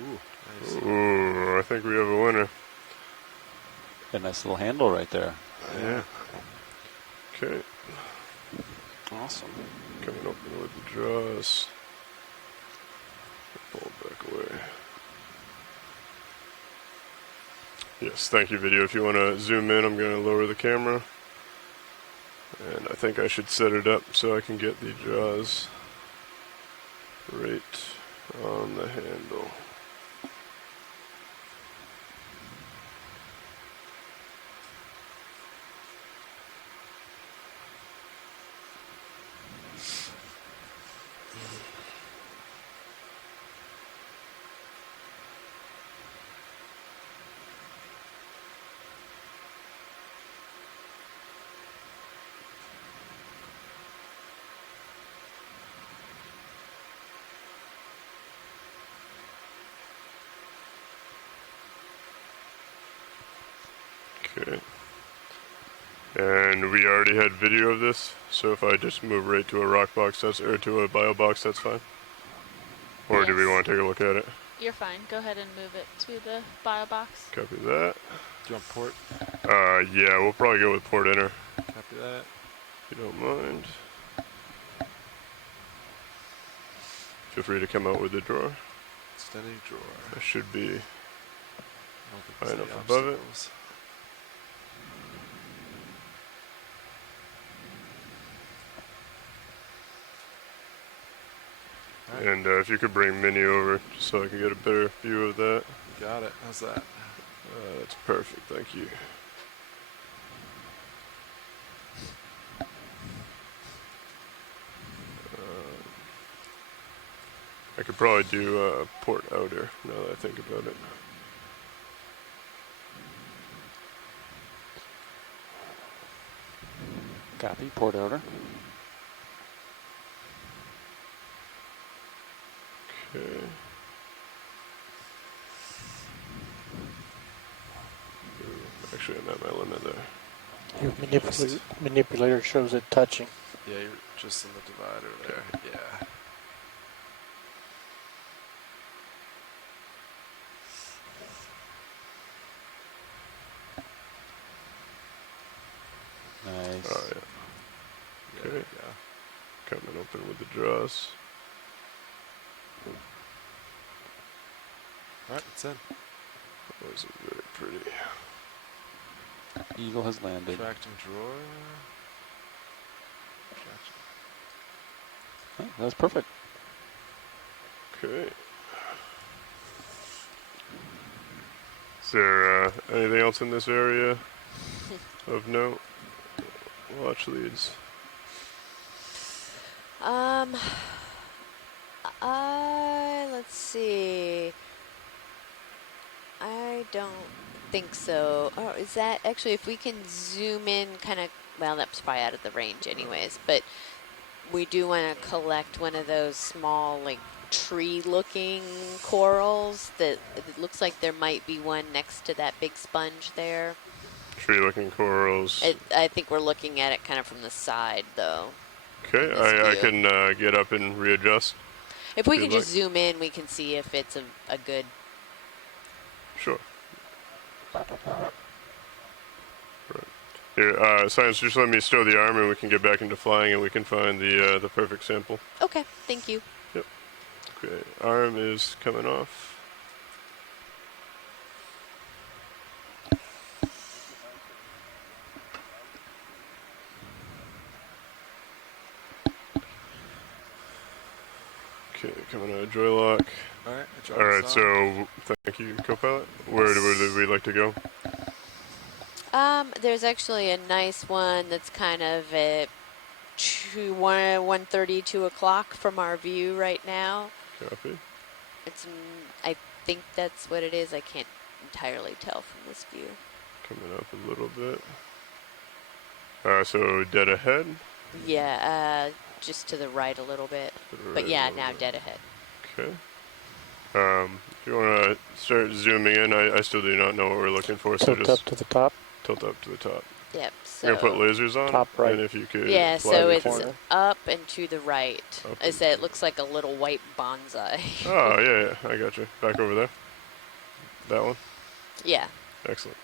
Ooh, nice. Ooh, I think we have a winner. A nice little handle right there. Yeah. Okay. Awesome. Coming open with the jaws. Pull it back away. Yes, thank you, video. If you want to zoom in, I'm going to lower the camera. And I think I should set it up so I can get the jaws right on the handle. Okay. And we already had video of this, so if I just move right to a rock box, or to a bio box, that's fine? Or do we want to take a look at it? You're fine. Go ahead and move it to the bio box. Copy that. Do you want port? Yeah, we'll probably go with port enter. Copy that. If you don't mind. Feel free to come out with the drawer. Extending drawer. That should be high Any enough above it. obstacles? Right. And if you could bring Minnie over just so I can get a better view of that. Got it. How's that? That's perfect. Thank you. I could probably do port outer now that I think about it. Copy, port outer. Okay. Actually, I'm at my limit there. Your manipulator shows it touching. Yeah, you're just in the divider there. Okay. Yeah. Nice. Oh, yeah. Okay. Yeah. Coming open with the draws. Alright, it's in. That was very pretty. Eagle has landed. Tracting drawer. Oh, that was perfect. Okay. Is there anything else in this area of note? Watch leads. Let's see. I don't think so. Oh, is that actually, if we can zoom in kind of, well, that's probably out of the range anyways, but we do want to collect one of those small, like, tree-looking corals that it looks like there might be one next to that big sponge there. Tree-looking corals. I think we're looking at it kind of from the side, though. Okay, I can get up and readjust. If we can just zoom in, we can see if it's a good... Sure. Right. Here, Science, just let me stow the arm and we can get back into flying and we can find the perfect sample. Okay, thank you. Yep. Okay, arm is coming off. Okay, coming out of joy lock. Alright, so thank you, co-pilot. Where would we like to go? There's actually a nice one that's kind of at 1:30, 2 o'clock from our view right now. Copy. It's, I think that's what it is. I can't entirely tell from this view. Coming up a little bit. So dead ahead? Yeah, just to the right a little bit. But yeah, now dead ahead. Okay. If you want to start zooming in, I still do not know what we're looking for. So Tilt just up to the top. Tilt up to the top. Yep. So We're gonna put lasers on. Top right. And if you could. yeah, fly so the it's corner. up and to the right. Is that it looks like a little white bonsai. Oh yeah, I got you. Back over there. That one. Yeah. Excellent.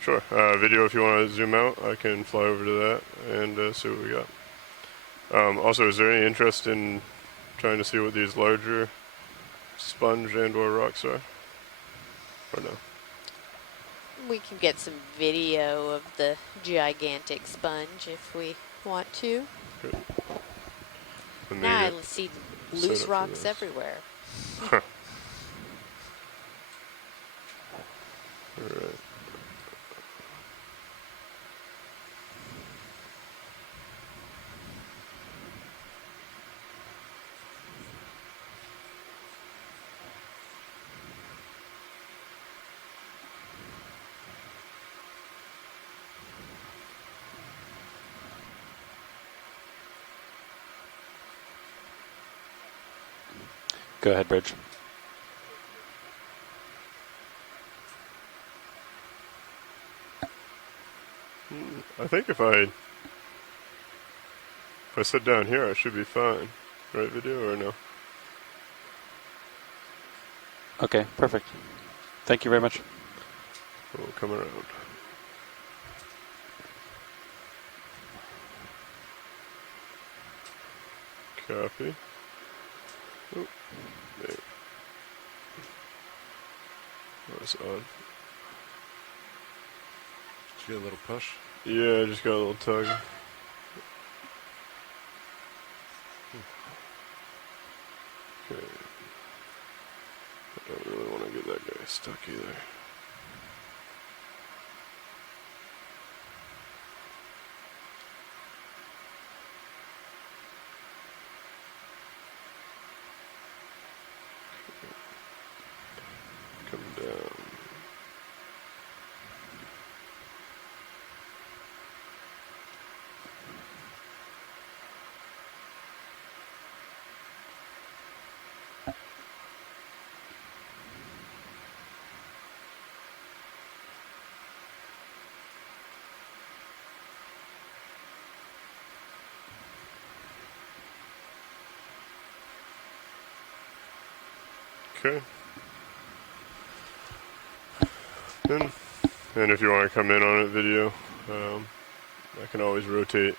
Sure. Video, if you want to zoom out, I can fly over to that and see what we got. Also, is there any interest in trying to see what these larger sponge and/or rocks are? Or no? We can get some video of the gigantic sponge if we want to. Good. Now I see loose rocks everywhere. Huh. All right. Go ahead, Bridge. I think if I sit down here, I should be fine. Right, video or no? Okay, perfect. Thank you very much. We'll come around. Copy. Oh, there. That's odd. Did you get a little push? Yeah, I just got a little tug. Okay. get stuck either. Come down. Okay. And if you want to come in on it video, I can always rotate.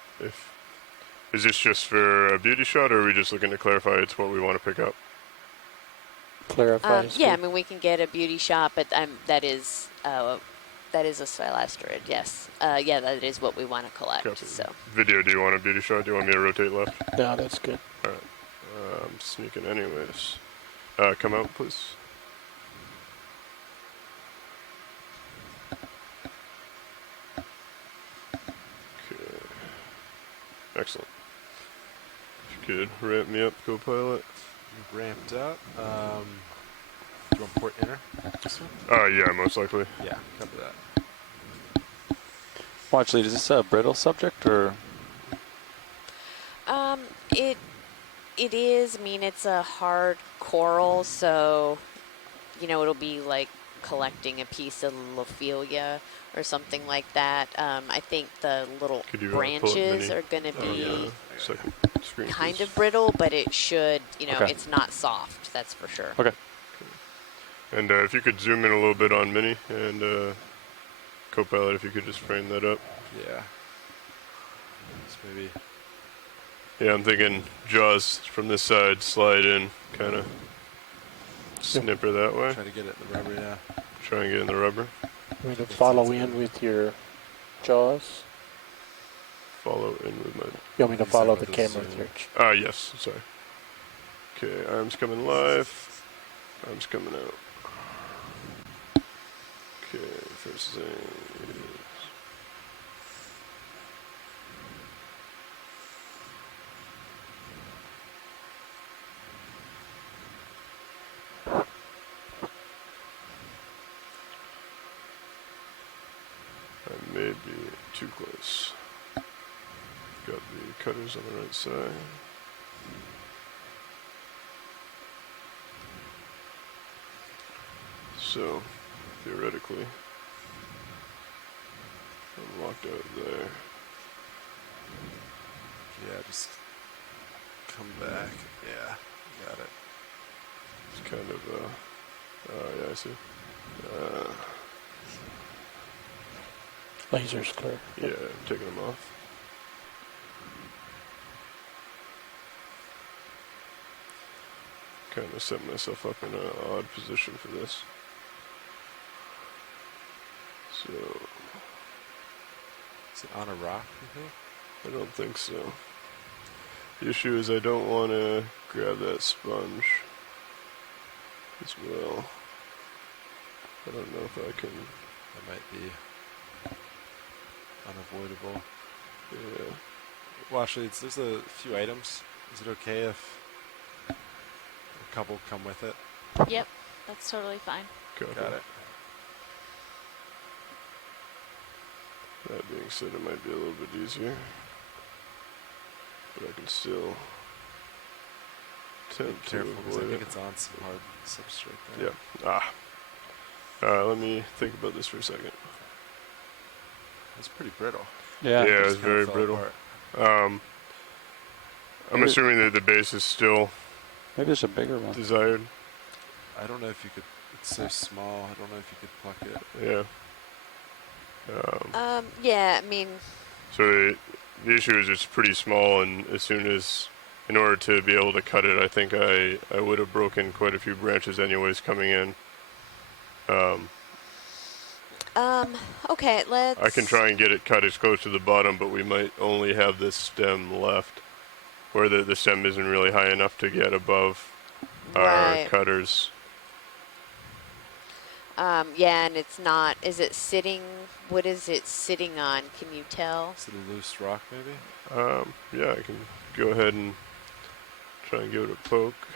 Is this just for a beauty shot, or are we just looking to clarify it's what we want to pick up? Clarify. Yeah, I mean we can get a beauty shot, but that is a silasterid. Yes. Yeah, that is what we want to collect. Copy. So. Video. Do you want a beauty shot? Do you want me to rotate left? No, that's good. All right. I'm sneaking anyways. Come out, please. Excellent. If you could ramp me up, co-pilot. Ramped up. Do you want port inner? This one? Yeah, most likely. Yeah, cover that. Watch lead, is this a brittle subject or? It is. I mean, it's a hard coral, so it'll be like collecting a piece of Lophelia or something like that. I think the little branches are going to be kind of brittle, but it should, it's not soft, that's for sure. Okay. And if you could zoom in a little bit on Mini, and co-pilot, if you could just frame that up. Yeah. Just maybe. Yeah, I'm thinking jaws from this side, slide in, kind of snipper that way. Try to get it in the rubber, yeah. Try and get in the rubber. You want to follow in with your jaws? Follow in with my... You want me to follow the camera with your... Yes, sorry. Okay, arms coming live. Arms coming out. Okay, first thing is... I may be too close. Got the cutters on the right side. So, theoretically, I'm locked out there. Yeah, just come back. Yeah, got it. It's kind of, yeah, I see. Laser's clear. Yeah, I'm taking them off. Kind of set myself up in an odd position for this. So... Is it on a rock, you think? I don't think so. The issue is I don't want to grab that sponge as well. I don't know if I can... That might be unavoidable. Yeah. Well, actually, there's a few items. Is it okay if a couple come with it? Yep, that's totally fine. Got it. That being said, it might be a little bit easier. But I can still attempt to avoid I think it. it's on some hard substrate there. Yeah. Let me think about this for a second. It's pretty brittle. Yeah, it's very brittle. I'm assuming that the base is still maybe there's a bigger one desired. I don't know if you could. It's so small. I don't know if you could pluck it. Yeah. Yeah, I mean. So the issue is it's pretty small, and as soon as, in order to be able to cut it, I think I would have broken quite a few branches anyways coming in. Okay, let's... I can try and get it cut as close to the bottom, but we might only have this stem left, where the stem isn't really high enough to get above our cutters. Yeah, and it's not. Is it sitting? What is it sitting on? Can you tell? Is it a loose rock, maybe? Yeah, I can go ahead and try and give it a poke.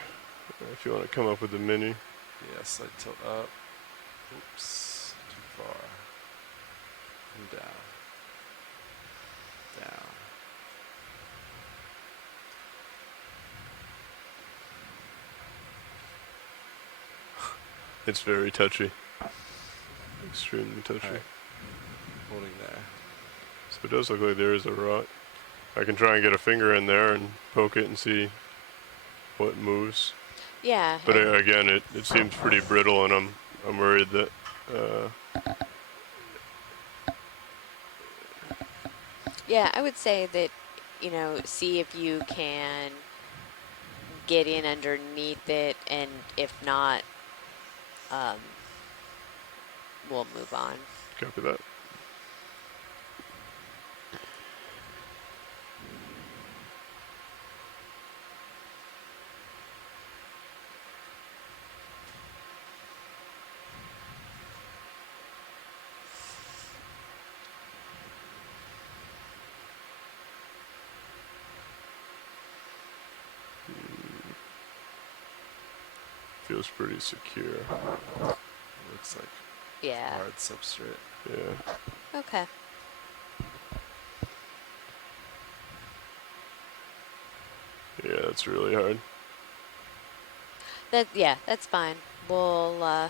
If you want to come up with the mini. Yeah, slight tilt up. Oops, too far. And down. Down. It's very touchy. Extremely touchy. Right. Holding there. So it does look like there is a rot. I can try and get a finger in there and poke it and see what moves. Yeah. But again, it seems pretty brittle, and I'm worried that. Yeah, I would say that, see if you can get in underneath it, and if not, we'll move on. Copy that. Feels pretty secure. Looks like hard substrate. Yeah. Okay. Yeah, that's really hard. That's fine. We'll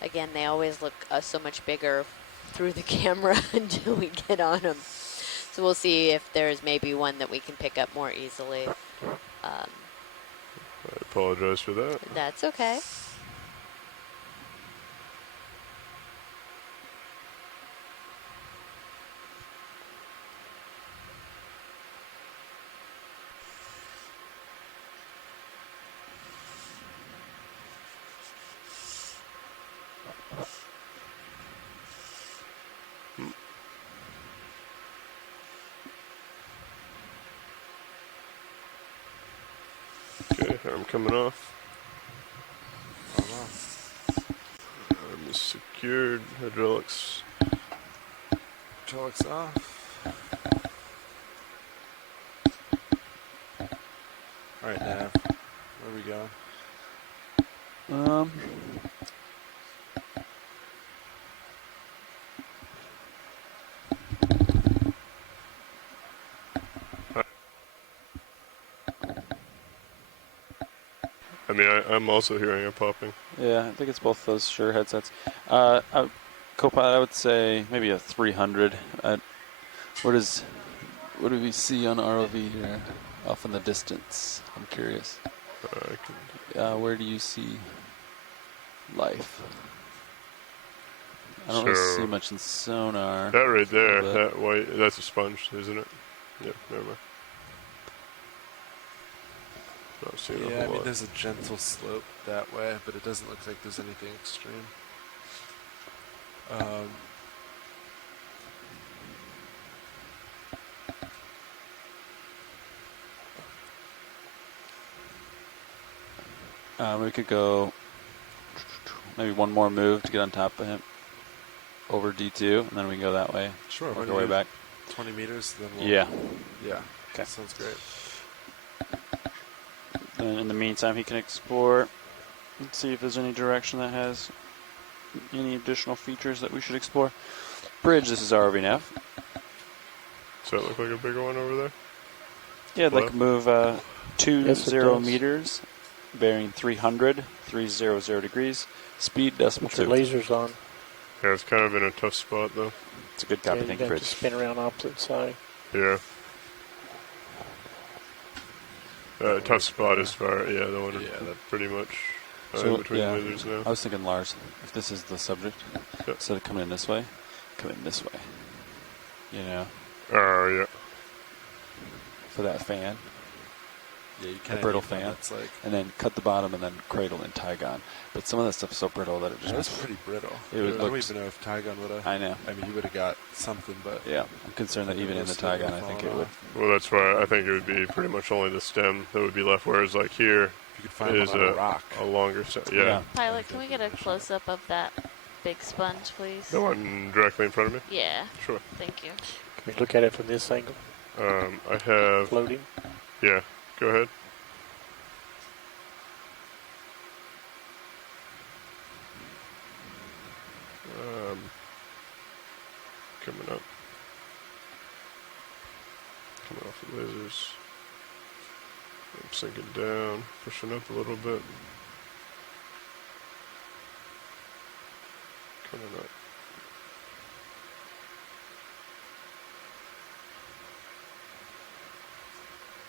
again, they always look so much bigger through the camera until we get on them. So we'll see if there's maybe one that we can pick up more easily. I apologize for that. That's okay. Okay, arm coming off. Arm is secured. Hydraulics. Hydraulics off. Alright, Nav. Where are we going? I mean, I'm also hearing a popping. Yeah, I think it's both those Shure headsets. Copilot, I would say maybe a 300. What do we see on ROV here, off in the distance? I'm curious. Where do you see life? I don't really see much in sonar. That right there, that white, that's a sponge, isn't it? Yeah, never mind. Yeah, I mean, there's a gentle slope that way, but it doesn't look like there's anything extreme. We could go maybe one more move to get on top of him over D2, and then we can go that way. Sure. Work our way back. 20 meters, then we'll... Yeah. Yeah. Okay. Sounds great. And in the meantime, he can explore and see if there's any direction that has any additional features that we should explore. Bridge, this is ROV Nav. Does that look like a bigger one over there? Yeah, I'd like to move 20 meters, bearing 300 degrees, speed decimal 2. Lasers on. Yeah, it's kind of in a tough spot, though. It's a good copy, thank you, Bridge. To spin around opposite side. Yeah. Tough spot as far, the one pretty much in between lasers now. I was thinking, Lars, if this is the subject, instead of coming in this way, come in this way. You know? Oh, yeah. For that fan. Yeah, you a kind brittle of fan, like and then cut the bottom and then cradle in Tygon. But some of that stuff's so brittle that it just was pretty brittle. It would I don't even know if Tygon would have. I know. I mean, you would have got something, but yeah, I'm concerned that even in the Tygon, I think it would. Well, that's why I think it would be pretty much only the stem that would be left. Whereas, like here, if you could find one on a rock. A longer yeah. Pilot, can we get a close-up of that big sponge, please? The one directly in front of me? Yeah. Sure. Thank you. Can we look at it from this angle? I have... Floating? Yeah, go ahead. Coming up. Coming off the lasers. I'm sinking down, pushing up a little bit. Coming up.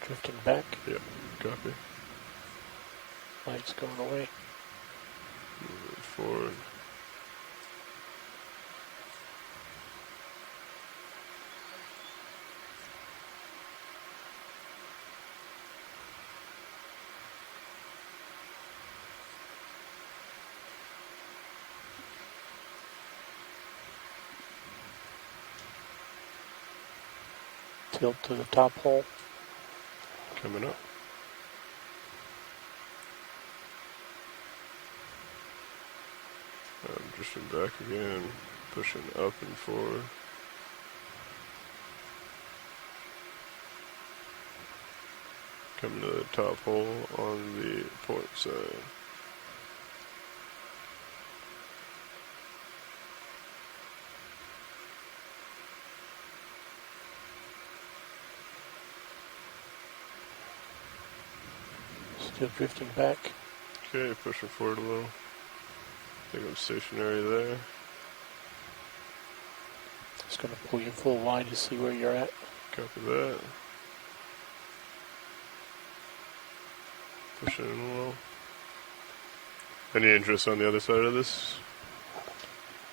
Drifting back? Yep, copy. Light's going away. Moving forward. Tilt to the top hole. Coming up. I'm drifting back again, pushing up and forward. Coming to the top hole on the port side. Still drifting back. Okay, pushing forward a little. I think I'm stationary there. Just going to pull you full wide to see where you're at. Copy that. Pushing in a little. Any interest on the other side of this?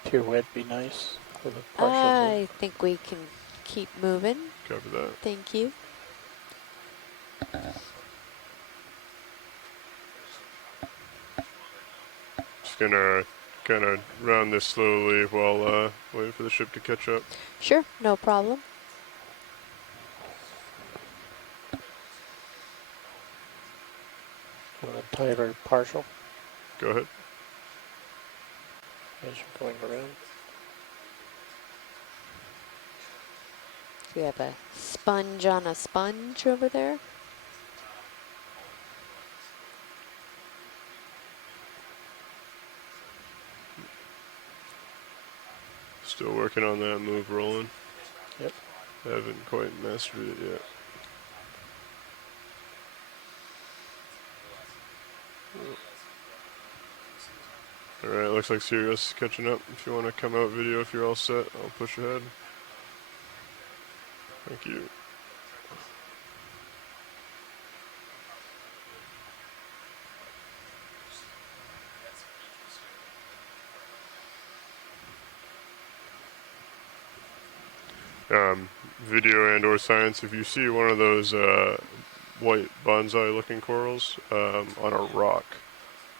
Pirouette be nice with a partial I think we can keep moving. Copy that. Thank you. Just gonna kind of round this slowly while waiting for the ship to catch up. Sure, no problem. tighter partial. Go ahead. As you're going around. We have a sponge on a sponge over there. Still working on that move rolling. Yep. Haven't quite mastered it yet. Alright, looks like Sirius is catching up. If you want to come out video, if you're all set, I'll push ahead. Thank you. Video and or science, if you see one of those white bonsai looking corals on a rock,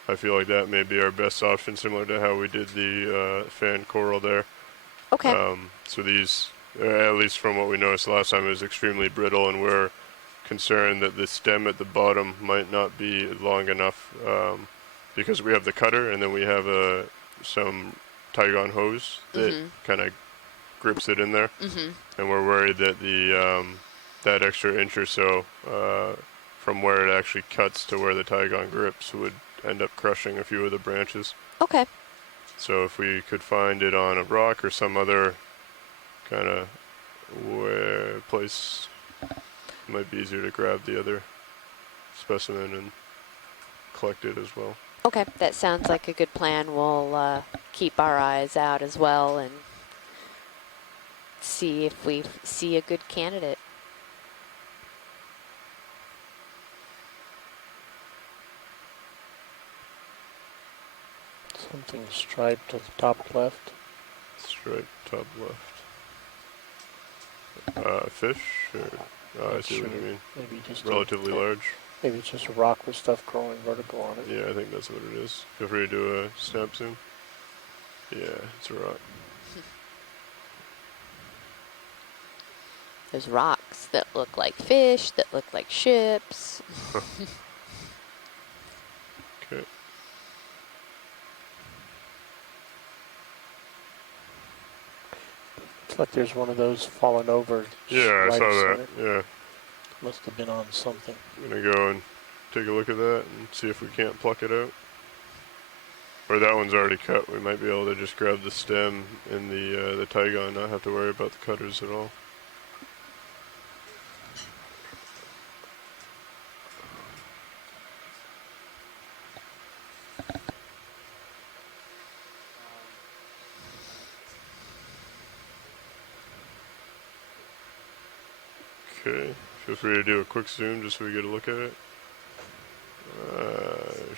I feel like that may be our best option, similar to how we did the fan coral there. Okay. So these, at least from what we noticed last time, is extremely brittle, and we're concerned that the stem at the bottom might not be long enough because we have the cutter and then we have some Tygon hose that kind of grips it in there, and we're worried that the that extra inch or so from where it actually cuts to where the Tygon grips would end up crushing a few of the branches. Okay. So if we could find it on a rock or some other kind of place, it might be easier to grab the other specimen and collect it as well. Okay, that sounds like a good plan. We'll keep our eyes out as well and see if we see a good candidate. Something striped to the top left. Striped top left. Fish? Or, I see what you mean. Maybe just relatively large. Maybe it's just a rock with stuff growing vertical on it. Yeah, I think that's what it is. Feel free to do a snap zoom. Yeah, it's a rock. There's rocks that look like fish, that look like ships. Looks like there's one of those fallen over. Yeah, I right saw of that. center. Yeah. Must have been on something. I'm going to go and take a look at that and see if we can't pluck it out. Or that one's already cut. We might be able to just grab the stem in the taiga and not have to worry about the cutters at all. Okay, feel free to do a quick zoom just so we get a look at it.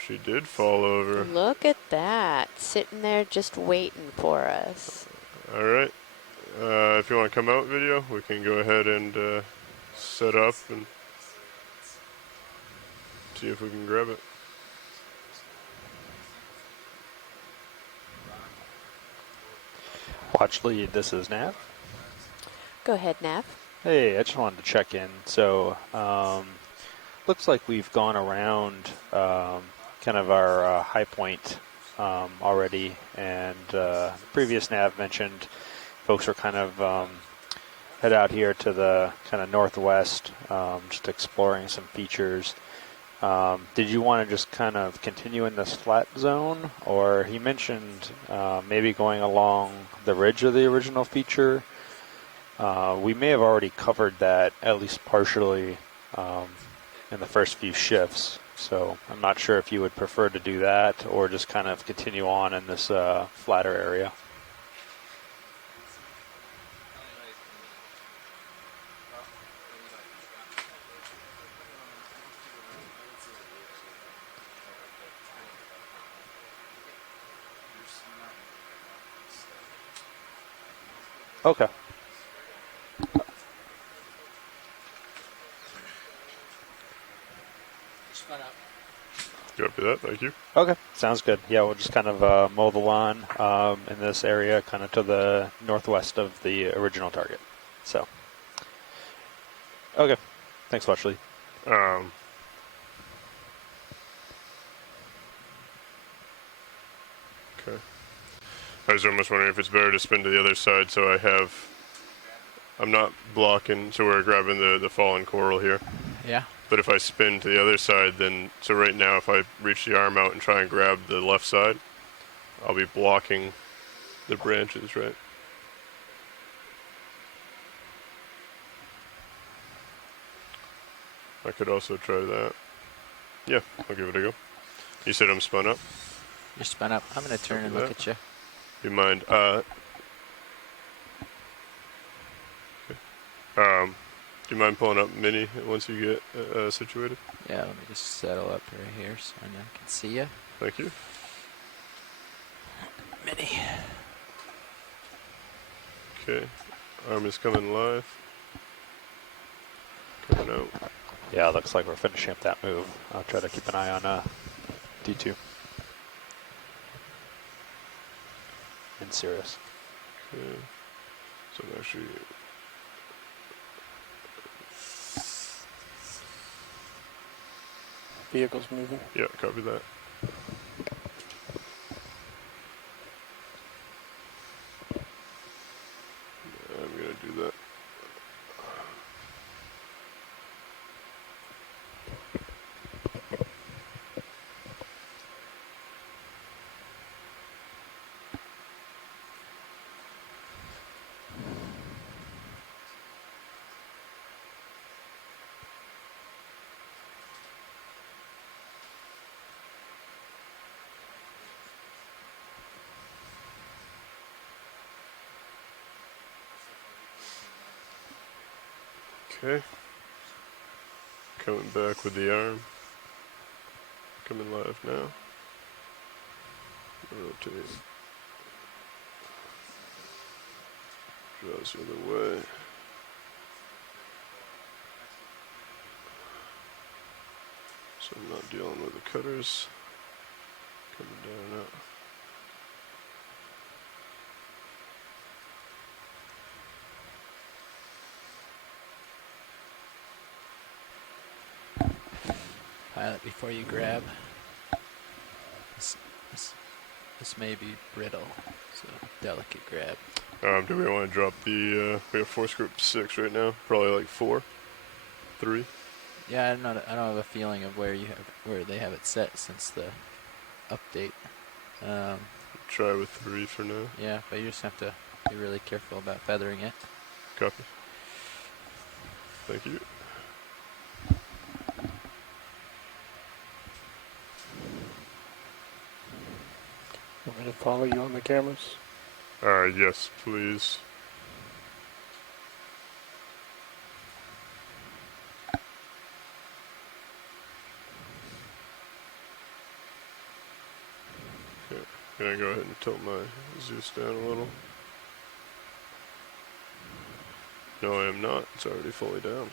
She did fall over. Look at that, sitting there just waiting for us. All right. If you want to come out video, we can go ahead and set up and see if we can grab it. Watch lead, this is Nav. Go ahead, Nav. Hey, I just wanted to check in. So, looks like we've gone around kind of our high point already, and the previous Nav mentioned folks are kind of head out here to the kind of northwest, just exploring some features. Did you want to just kind of continue in this flat zone, or he mentioned maybe going along the ridge of the original feature? We may have already covered that, at least partially, in the first few shifts. So I'm not sure if you would prefer to do that or just kind of continue on in this flatter area. Okay. Copy that, thank you. Okay, sounds good. Yeah, we'll just kind of mow the lawn in this area, kind of to the northwest of the original target. So, okay, thanks, Watchley. Okay. I was almost wondering if it's better to spin to the other side, so I'm not blocking, so we're grabbing the fallen coral here. Yeah. But if I spin to the other side, then, so right now if I reach the arm out and try and grab the left side, I'll be blocking the branches, right? I could also try that. Yeah, I'll give it a go. You said I'm spun up? You're spun up. I'm going to turn and look at you. You mind? Do you mind pulling up Mini once you get situated? Yeah, let me just settle up right here so I can see you. Thank you. Mini. Okay, arm is coming live. Coming out. Yeah, looks like we're finishing up that move. I'll try to keep an eye on D2. And Sirius. Okay. So I'm actually... Vehicle's moving. Yeah, copy that. I'm going to do that. Okay. Coming back with the arm. Coming live now. Rotate. Draws the other way. So I'm not dealing with the cutters. Coming down out. Pilot before you grab. This may be brittle, so delicate grab. Do we want to drop the? We have force group 6 right now. Probably like 4, 3. Yeah, I don't have a feeling of where they have it set since the update. Try with 3 for now. Yeah, but you just have to be really careful about feathering it. Copy. Thank you. Want me to follow you on the cameras? Yes, please. Okay, gonna go ahead and tilt my Zeus down a little. No, I am not. It's already fully down.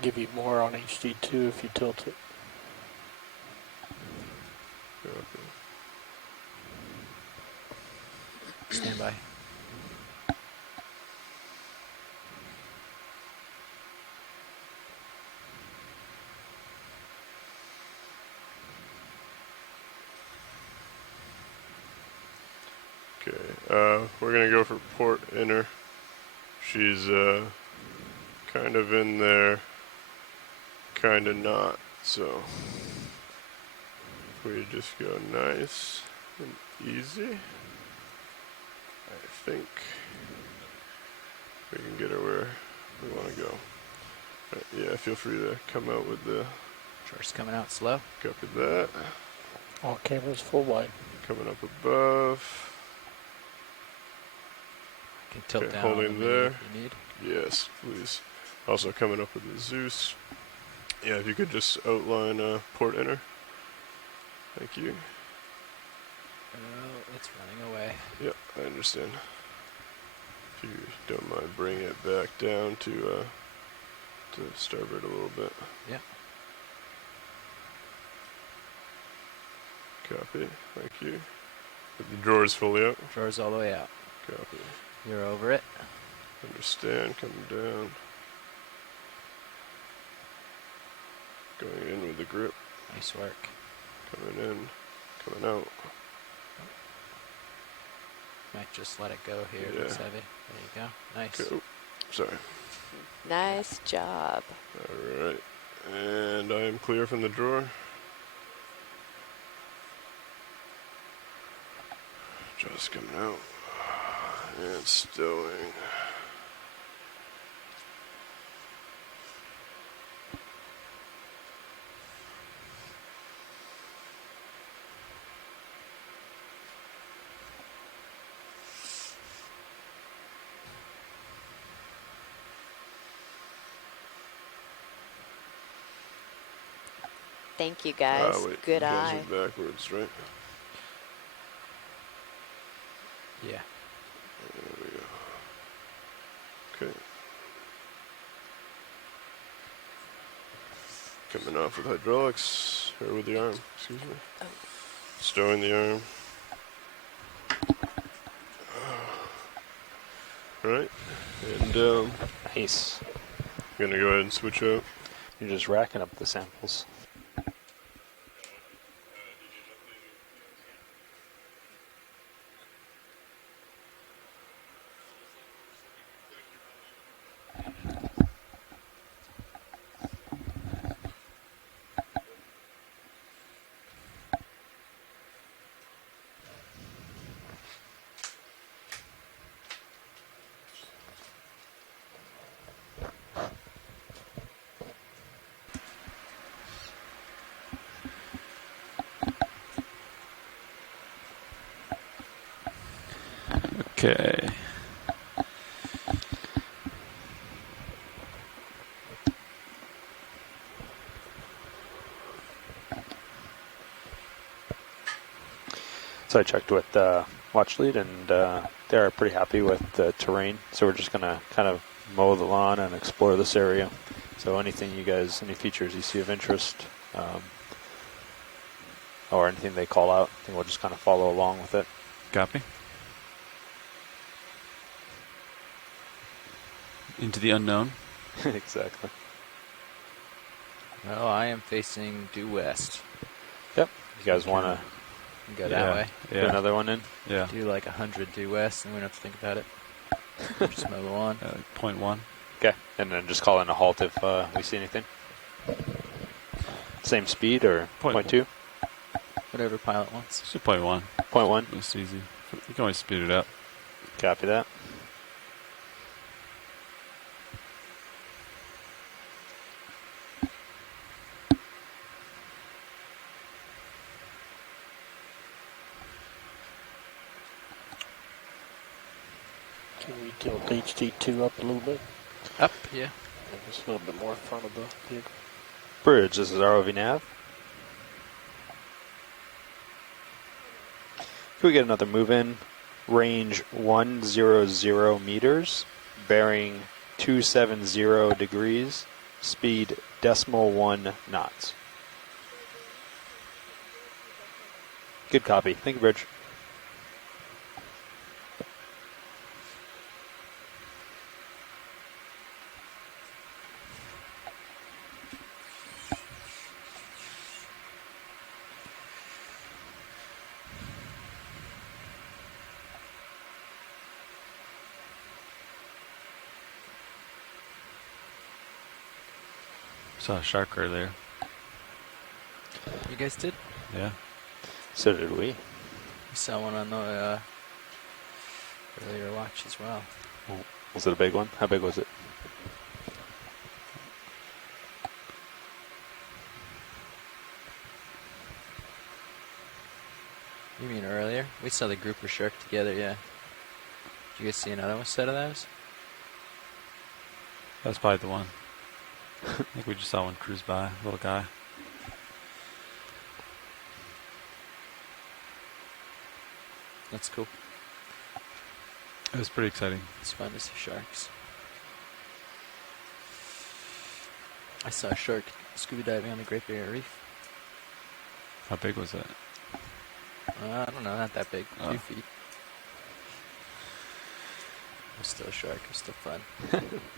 Give you more on HD2 if you tilt it. Okay. Stand by. Okay, we're gonna go for port inner. She's kind of in there, kind of not. So we just go nice and easy. I think we can get her where we want to go. But yeah, feel free to come out with the. Chart's coming out slow. Copy that. All cameras full wide. Coming up above. Can tilt okay, down holding there. If you need. Yes, please. Also coming up with the Zeus. Yeah, if you could just outline port inner. Thank you. Oh, it's running away. Yep, I understand. If you don't mind bringing it back down to starboard a little bit. Yep. Copy. Thank you. The drawer's fully out. Drawer's all the way out. Copy. You're over it. Understand. Coming down. Going in with the grip. Nice work. Coming in. Coming out. Might just let it go here. Yeah. It's heavy. There you go. Nice. Okay. Sorry. Nice job. All right. And I am clear from the drawer. Just coming out. And stowing. Thank you, guys. Wait, Good you guys eye. are backwards, right? Yeah. There we go. Okay. Coming off with hydraulics, or with the arm, excuse me. Oh. Stowing the arm. Right. And, nice. Gonna go ahead and switch out. You're just racking up the samples. Okay. So I checked with Watch Lead, and they're pretty happy with the terrain. So we're just gonna kind of mow the lawn and explore this area. So anything you guys, any features you see of interest, or anything they call out. I think we'll just kind of follow along with it. Copy. Into the unknown. Exactly. Well, I am facing due west. Yep. You guys want to go that way? Put another one in? Yeah. Do like 100 due west, and we don't have to think about it. Just move on. 0.1. Okay. And then just call in a halt if we see anything. Same speed or 0.2? Whatever pilot wants. Just 0.1. 0.1? It's easy. You can always speed it up. Copy that. Can we tilt HT2 up a little bit? Up, yeah. Just a little bit more in front of the vehicle. Bridge, this is ROV nav. Can we get another move in? Range 100 meters, bearing 270 degrees, speed 0.1 knots. Good copy. Thank you, Bridge. Saw a shark earlier. You guys did? Yeah. So did we. We saw one on the earlier watch as well. Was it a big one? How big was it? You mean earlier? We saw the grouper shark together, yeah. Did you guys see another set of those? That's probably the one. I think we just saw one cruise by, little guy. That's cool. It was pretty exciting. It's fun to see sharks. I saw a shark scuba diving on the Great Barrier Reef. How big was it? I don't know, not that big. A Oh. few feet. It was still a shark. It was still fun.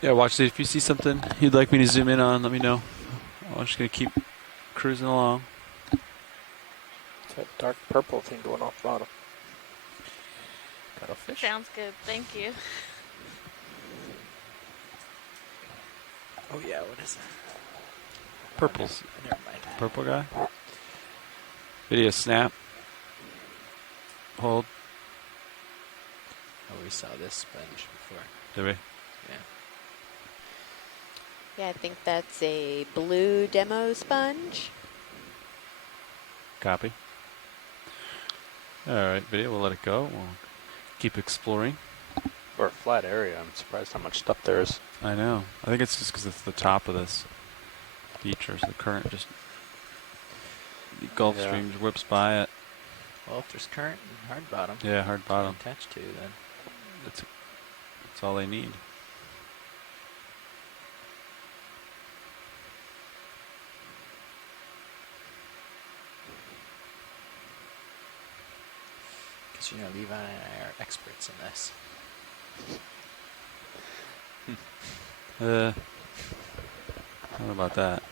Yeah, watch it. If you see something you'd like me to zoom in on, let me know. I'm just going to keep cruising along. It's that dark purple thing going off the bottom. Cuttlefish? Sounds good. Thank you. Oh, yeah, what is it? Purples. Never mind. Purple guy. Video snap. Hold. Oh, we saw this sponge before. Did we? Yeah. Yeah, I think that's a blue demo sponge. Copy. All right, video. We'll let it go. We'll keep exploring. For a flat area, I'm surprised how much stuff there is. I know. I think it's just because it's the top of this beach, or the current just the Gulf Stream whips by it. Well, if there's current and hard bottom. Yeah, hard bottom. Attached to, then. That's all they need. Because, Levi and I are experts in this. I don't know about that.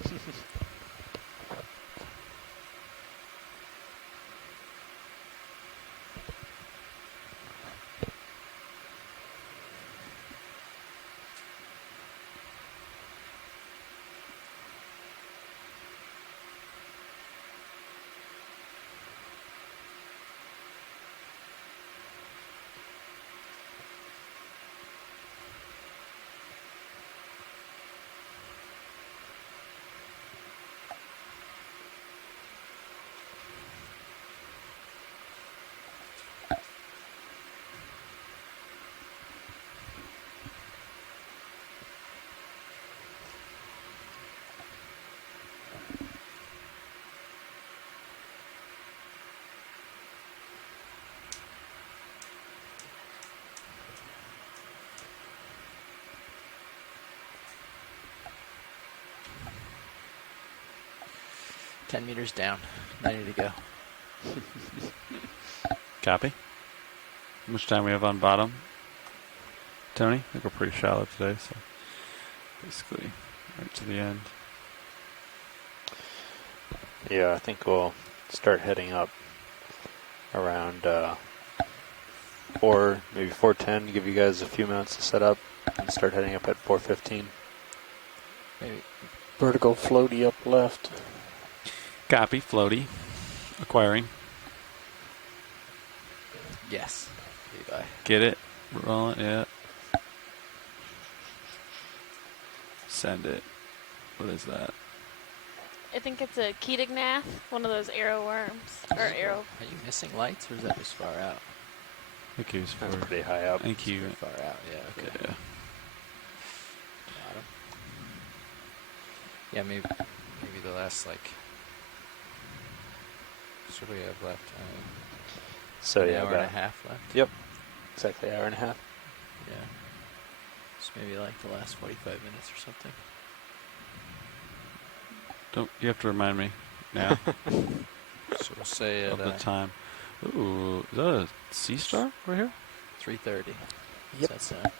$10 meters down, 90 to go. Copy. How much time we have on bottom? Tony? I think we're pretty shallow today, so basically right to the end. Yeah, I think we'll start heading up around 4, maybe 4:10 to give you guys a few minutes to set up and start heading up at 4:15. Maybe vertical floaty up left. Copy, floaty. Acquiring. Yes. Levi. Get it. Roll it, yeah. Send it. What is that? I think it's a Ketignath, one of those arrow worms. Or arrow. Are you missing lights, or is that just far out? I think he was That's pretty high up. Thank you. Far out, yeah, okay. Yeah. Bottom. Yeah, maybe the last, like, so what do we have left? So an yeah, hour and a half left? Yep. Exactly, hour and a half. Yeah. Just maybe like the last 45 minutes or something. Don't you have to remind me now? So we'll say of at the time. Ooh, is that a sea star right here? 3:30. Yep. Does that sound?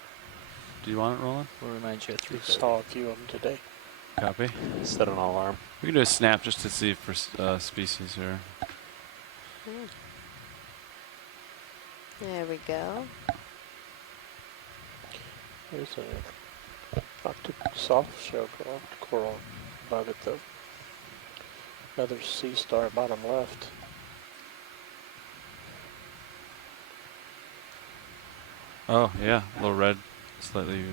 Do you want it rolling? We'll remind you at 3:30. Saw a few of them today. Copy. Set an alarm. We can do a snap just to see for species here. There we go. There's a soft shell coral above it though. Another sea star bottom left. Oh yeah, a little red, slightly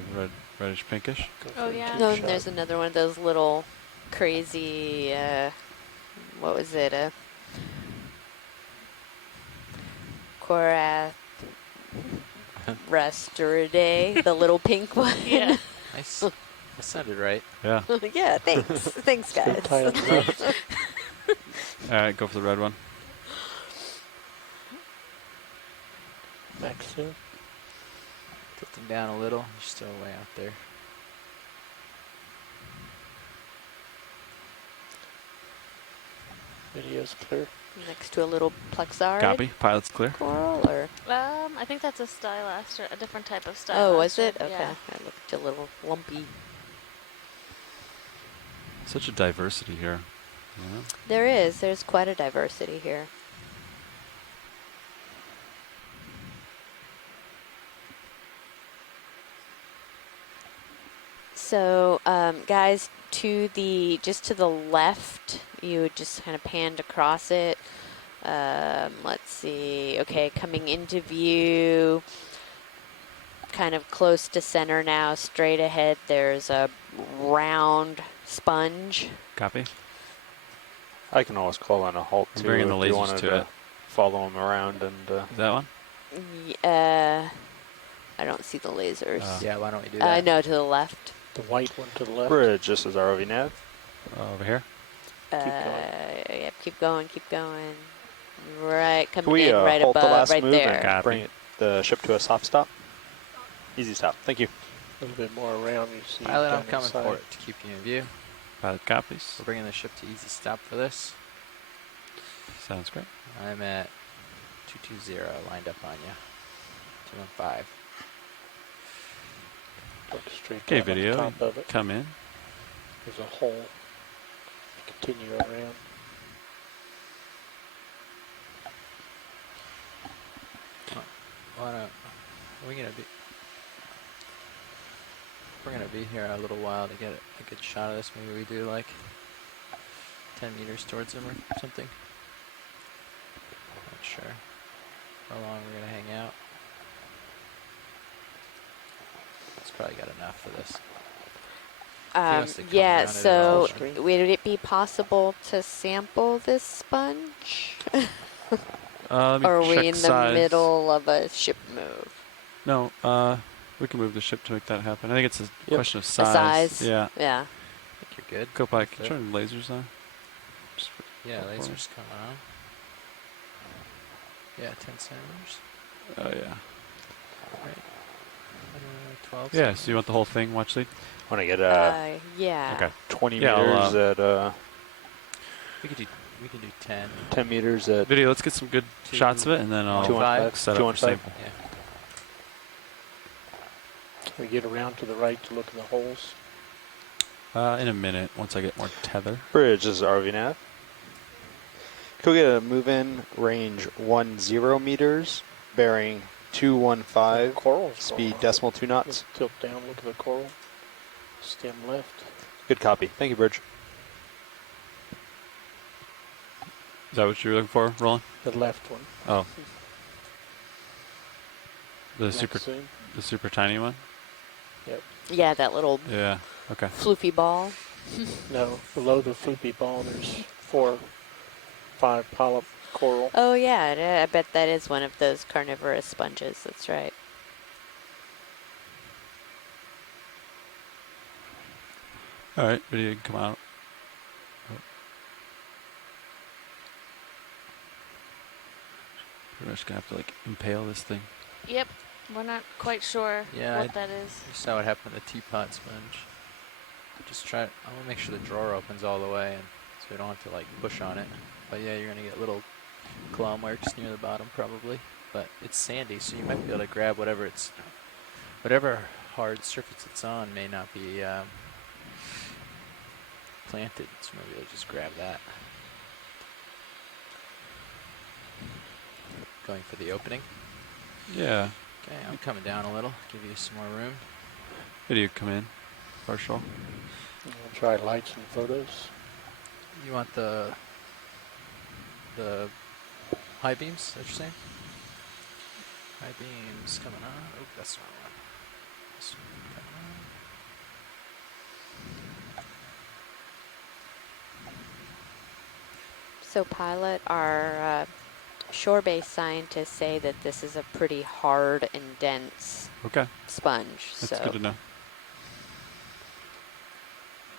reddish pinkish. Oh yeah. No, and there's another one of those little crazy. What was it? Korath Restoridae, the little pink one. Yeah. Nice. That sounded right. Yeah. Yeah, thanks. Thanks, guys. Alright, go for the red one. Back soon. Tilting down a little. You're still way out there. Video's clear. Next to a little plexarid. Copy. Pilot's clear. Coral, or I think that's a stylaster, a different type of stylaster. oh, was it? Okay, Yeah. I looked a little lumpy. Such a diversity here. Yeah. There is. There's quite a diversity here. So, guys, just to the left, you just kind of panned across it. Let's see. Okay, coming into view, kind of close to center now, straight ahead, there's a round sponge. Copy. I can always call on a halt I'm too. bringing the if you lasers wanted to it. Follow them around and. Is that one? I don't see the lasers. Yeah, why don't we do that? No, to the left. The white one to the left. Bridge, just as ROV nav. Over here. Yep, keep going, keep going. Right, Can coming we in right halt the above, last right move there. and bring the ship to a soft stop? Easy stop. Thank you. A little bit more around. You see. Pilot, I'm down coming inside. for it to keep you in view. Pilot copies. We're bringing the ship to easy stop for this. Sounds great. I'm at 220, lined up on you. 215. Look straight Okay, down at the video. top of it. Come in. There's a hole. Continue around. Why don't we're gonna be here a little while to get a good shot of this. Maybe we do like 10 meters towards him or something. Not sure how long we're gonna hang out. It's probably got enough for this. Yeah, so would it be possible to sample this sponge? Or are we in the middle of a ship move? No, we can move the ship to make that happen. I think it's a question of A size. size? Yeah. Yeah. I think you're good. Copilot, can you turn the lasers on? Yeah, lasers coming on. Yeah, 10 centimeters. Oh, yeah. Right. 12 Yeah, so you want the whole thing, watch lead? Want to get yeah. Okay. 20 Yeah, meters at we could do We can do 10. 10 meters at Video, let's get some good shots of it, and then I'll set up for sample. Yeah. We get around to the right to look at the holes. In a minute, once I get more tether. Bridge, this is RV nav. Could we get a move-in range 10 meters, bearing 215, corals speed decimal 2 knots? Let's tilt down, look at the coral. Stem left. Good copy. Thank you, Bridge. Is that what you were looking for, Roland? The left one. Oh. The Next super, zoom. the super tiny one. Yep. Yeah, that little Yeah. Okay. floofy ball. No, below the floopy ball, there's 4 or 5 polyp coral. Oh yeah, I bet that is one of those carnivorous sponges. That's right. All right, video can come out. Oh. We're just gonna have to like impale this thing. Yep, we're not quite sure what that is. You saw what happened with the teapot sponge. Just try. I want to make sure the drawer opens all the way, and so we don't have to like push on it. But yeah, you're gonna get little claw marks near the bottom probably. But it's sandy, so you might be able to grab whatever hard surface it's on may not be planted, so maybe you'll just grab that. Going for the opening. Yeah. Okay, I'm coming down a little. Give you some more room. Video come in. Partial. We'll try lights and photos. You want the high beams, is that what you're saying? High beams coming on. Oh, that's not one. This one coming on. So Pilot, our shore-based scientists say that this is a pretty hard and dense sponge. That's good to know.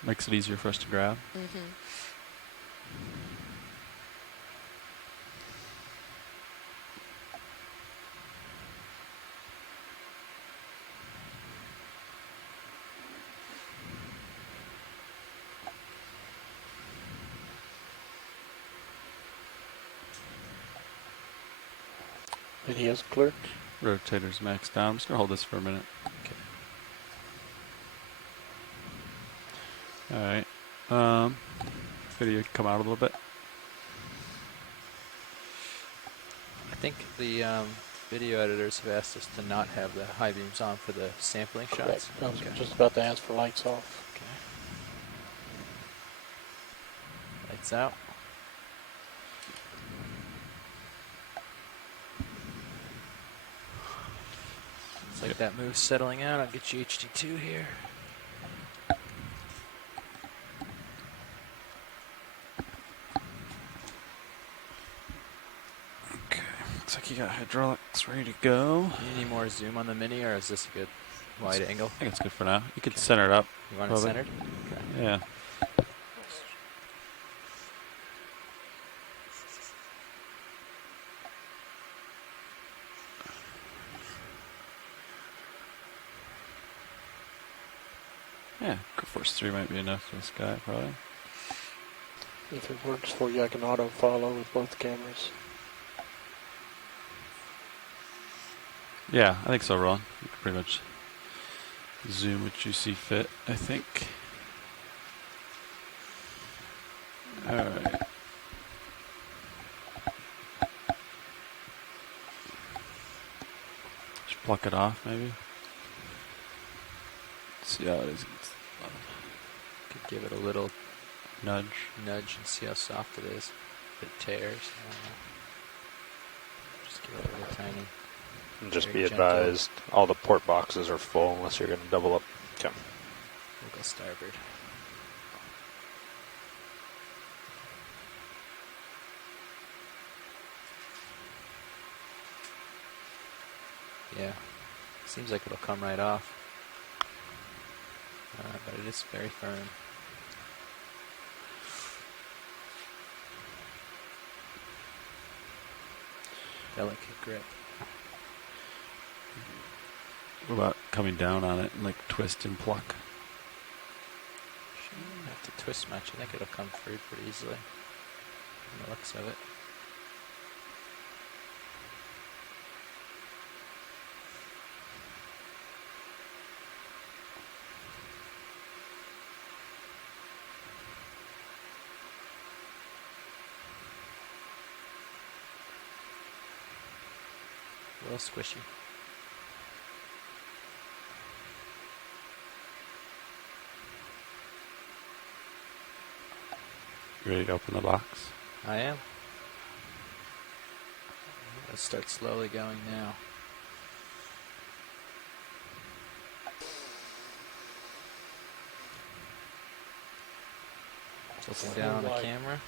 Makes it easier for us to grab. Mm-hmm. Video's clear. Rotator's maxed down. I'm just gonna hold this for a minute. Okay. All right. Video come out a little bit. I think the video editors have asked us to not have the high beams on for the sampling shots. I was just about to ask for lights off. Okay. Lights out. Looks like that move's settling out. I'll get you HD2 here. Okay. Looks like you got hydraulics ready to go. Do you need more zoom on the Mini, or is this a good wide angle? I think it's good for now. You can center it up. You want it centered? Okay. Yeah. Yeah, Force 3 might be enough for this guy, probably. If it works for you, I can auto follow with both cameras. Yeah, I think so, Ron. You can pretty much zoom what you see fit, I think. Alright. Just pluck it off, maybe. See how it is. Could give it a little nudge and see how soft it is. If it tears, just give it a little tiny. And just very be gentle. advised, all the port boxes are full unless you're going to double up. Okay. We'll go starboard. Yeah, seems like it'll come right off. But it is very firm. Delicate grip. What about coming down on it and like twist and pluck? Shouldn't have to twist much. I think it'll come free pretty easily. from the looks of it. A little squishy. You ready to open the box? I am. Let's start slowly going now. Looking down on the camera.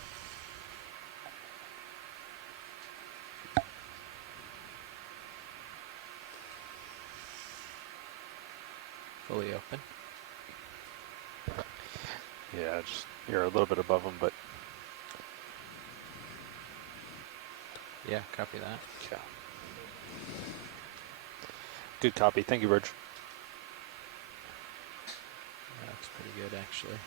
Fully open. Yeah, just you're a little bit above them, but yeah, copy that. Yeah. Good copy. Thank you, Rich. That looks pretty good, actually.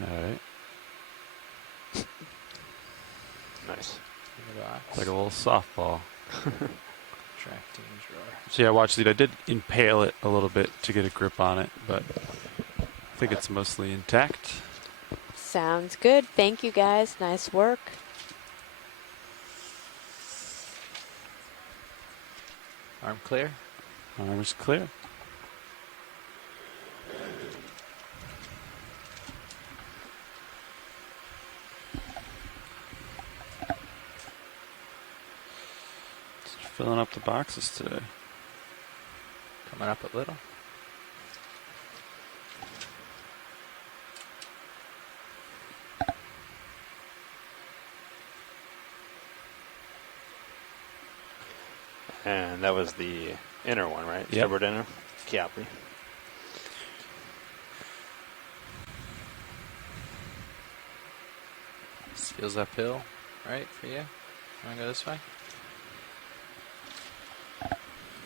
All right. Nice. It's like a little softball. Tracting drawer. So yeah, watch, I did impale it a little bit to get a grip on it, but I think it's mostly intact. Sounds good. Thank you, guys. Nice work. Arm clear? Arm is clear. Filling up the boxes today. Coming up a little. And that was the inner one, right? Yep. Starboard inner? Copy. This feels uphill, right, for you? Want to go this way?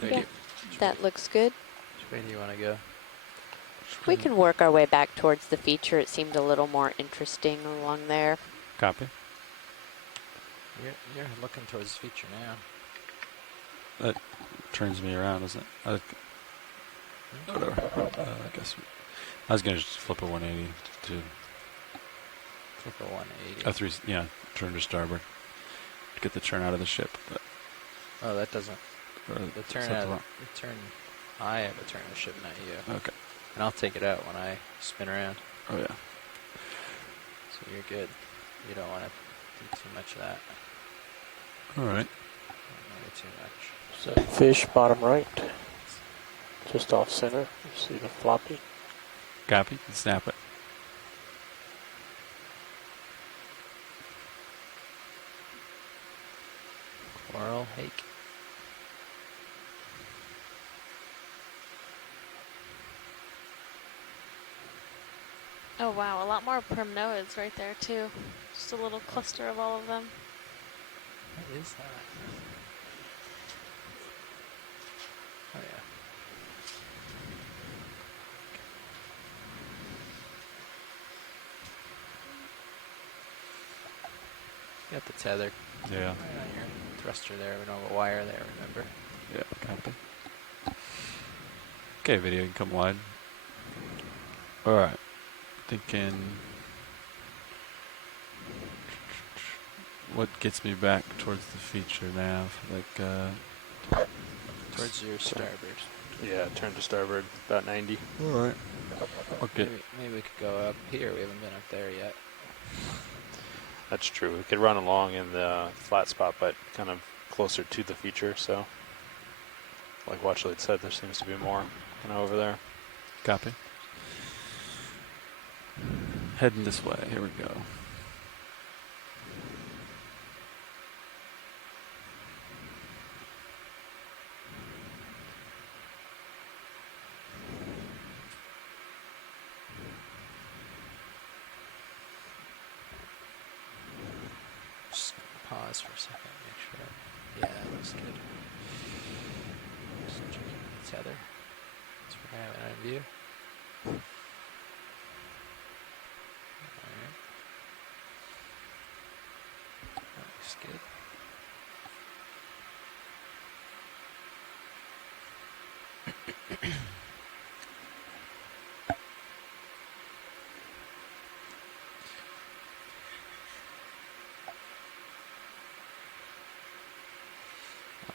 Yeah, that looks good. Which way do you want to go? We can work our way back towards the feature. It seemed a little more interesting along there. Copy. You're looking towards the feature now. That turns me around, doesn't it? Whatever. I guess I was gonna just flip a 180 to flip a 180. Turn to starboard to get the turn out of the ship. But oh, that doesn't. The turn out. The turn. I have a turn of the ship, not you. Okay. And I'll take it out when I spin around. Oh yeah. So you're good. You don't want to do too much of that. All right. Not too much. So fish bottom right, just off center. You see the floppy. Copy. Snap it. Coral hake. Oh wow, a lot more primnoids right there too. Just a little cluster of all of them. What is that? Oh yeah. Got the tether. Yeah. Right on your thruster there. We don't have a wire there, remember? Yeah, copy. Okay, video, you can come wide. All right. Thinking, what gets me back towards the feature nav? Like, towards your starboard. Yeah, turn to starboard, about 90. All right. Okay. Maybe we could go up here. We haven't been up there yet. That's true. We could run along in the flat spot, but kind of closer to the feature. So, like Watchlead said, there seems to be more kind of over there. Copy. Heading this way. Here we go. pause for a second, make sure. Yeah, that looks good. Just checking the tether. That's what I have it on view. Alright. That looks good.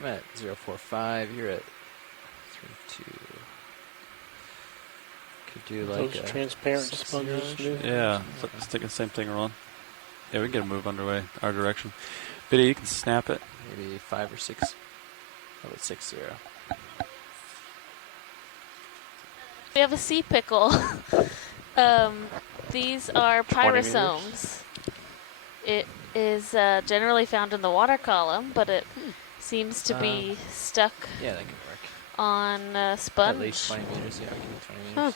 I'm at 0.45, you're at 3.2. Could do like those transparent sponges. Yeah, let's take the same thing, Roland. Yeah, we can get a move underway, our direction. Biddy, you can snap it. Maybe 5 or 6. How about 6-0? We have a sea pickle. These are pyrosomes. It is generally found in the water column, but it seems to be stuck yeah, that could work. on a sponge. At least 20 meters, yeah, we can do 20 meters.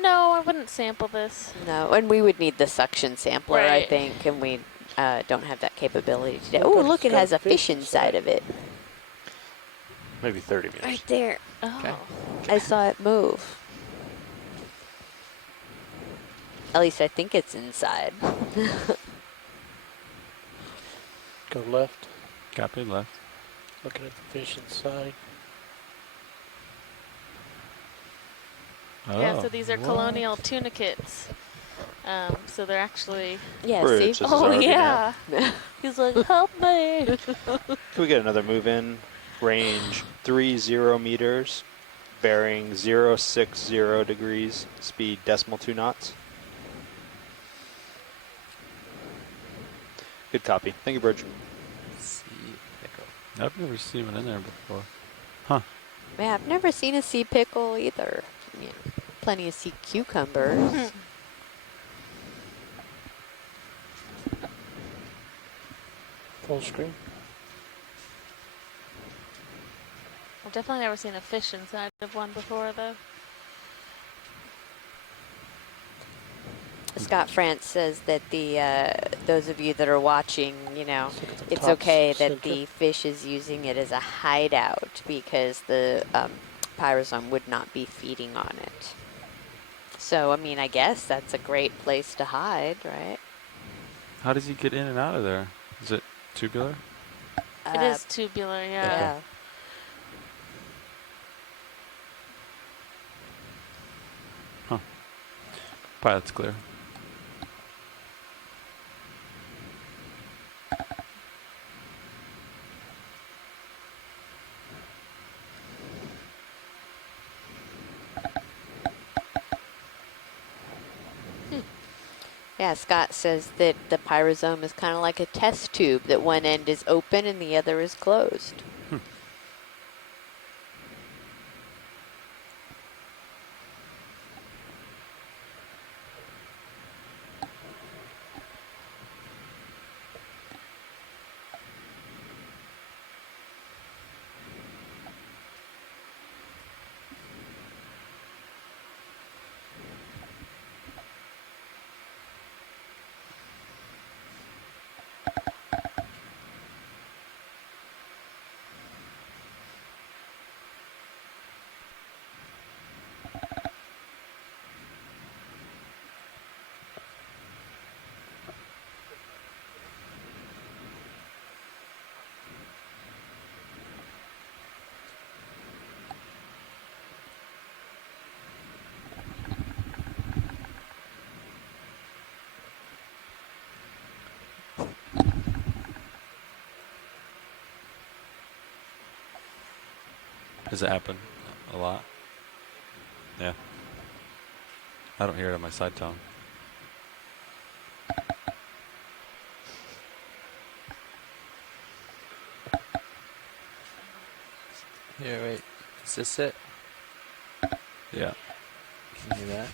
No, I wouldn't sample this. No, and we would need the suction sampler, I Right. think, and we don't have that capability today. Oh, look, it has a fish inside of it. Maybe 30 meters. Right there. Oh. Okay. I saw it move. At least I think it's inside. Go left. Copy, left. Looking at the fish inside. Yeah, so these are colonial tunicates. So they're actually... Yeah, Bridge, see? this is Oh, already yeah. He's like, help me. Can we get another move in? Range 30 meters, bearing 060 degrees, speed 0.2 knots. Good copy. Thank you, Bridge. Sea pickle. I've never seen one in there before. Huh. Yeah, I've never seen a sea pickle either. I mean, plenty of sea cucumbers. Full screen. I've definitely never seen a fish inside of one before, though. Scott France says that those of you that are watching, you know, it's top okay that center. the fish is using it as a hideout because the pyrosome would not be feeding on it. So, I mean, I guess that's a great place to hide, right? How does he get in and out of there? Is it tubular? It is tubular, yeah. Yeah. Huh. Pilot's clear. Yeah, Scott says that the pyrosome is kind of like a test tube, that one end is open and the other is closed. Does it happen a lot? Yeah. I don't hear it on my side tone. Here, wait. Is this it? Yeah. Can you do that?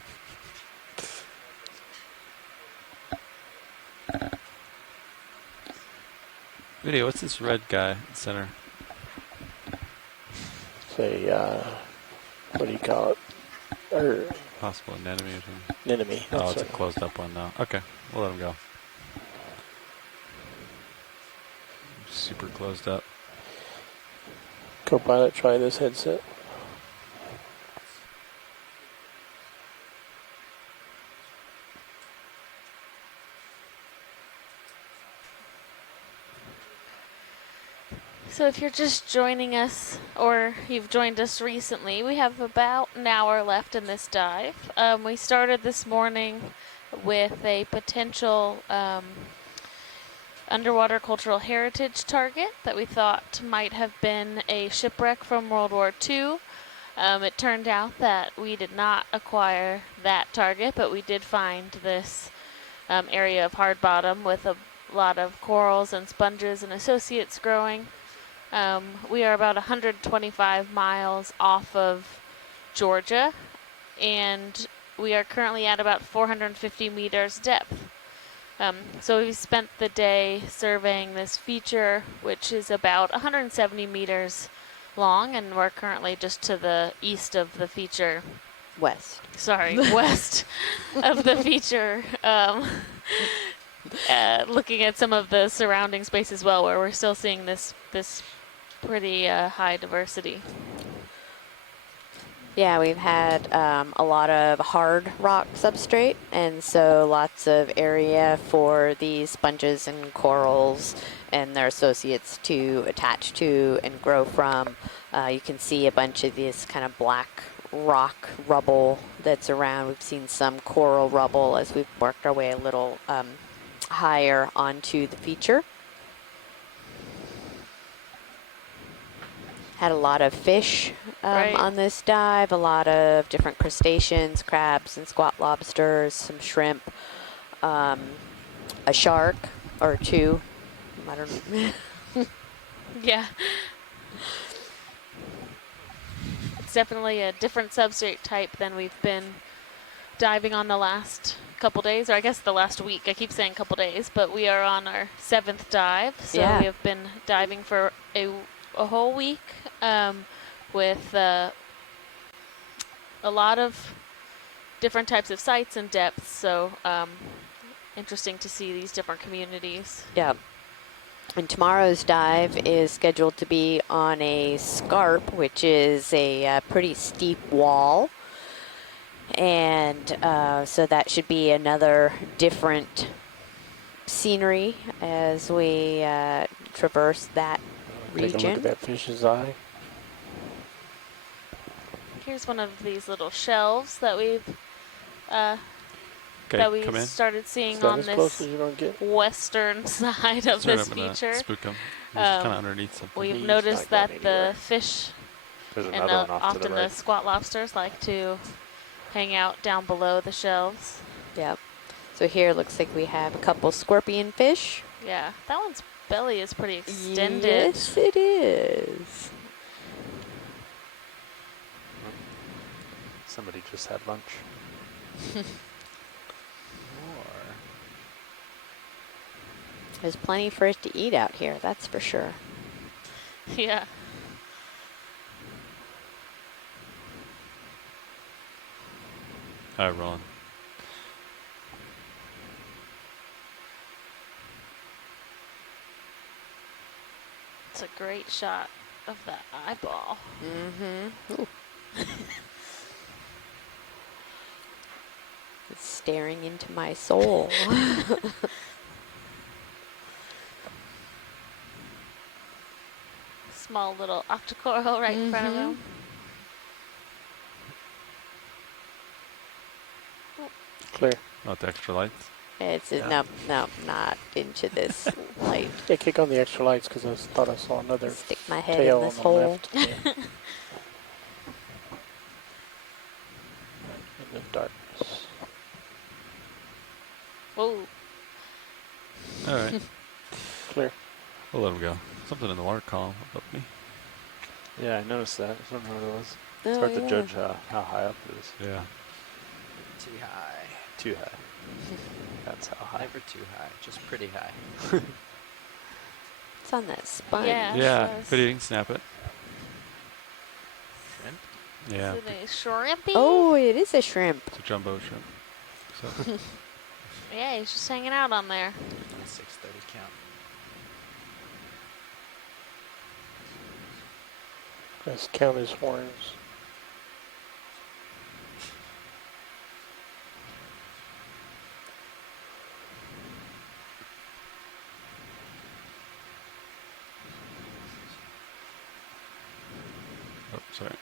Video, what's this red guy in the center? Say, what do you call it? possible anemone or something? Anemone. Oh, it's a closed up one now. Okay, we'll let him go. Super closed up. Copilot, try this headset. So if you're just joining us, or you've joined us recently, we have about an hour left in this dive. We started this morning with a potential underwater cultural heritage target that we thought might have been a shipwreck from World War II. It turned out that we did not acquire that target, but we did find this area of hard bottom with a lot of corals and sponges and associates growing. We are about 125 miles off of Georgia, and we are currently at about 450 meters depth. So we spent the day surveying this feature, which is about 170 meters long, and we're currently just to the east of the feature. West. Sorry, west of the feature. Looking at some of the surrounding space as well, where we're still seeing this pretty high diversity. Yeah, we've had a lot of hard rock substrate, and so lots of area for these sponges and corals and their associates to attach to and grow from. You can see a bunch of this kind of black rock rubble that's around. We've seen some coral rubble as we've worked our way a little higher onto the feature. Had a lot of fish on this dive, a lot of different crustaceans, crabs and squat lobsters, some shrimp, a shark or two. I don't know. Yeah. It's definitely a different substrate type than we've been diving on the last couple days, or I guess the last week. I keep saying couple days, but we are on our 7th dive. So we have been diving for a whole week with a lot of different types of sites and depths. So interesting to see these different communities. Yeah. And tomorrow's dive is scheduled to be on a scarp, which is a pretty steep wall. And so that should be another different scenery as we traverse that region. Take a look at that fish's eye. Here's one of these little shelves that we've started seeing on this western side of this feature. Spook them. Kind of underneath something. We've noticed that the fish and often the squat lobsters like to hang out down below the shelves. Yep. So here it looks like we have a couple scorpion fish. Yeah, that one's belly is pretty extended. Yes, it is. Somebody just had lunch. There's plenty for us to eat out here, that's for sure. Yeah. All right, Roland. It's a great shot of that eyeball. Mm-hmm. It's staring into my soul. Small little octocoral right in front of him. Clear. Not the extra lights? It's no, not into this light. Yeah, kick on the extra lights because I thought I saw another Stick my head tail in this on the hole. left. Yeah. In the darkness. Whoa. All right. Clear. We'll let him go. Something in the water column above me. Yeah, I noticed that. I don't know what it was. It's hard to judge how high up it is. Yeah. Too high. Too high. That's how high. Never too high, just pretty high. It's on that sponge. Yeah. Yeah, but you can snap it. Shrimp? Yeah. Is it a shrimpy? Oh, it is a shrimp. It's a jumbo shrimp. So. Yeah, he's just hanging out on there. 6:30 count. Let's count his horns. Oh, sorry.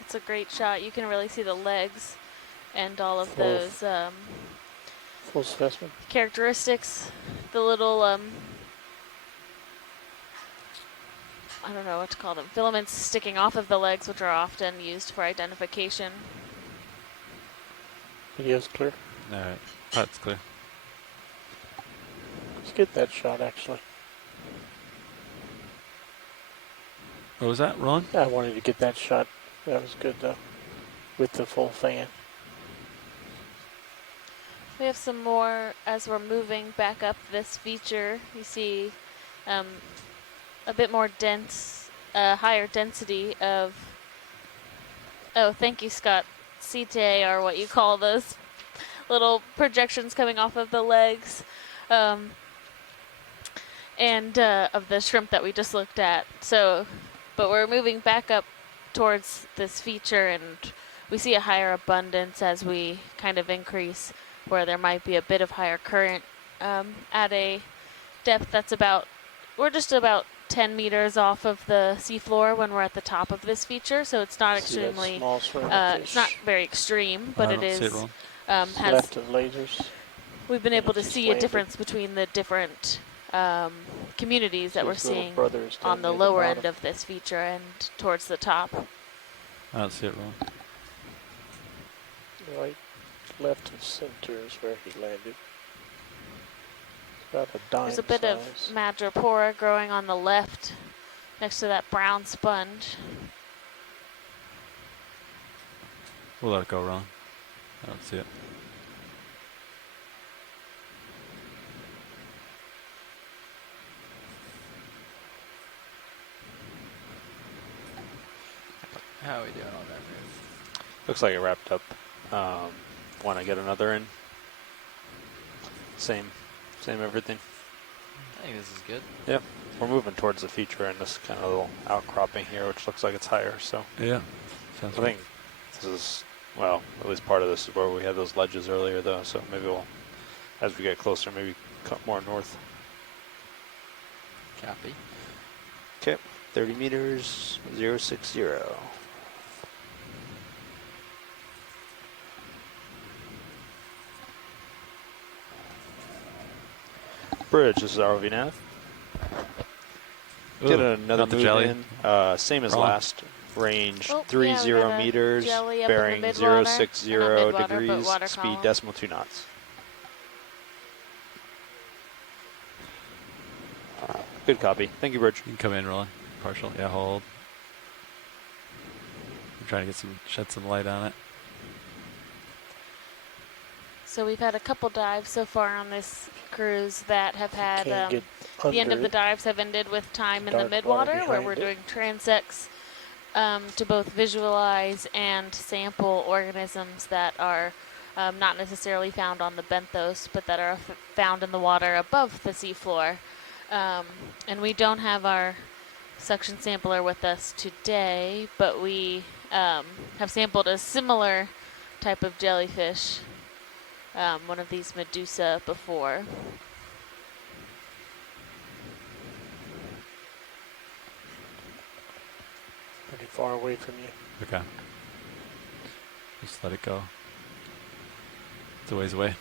It's a great shot. You can really see the legs and all of those full specimen characteristics. The little I don't know what to call them. Filaments sticking off of the legs, which are often used for identification. Video's clear. All right, that's clear. Let's get that shot, actually. What was that, Ron? I wanted to get that shot. That was good, though, with the full fan. We have some more as we're moving back up this feature. You see a bit more dense, higher density of, oh, thank you, Scott. Setae are what you call those little projections coming off of the legs and of the shrimp that we just looked at. So, but we're moving back up towards this feature, and we see a higher abundance as we kind of increase, where there might be a bit of higher current at a depth that's about, we're just about 10 meters off of the seafloor when we're at the top of this feature, so it's not extremely, it's not very extreme, but it is, has, left of lasers. We've been able to see a difference between the different communities that we're seeing on the lower end of this feature and towards the top. I don't see it wrong. Right, left of center is where he landed. About a dime There's a bit size. of madrepora growing on the left next to that brown sponge. We'll let it go, Ron. I don't see it. How are we doing on that move? Looks like it wrapped up. Want to get another in? Same everything. I think this is good. Yeah, we're moving towards the feature and this kind of little outcropping here, which looks like it's higher. So yeah, I think this is, well, at least part of this is where we had those ledges earlier, though. So maybe we'll, as we get closer, maybe cut more north. Copy. Okay, 30 meters, 060. Bridge, this is ROV nav. Get another move in, same as last. Range 30 meters, bearing 060 degrees, speed decimal 2 knots. Good copy. Thank you, Bridge. You can come in, Roland. Partial. Yeah, hold. I'm trying to get shed some light on it. So we've had a couple dives so far on this cruise that have had, the end of the dives have ended with time in the midwater, where we're doing transects to both visualize and sample organisms that are not necessarily found on the benthos, but that are found in the water above the seafloor. And we don't have our suction sampler with us today, but we have sampled a similar type of jellyfish, one of these Medusa, before. Pretty far away from you. Okay. Just let it go. It's a ways away.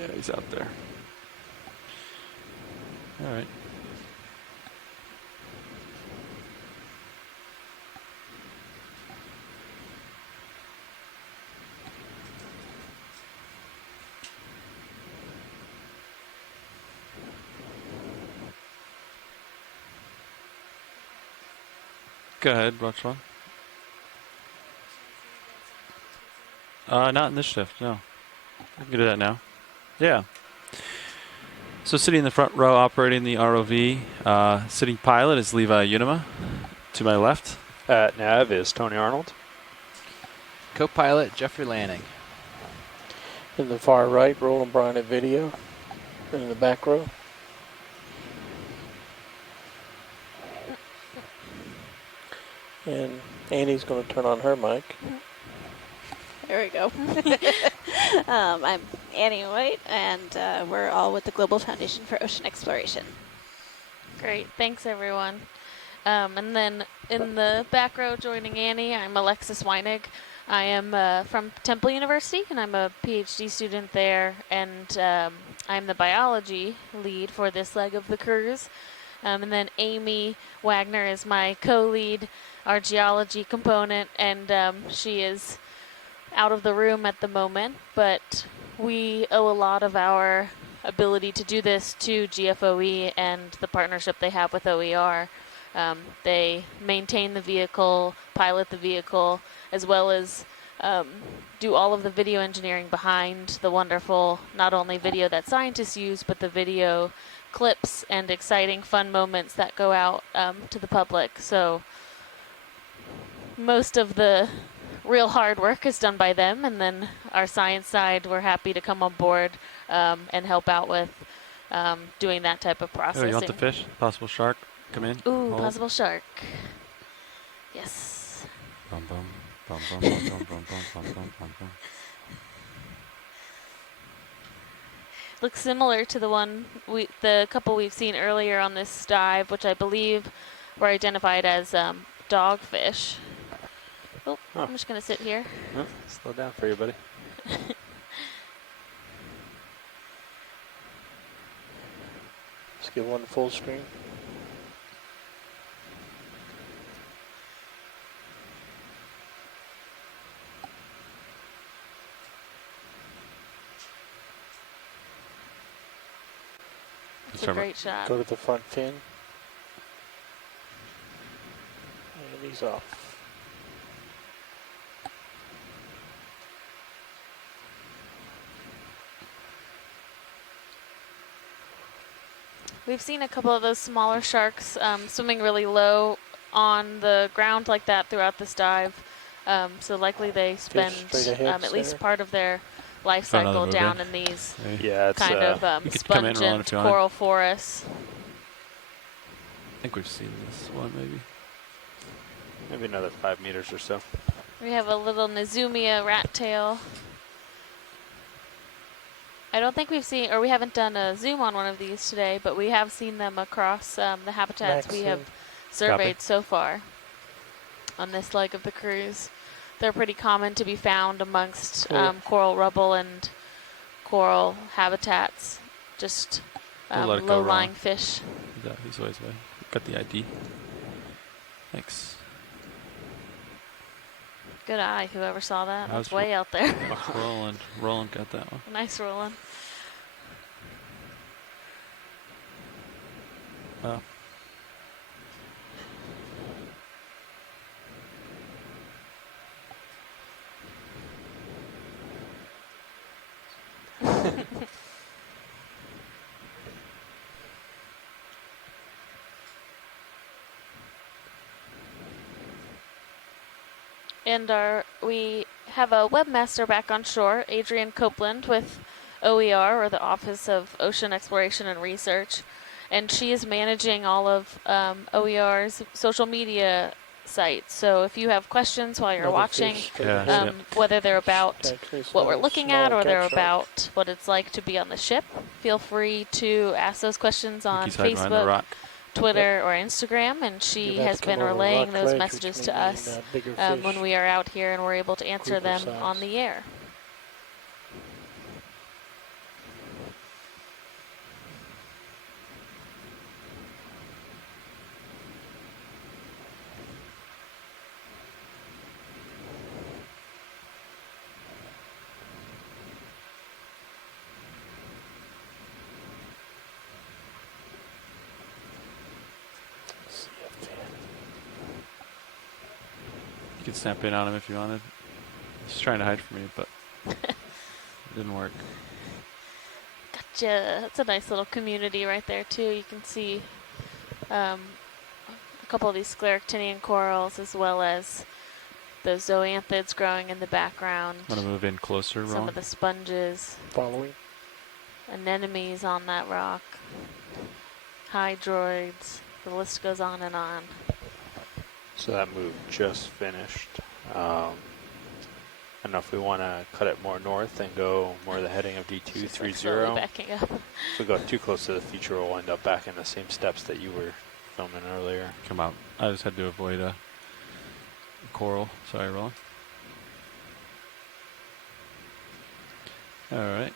Yeah, he's out there. All right. Go ahead, watch one. Not in this shift, no. I can do that now. Yeah. So sitting in the front row operating the ROV, sitting pilot is Levi Unima. To my left. Nav is Tony Arnold. Co-pilot Jeffrey Lanning. In the far right, Roland Bryan at video. And in the back row. And Annie's going to turn on her mic. There we go. I'm Annie White, and we're all with the Global Foundation for Ocean Exploration. Great. Thanks, everyone. And then in the back row joining Annie, I'm Alexis Weinig. I am from Temple University, and I'm a PhD student there, and I'm the biology lead for this leg of the cruise. And then Amy Wagner is my co-lead, our geology component, and she is out of the room at the moment, but we owe a lot of our ability to do this to GFOE and the partnership they have with OER. They maintain the vehicle, pilot the vehicle, as well as do all of the video engineering behind the wonderful, not only video that scientists use, but the video clips and exciting, fun moments that go out to the public. So most of the real hard work is done by them, and then our science side, we're happy to come on board and help out with doing that type of processing. Oh, you want the fish? Possible shark? Come in. Ooh, Hold. possible shark. Yes. Bum, bum, bum, bum, bum, bum, bum, bum, bum, bum, bum. Looks similar to the couple we've seen earlier on this dive, which I believe were identified as dogfish. Oh, I'm just going to sit here. Oh, slow down for you, buddy. Let's get one full screen. It's a great shot. Go to the front fin. And he's off. We've seen a couple of those smaller sharks swimming really low on the ground like that throughout this dive. So likely they spend at least part of their life cycle down in these kind of sponge and coral forests. I think we've seen this one, maybe. Maybe another 5 meters or so. We have a little Nezumia rat tail. I don't think we've seen, or we haven't done a zoom on one of these today, but we have seen them across the habitats we have surveyed so far on this leg of the cruise. They're pretty common to be found amongst coral rubble and coral habitats, just low-lying fish. He's always way. Got the ID. Thanks. Good eye, whoever saw that. That's way out there. Roland got that one. Nice, Roland. Oh. And we have a webmaster back on shore, Adrienne Copeland with OER, or the Office of Ocean Exploration and Research. And she is managing all of OER's social media sites. So if you have questions while you're watching, whether they're about what we're looking at or they're about what it's like to be on the ship, feel free to ask those questions on Facebook, Twitter, or Instagram, and she has been relaying those messages to us when we are out here and we're able to answer them on the air. could snap in on him if you wanted. He's trying to hide from me, but it didn't work. Gotcha. That's a nice little community right there too. You can see a couple of these scleractinian corals as well as those zoanthids growing in the background. Want to move in closer, Ron? Some of the sponges. Following. Anemones on that rock. Hydroids. The list goes on and on. So that move just finished. I don't know if we want to cut it more north and go more the heading of D230. Backing up. If we go too close to the feature, we'll end up back in the same steps that you were filming earlier. Come out. I just had to avoid a coral. Sorry, Roland. All right.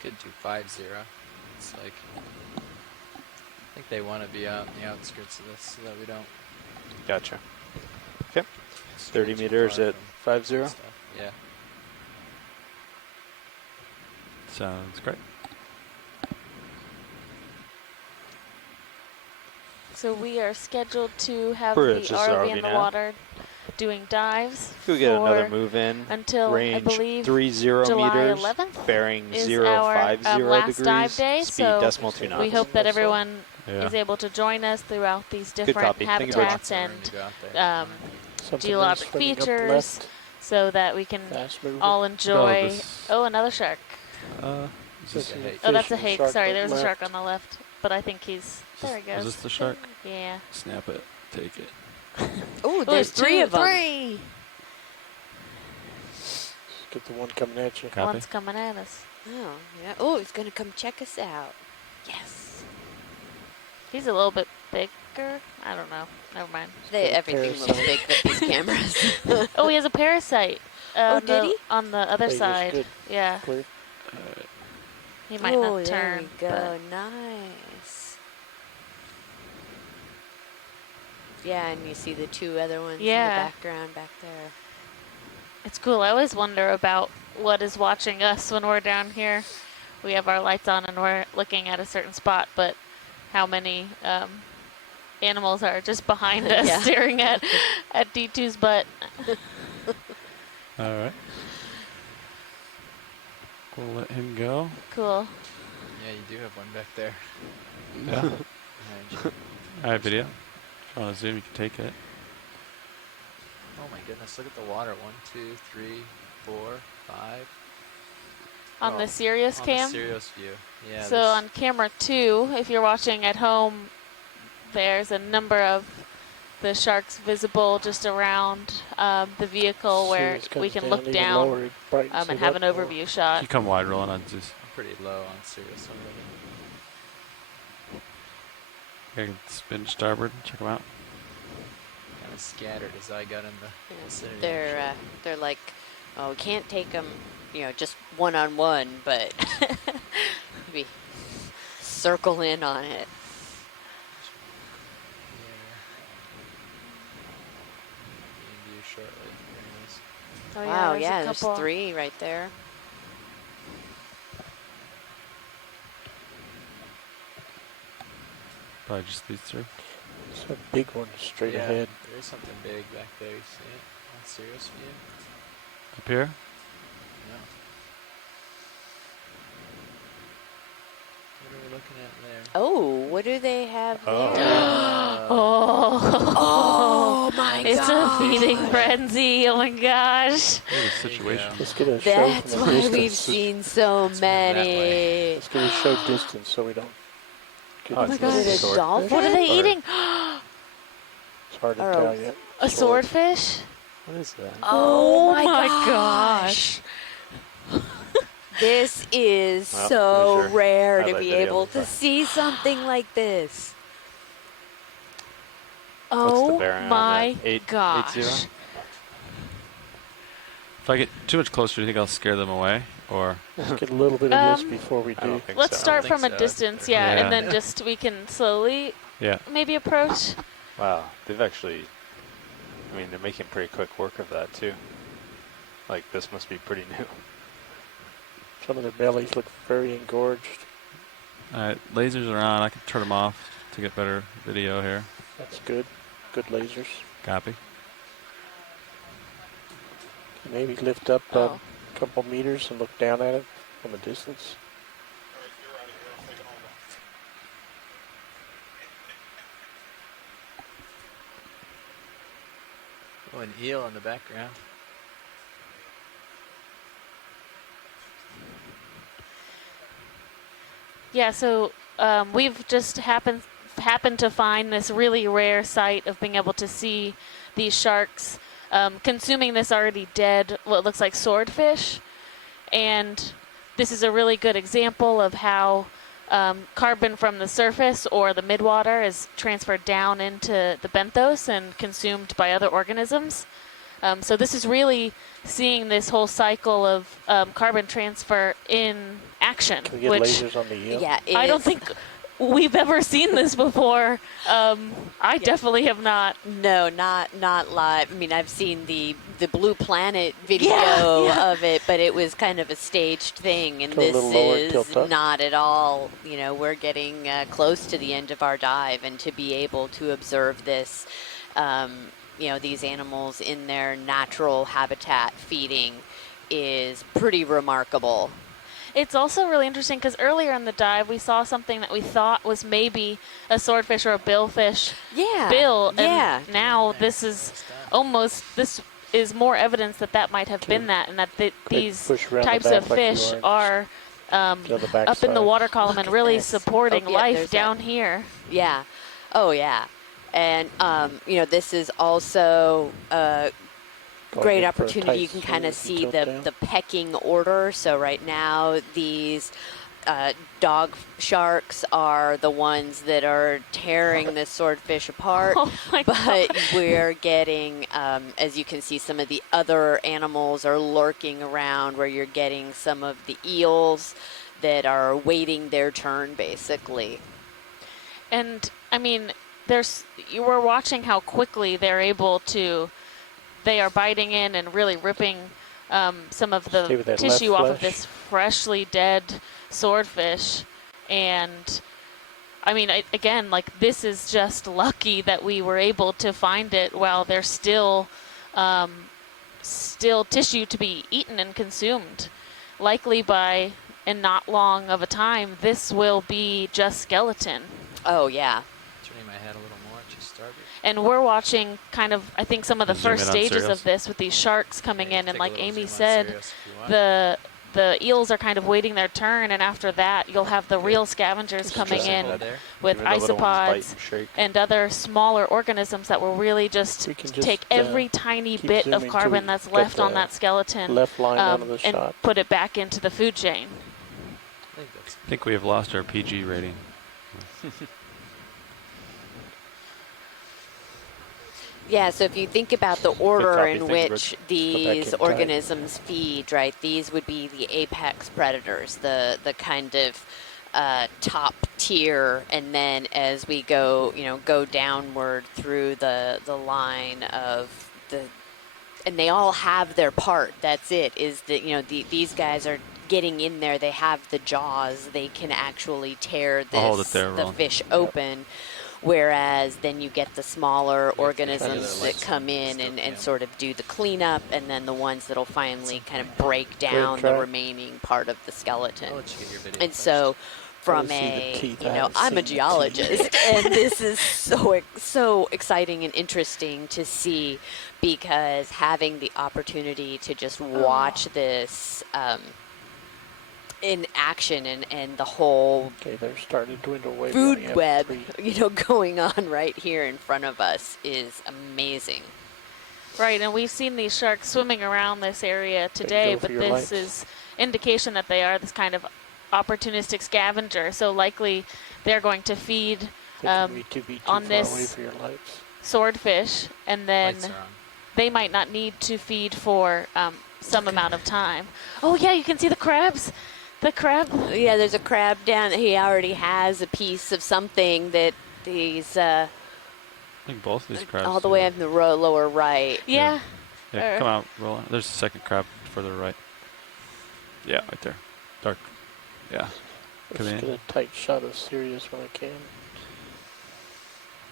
Could do 5-0. It's like, I think they want to be out in the outskirts of this so that we don't. Gotcha. Okay. 30 meters at 5-0. Yeah. Sounds great. So we are scheduled to have For the just RV RV in the now. water doing dives. Could we get another for- move in? until range I believe 30 July meters, 11th bearing is 050 our last degrees, dive day. speed So decimal 2 knots. we hope that everyone Yeah. is able to join us throughout these Good different copy. Thank you very habitats much. and Something geologic else swimming up features, left. so that we can Fast mover. all enjoy. this- Oh, another shark. Is this, Oh, that's a Fish and hake. shark Sorry, on there's a left. shark on the left, but I think he's there. He goes. is this the shark? Yeah. Snap it. Take it. Oh, there's three of them. Three. Get the one coming at you. Copy. One's coming at us. Oh, yeah. Oh, he's going to come check us out. Yes. He's a little bit bigger. I don't know. Never mind. Everything looks big with these cameras. Oh, he has a parasite. Oh, did he? On the other Hey, side. good. Yeah. Clear. He might Oh, not there turn. we go. Nice. Yeah, and you see the two other ones in the Yeah. background back there. It's cool. I always wonder about what is watching us when we're down here. We have our lights on and we're looking at a certain spot, but how many animals are just behind us Yeah. staring at D2's butt? All right. We'll let him go. Cool. Yeah, you do have one back there. Yeah. Alright. I have video. If you want to zoom, you can take it. Oh my goodness, look at the water. 1, 2, 3, 4, 5. On the Sirius on cam? the Sirius view. Yeah. So on camera 2, if you're watching at home, there's a number of the sharks visible just around the vehicle where Sirius we comes can down look even down lower, it brightens and it have up an more. overview shot. You come wide rolling on Zeus. I'm pretty low on Sirius already. I can spin starboard. Check them out. Kind of scattered as I got in the vicinity. They're like, oh, we can't take them, just one-on-one, but maybe circle in on it. Be in view shortly. Oh, Wow, there's yeah, a there's couple. 3 right there. Probably just these three. It's a big one straight Yeah, ahead. there is something big back there. You see it on Sirius view? Up here? No. What are we looking at there? Oh, what do they have Oh. there? Oh, my it's gosh. a feeding frenzy. Oh my gosh. Look at the situation. Let's get a show That's from a why distance. we've seen so Let's move that way. many. Let's get a show distance so we don't get Oh, my it's gosh. a Is it a sword. dolphin? What are they Or- eating? It's hard to Or tell yet. A swordfish? What is that? Oh my gosh. This is Well, so there's your rare to highlight be video able of to that. see something like this. What's the Oh bearing on my that? 80? gosh. If I get too much closer, do you think I'll scare them away? Or Let's get a little bit of this Um, before we I do. don't think Let's so. start think from a so. distance, yeah, Yeah. and then just we can slowly yeah. maybe approach. Wow, they've actually, they're making pretty quick work of that too. Like, this must be pretty new. Some of their bellies look very engorged. All right, lasers are on. I can turn them off to get better video here. That's good. Good lasers. Copy. maybe lift up a couple meters and look down at it from a distance. Oh, an eel in the background. Yeah, so we've just happened to find this really rare site of being able to see these sharks consuming this already dead, what looks like swordfish. And this is a really good example of how carbon from the surface or the midwater is transferred down into the benthos and consumed by other organisms. So this is really seeing this whole cycle of carbon transfer in action. Can we get which lasers on the eel? Yeah, I don't think we've ever seen this before. I definitely have not. No, not live. I mean, I've seen the Blue Planet video of it, but it was kind of a staged thing, and this is not at all. You know, we're getting close to the end of our dive, and to be able to observe this, you know, these animals in their natural habitat feeding is pretty remarkable. It's also really interesting because earlier in the dive we saw something that we thought was maybe a swordfish or a billfish bill, and now this is more evidence that that might have been that, and that these types of fish are up in the water column and really supporting life down here. Yeah. Oh, yeah. And, you know, this is also great opportunity. You can kind of see the pecking order. So right now these dog sharks are the ones that are tearing this swordfish apart. But we're getting, as you can see, some of the other animals are lurking around, where you're getting some of the eels that are waiting their turn, basically. And I mean, you were watching how quickly they're able to. They are biting in and really ripping some of the tissue off of this freshly dead swordfish. And I mean, again, like, this is just lucky that we were able to find it while there's still tissue to be eaten and consumed. Likely by, in not long of a time, this will be just skeleton. Oh, yeah. Turning my head a little more, just started. And we're watching kind of, I think, some of the first stages of this with these sharks coming in. And like Amy said, the eels are kind of waiting their turn. And after that, you'll have the real scavengers coming in with isopods and other smaller organisms that will really just take every tiny bit of carbon that's left on that skeleton and put it back into the food chain. I think we have lost our PG rating. Yeah, so if you think about the order in which these organisms feed, right, these would be the apex predators, the kind of top tier, and then as we go, you know, go downward through the line of and they all have their part. That's it, is that, you know, these guys are getting in there. They have the jaws. They can actually tear the fish open. Whereas then you get the smaller organisms that come in and sort of do the cleanup, and then the ones that'll finally kind of break down the remaining part of the skeleton. And so from I'm a geologist, and this is so exciting and interesting to see, because having the opportunity to just watch this in action and the whole food web, going on right here in front of us is amazing. Right, and we've seen these sharks swimming around this area today, but this is indication that they are this kind of opportunistic scavenger. So likely they're going to feed on this swordfish, and then they might not need to feed for some amount of time. Oh yeah, you can see the crabs. The crab? Yeah, there's a crab down. He already has a piece of something that these. I think both of these crabs. All the way up in the lower right. Yeah. Yeah, come out, roll on. There's a second crab further right. Yeah, right there. Dark. Yeah. Let's get a tight shot of Sirius when I can.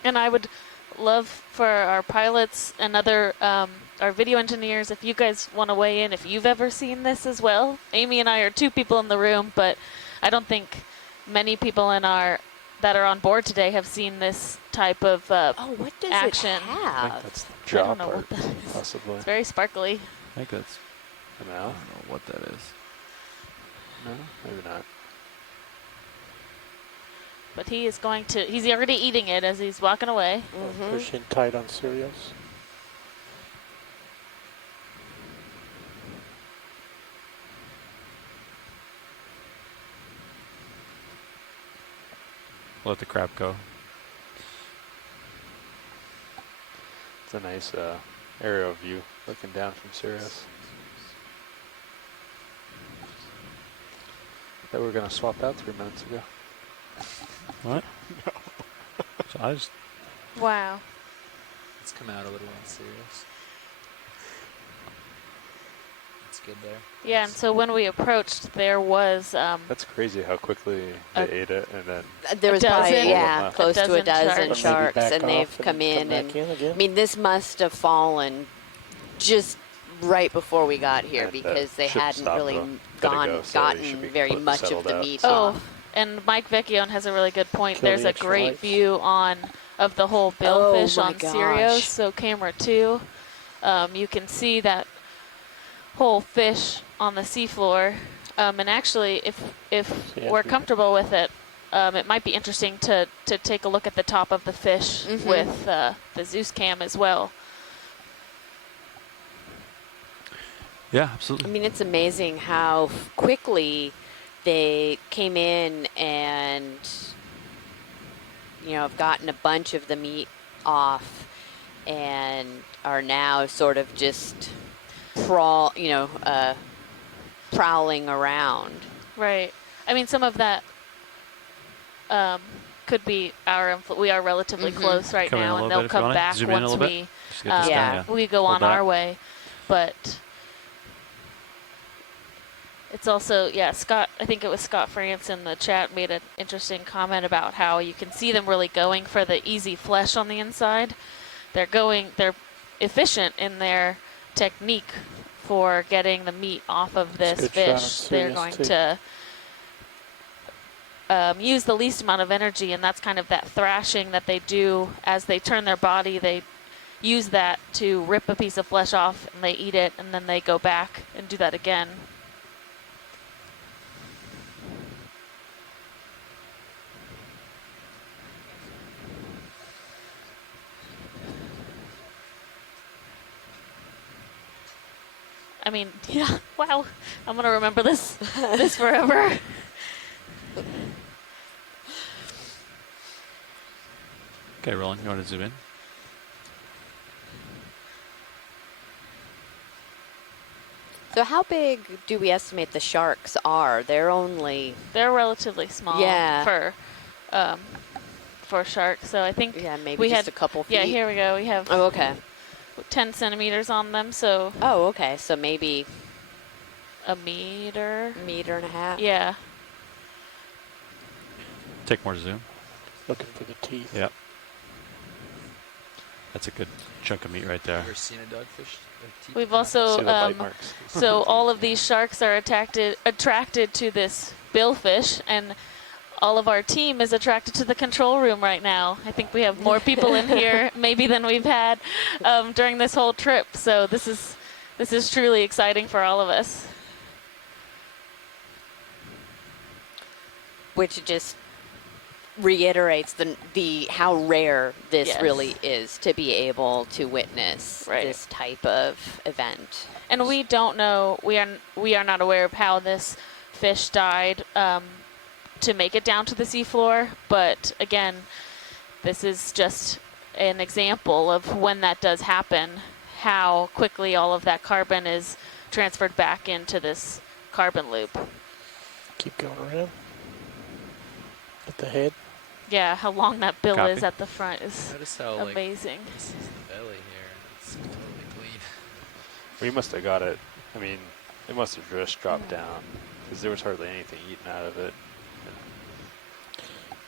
And I would love for our pilots and other our video engineers, if you guys want to weigh in, if you've ever seen this as well. Amy and I are 2 people in the room, but I don't think many people in our that are on board today have seen this type of what does action. it have? I think that's the I jaw don't know part, what that is. possibly. It's very sparkly. I think that's. The I mouth? don't know what that is. No, maybe not. But he is going to, he's already eating it as he's walking away. Pushing tight on Sirius. Let the crab go. It's a nice aerial view looking down from Sirius. That we were going to swap out 3 minutes ago. What? So I just. Wow. Let's come out a little on Sirius. That's good there. Yeah, and so when we approached, there was... That's crazy how quickly they ate it, and then... There was probably, close to a dozen sharks. sharks, and they've come in. And I mean, this must have fallen just right before we got here, And because they ship hadn't stopped really a bit gotten ago, so they should be very completely much of settled the out. meat Oh, off. and Mike Vecchione has a really good point. Kill There's the a extra great life. view of the whole billfish Oh my on Sirius, gosh. so camera 2. You can see that whole fish on the seafloor. And actually, if we're comfortable with it, it might be interesting to take a look at the top of the fish with the Zeus cam as well. Yeah, absolutely. I mean, it's amazing how quickly they came in and, have gotten a bunch of the meat off and are now sort of just prowling around. Right. I mean, some of that could be our we are relatively close right Come in a now, little and bit they'll if you come wanna. back Zoom in a once little bit. we Just get this done, we go Hold on that. our way. But it's also, Scott, I think it was Scott France in the chat made an interesting comment about how you can see them really going for the easy flesh on the inside. They're efficient in their technique for getting the meat off of this Good shot on fish. They're Sirius, going too. to use the least amount of energy, and that's kind of that thrashing that they do as they turn their body. They use that to rip a piece of flesh off, and they eat it, and then they go back and do that again. I mean, yeah, wow. I'm going to remember this forever. Okay, Roland, you want to zoom in? So how big do we estimate the sharks are? They're relatively small for sharks. So I think maybe we just had a couple feet. Yeah, here we go. We have 10 centimeters on them. So okay. So maybe a meter and a half. Yeah. Take more zoom. Looking for the teeth. Yep. That's a good chunk of meat right there. Ever seen a dogfish? We've also See the bite marks. so all of these sharks are attracted to this billfish, and all of our team is attracted to the control room right now. I think we have more people in here maybe than we've had during this whole trip. So this is truly exciting for all of us. Which just reiterates the how rare this really is to be able to witness this type of event. And we don't know, we are not aware of how this fish died to make it down to the seafloor, but again, this is just an example of when that does happen, how quickly all of that carbon is transferred back into this carbon loop. Keep going around. At the head. Yeah, how long that bill Copy. is at the front is Notice how amazing. This is the belly here. It's totally clean. We must have got it. I mean, it must have just dropped down because there was hardly anything eaten out of it.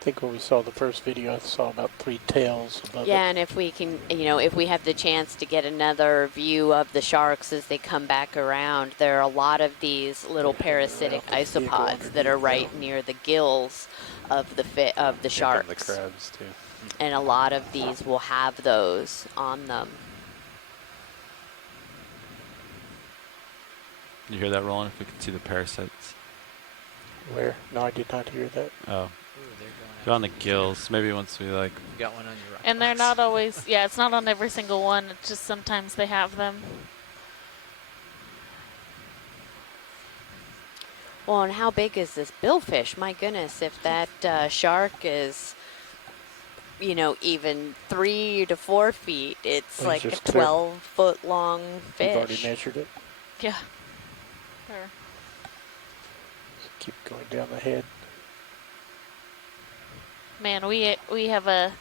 think when we saw the first video, I saw about 3 tails above Yeah, it. and if we can, if we have the chance to get another view of the sharks as they come back around, there are a lot of these little parasitic isopods that are right near the gills of the sharks. And the crabs too. And a lot of these will have those on them. You hear that, Roland? If we can see the parasites. Where? No, I did not hear that. Oh. They're on the gills. Maybe once we like. You got one on your rock. And they're not always, yeah, it's not on every single one. It's just sometimes they have them. Well, and how big is this billfish? My goodness, if that shark is, even 3 to 4 feet, it's like a 12-foot long fish. You've already measured it. Yeah. There. Keep going down the head. Man, we have a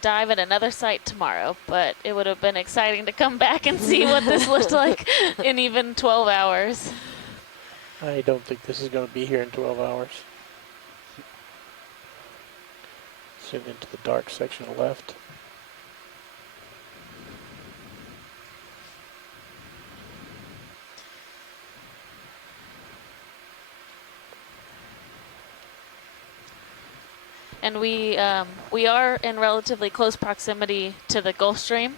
dive at another site tomorrow, but it would have been exciting to come back and see what this looked like in even 12 hours. I don't think this is going to be here in 12 hours. Zoom into the dark section left. And we are in relatively close proximity to the Gulf Stream,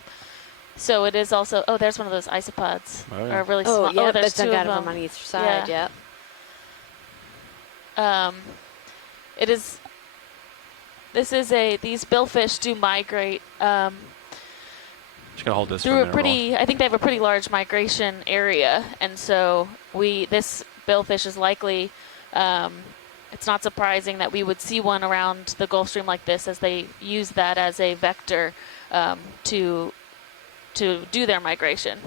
so it is also. Oh, there's one of those isopods. Oh, yeah. Or really small. Yeah, oh, there's that's 2 got of them them on each side. Yeah. It is. This is these billfish do migrate. Just gonna hold this through for a a minute, pretty. I think they have a pretty large migration area, and so this billfish is likely. It's not surprising that we would see one around the Gulf Stream like this, as they use that as a vector to do their migration.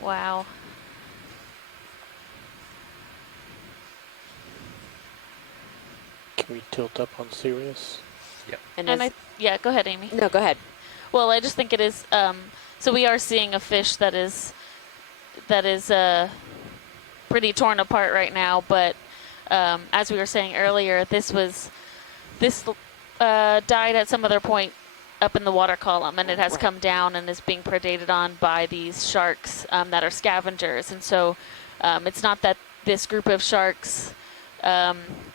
Wow. Can we tilt up on Sirius? Yep. And yeah, go ahead, Amy. No, go ahead. Well, I just think it is. So we are seeing a fish that is pretty torn apart right now. But as we were saying earlier, this died at some other point up in the water column, and it has come down and is being predated on by these sharks that are scavengers. And so it's not that this group of sharks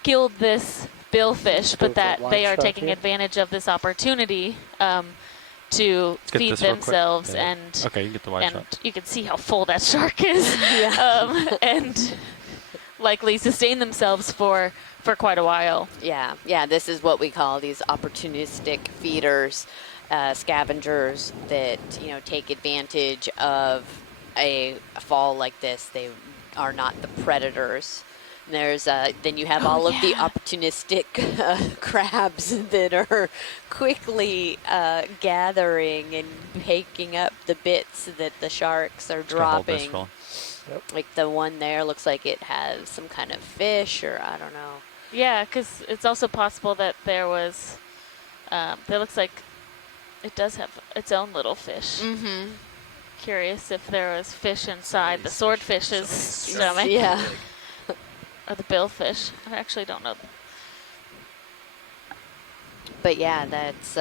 killed this billfish, but that they are taking advantage of this opportunity to feed themselves and okay, you can get the wide shot. You can see how full that shark is, and likely sustain themselves for quite a while. Yeah, this is what we call these opportunistic feeders, scavengers that take advantage of a fall like this. They are not the predators. There's then you have all of the opportunistic crabs that are quickly gathering and picking up the bits that the sharks are dropping. Like the one there looks like it has some kind of fish, or I don't know. Yeah, because it's also possible that there was. There looks like it does have its own little fish. Mm-hmm. Curious if there was fish inside the swordfish's stomach. Yeah. Or the billfish. I actually don't know. But yeah, that's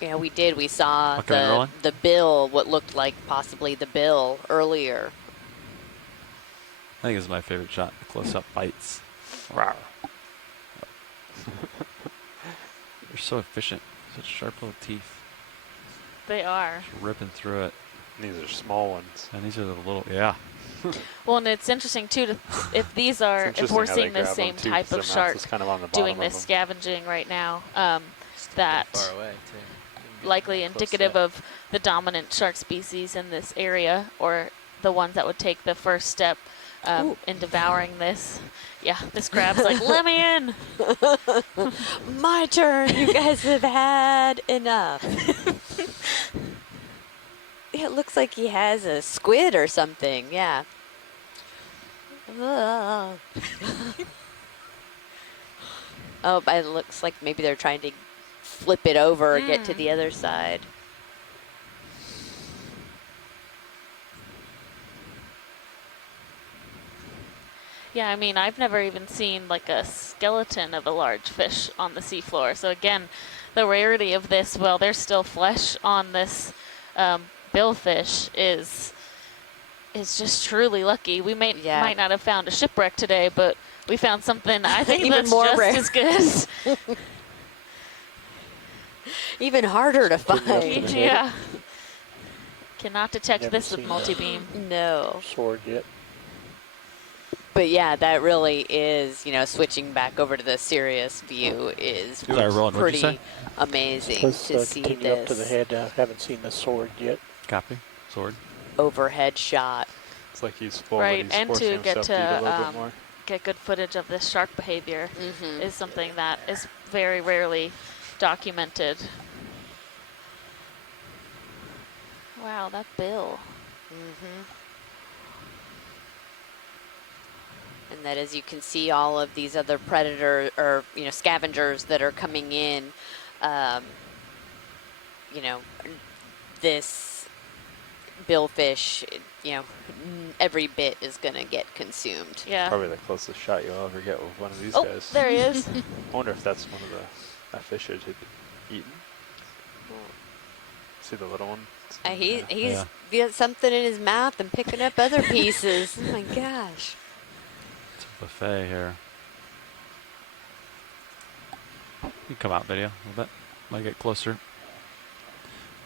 yeah, we saw the bill, what looked like possibly the bill earlier. I think this is my favorite shot, the close-up bites. Wow. They're so efficient, such sharp little teeth. They are. Just ripping through it. These are small ones. And these are the little, yeah. Well, and it's interesting too if these are if we're seeing the same type of shark doing this scavenging right now, that far away too. Likely indicative of the dominant shark species in this area, or the ones that would take the first step in devouring this. Yeah, this crab's like, let me in. My turn. You guys have had enough. It looks like he has a squid or something. Yeah. Oh, but it looks like maybe they're trying to flip it over or get to the other side. Yeah, I mean, I've never even seen like a skeleton of a large fish on the seafloor. So again, the rarity of this, well, there's still flesh on this billfish is just truly lucky. We might not have found a shipwreck today, but we found something I think Even that's more just rare. as good. Even harder to find. Yeah. Cannot detect Never this with seen multi-beam. No. Sword yet. But yeah, that really is, switching back over to the serious view is pretty amazing Let's to see continue up to the this head. I haven't seen the sword yet. Copy. Sword. overhead shot. It's like he's full, right, but he's and forcing to himself get to eat a little to bit more. get good footage of this shark behavior is something that is very rarely documented. Wow, that bill. And that, as you can see, all of these other predator or scavengers that are coming in, this billfish, every bit is going to get consumed. Yeah. Probably the closest shot you'll ever get with one of these Oh, guys. there he is. I wonder if that's one of that fish that had eaten. See the little one? He's got something in his mouth and picking up other pieces. Oh my gosh. It's a buffet here. You can come out video a little bit when I get closer.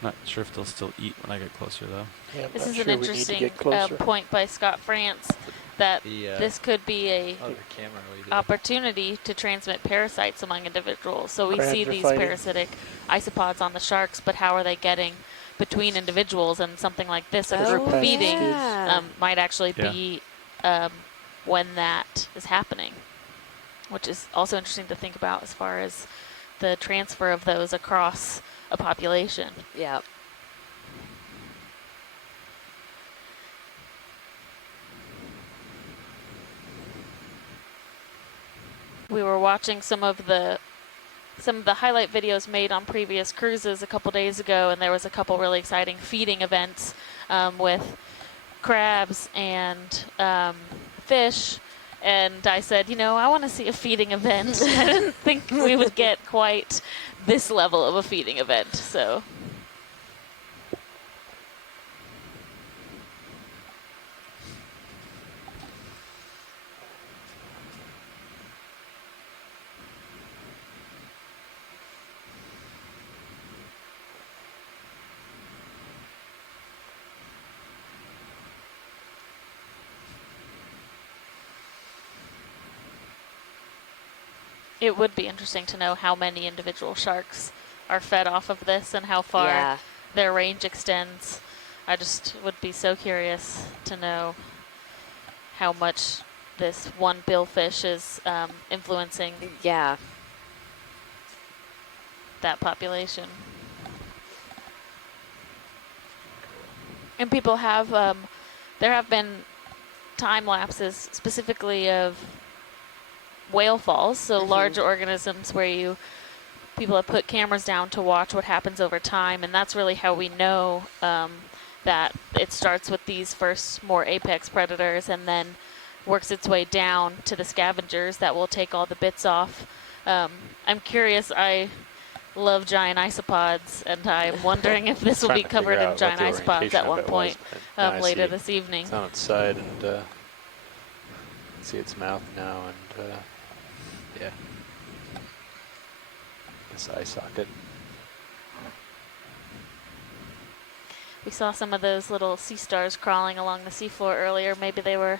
Not sure if they'll still eat when I get closer though. Yeah, This is an interesting point by Scott France that this could be a opportunity to transmit parasites among individuals. So we see these parasitic isopods on the sharks, but how are they getting between individuals? And something like this, a group feeding, might actually be when that is happening, which is also interesting to think about as far as the transfer of those across a population. Yeah. We were watching some of the highlight videos made on previous cruises a couple days ago, and there was a couple really exciting feeding events with crabs and fish. And I said, I want to see a feeding event. I didn't think we would get quite this level of a feeding event. So. It would be interesting to know how many individual sharks are fed off of this and how far their range extends. I just would be so curious to know how much this one billfish is influencing that population. And people have, there have been time lapses specifically of whale falls, so larger organisms where people have put cameras down to watch what happens over time, and that's really how we know that it starts with these first more apex predators and then works its way down to the scavengers that will take all the bits off. I'm curious, I love giant isopods, and I'm wondering if this will be covered in giant isopods at one point later this evening. It's on its side, and see its mouth now, and this eye socket. We saw some of those little sea stars crawling along the seafloor earlier. Maybe they were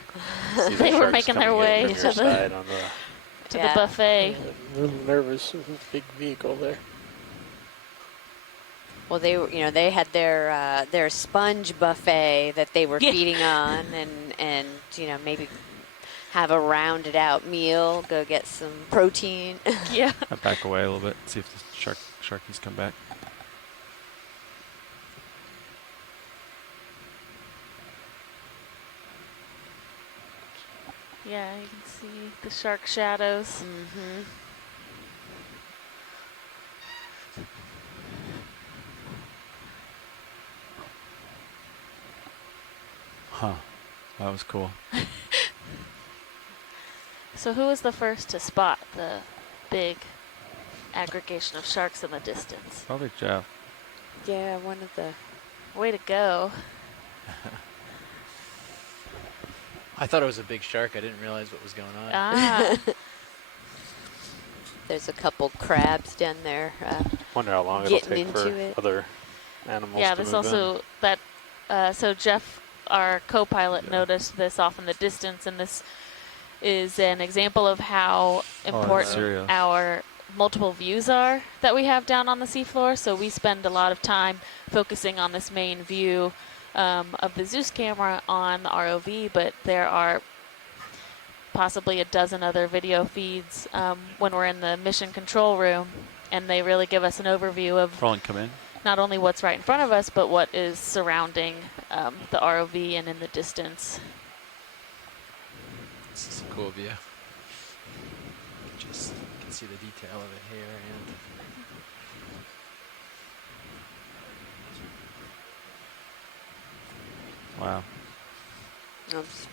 making their way to the buffet. A little nervous with a big vehicle there. Well, they had their sponge buffet that they were feeding on, and maybe have a rounded out meal, go get some protein. Yeah. I back away a little bit, see if the sharkies come back. Yeah, you can see the shark shadows. That was cool. So who was the first to spot the big aggregation of sharks in the distance? Probably Jeff. Yeah, one of the... Way to go. I thought it was a big shark. I didn't realize what was going on. Ah. There's a couple crabs down there. Wonder how long it'll take for it. other animals Yeah, to this move also, in. that, so Jeff, our co-pilot, noticed this off in the distance, and this is an example of how important our multiple views are that we have down on the seafloor. So we spend a lot of time focusing on this main view of the Zeus camera on the ROV, but there are possibly a dozen other video feeds when we're in the mission control room, and they really give us an overview of not only what's right in front of us, but what is surrounding the ROV and in the distance. This is a cool view. Just you can see the detail of it here, and wow. Oops.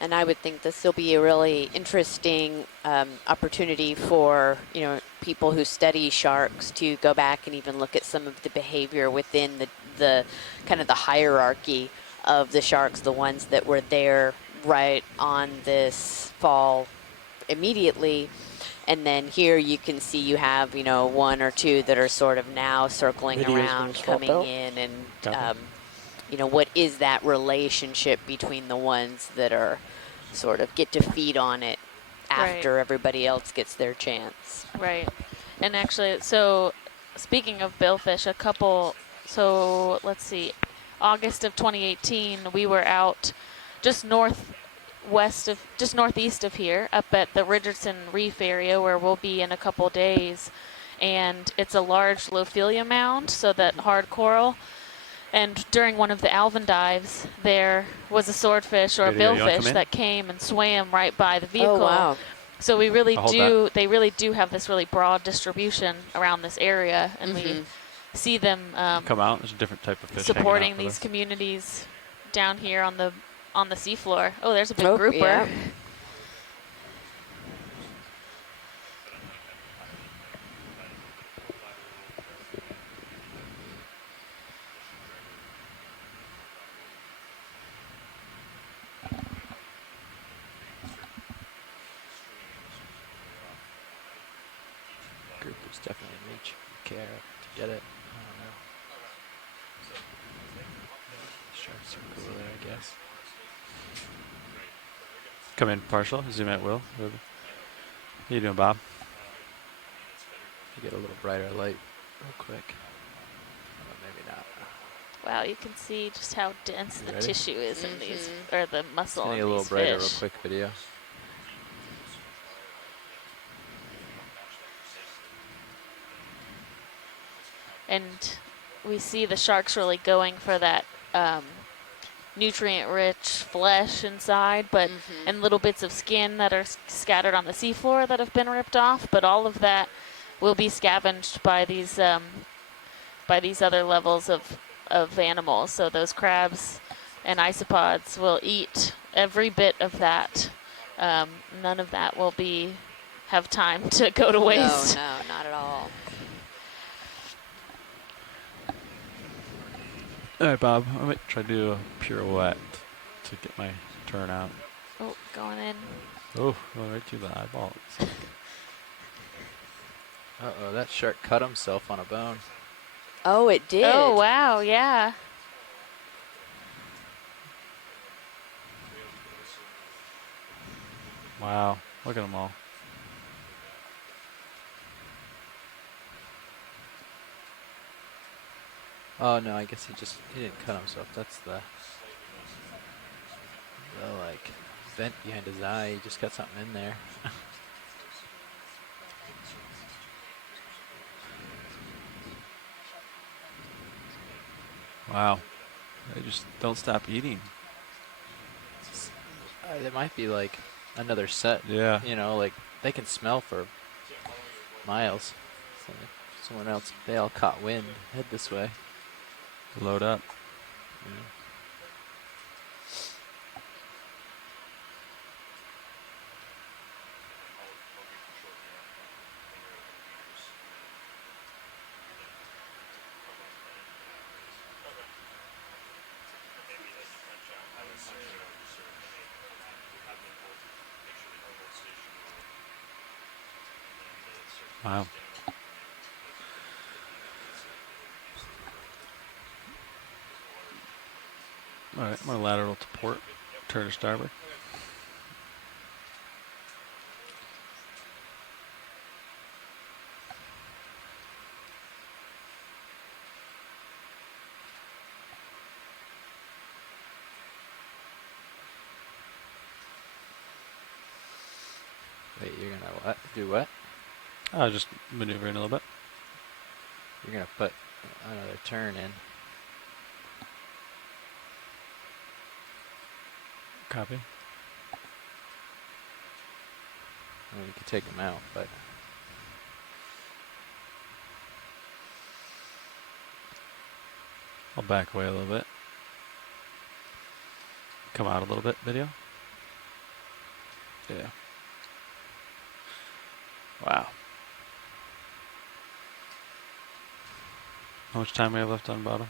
And I would think this will be a really interesting opportunity for, you know, people who study sharks to go back and even look at some of the behavior within the kind of the hierarchy of the sharks, the ones that were there right on this fall immediately. And then here you can see you have, you know, one or two that are sort of now circling around, coming in, and you know, what is that relationship between the ones that are sort of get to feed on it after everybody else gets their chance. Right. And actually, so speaking of billfish, so let's see, August of 2018, we were out just northeast of here, up at the Richardson Reef area, where we'll be in a couple days. And it's a large Lophelia mound, so that hard coral. And during one of the Alvin dives, there was a swordfish or a billfish that came and swam right by the vehicle. Oh, wow. So we really they really do have this really broad distribution around this area, and we see them come out. There's a different type of fish supporting these communities down here on the seafloor. Oh, there's a big grouper. Yeah. Grouper's definitely in reach of care to get it. I don't know. Sharks are cool there, I guess. Come in partial, zoom at will. How you doing, Bob? You get a little brighter light real quick. Oh, maybe not. Wow, you can see just how dense the tissue is in these, or the muscle in these fish. A little brighter real quick video. And we see the sharks really going for that nutrient-rich flesh inside, but and little bits of skin that are scattered on the seafloor that have been ripped off. But all of that will be scavenged by these other levels of animals. So those crabs and isopods will eat every bit of that. None of that will have time to go to waste. No, not at all. All right, Bob. I might try to do a pirouette to get my turn out. Oh, going in. Oh, right to the eyeballs. Uh-oh, that shark cut himself on a bone. Oh, it did. Oh, wow, yeah. Wow, look at them all. Oh no, I guess he didn't cut himself. That's the like vent behind his eye. He just got something in there. Wow, they just don't stop eating. There might be like another set. Yeah. You know, like they can smell for miles. So someone else, they all caught wind. Head this way. Load up. Yeah. Wow. All right, I'm going to lateral to port, turn to starboard. Wait, you're gonna what? Do what? I'll just maneuver in a little bit. You're gonna put another turn in. Copy. I mean, you could take them out, but I'll back away a little bit. Come out a little bit, video. Yeah. Wow. How much time we have left on bottom?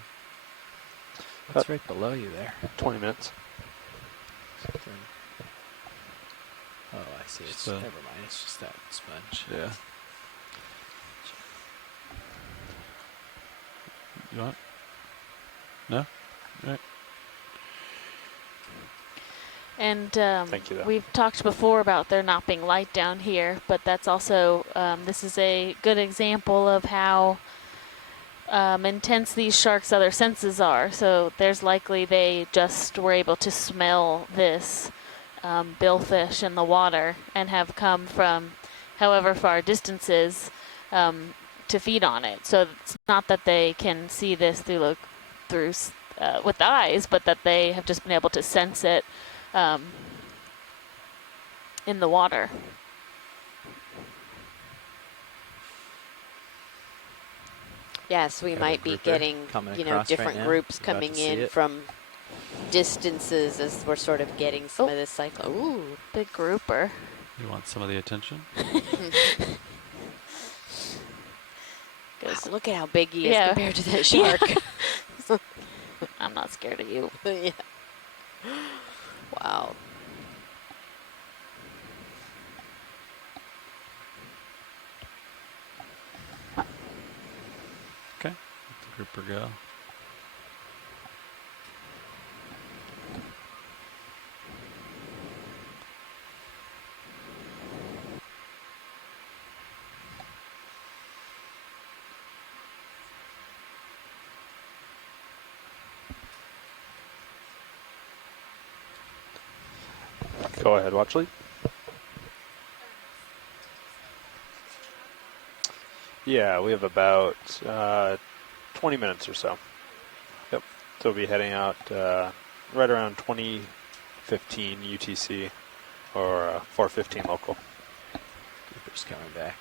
what's right below you there? 20 minutes. Oh, I see. It's Just never mind. It's just that sponge. Yeah. You want? No? All right. And Thank you, though. we've talked before about there not being light down here, but that's also, this is a good example of how intense these sharks' other senses are. So there's likely they just were able to smell this billfish in the water and have come from however far distances to feed on it. So it's not that they can see this through with the eyes, but that they have just been able to sense it in the water. Yes, we Got a might be grouper getting, coming you know, across right different now. groups About to coming see in it. from distances as we're sort of getting some of this cycle. Ooh, big grouper. You want some of the attention? Wow, look at how big he is Yeah. compared to that shark. I'm not scared of you. Yeah. Wow. Okay. Let the grouper go. Go ahead, Watchley. Yeah, we have about 20 minutes or so. Yep. So we'll be heading out right around 2015 UTC or 4:15 local. Grouper's coming back.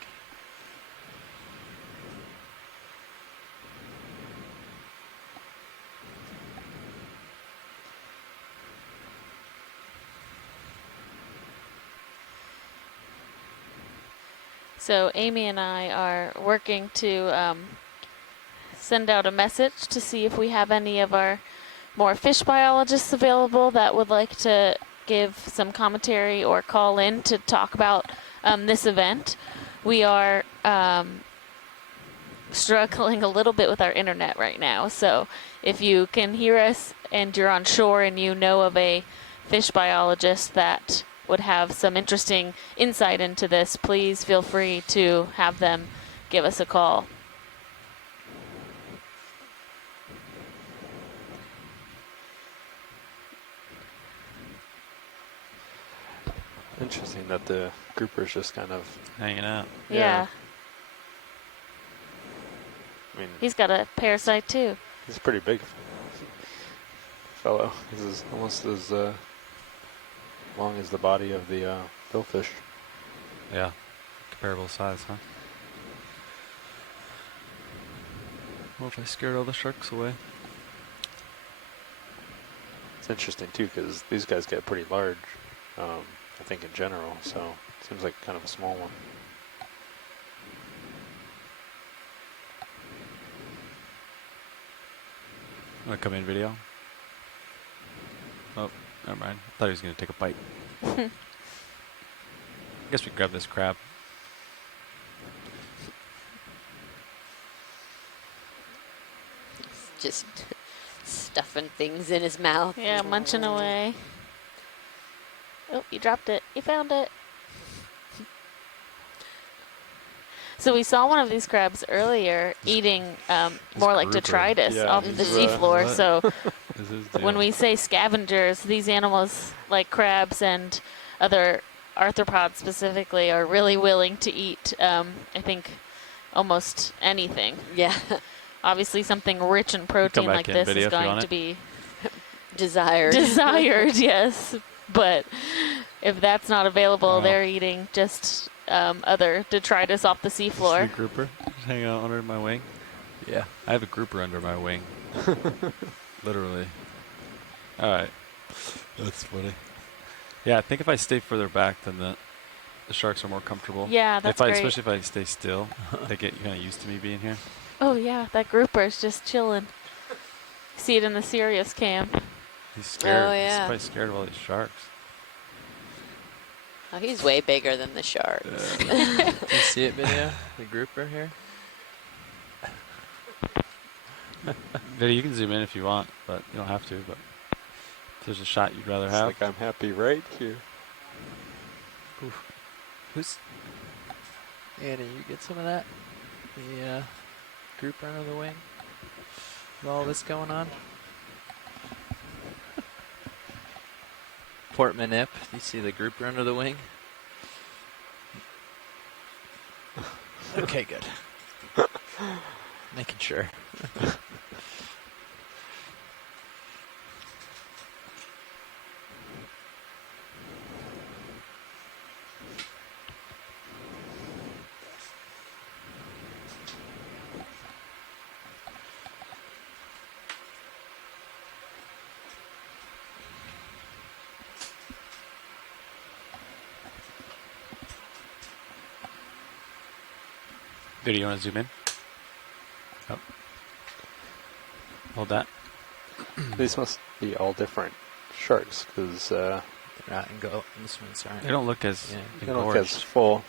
So Amy and I are working to send out a message to see if we have any of our more fish biologists available that would like to give some commentary or call in to talk about this event. We are struggling a little bit with our internet right now, so if you can hear us and you're on shore and you know of a fish biologist that would have some interesting insight into this, please feel free to have them give us a call. Interesting that the grouper's just kind of hanging out. Yeah. I mean, He's got a parasite too. he's a pretty big fellow. This is almost as long as the body of the billfish. Yeah, comparable size, huh? Well, if I scared all the sharks away. It's interesting too because these guys get pretty large, I think in general, so it seems like kind of a small one. Want to come in video? Oh, never mind. I thought he was going to take a bite. I guess we can grab this crab. Just stuffing things in his mouth. Yeah, munching away. Oh, you dropped it. You found it. So we saw one of these crabs earlier eating more like detritus off the seafloor. So when we say scavengers, these animals like crabs and other arthropods specifically are really willing to eat, I think, almost anything. Yeah. Obviously something rich in protein like this is going to be desired. Desired, yes. But if that's not available, they're eating just other detritus off the seafloor. See a grouper just hanging out under my wing? Yeah. I have a grouper under my wing. Literally. Alright. That's funny. Yeah, I think if I stay further back, then the sharks are more comfortable. Yeah, that's great. Especially if I stay still, they get kind of used to me being here. Oh yeah, that grouper is just chilling. See it in the Sirius cam. He's scared. Oh, yeah. He's probably scared of all these sharks. Oh, he's way bigger than the sharks. Do you see it, video? The grouper here? Video, you can zoom in if you want, but you don't have to. But if there's a shot you'd rather have. It's like I'm happy right here. Oof. Who's... Annie, you get some of that? The grouper under the wing? With all this going on? Portmanip, you see the grouper under the wing? Okay, good. Making sure. Dude, you want to zoom in? Oh. Hold that. These must be all different sharks because they're not engulfed. This one's aren't. They don't look as they don't look as full.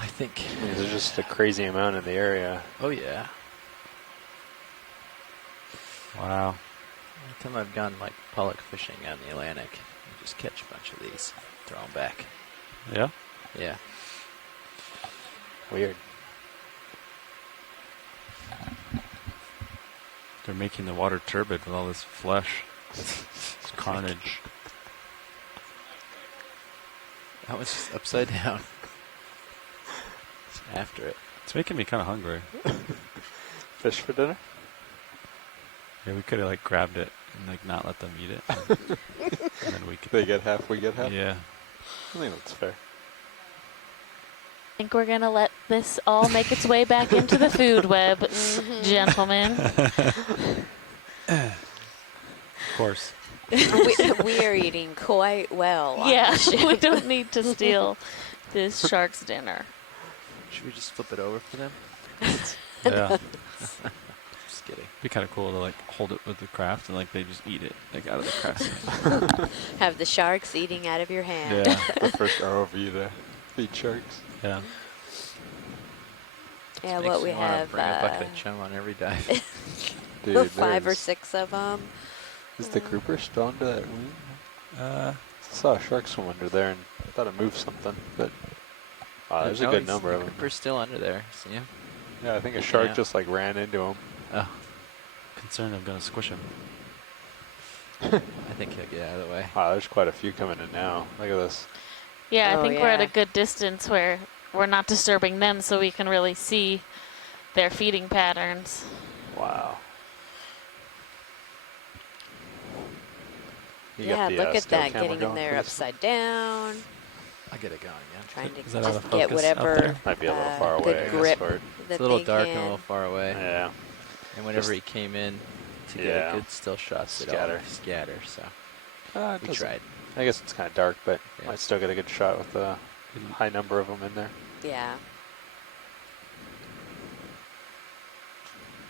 I think there's just a crazy amount in the area. Oh yeah. Wow. Every time I've gone like pollock fishing on the Atlantic, you just catch a bunch of these, throw them back. Yeah? Yeah. Weird. They're making the water turbid with all this flesh. It's carnage. That was just upside down. Just after it. It's making me kind of hungry. Fish for dinner? Yeah, we could have like grabbed it and like not let them eat it. And then we could. They get half, we get half? Yeah. I think that's fair. I think we're going to let this all make its way back into the food web, gentlemen. Of course. we are eating quite well. Yeah, we don't need to steal this shark's dinner. Should we just flip it over for them? Yeah. Just kidding. It'd be kind of cool to like hold it with the craft and like they just eat it like out of the craft. Have the sharks eating out of your hand. Yeah. The first ROV to feed sharks. Yeah. Yeah, Makes what we me wanna have. Bring a bucket of chum on every dive. Dude, 5 or 6 of them. Is the grouper still under that wing? I saw a shark swim under there and I thought it moved something, but there's a good number of them. The grouper's still under there. See him? Yeah, I think a shark just like ran into him. Oh. Concerned I'm gonna squish him. I think he'll get out of the way. Wow, there's quite a few coming in now. Look at this. Yeah, I Oh, think we're at yeah. a good distance where we're not disturbing them so we can really see their feeding patterns. Wow. Yeah, look at that, getting in there upside down. I'll get it going, yeah. Trying to Is that out of just get focus out whatever there? Might be a little far away, good I grip guess, for it. that It's a little they dark can. and a little far away. Yeah. And whenever Just- he came in to get Yeah. a good still shot, Scatter. Scatter, so It we doesn't- tried. I guess it's kind of dark, but Yeah. might still get a good shot with a high number of them in there. Yeah.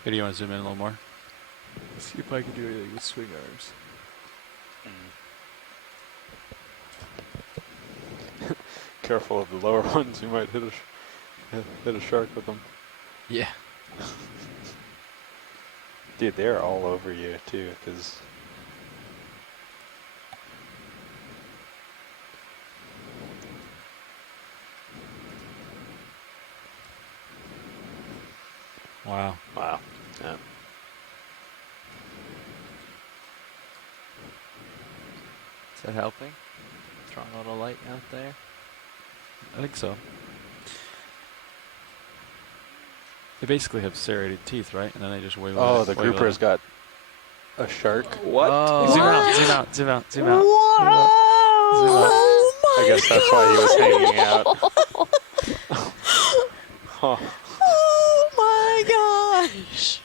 Hey, do you want to zoom in a little more? See if I can do anything with swing arms. Careful of the lower ones, you might hit a shark with them. Yeah. Dude, they're all over you too, because Wow. wow. Yeah. Is that helping? Throwing a little light out there. I think so. They basically have serrated teeth, right? And then they just wiggle. Oh, it, the wiggle grouper's it. got a shark. What? Oh. Zoom out, zoom out, zoom out, zoom out. Whoa! Zoom out. I guess that's why he was hanging out. Huh. Oh my gosh!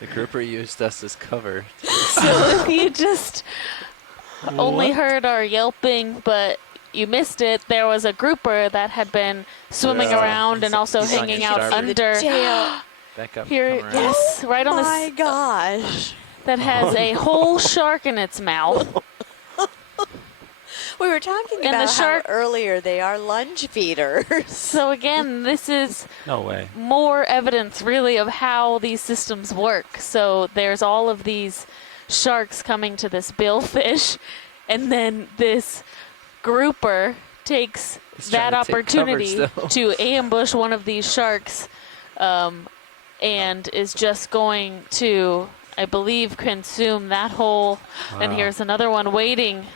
The grouper used us as cover. So if you just only heard our yelping, but you missed it, there was a grouper that had been swimming Yeah. around and also he's on hanging your out starboard. under. Tail. Back up. Here, come around. yes, right on Oh the my gosh! that has a whole shark in its mouth. We were talking And the about shark- how earlier they are lunge feeders. So again, this is No way. more evidence really of how these systems work. So there's all of these sharks coming to this billfish, and then this grouper takes He's that trying to take opportunity cover to ambush one of these sharks, and is just going to, I believe, consume that whole. And Wow. here's another one waiting.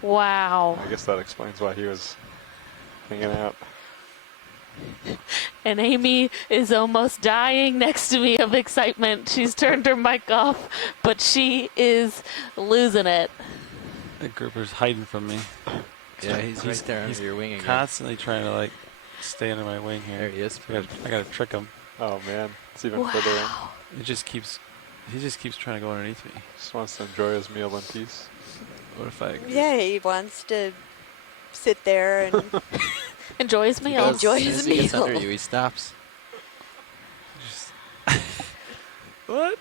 Wow. I guess that explains why he was hanging out. And Amy is almost dying next to me of excitement. She's turned her mic off, but she is losing it. The grouper's hiding from me. Yeah, he's right there under your wing again. Constantly trying to like stay under my wing here. There he is. I gotta trick him. Oh man, it's even further in. He just keeps trying to go underneath me. Just wants to enjoy his meal in peace. What if I? Yeah, he wants to sit there and Enjoy his meal. enjoy As soon his as he gets meal. under you, he stops. What?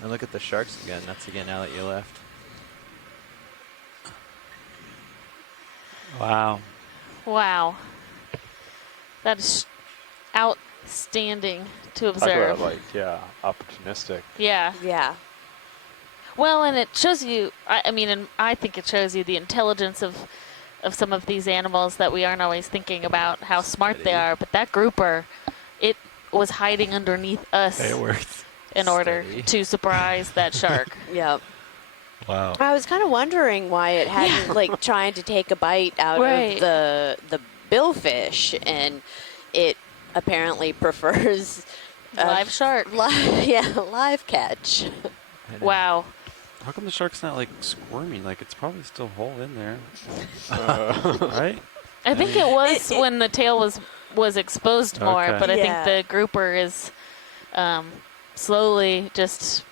And look at the sharks again. That's again now that you left. Wow. Wow. That is outstanding to Talk observe. about, like, yeah, opportunistic. Yeah. Yeah. Well, and it shows you, I mean, and I think it shows you the intelligence of some of these animals that we aren't always thinking about how smart they are. But that grouper, it was hiding underneath us Hey, it worked. in order Steady. to surprise that shark. Yep. Wow. I was kind of wondering why it hadn't like trying to take a bite out Right. of the billfish, and it apparently prefers Live shark. live catch. Wow. How come the shark's not like squirming? Like it's probably still whole in there, right? I think it was when the tail was exposed more, Okay. but I Yeah. think the grouper is slowly just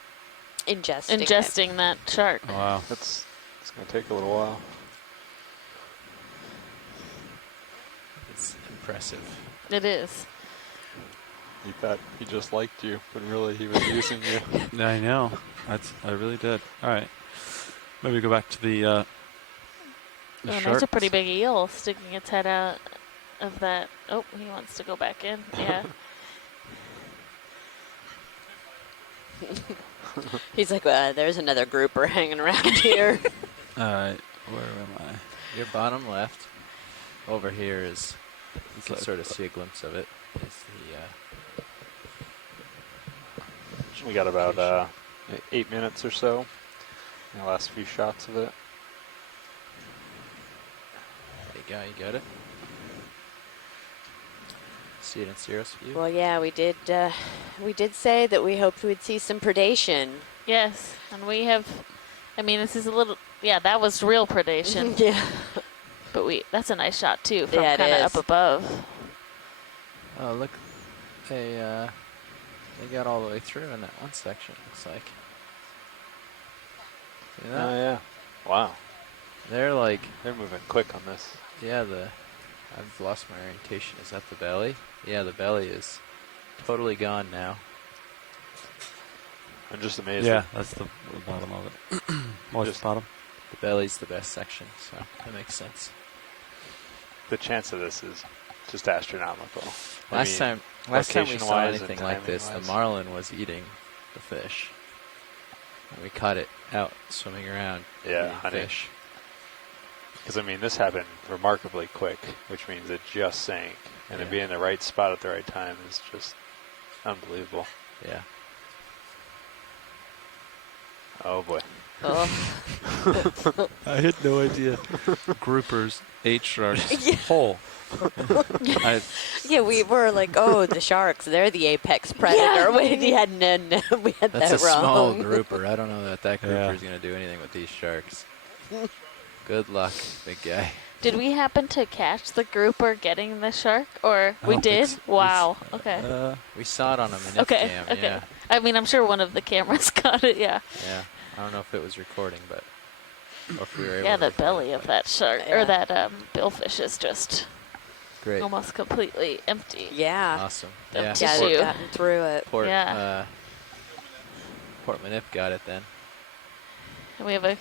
ingesting that shark. Wow. It's going to take a little while. It's impressive. It is. You thought he just liked you, but really he was using you. I know. I really did. All right. Maybe go back to the Oh, shark. there's a pretty big eel sticking its head out of that. Oh, he wants to go back in. Yeah. He's like, there's another grouper hanging around here. All right. Where am I? Your bottom left. Over here is, you can sort of see a glimpse of it. Is the We got about 8 minutes or so. The last few shots of it. there you go. You got it. see it in Cirrus view? Well, yeah, we did say that we hoped we'd see some predation. Yes, and we have. I mean, this is a little. Yeah, that was real predation. Yeah. But that's a nice shot too from Yeah, kind of up above. Oh, look, they got all the way through in that one section. Looks like. See that? Oh yeah. Wow. They're moving quick on this. Yeah, I've lost my orientation. Is that the belly? Yeah, the belly is totally gone now. I'm just amazed. Yeah, that's the bottom of it. Most bottom. The belly's the best section, so that makes sense. The chance of this is just astronomical. Last time we saw anything like this, the marlin was eating the fish. And we caught it out swimming around. Yeah, fish. Because, I mean, this happened remarkably quick, which means it just sank. And to be in the right spot at the right time is just unbelievable. Yeah. Oh, boy. Oh. I had no idea. Groupers, 8 sharks, whole. Yeah, we were like, oh, the sharks, they're the apex predator. Yeah. We had that wrong. That's a small grouper. I don't know that grouper is going to do anything with these sharks. Good luck, big guy. Did we happen to catch the grouper getting the shark, or we did? Wow. Okay. We saw it on a minute cam. Okay. Yeah. I mean, I'm sure one of the cameras caught it. Yeah. Yeah. I don't know if it was recording, but or if we were able. Yeah, to the belly of that shark or that billfish is just great, almost completely empty. Yeah. Awesome. Yeah. They've gotten through it. Port yeah. Port Manip got it then. And we have a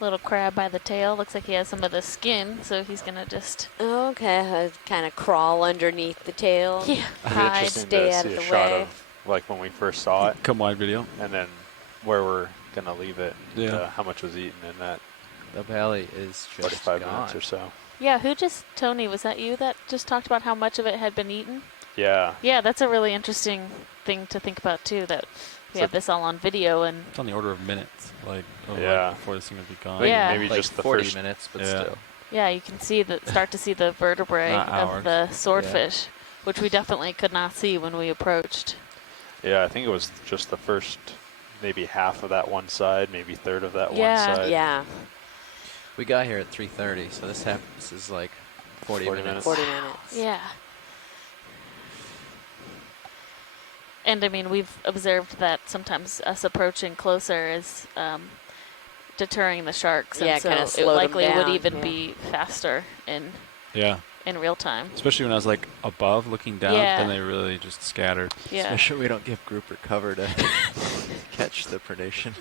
little crab by the tail. Looks like he has some of the skin, so he's gonna just. Okay, kind of crawl underneath the tail. Yeah. Hide, stay out of the way. Of, like when we first saw it. Come wide video. And then where we're gonna leave it. Yeah. How much was eaten in that? The belly is just 45 gone. minutes or so. Yeah. Tony? Was that you that just talked about how much of it had been eaten? Yeah. Yeah, that's a really interesting thing to think about too. That we have this all on video and. It's on the order of minutes, before this thing would be gone. Yeah. Maybe like just the 40 first minutes, but still. Yeah, you can start to see the vertebrae of the swordfish, which we definitely could not see when we approached. Yeah, I think it was just the first, maybe half of that one side, maybe third of that one side. Yeah. We got here at 3:30, so this is like 40 minutes. 40 minutes. Yeah. And I mean, we've observed that sometimes us approaching closer is deterring the sharks, Yeah, and so kinda it slow them likely would down, even be faster in real time. Especially when I was like above looking down, then they really just scattered. Yeah. Make sure we don't give grouper cover to catch the predation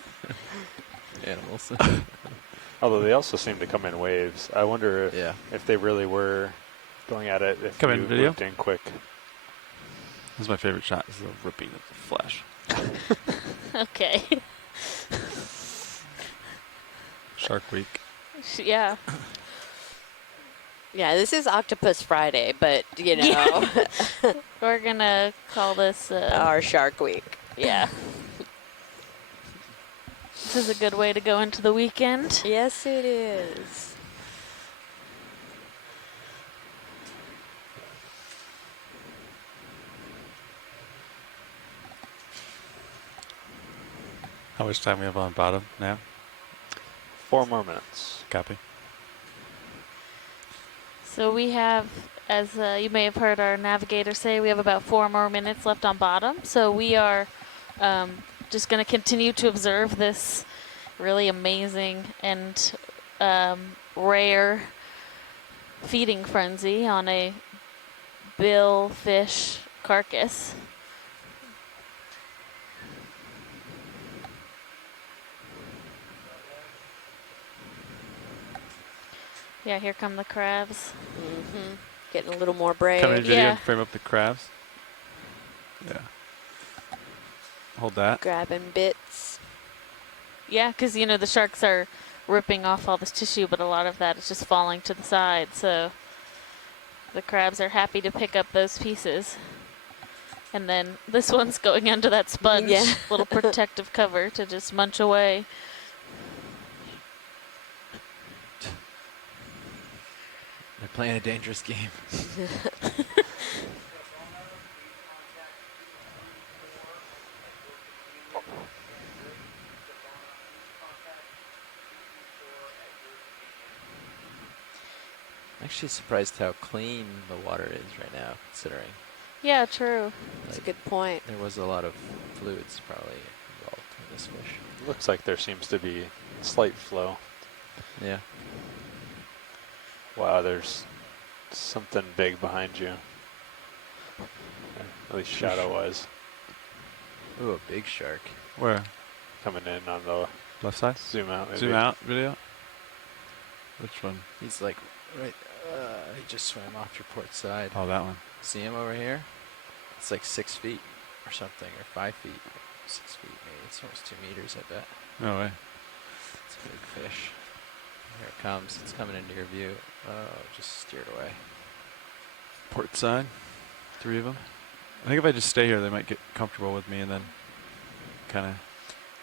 animals. Although they also seem to come in waves. I wonder if they really were going at it if Come you in video? moved in quick. This is my favorite shot, is the ripping of the flesh. Okay. Shark Week. Yeah. Yeah, this is Octopus Friday, but, you know. We're going to call this... our Shark Week. Yeah. This is a good way to go into the weekend. Yes, it is. How much time we have on bottom now? 4 more minutes. Copy. So we have, as you may have heard our navigator say, we have about 4 more minutes left on bottom. So we are just going to continue to observe this really amazing and rare feeding frenzy on a billfish carcass. Yeah, here come the crabs. Mm-hmm. Getting a little more brave. Come in video and frame up the crabs. Yeah. Hold that. Grabbing bits. Yeah, because, you know, the sharks are ripping off all this tissue, but a lot of that is just falling to the side. So the crabs are happy to pick up those pieces. And then this one's going under that sponge, little protective cover to just munch away. They're playing a dangerous game. I'm actually surprised how clean the water is right now, considering. Yeah, true. That's a good point. There was a lot of fluids probably involved in this fish. Looks like there seems to be slight flow. Yeah. Wow, there's something big behind you. At least shadow-wise. Ooh, a big shark. Where? Coming in on the left side? Zoom out. Maybe. Zoom out video? Which one? He's like right. He just swam off your port side. Oh, that one. See him over here? It's like 6 feet or something, or 5 feet. 6 feet maybe. It's almost 2 meters, I bet. No way. It's a big fish. Here it comes. It's coming into your view. Oh, just steered away. Port side. 3 of them. I think if I just stay here, they might get comfortable with me and then kind of.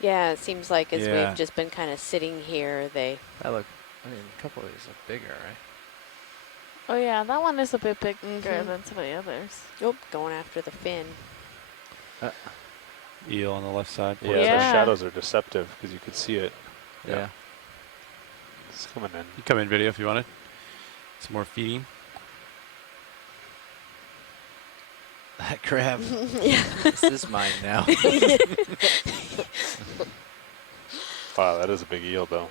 Yeah, it seems like as we've just been kind of sitting here, they. That look. I mean, a couple of these look bigger, right? Oh yeah, that one is a bit bigger than some of the others. Nope, going after the fin. Eel on the left side. Yeah, the shadows are deceptive because you could see it. Yeah. It's coming in. You come in video if you wanted. Some more feeding. That crab. Yeah. This is mine now. Wow, that is a big eel though.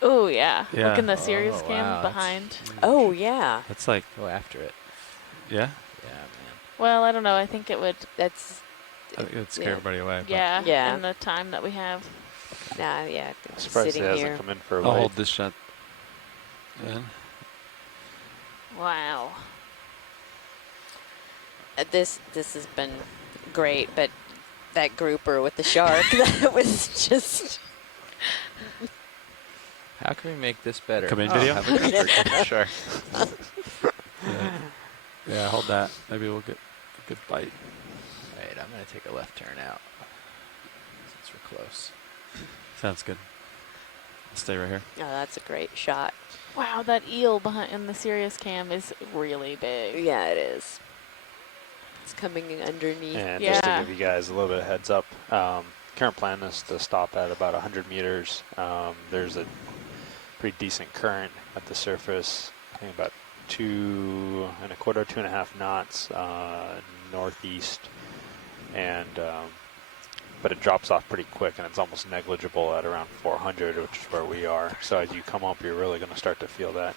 Oh yeah. Yeah. Look in the serious Oh, cam wow, behind. Oh yeah. That's like. Go after it. Yeah? Yeah, man. Well, I don't know. I think it would. That's. I think it would scare everybody away. But Yeah. Yeah. In the time that we have. Nah, yeah. I'm surprised sitting it hasn't here. come in for a I'll bite. hold this shot. In. Wow. This has been great, but that grouper with the shark, that was just. How can we make this better? Come in video? Have a grouper get the shark. Yeah, hold that. Maybe we'll get a good bite. Right, I'm going to take a left turn out since we're close. Sounds good. I'll stay right here. Oh, that's a great shot. Wow, that eel behind in the serious cam is really big. Yeah, it is. It's coming in underneath. And just to give you guys a little bit of heads up, current plan is to stop at about 100 meters. There's a pretty decent current at the surface, I think about 2.25, 2.5 knots northeast, and but it drops off pretty quick, and it's almost negligible at around 400, which is where we are. So as you come up, you're really going to start to feel that.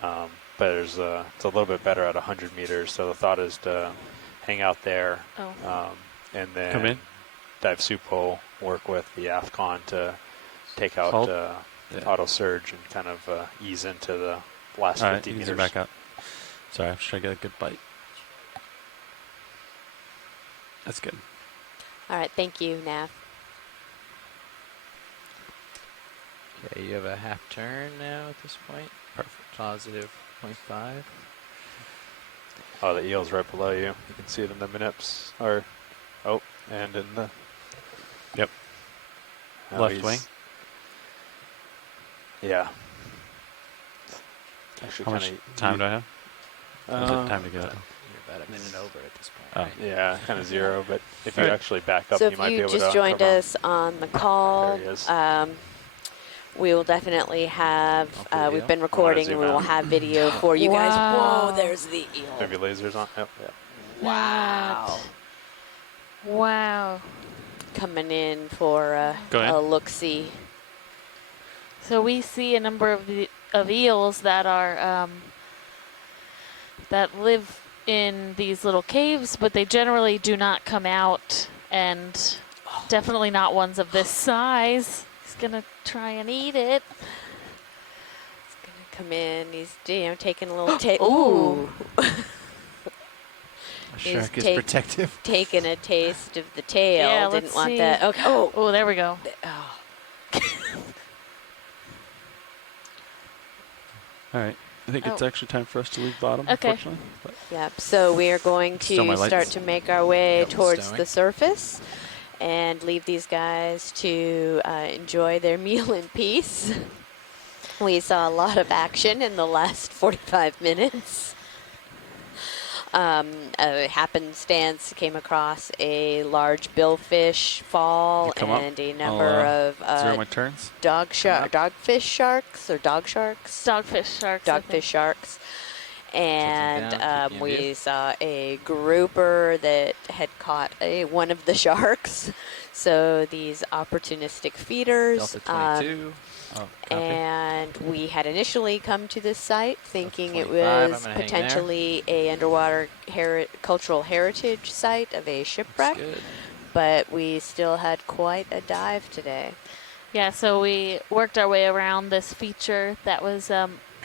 But it's a little bit better at 100 meters. So the thought is to hang out there, and then come in, dive supo, work with the AFCON to take out auto surge and kind of ease into the last 50 meters. Zoom back out. Sorry, I'm just trying to get a good bite. That's good. All right, thank you, Nav. Okay, you have a half turn now at this point. Perfect. Positive 0.5. Oh, the eel's right below you. You can see it in the minips, and in the. Yep. Left wing. Yeah. Actually, how much time do I have? Time to get out. You're about a minute over at this point. Oh. Right? Yeah, kind of zero, but if you actually back up, So you might be if able you to. just joined us on the call, There he is. we will definitely have, we've been Wanna recording, zoom and we will out? have video for you guys. Wow. Whoa, there's the eel. Maybe lasers on. Yep, yeah. Wow. Wow. Coming in for a look-see. So we see a number of eels that are that live in these little caves, but they generally do not come out, and definitely not ones of this size. He's gonna try and eat it. He's gonna come in. He's taking a little taste. Ooh. A shark is protective. Taking a taste of the tail. Yeah, Didn't let's want see. that. Okay. Oh, there we go. Oh. All right. I think it's actually time for us to leave bottom, Okay. unfortunately. But Yep. So we are going Still my to lights. start to make our way Yep, towards stowing. the surface and leave these guys to enjoy their meal in peace. We saw a lot of action in the last 45 minutes. Happenstance came across a large billfish fall and a number of zero my turns. dogfish sharks or dog sharks. Dogfish sharks. Dogfish sharks. And we saw a grouper that had caught one of the sharks. So these opportunistic feeders. Delta 22. And we had initially come to this site thinking it was potentially a underwater cultural heritage site of a shipwreck, but we still had quite a dive today. Yeah, so we worked our way around this feature that was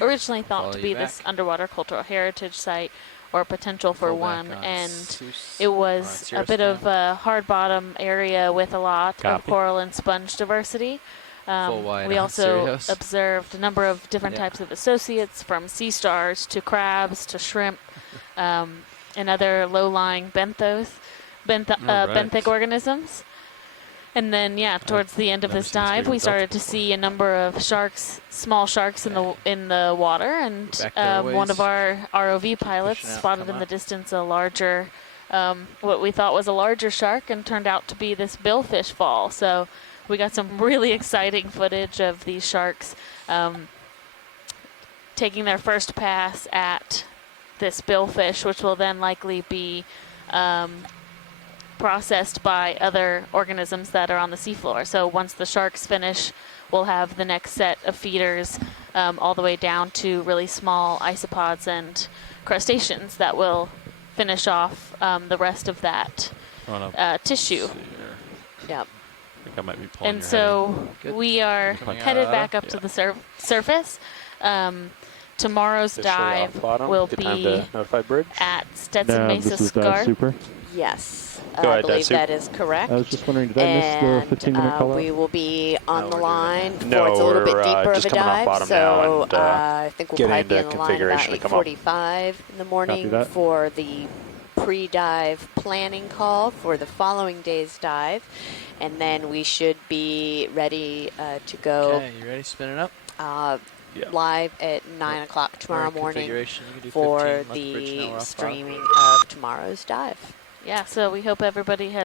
originally thought to be this underwater cultural heritage site or potential for one, and it was a bit of a hard bottom area with a lot of coral and sponge diversity. We also observed a number of different types of associates, from sea stars to crabs to shrimp and other low-lying benthic organisms. And then, towards the end of this dive, we started to see a number of sharks, small sharks in the water, and one of our ROV pilots spotted in the distance a larger, what we thought was a larger shark, and turned out to be this billfish fall. So we got some really exciting footage of these sharks taking their first pass at this billfish, which will then likely be processed by other organisms that are on the seafloor. So once the sharks finish, we'll have the next set of feeders all the way down to really small isopods and crustaceans that will finish off the rest of that tissue. Yep. I think I might be pulling And so we are headed back up to the surface. Tomorrow's dive will be at Stetson Mesa Scar. Yes. Go I ahead, believe Soup. that is correct. I was just wondering, did I miss the 15-minute call-out? We will be on the line for No, it's a little bit we're, deeper just of a coming off dive. bottom So now and, I think we'll getting probably be into on the line about configuration to come up. 8:45 in the morning for the pre-dive planning call for the following day's dive. And then we should be ready to go. Okay, you ready? Spin it up. Live at 9 o'clock tomorrow morning configuration, you can do for 15, left bridge now, the we're off streaming of tomorrow's dive. Yeah, so we hope everybody has